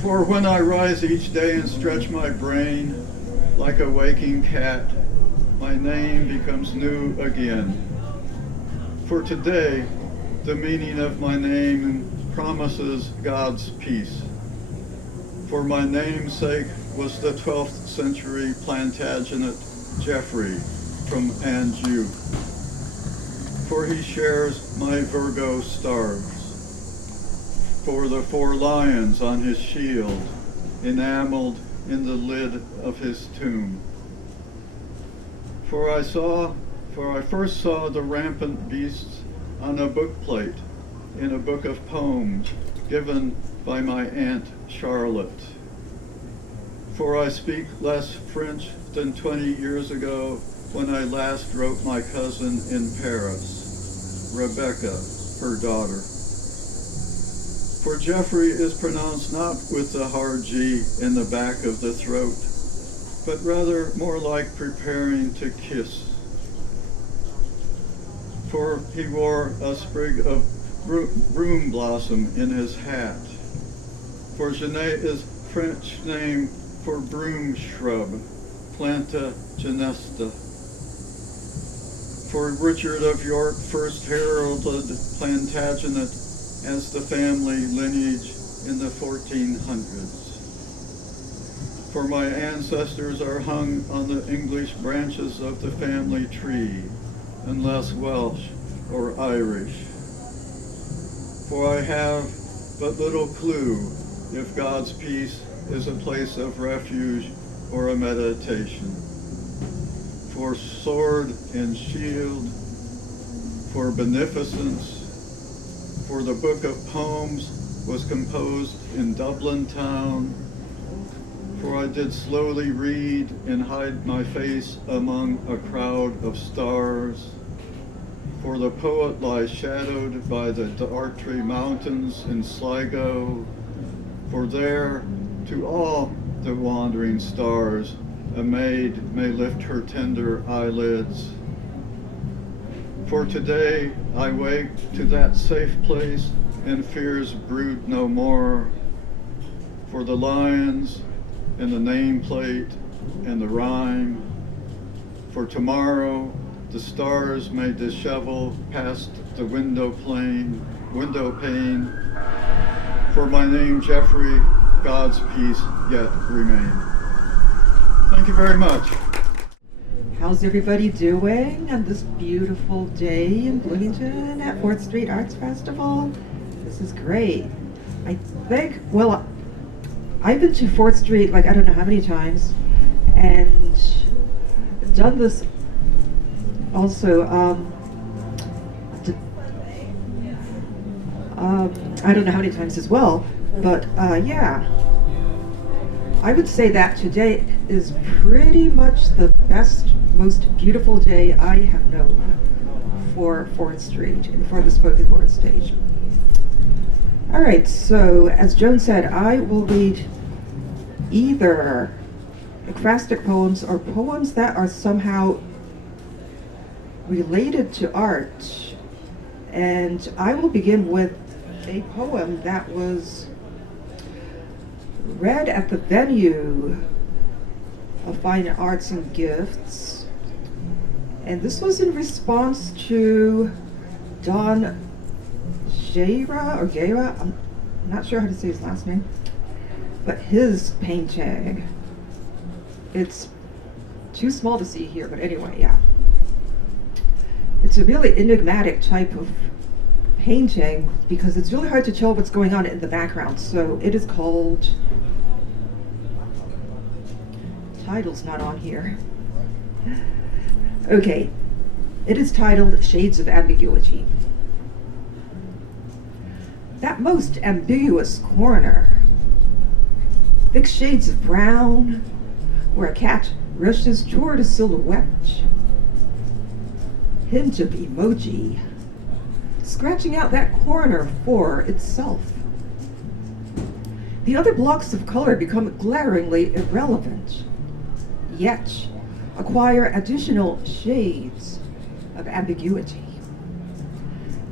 For when I rise each day and stretch my brain like a waking cat, my name becomes new again. For today, the meaning of my name promises God's peace. For my namesake was the 12th century Plantagenet Geoffrey from Anjou. For he shares my Virgo stars. For the 4 lions on his shield, enameled in the lid of his tomb. For I first saw the rampant beasts on a book plate in a book of poems given by my Aunt Charlotte. For I speak less French than 20 years ago when I last wrote my cousin in Paris, Rebecca, her daughter. For Jeffrey is pronounced not with the hard G in the back of the throat, but rather more like preparing to kiss. For he wore a sprig of broom blossom in his hat. For Genet is French name for broom shrub, Planta genesta. For Richard of York first heralded Plantagenet as the family lineage in the 1400s. For my ancestors are hung on the English branches of the family tree, unless Welsh or Irish. For I have but little clue if God's peace is a place of refuge or a meditation. For sword and shield, for beneficence, for the book of poems was composed in Dublin town. For I did slowly read and hide my face among a crowd of stars. For the poet lies shadowed by the Dartry Mountains in Sligo. For there, to all the wandering stars, a maid may lift her tender eyelids. For today I wake to that safe place and fears brood no more. For the lions and the nameplate and the rhyme. For tomorrow the stars may dishevel past the window pane. For my name Jeffrey, God's peace yet remain. Thank you very much. How's everybody doing on this beautiful day in Bloomington at 4th Street Arts Festival? This is great. I think, well, I've been to 4th Street like I don't know how many times and done this also, I don't know how many times as well, but yeah. I would say that today is pretty much the best, most beautiful day I have known for 4th Street and for the spoken word stage. All right, so as Joan said, I will read either ekphrastic poems or poems that are somehow related to art. And I will begin with a poem that was read at the venue of Fine Arts and Gifts. And this was in response to Don Gera, I'm not sure how to say his last name, but his painting. It's too small to see here, but anyway, yeah. a really enigmatic type of painting because it's really hard to tell what's going on in the background. So it is called, title's not on here. Okay, it is titled Shades of Ambiguity. That most ambiguous corner, thick shades of brown, where a cat rushes toward a silhouette, hint of emoji, scratching out that corner for itself. The other blocks of color become glaringly irrelevant, yet acquire additional shades of ambiguity.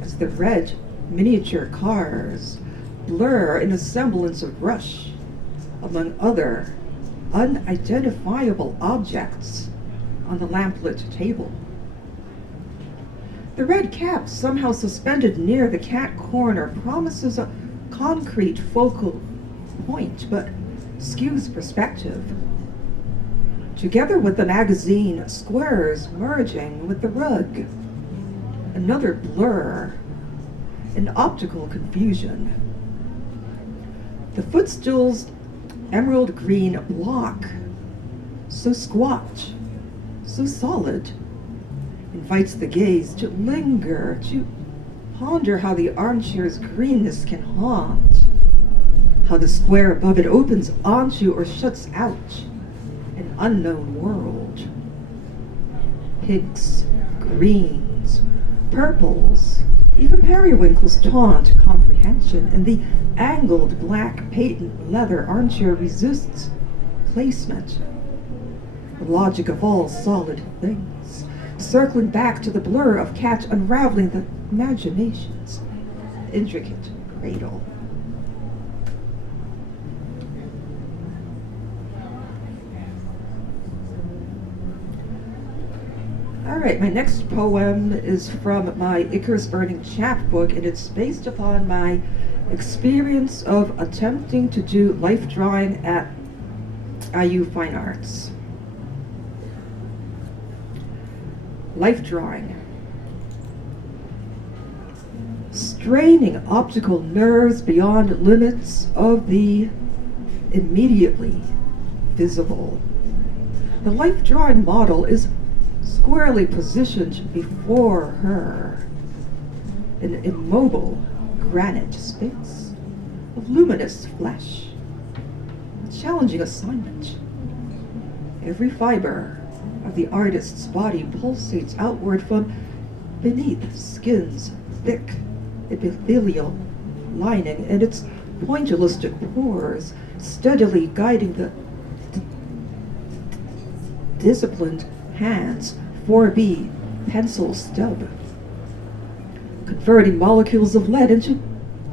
As the red miniature cars blur in a semblance of brush among other unidentifiable objects on the lamplit table. The red cap somehow suspended near the cat corner promises a concrete focal point, but skews perspective. Together with the magazine squares merging with the rug, another blur, an optical confusion. The footstool's emerald green block, so squat, so solid, invites the gaze to linger, to ponder how the armchair's greenness can haunt, how the square above it opens onto or shuts out an unknown world. Pinks, greens, purples, even periwinkles taunt comprehension, and the angled black patent leather armchair resists placement. The logic of all solid things, circling back to the blur of cat unraveling the imagination's intricate cradle. All right, my next poem is from my Icarus Burning chapbook, and it's based upon my experience of attempting to do life drawing at IU Fine Arts. Life drawing. Straining optical nerves beyond limits of the immediately visible. The life drawing model is squarely positioned before her, an immobile granite sphinx of luminous flesh. A challenging assignment. Every fiber of the artist's body pulsates outward from beneath skin's thick epithelial lining, and its pointillistic pores steadily guiding the disciplined hands 4B pencil stub, converting molecules of lead into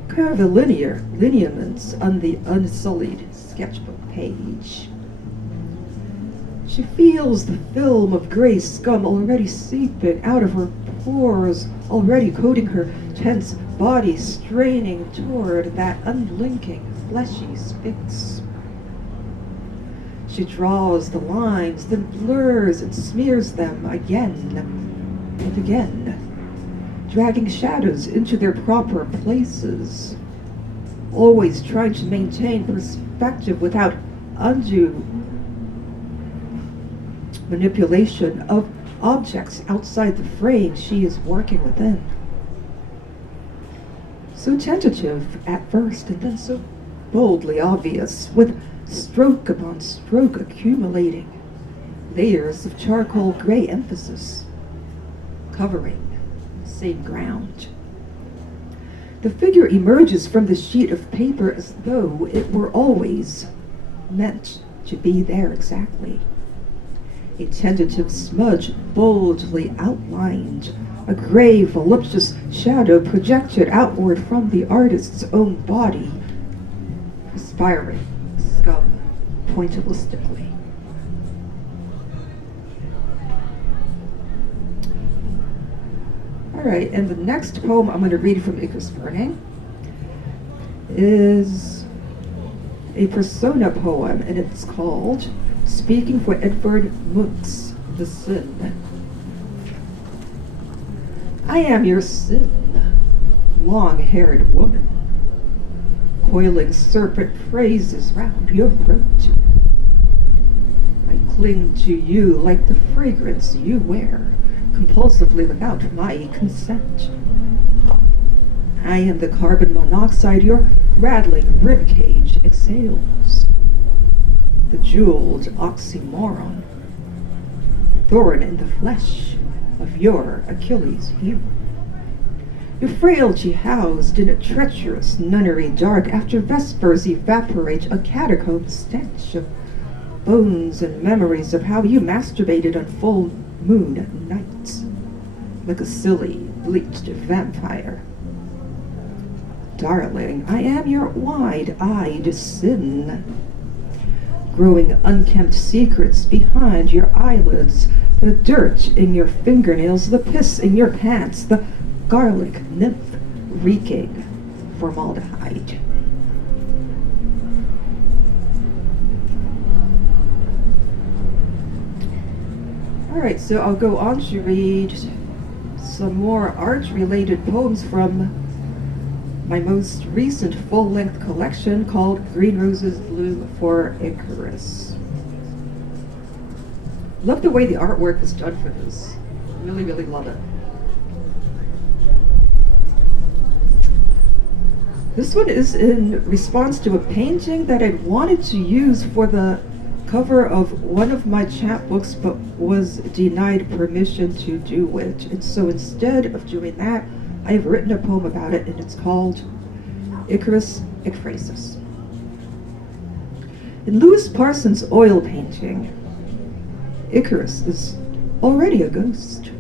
curvilinear lineaments on the unsullied sketchbook page. She feels the film of gray scum already seeping out of her pores, already coating her tense body, straining toward that unblinking, fleshy sphinx. She draws the lines, then blurs and smears them again and again, dragging shadows into their proper places, always trying to maintain perspective without undue manipulation of objects outside the frame she is working within. So tentative at first, and then so boldly obvious, with stroke upon stroke accumulating layers of charcoal gray emphasis, covering the same ground. The figure emerges from the sheet of paper as though it were always meant to be there exactly. A tentative smudge boldly outlined, a gray, voluptuous shadow projected outward from the artist's own body, perspiring scum pointillistically. All right, and the next poem I'm going to read from Icarus Burning is a persona poem, and it's called Speaking for Edvard Munch's The Sin. I am your sin, long-haired woman, coiling serpent phrases round your throat. I cling to you like the fragrance you wear, compulsively without my consent. I am the carbon monoxide your rattling ribcage exhales, the jeweled oxymoron, thorn in the flesh of your Achilles heel. Your frailty housed in a treacherous nunnery dark after vespers evaporate a catacomb stench of bones and memories of how you masturbated on full moon nights like a silly, bleached vampire. Darling, I am your wide-eyed sin, growing unkempt secrets behind your eyelids, the dirt in your fingernails, the piss in your pants, the garlic nymph reeking formaldehyde. All right, so I'll go on to read some more art-related poems from my most recent full-length collection called Green Roses Bloom for Icarus. Love the way the artwork is done for this. Really, really love it. This one is in response to a painting that I'd wanted to use for the cover of one of my chapbooks but was denied permission to do it. And so instead of doing that, I've written a poem about it, and it's called Icarus Ekphrasis. In Louis Parsons' oil painting, Icarus is already a ghost,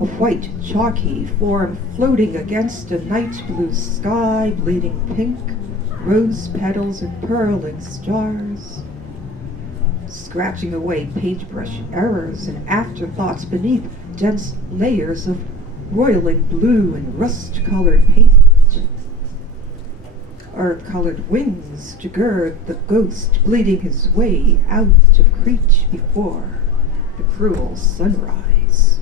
a white, chalky form floating against a night blue sky, bleeding pink, rose petals and purling stars, scratching away paintbrush errors and afterthoughts beneath dense layers of roiling blue and rust-colored paint, or colored wings to gird the ghost bleeding his way out of Crete before the cruel sunrise,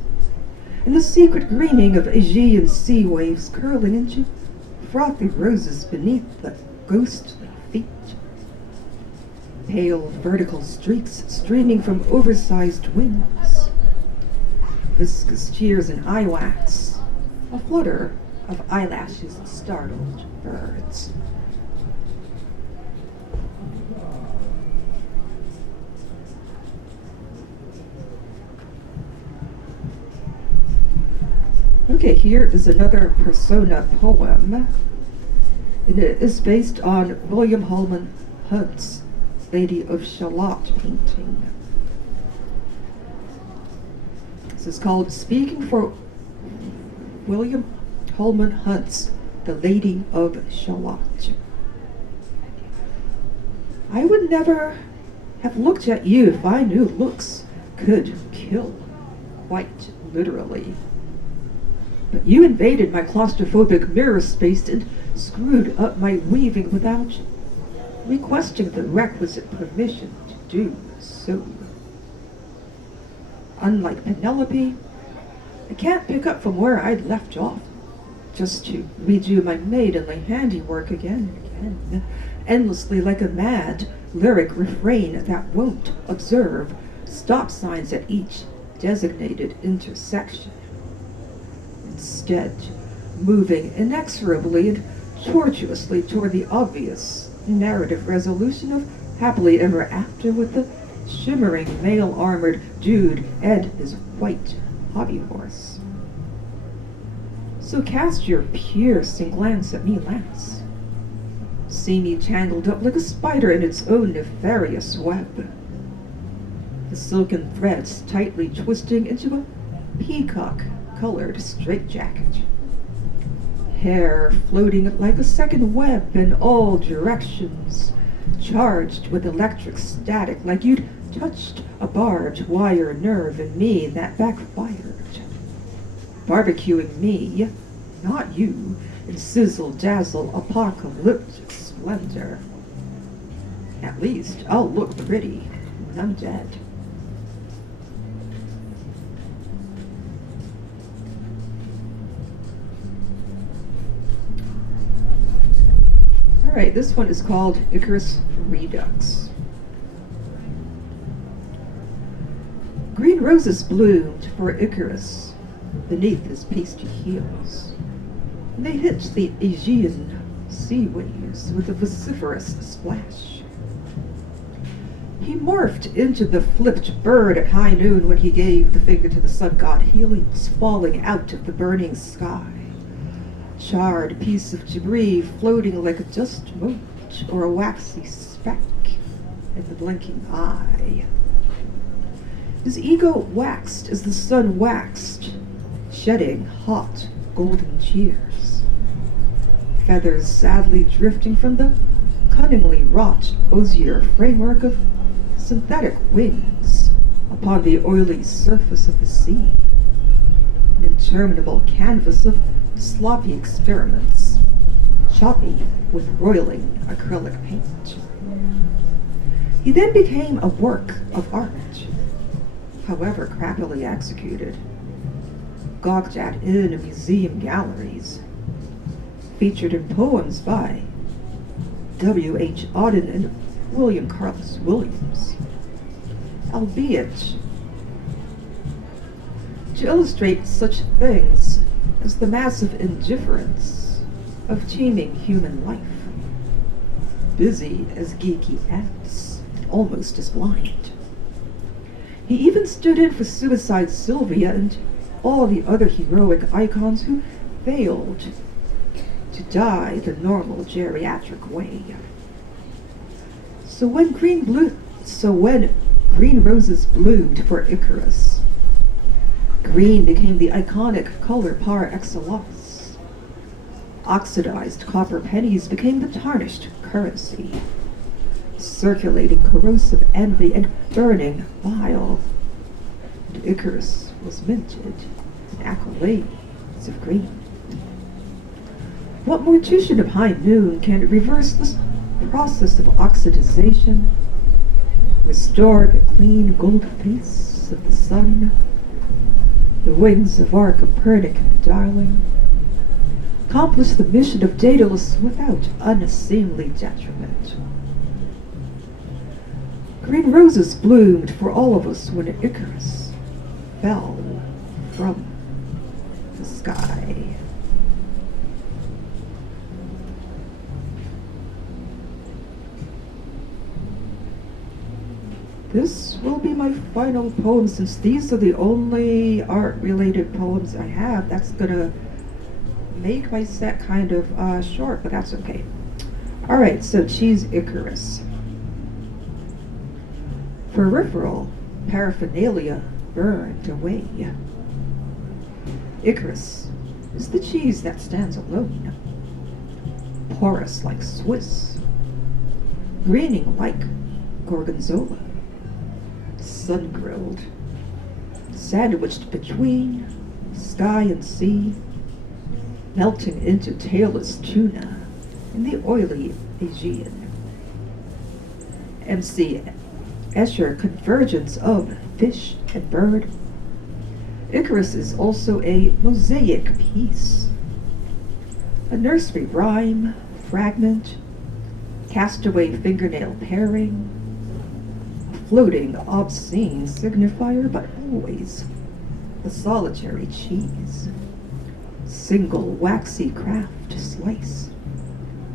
and the secret greening of Aegean sea waves curling into frothy roses beneath the ghostly feet, pale vertical streaks streaming from oversized wings, viscous tears and eye wax, a flutter of eyelashes and startled birds. Okay, here is another persona poem, and it is based on William Holman Hunt's Lady of Shalott painting. This is called Speaking for William Holman Hunt's The Lady of Shalott. I would never have looked at you if I knew looks could kill, quite literally. But you invaded my claustrophobic mirror space and screwed up my weaving without requesting the requisite permission to do so. Unlike Penelope, I can't pick up from where I'd left off, just to redo my maidenly handiwork again and again, endlessly like a mad lyric refrain that won't observe stop signs at each designated intersection. Instead, moving inexorably and tortuously toward the obvious narrative resolution of happily ever after with the shimmering male-armored dude and his white hobby horse. So cast your piercing glance at me, Lance. See me tangled up like a spider in its own nefarious web, the silken threads tightly twisting into a peacock-colored straitjacket, hair floating like a second web in all directions, charged with electric static like you'd touched a barbed wire nerve in me that backfired, barbecuing me, not you, in sizzle-dazzle apocalyptic splendor. At least I'll look pretty when I'm dead. All right, this one is called Icarus Redux. Green roses bloomed for Icarus beneath his pasty heels. They hit the Aegean sea waves with a vociferous splash. He morphed into the flipped bird at high noon when he gave the finger to the sun god Helios falling out of the burning sky. Charred piece of debris floating like a dust mote or a waxy speck in the blinking eye. His ego waxed as the sun waxed, shedding hot, golden cheers. Feathers sadly drifting from the cunningly wrought osier framework of synthetic wings upon the oily surface of the sea. An interminable canvas of sloppy experiments, choppy with roiling acrylic paint. He then became a work of art, however crappily executed, gawked at in museum galleries, featured in poems by W.H. Auden and William Carlos Williams, albeit to illustrate such things as the massive indifference of teeming human life, busy as geeky ants, almost as blind. He even stood in for Suicide Sylvia and all the other heroic icons who failed to die the normal geriatric way. So when green roses bloomed for Icarus, green became the iconic color par excellence. Oxidized copper pennies became the tarnished currency, circulating corrosive envy and burning bile. And Icarus was minted in accolades of green. What mortician of high noon can reverse this process of oxidization, restore the clean gold face of the sun, the wings of our Copernican darling, accomplish the mission of Daedalus without unseemly detriment? Green roses bloomed for all of us when Icarus fell from the sky. This will be my final poem, since these are the only art-related poems I have. That's gonna make my set kind of short, but that's okay. All right, so cheese Icarus. Peripheral paraphernalia burned away. Icarus is the cheese that stands alone, porous like Swiss, greening like Gorgonzola, sun-grilled, sandwiched between sky and sea, melting into tailless tuna in the oily Aegean. MC Escher convergence of fish and bird. Icarus is also a mosaic piece, a nursery rhyme, fragment, castaway fingernail pairing, floating obscene signifier, but always the solitary cheese, single waxy Krapf slice,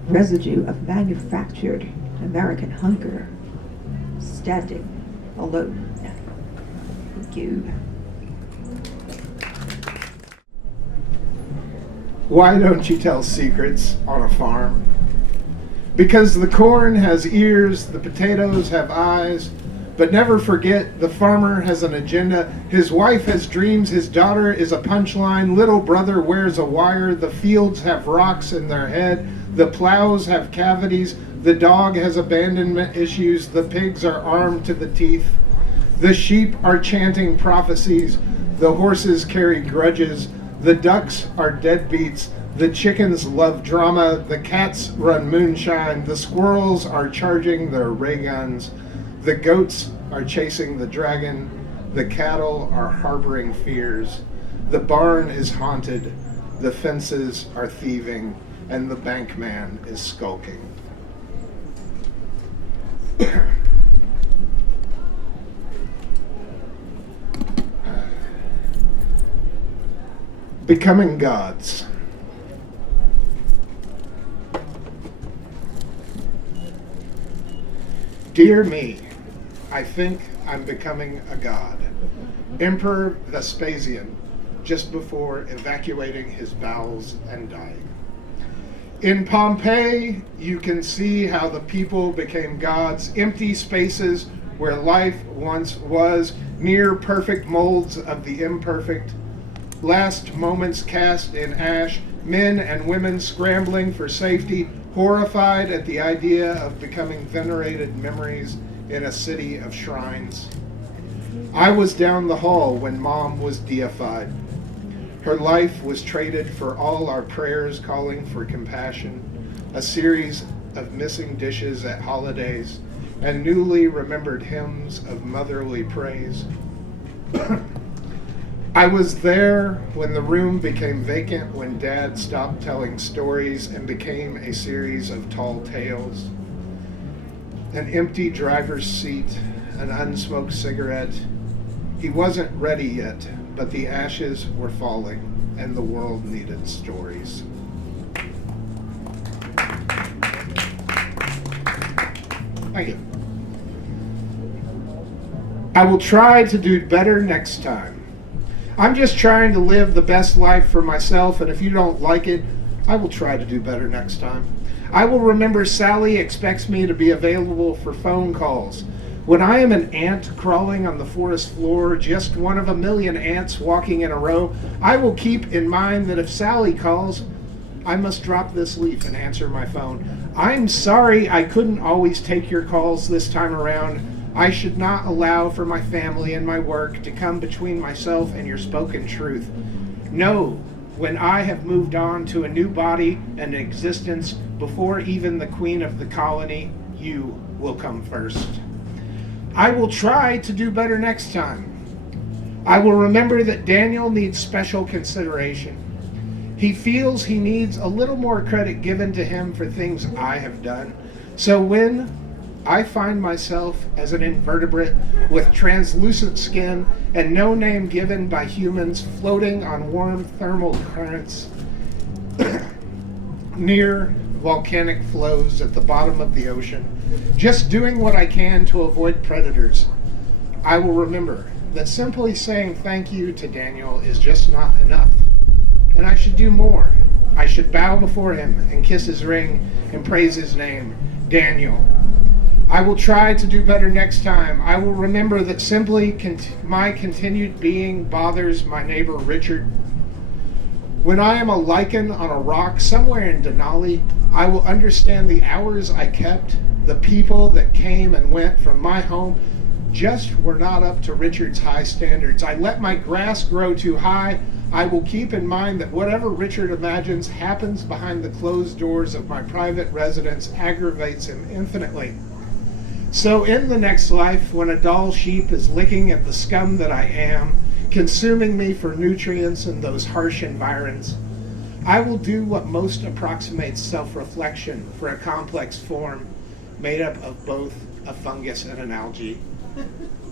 residue of manufactured American hunger, standing alone. Thank you. Why don't you tell secrets on a farm? Because the corn has ears, the potatoes have eyes, but never forget the farmer has an agenda. His wife has dreams, his daughter is a punchline, little brother wears a wire, the fields have rocks in their head, the plows have cavities, the dog has abandonment issues, the pigs are armed to the teeth, the sheep are chanting prophecies, the horses carry grudges, the ducks are deadbeats, the chickens love drama, the cats run moonshine, the squirrels are charging their ray guns, the goats are chasing the dragon, the cattle are harboring fears, the barn is haunted, the fences are thieving, and the bankman is skulking. Becoming gods. Dear me, I think I'm becoming a god. Emperor Vespasian, just before evacuating his bowels and dying. In Pompeii, you can see how the people became gods, empty spaces where life once was, near perfect molds of the imperfect. Last moments cast in ash, men and women scrambling for safety, horrified at the idea of becoming venerated memories in a city of shrines. I was down the hall when Mom was deified. Her life was traded for all our prayers calling for compassion, a series of missing dishes at holidays, and newly remembered hymns of motherly praise. I was there when the room became vacant, when Dad stopped telling stories and became a series of tall tales. An empty driver's seat, an unsmoked cigarette. He wasn't ready yet, but the ashes were falling, and the world needed stories. Thank you. I will try to do better next time. I'm just trying to live the best life for myself, and if you don't like it, I will try to do better next time. I will remember Sally expects me to be available for phone calls. When I am an ant crawling on the forest floor, just one of a million ants walking in a row, I will keep in mind that if Sally calls, I must drop this leaf and answer my phone. I'm sorry I couldn't always take your calls this time around. I should not allow for my family and my work to come between myself and your spoken truth. No, when I have moved on to a new body and existence before even the queen of the colony, you will come first. I will try to do better next time. I will remember that Daniel needs special consideration. He feels he needs a little more credit given to him for things I have done. So when I find myself as an invertebrate with translucent skin and no name given by humans, floating on warm thermal currents near volcanic flows at the bottom of the ocean, just doing what I can to avoid predators, I will remember that simply saying thank you to Daniel is just not enough, and I should do more. I should bow before him and kiss his ring and praise his name, Daniel. I will try to do better next time. I will remember that simply my continued being bothers my neighbor Richard. When I am a lichen on a rock somewhere in Denali, I will understand the hours I kept, the people that came and went from my home just were not up to Richard's high standards. I let my grass grow too high. I will keep in mind that whatever Richard imagines happens behind the closed doors of my private residence aggravates him infinitely. So in the next life, when a dull sheep is licking at the scum that I am, consuming me for nutrients in those harsh environs, I will do what most approximates self-reflection for a complex form made up of both a fungus and an algae.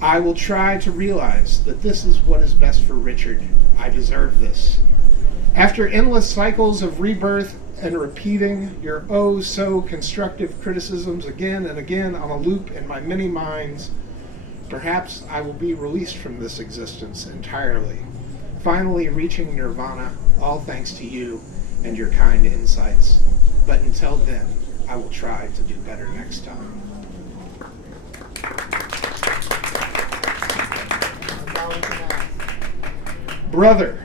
I will try to realize that this is what is best for Richard. I deserve this. After endless cycles of rebirth and repeating your oh so constructive criticisms again and again on a loop in my many minds, perhaps I will be released from this existence entirely, finally reaching nirvana, all thanks to you and your kind insights. But until then, I will try to do better next time. Brother,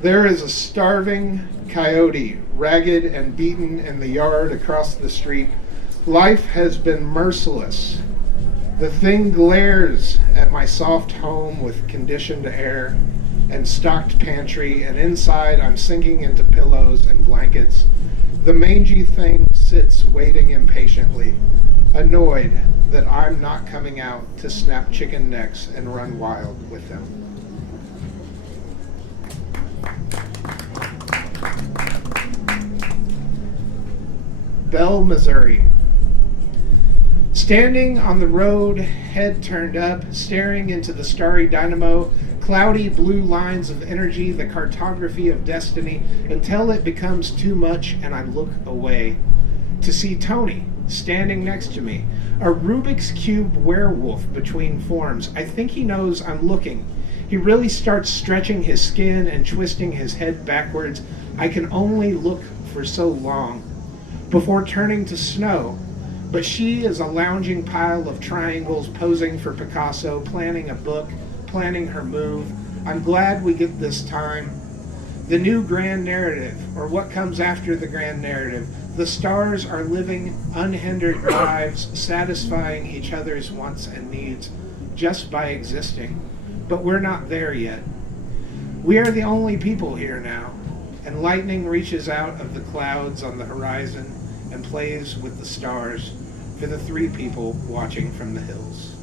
there is a starving coyote, ragged and beaten in the yard across the street. Life has been merciless. The thing glares at my soft home with conditioned air and stocked pantry, and inside I'm sinking into pillows and blankets. The mangy thing sits waiting impatiently, annoyed that I'm not coming out to snap chicken necks and run wild with them. Bell, Missouri. Standing on the road, head turned up, staring into the starry dynamo, cloudy blue lines of energy, the cartography of destiny, until it becomes too much and I look away. To see Tony standing next to me, a Rubik's Cube werewolf between forms. I think he knows I'm looking. He really starts stretching his skin and twisting his head backwards. I can only look for so long before turning to snow. But she is a lounging pile of triangles, posing for Picasso, planning a book, planning her move. I'm glad we get this time. The new grand narrative, or what comes after the grand narrative. The stars are living unhindered lives, satisfying each other's wants and needs just by existing. But we're not there yet. We are the only people here now, and lightning reaches out of the clouds on the horizon and plays with the stars for the three people watching from the hills.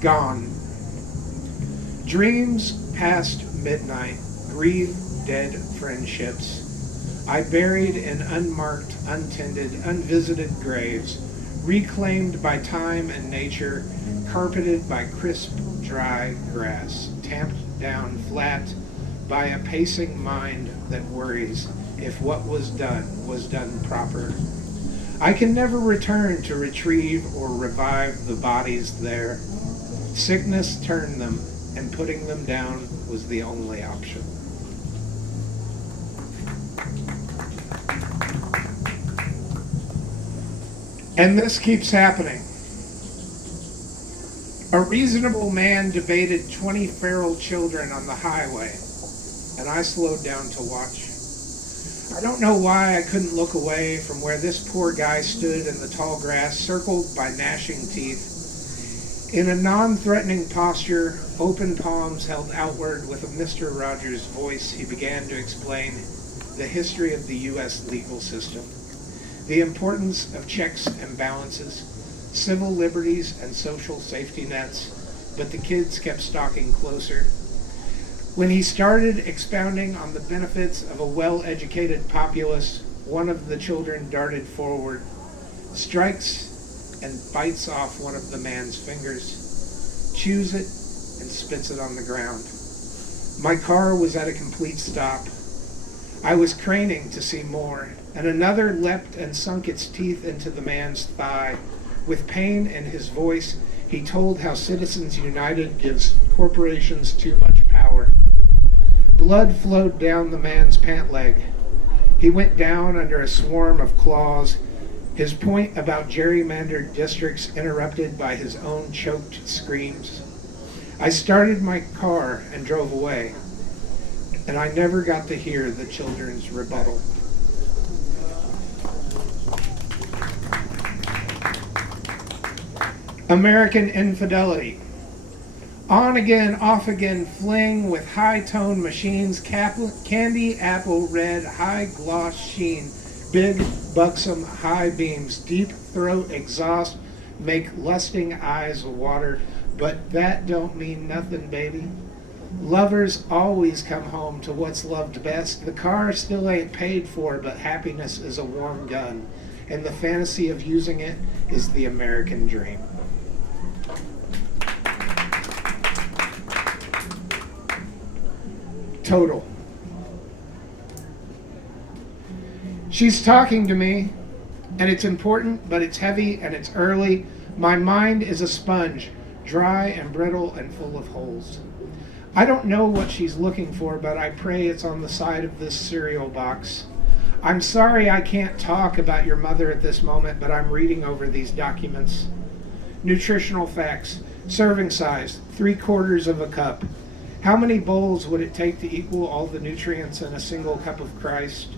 Gone. Dreams past midnight, grieve dead friendships. I buried in unmarked, untended, unvisited graves, reclaimed by time and nature, carpeted by crisp, dry grass, tamped down flat by a pacing mind that worries if what was done proper. I can never return to retrieve or revive the bodies there. Sickness turned them, and putting them down was the only option. And this keeps happening. A reasonable man debated 20 feral children on the highway, and I slowed down to watch. I don't know why I couldn't look away from where this poor guy stood in the tall grass, circled by gnashing teeth. In a non-threatening posture, open palms held outward with a Mr. Rogers voice, he began to explain the history of the U.S. legal system, the importance of checks and balances, civil liberties and social safety nets, but the kids kept stalking closer. When he started expounding on the benefits of a well-educated populace, one of the children darted forward, strikes and bites off one of the man's fingers, chews it, and spits it on the ground. My car was at a complete stop. I was craning to see more, and another leapt and sunk its teeth into the man's thigh. With pain in his voice, he told how Citizens United gives corporations too much power. Blood flowed down the man's pant leg. He went down under a swarm of claws, his point about gerrymandered districts interrupted by his own choked screams. I started my car and drove away, and I never got to hear the children's rebuttal. American infidelity. On again, off again, fling with high-tone machines, candy apple red, high gloss sheen, big, buxom, high beams, deep throat exhaust, make lusting eyes water, but that don't mean nothing, baby. Lovers always come home to what's loved best. The car still ain't paid for, but happiness is a warm gun, and the fantasy of using it is the American dream. Total. She's talking to me, and it's important, but it's heavy and it's early. My mind is a sponge, dry and brittle and full of holes. I don't know what she's looking for, but I pray it's on the side of this cereal box. I'm sorry I can't talk about your mother at this moment, but I'm reading over these documents. Nutritional facts. Serving size, 3/4 of a cup. How many bowls would it take to equal all the nutrients in a single cup of Christ?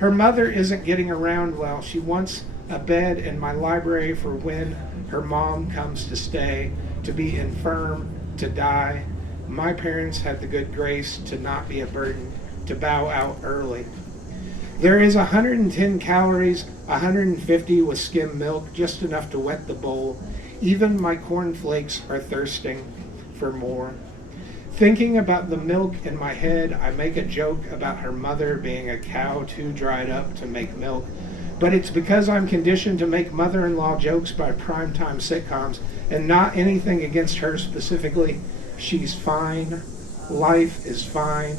Her mother isn't getting around well. She wants a bed in my library for when her mom comes to stay, to be infirm, to die. My parents had the good grace to not be a burden, to bow out early. There is 110 calories, 150 with skim milk, just enough to wet the bowl. Even my cornflakes are thirsting for more. Thinking about the milk in my head, I make a joke about her mother being a cow too dried up to make milk. But it's because I'm conditioned to make mother-in-law jokes by primetime sitcoms, and not anything against her specifically. She's fine. Life is fine.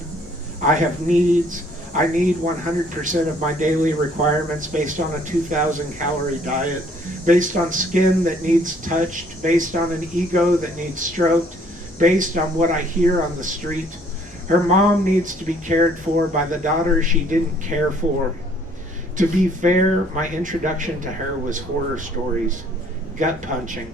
I have needs. I need 100% of my daily requirements based on a 2,000 calorie diet, based on skin that needs touched, based on an ego that needs stroked, based on what I hear on the street. Her mom needs to be cared for by the daughter she didn't care for. To be fair, my introduction to her was horror stories, gut punching.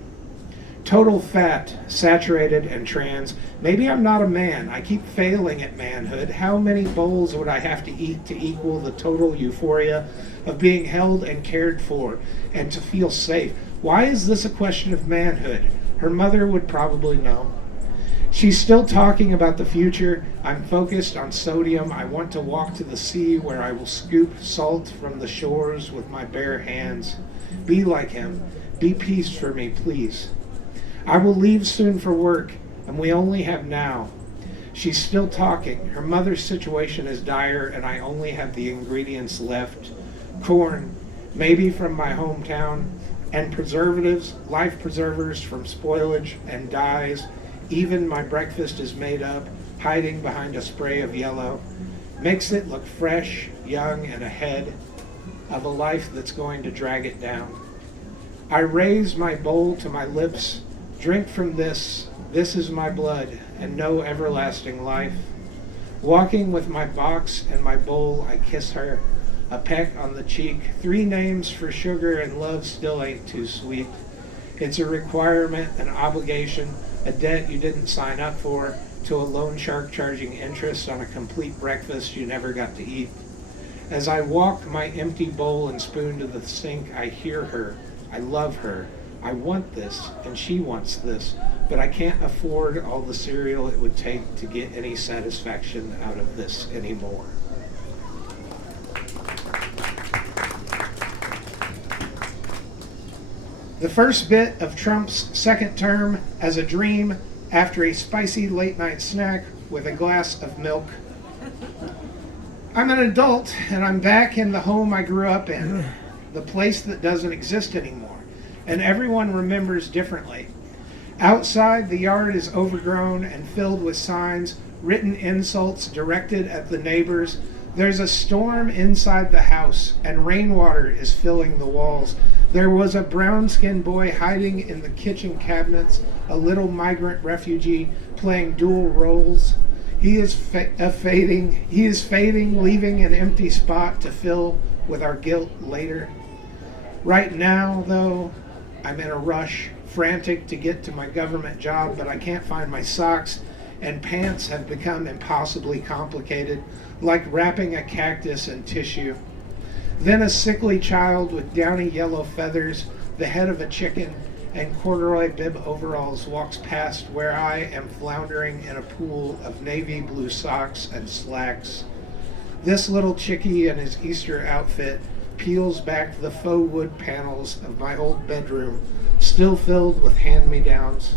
Total fat, saturated, and trans. Maybe I'm not a man. I keep failing at manhood. How many bowls would I have to eat to equal the total euphoria of being held and cared for and to feel safe? Why is this a question of manhood? Her mother would probably know. She's still talking about the future. I'm focused on sodium. I want to walk to the sea where I will scoop salt from the shores with my bare hands. Be like him. Be peace for me, please. I will leave soon for work, and we only have now. She's still talking. Her mother's situation is dire, and I only have the ingredients left. Corn, maybe from my hometown, and preservatives, life preservers from spoilage and dyes. Even my breakfast is made up, hiding behind a spray of yellow. Makes it look fresh, young, and ahead of a life that's going to drag it down. I raise my bowl to my lips. Drink from this. This is my blood, and no everlasting life. Walking with my box and my bowl, I kiss her. A peck on the cheek. 3 names for sugar, and love still ain't too sweet. It's a requirement, an obligation, a debt you didn't sign up for, to a loan shark charging interest on a complete breakfast you never got to eat. As I walk my empty bowl and spoon to the sink, I hear her. I love her. I want this, and she wants this, but I can't afford all the cereal it would take to get any satisfaction out of this anymore. The first bit of Trump's second term as a dream after a spicy late-night snack with a glass of milk. I'm an adult, and I'm back in the home I grew up in, the place that doesn't exist anymore, and everyone remembers differently. Outside, the yard is overgrown and filled with signs, written insults directed at the neighbors. There's a storm inside the house, and rainwater is filling the walls. There was a brown-skinned boy hiding in the kitchen cabinets, a little migrant refugee playing dual roles. He is fading, leaving an empty spot to fill with our guilt later. Right now, though, I'm in a rush, frantic to get to my government job, but I can't find my socks, and pants have become impossibly complicated, like wrapping a cactus in tissue. Then a sickly child with downy yellow feathers, the head of a chicken, and corduroy bib overalls walks past where I am floundering in a pool of navy blue socks and slacks. This little chickie in his Easter outfit peels back the faux wood panels of my old bedroom, still filled with hand-me-downs.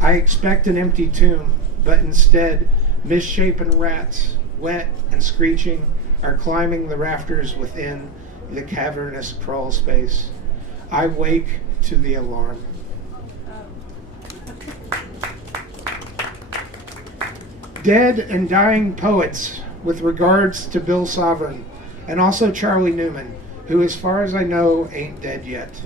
I expect an empty tomb, but instead, misshapen rats, wet and screeching, are climbing the rafters within the cavernous crawl space. I wake to the alarm. Dead and dying poets, with regards to Bill Sovereign, and also Charlie Newman, who, as far as I know, ain't dead yet.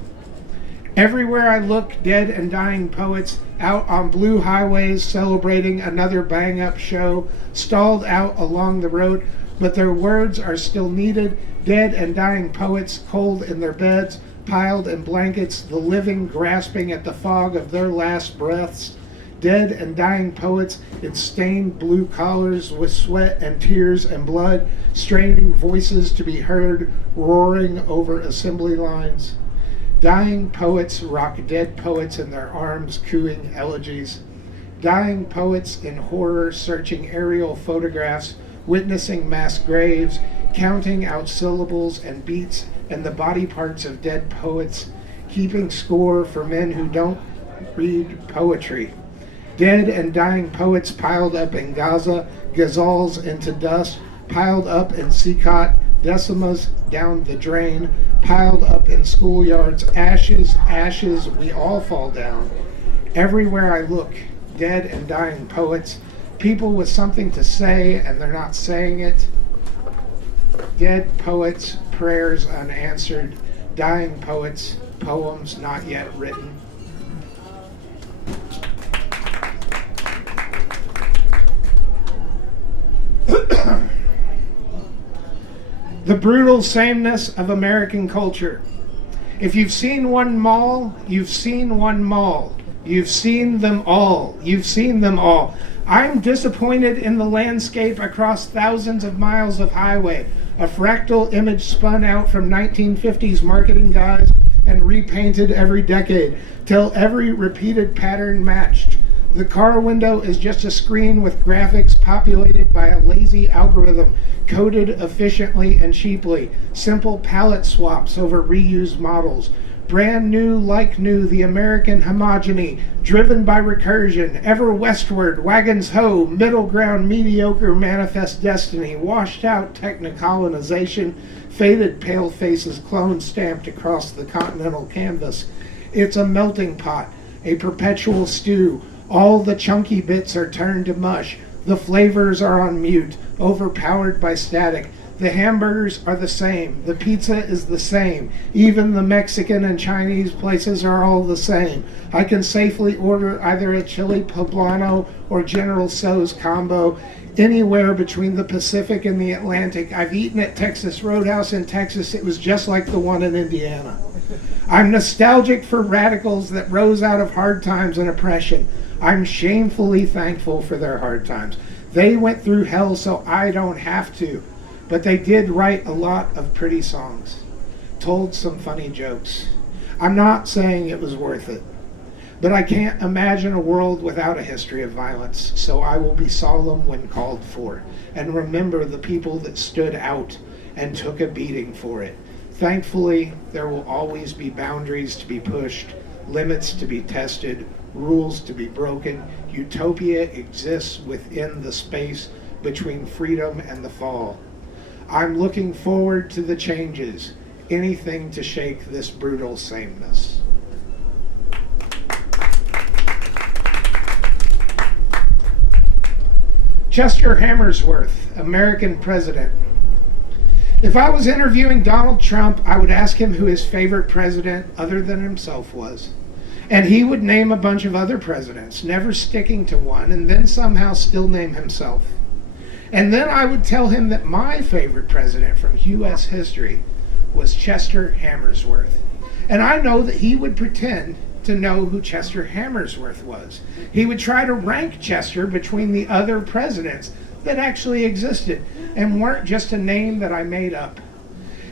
Everywhere I look, dead and dying poets out on blue highways celebrating another bang-up show, stalled out along the road, but their words are still needed. Dead and dying poets, cold in their beds, piled in blankets, the living grasping at the fog of their last breaths. Dead and dying poets in stained blue collars with sweat and tears and blood, straining voices to be heard, roaring over assembly lines. Dying poets rock dead poets in their arms, cooing elegies. Dying poets in horror, searching aerial photographs, witnessing mass graves, counting out syllables and beats and the body parts of dead poets, keeping score for men who don't read poetry. Dead and dying poets piled up in Gaza, ghazals into dust, piled up in Sikot, decimas down the drain, piled up in schoolyards, ashes, ashes, we all fall down. Everywhere I look, dead and dying poets, people with something to say and they're not saying it. Dead poets, prayers unanswered, dying poets, poems not yet written. The brutal sameness of American culture. If you've seen one mall, you've seen one mall. You've seen them all. You've seen them all. I'm disappointed in the landscape across thousands of miles of highway. A fractal image spun out from 1950s marketing guys and repainted every decade till every repeated pattern matched. The car window is just a screen with graphics populated by a lazy algorithm, coded efficiently and cheaply. Simple palette swaps over reused models. Brand new, like new, the American homogeny, driven by recursion, ever westward, wagons ho, middle ground, mediocre, manifest destiny, washed out technicolonization, faded pale faces, clone stamped across the continental canvas. It's a melting pot, a perpetual stew. All the chunky bits are turned to mush. The flavors are on mute, overpowered by static. The hamburgers are the same. The pizza is the same. Even the Mexican and Chinese places are all the same. I can safely order either a chili poblano or General Tso's combo anywhere between the Pacific and the Atlantic. I've eaten at Texas Roadhouse in Texas. It was just like the one in Indiana. I'm nostalgic for radicals that rose out of hard times and oppression. I'm shamefully thankful for their hard times. They went through hell so I don't have to. But they did write a lot of pretty songs, told some funny jokes. I'm not saying it was worth it, but I can't imagine a world without a history of violence, so I will be solemn when called for, and remember the people that stood out and took a beating for it. Thankfully, there will always be boundaries to be pushed, limits to be tested, rules to be broken. Utopia exists within the space between freedom and the fall. I'm looking forward to the changes, anything to shake this brutal sameness. Chester Hammersworth, American president. If I was interviewing Donald Trump, I would ask him who his favorite president other than himself was. And he would name a bunch of other presidents, never sticking to one, and then somehow still name himself. And then I would tell him that my favorite president from U.S. history was Chester Hammersworth. And I know that he would pretend to know who Chester Hammersworth was. He would try to rank Chester between the other presidents that actually existed and weren't just a name that I made up.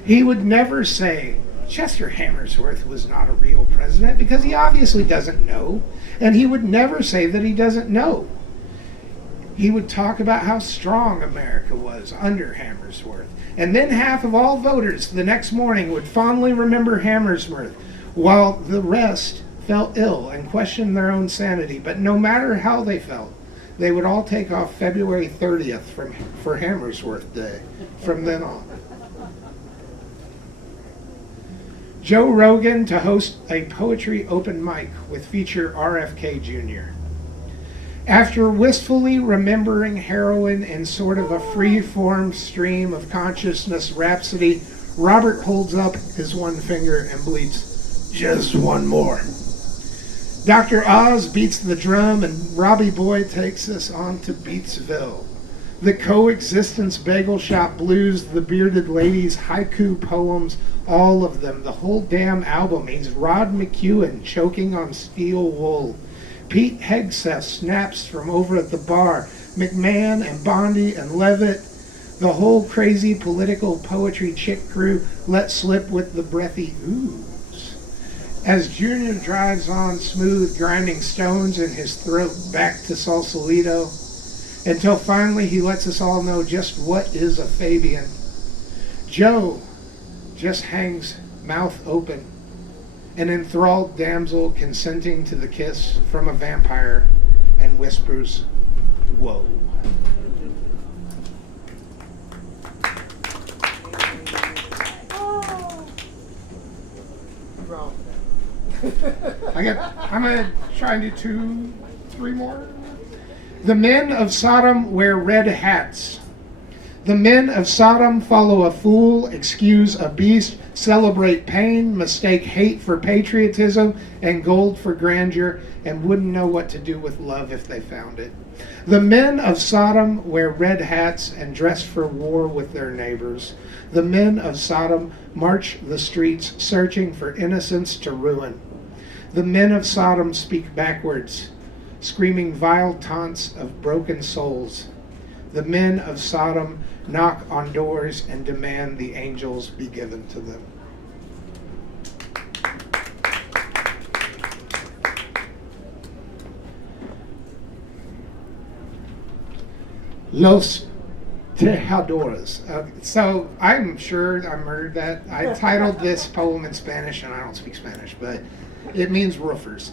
He would never say Chester Hammersworth was not a real president because he obviously doesn't know. And he would never say that he doesn't know. He would talk about how strong America was under Hammersworth. And then half of all voters the next morning would fondly remember Hammersworth, while the rest felt ill and questioned their own sanity. But no matter how they felt, they would all take off February 30th for Hammersworth Day from then on. Joe Rogan to host a poetry open mic with feature RFK Jr. After wistfully remembering heroin in sort of a free-form stream of consciousness rhapsody, Robert holds up his one finger and bleats, "Just one more." Dr. Oz beats the drum and Robbie Boy takes us on to Beatsville. The Coexistence Bagel Shop Blues, the Bearded Ladies, haiku poems, all of them, the whole damn album. He's Rod McEwen choking on steel wool. Pete Hegseth snaps from over at the bar. McMahon and Bondi and Levitt, the whole crazy political poetry chick crew let slip with the breathy oohs. As Junior drives on smooth, grinding stones in his throat back to Sausalito, until finally he lets us all know just what is a Fabian. Joe just hangs mouth open, an enthralled damsel consenting to the kiss from a vampire, and whispers, "Whoa." I'm gonna try and do 2, 3 more. The men of Sodom wear red hats. The men of Sodom follow a fool, excuse a beast, celebrate pain, mistake hate for patriotism and gold for grandeur, and wouldn't know what to do with love if they found it. The men of Sodom wear red hats and dress for war with their neighbors. The men of Sodom march the streets searching for innocence to ruin. The men of Sodom speak backwards, screaming vile taunts of broken souls. The men of Sodom knock on doors and demand the angels be given to them. Los Tejadores. So I'm sure I murdered that. I titled this poem in Spanish, and I don't speak Spanish, but it means roofers.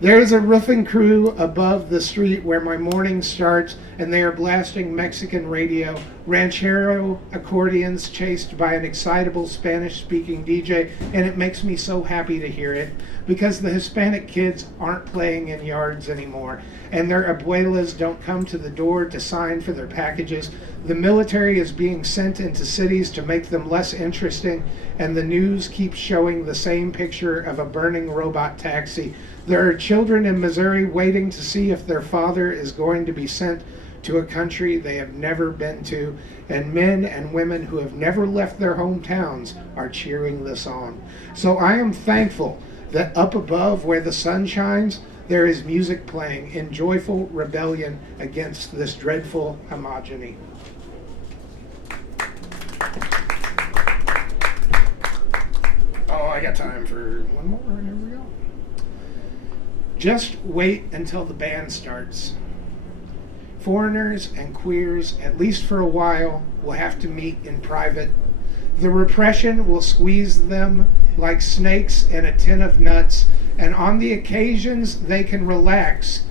There's a roofing crew above the street where my morning starts, and they are blasting Mexican radio, ranchero accordions chased by an excitable Spanish-speaking DJ, and it makes me so happy to hear it, because the Hispanic kids aren't playing in yards anymore, and their abuelas don't come to the door to sign for their packages. The military is being sent into cities to make them less interesting, and the news keeps showing the same picture of a burning robot taxi. There are children in Missouri waiting to see if their father is going to be sent to a country they have never been to, and men and women who have never left their hometowns are cheering this on. So I am thankful that up above where the sun shines, there is music playing in joyful rebellion against this dreadful homogeny. Oh, I got time for one more. Here we go. Just wait until the band starts. Foreigners and queers, at least for a while, will have to meet in private. The repression will squeeze them like snakes in a tin of nuts, and on the occasions they can relax,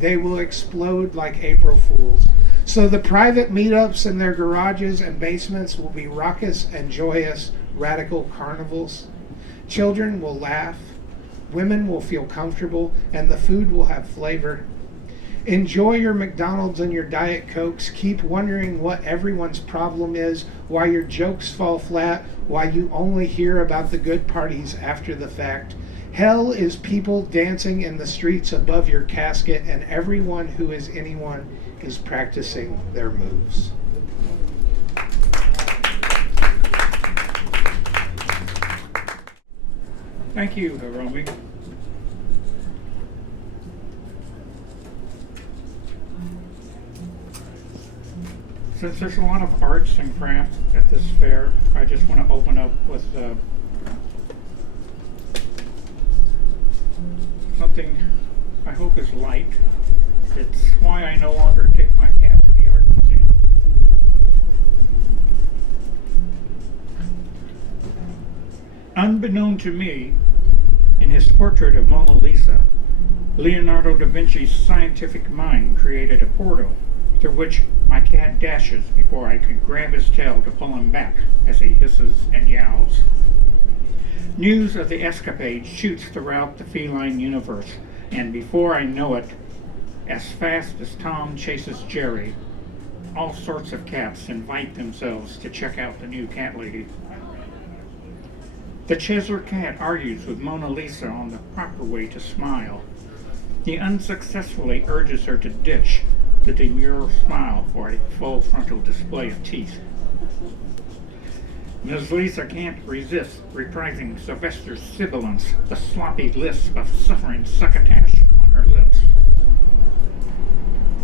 they will explode like April Fools. So the private meetups in their garages and basements will be raucous and joyous, radical carnivals. Children will laugh, women will feel comfortable, and the food will have flavor. Enjoy your McDonald's and your Diet Cokes. Keep wondering what everyone's problem is, why your jokes fall flat, why you only hear about the good parties after the fact. Hell is people dancing in the streets above your casket, and everyone who is anyone is practicing their moves. Thank you, Hiromi. Since there's a lot of arts and crafts at this fair, I just want to open up with something I hope is light. It's why I no longer take my cat to the art museum. Unbeknown to me, in his portrait of Mona Lisa, Leonardo da Vinci's scientific mind created a portal through which my cat dashes before I could grab his tail to pull him back as he hisses and yowls. News of the escapade shoots throughout the feline universe, and before I know it, as fast as Tom chases Jerry, all sorts of cats invite themselves to check out the new cat lady. The Cheshire cat argues with Mona Lisa on the proper way to smile. He unsuccessfully urges her to ditch the demure smile for a full frontal display of teeth. Ms. Lisa can't resist reprising Sylvester's sibilance, the sloppy lisp of suffering succotash on her lips.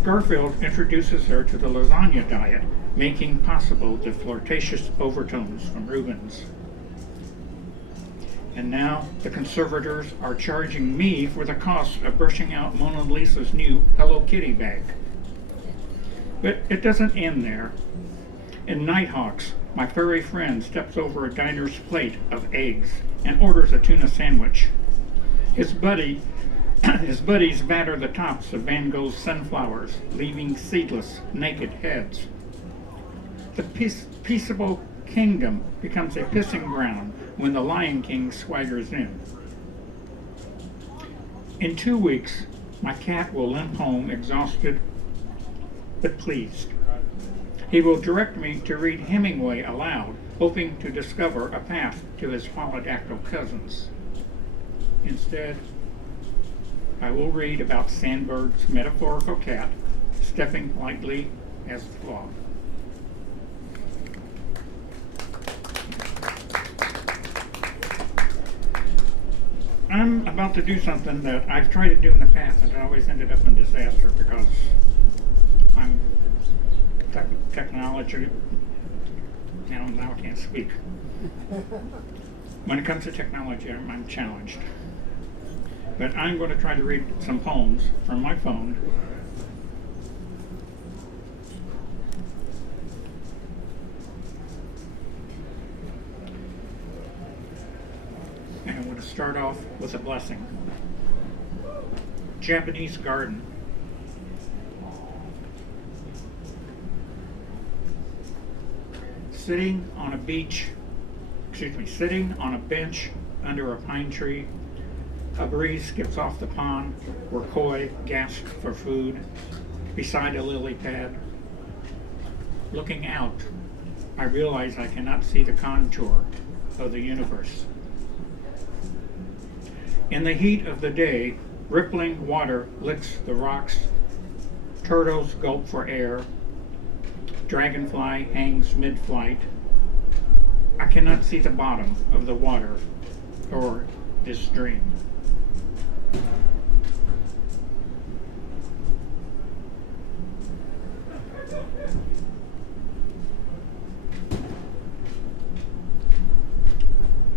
Garfield introduces her to the lasagna diet, making possible the flirtatious overtones from Rubens. And now the conservators are charging me for the cost of brushing out Mona Lisa's new Hello Kitty bag. But it doesn't end there. In Nighthawks, my furry friend steps over a diner's plate of eggs and orders a tuna sandwich. His buddy His buddies batter the tops of Van Gogh's sunflowers, leaving seedless, naked heads. The peaceable kingdom becomes a pissing ground when the Lion King swaggers in. In 2 weeks, my cat will limp home exhausted but pleased. He will direct me to read Hemingway aloud, hoping to discover a path to his polydactyl cousins. Instead, I will read about Sandberg's metaphorical cat stepping lightly as a frog. I'm about to do something that I've tried to do in the past and it always ended up in disaster because I'm technology, now I can't speak. When it comes to technology, I'm challenged. But I'm going to try to read some poems from my phone. And I'm going to start off with a blessing. Japanese garden. Sitting on a bench under a pine tree, a breeze skips off the pond where koi gasp for food beside a lily pad. Looking out, I realize I cannot see the contour of the universe. In the heat of the day, rippling water licks the rocks, turtles gulp for air, dragonfly hangs mid-flight. I cannot see the bottom of the water or this dream.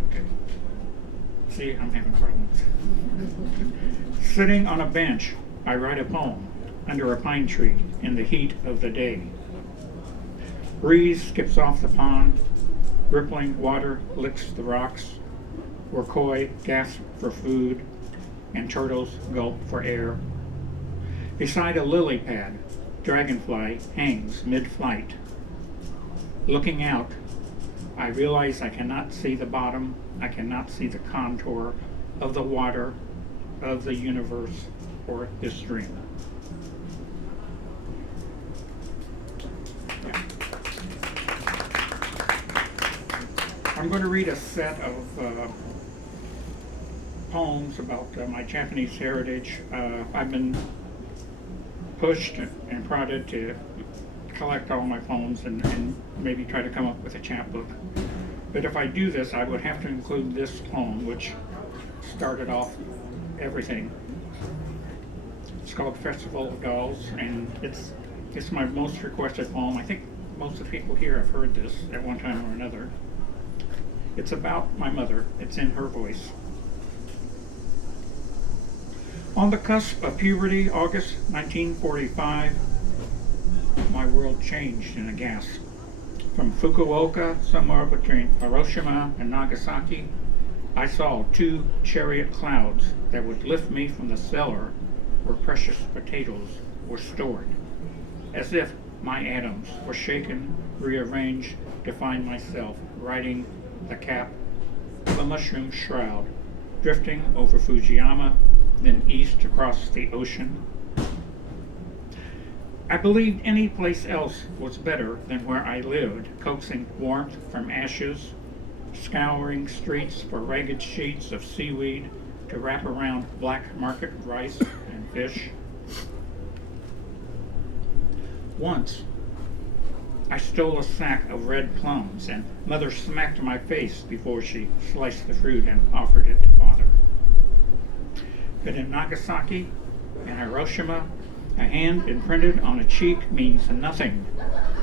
Okay. See, I'm having problems. Sitting on a bench, I write a poem under a pine tree in the heat of the day. Breeze skips off the pond, rippling water licks the rocks, where koi gasp for food and turtles gulp for air. Beside a lily pad, dragonfly hangs mid-flight. Looking out, I realize I cannot see the bottom, I cannot see the contour of the water, of the universe, or this dream. I'm going to read a set of poems about my Japanese heritage. I've been pushed and prodded to collect all my poems and maybe try to come up with a chapbook. But if I do this, I would have to include this poem, which started off everything. It's called Festival of Dolls, and it's my most requested poem. I think most of the people here have heard this at one time or another. It's about my mother. It's in her voice. On the cusp of puberty, August 1945, my world changed in a gasp. From Fukuoka, somewhere between Hiroshima and Nagasaki, I saw 2 chariot clouds that would lift me from the cellar where precious potatoes were stored, as if my atoms were shaken, rearranged to find myself riding the cap of a mushroom shroud, drifting over Fujiyama, then east across the ocean. I believed any place else was better than where I lived, coaxing warmth from ashes, scouring streets for ragged sheets of seaweed to wrap around black market rice and fish. Once, I stole a sack of red plums, and Mother smacked my face before she sliced the fruit and offered it to Father. But in Nagasaki and Hiroshima, a hand imprinted on a cheek means nothing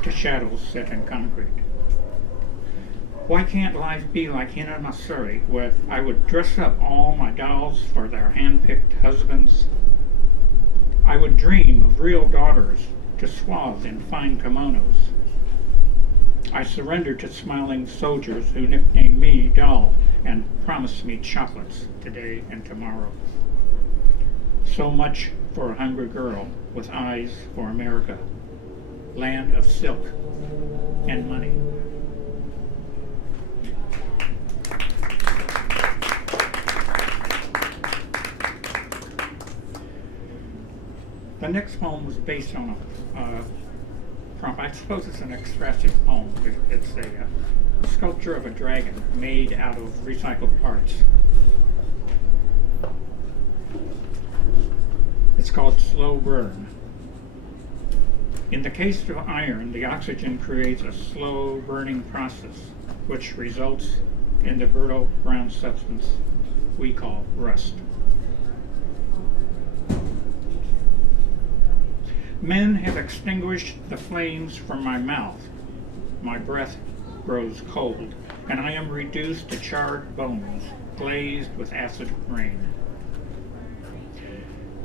to shadows set in concrete. Why can't life be like Hinamasuri, where I would dress up all my dolls for their hand-picked husbands? I would dream of real daughters to swathe in fine kimonos. I surrendered to smiling soldiers who nicknamed me Doll and promised me chocolates today and tomorrow. So much for a hungry girl with eyes for America, land of silk and money. The next poem was based on a prompt. I suppose it's an expressive poem. It's a sculpture of a dragon made out of recycled parts. It's called Slow Burn. In the case of iron, the oxygen creates a slow burning process, which results in the brittle brown substance we call rust. Men have extinguished the flames from my mouth. My breath grows cold, and I am reduced to charred bones, glazed with acid rain.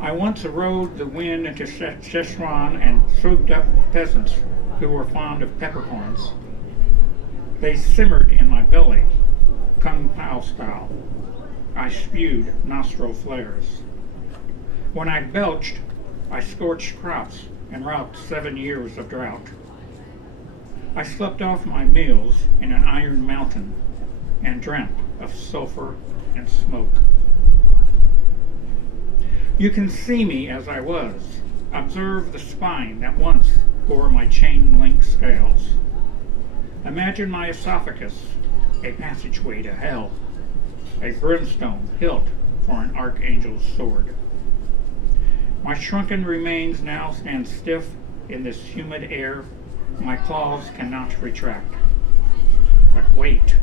I once rode the wind into Szechuan and swooped up peasants who were fond of peppercorns. They simmered in my belly, kung pao style. I spewed nostril flares. When I belched, I scorched crops and rocked 7 years of drought. I slept off my meals in an iron mountain and dreamt of sulfur and smoke. You can see me as I was. Observe the spine that once bore my chain-link scales. Imagine my esophagus, a passageway to hell, a brimstone hilt for an archangel's sword. My shrunken remains now stand stiff in this humid air. My claws cannot retract. But wait.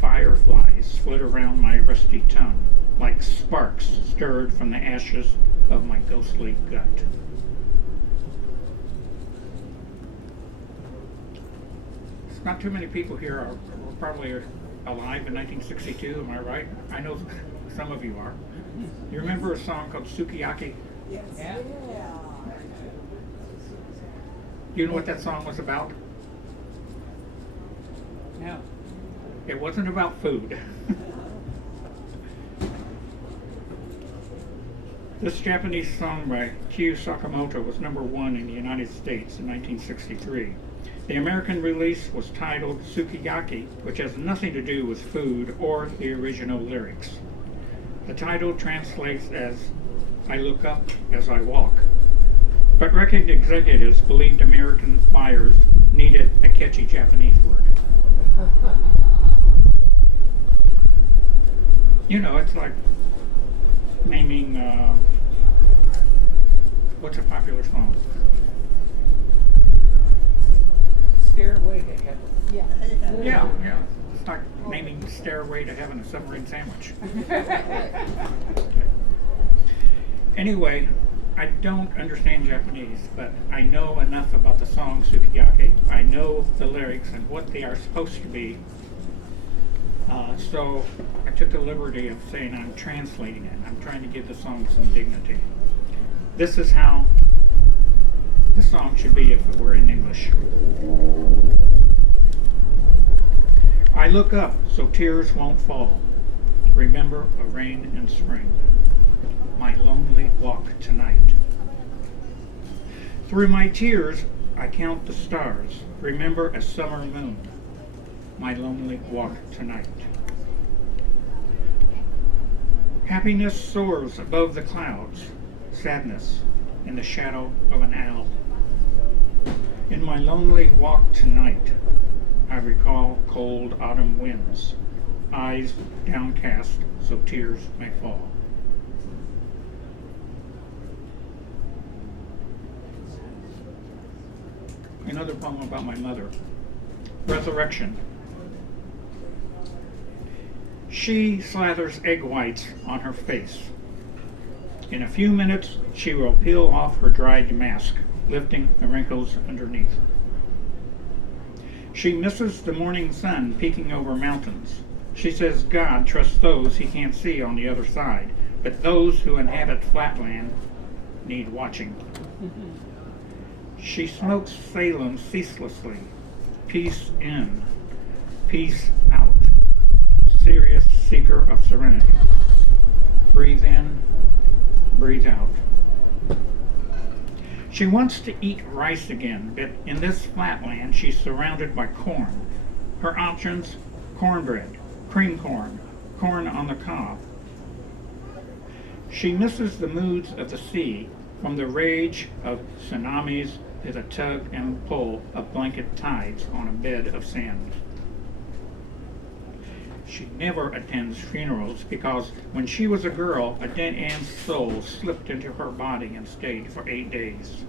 Fireflies flit around my rusty tongue, like sparks stirred from the ashes of my ghostly gut. There's not too many people here are probably alive in 1962, am I right? I know some of you are. You remember a song called Sukiyaki? Yes. Yeah. Do you know what that song was about? No. It wasn't about food. This Japanese song by Kyu Sakamoto was #1 in the United States in 1963. The American release was titled Sukiyaki, which has nothing to do with food or the original lyrics. The title translates as, I look up as I walk. But record executives believed American buyers needed a catchy Japanese word. You know, it's like naming, what's a popular song? Stairway to Heaven. Yeah. It's like naming Stairway to Heaven a submarine sandwich. Anyway, I don't understand Japanese, but I know enough about the song Sukiyaki. I know the lyrics and what they are supposed to be. So I took the liberty of saying I'm translating it. I'm trying to give the song some dignity. This is how the song should be if it were in English. I look up so tears won't fall. Remember a rain in spring. My lonely walk tonight. Through my tears, I count the stars. Remember a summer moon. My lonely walk tonight. Happiness soars above the clouds. Sadness in the shadow of an owl. In my lonely walk tonight, I recall cold autumn winds, eyes downcast so tears may fall. Another poem about my mother. Resurrection. She slathers egg whites on her face. In a few minutes, she will peel off her dried mask, lifting the wrinkles underneath. She misses the morning sun peeking over mountains. She says God trusts those he can't see on the other side, but those who inhabit flatland need watching. She smokes Salem ceaselessly. Peace in, peace out. Serious seeker of serenity. Breathe in, breathe out. She wants to eat rice again, but in this flatland she's surrounded by corn. Her options: cornbread, cream corn, corn on the cob. She misses the moods of the sea, from the rage of tsunamis to the tug and pull of blanket tides on a bed of sand. She never attends funerals because when she was a girl, a dead ant's soul slipped into her body and stayed for 8 days.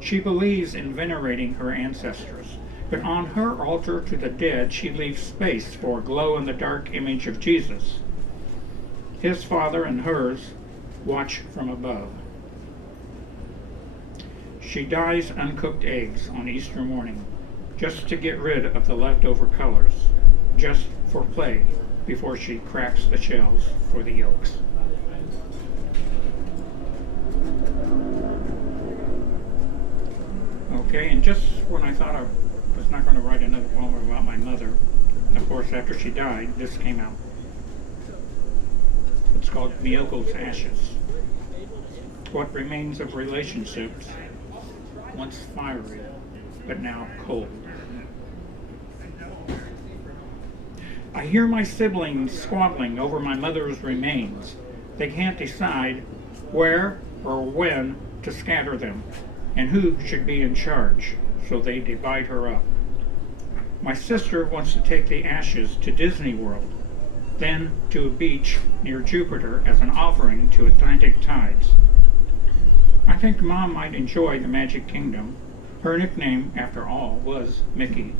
She believes in venerating her ancestors, but on her altar to the dead she leaves space for a glow-in-the-dark image of Jesus. His father and hers watch from above. She dyes uncooked eggs on Easter morning, just to get rid of the leftover colors, just for play, before she cracks the shells for the yolks. Okay, and just when I thought I was not going to write another poem about my mother, of course, after she died, this came out. It's called Miyoko's Ashes. What remains of relationships, once fiery, but now cold. I hear my siblings squabbling over my mother's remains. They can't decide where or when to scatter them, and who should be in charge, so they divide her up. My sister wants to take the ashes to Disney World, then to a beach near Jupiter as an offering to Atlantic tides. I think Mom might enjoy the Magic Kingdom. Her nickname, after all, was Mickey.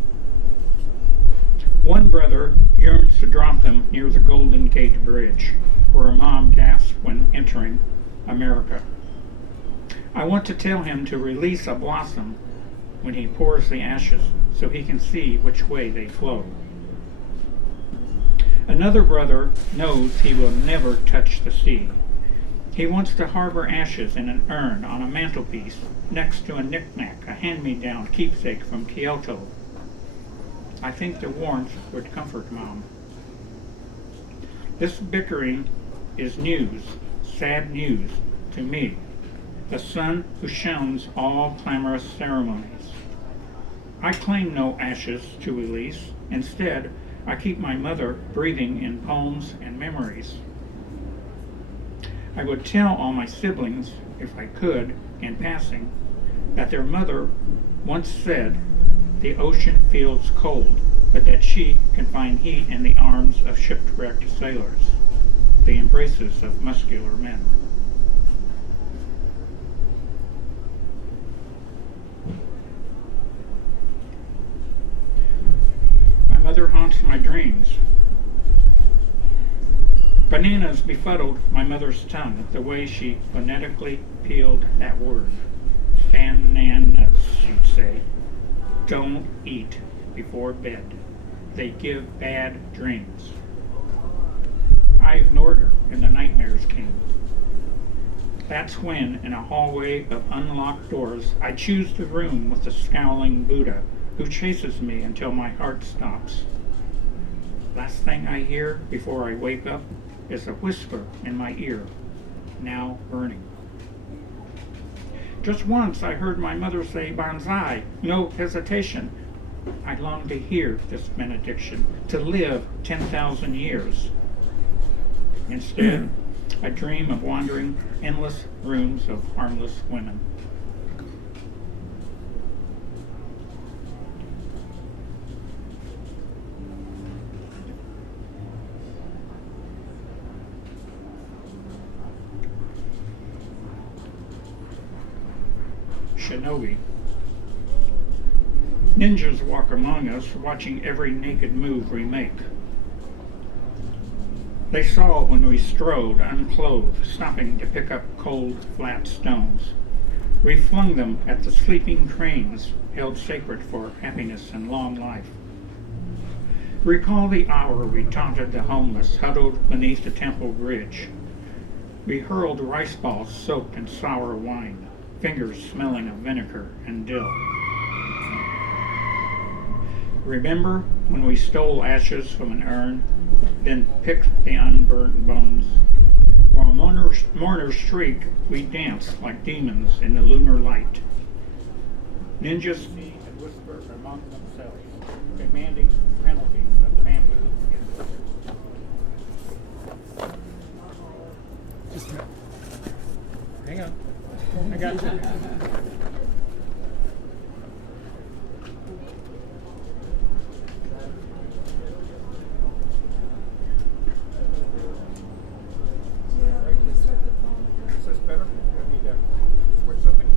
One brother yearns to drop them near the Golden Gate Bridge, where Mom gasped when entering America. I want to tell him to release a blossom when he pours the ashes, so he can see which way they flow. Another brother knows he will never touch the sea. He wants to harbor ashes in an urn on a mantelpiece next to a knick-knack, a hand-me-down keepsake from Kyoto. I think the warmth would comfort Mom. This bickering is news, sad news, to me, the son who shuns all clamorous ceremonies. I claim no ashes to release. Instead, I keep my mother breathing in poems and memories. I would tell all my siblings, if I could, in passing, that their mother once said, the ocean feels cold, but that she can find heat in the arms of shipwrecked sailors, the embraces of muscular men. My mother haunts my dreams. Bananas befuddled my mother's tongue, the way she phonetically peeled that word. Bananas, she'd say. Don't eat before bed. They give bad dreams. I ignored her, and the nightmares came. That's when, in a hallway of unlocked doors, I choose the room with the scowling Buddha, who chases me until my heart stops. Last thing I hear before I wake up is a whisper in my ear, now burning. Just once I heard my mother say banzai, no hesitation. I long to hear this benediction, to live 10,000 years. Instead, I dream of wandering endless rooms of harmless women. Shinobi. Ninjas walk among us, watching every naked move we make. They saw when we strode, unclothed, stopping to pick up cold, flat stones. We flung them at the sleeping trains, held sacred for happiness and long life. Recall the hour we taunted the homeless, huddled beneath the temple bridge. We hurled rice balls soaked in sour wine, fingers smelling of vinegar and dill. Remember when we stole ashes from an urn, then picked the unburnt bones? While mourners shriek, we dance like demons in the lunar light. Ninjas see and whisper among themselves, demanding penalties of bamboo and blizzard. Just a minute. Hang on. I got you. Is this better? I need to switch something.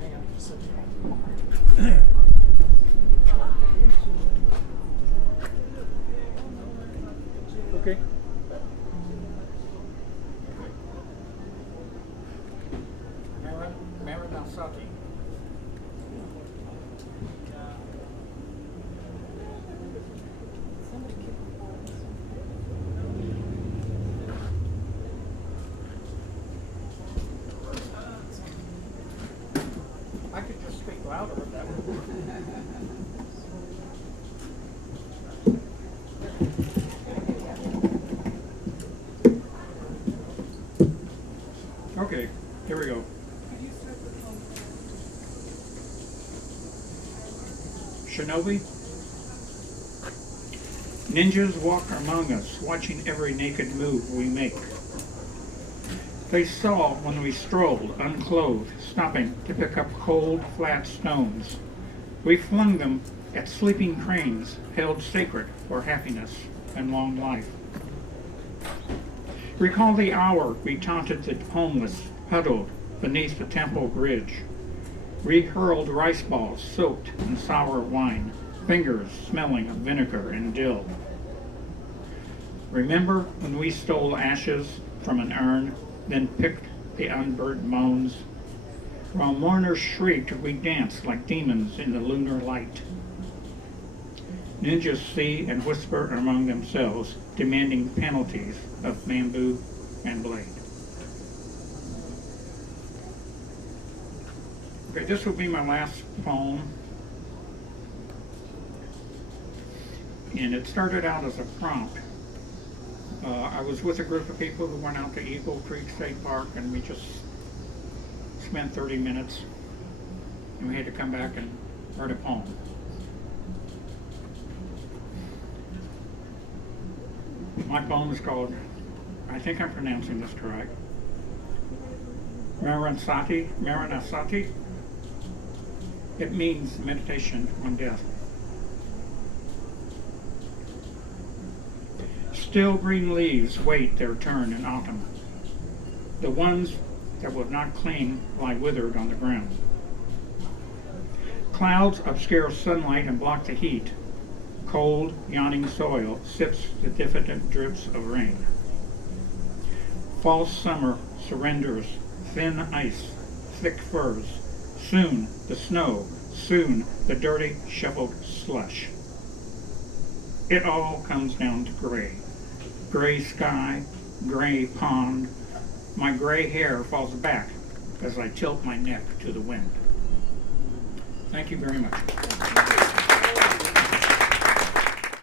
Hang on just a second. Okay. Marinasati. I could just speak louder with that one. Okay, here we go. Shinobi? Ninjas walk among us, watching every naked move we make. They saw when we strolled, unclothed, stopping to pick up cold, flat stones. We flung them at sleeping cranes, held sacred for happiness and long life. Recall the hour we taunted the homeless, huddled beneath the temple bridge. We hurled rice balls soaked in sour wine, fingers smelling of vinegar and dill. Remember when we stole ashes from an urn, then picked the unburnt moans? While mourners shrieked, we danced like demons in the lunar light. Ninjas see and whisper among themselves, demanding penalties of bamboo and blade. Okay, this will be my last poem. And it started out as a prompt. I was with a group of people who went out to Eagle Creek State Park, and we just spent 30 minutes, and we had to come back and write a poem. My poem is called, I think I'm pronouncing this correct, Marinasati. It means meditation on death. Still green leaves wait their turn in autumn. The ones that would not cling lie withered on the ground. Clouds obscure sunlight and block the heat. Cold, yawning soil sips the diffident drips of rain. False summer surrenders thin ice, thick furs. Soon the snow, soon the dirty, shoveled slush. It all comes down to gray. Gray sky, gray pond. My gray hair falls back as I tilt my neck to the wind. Thank you very much.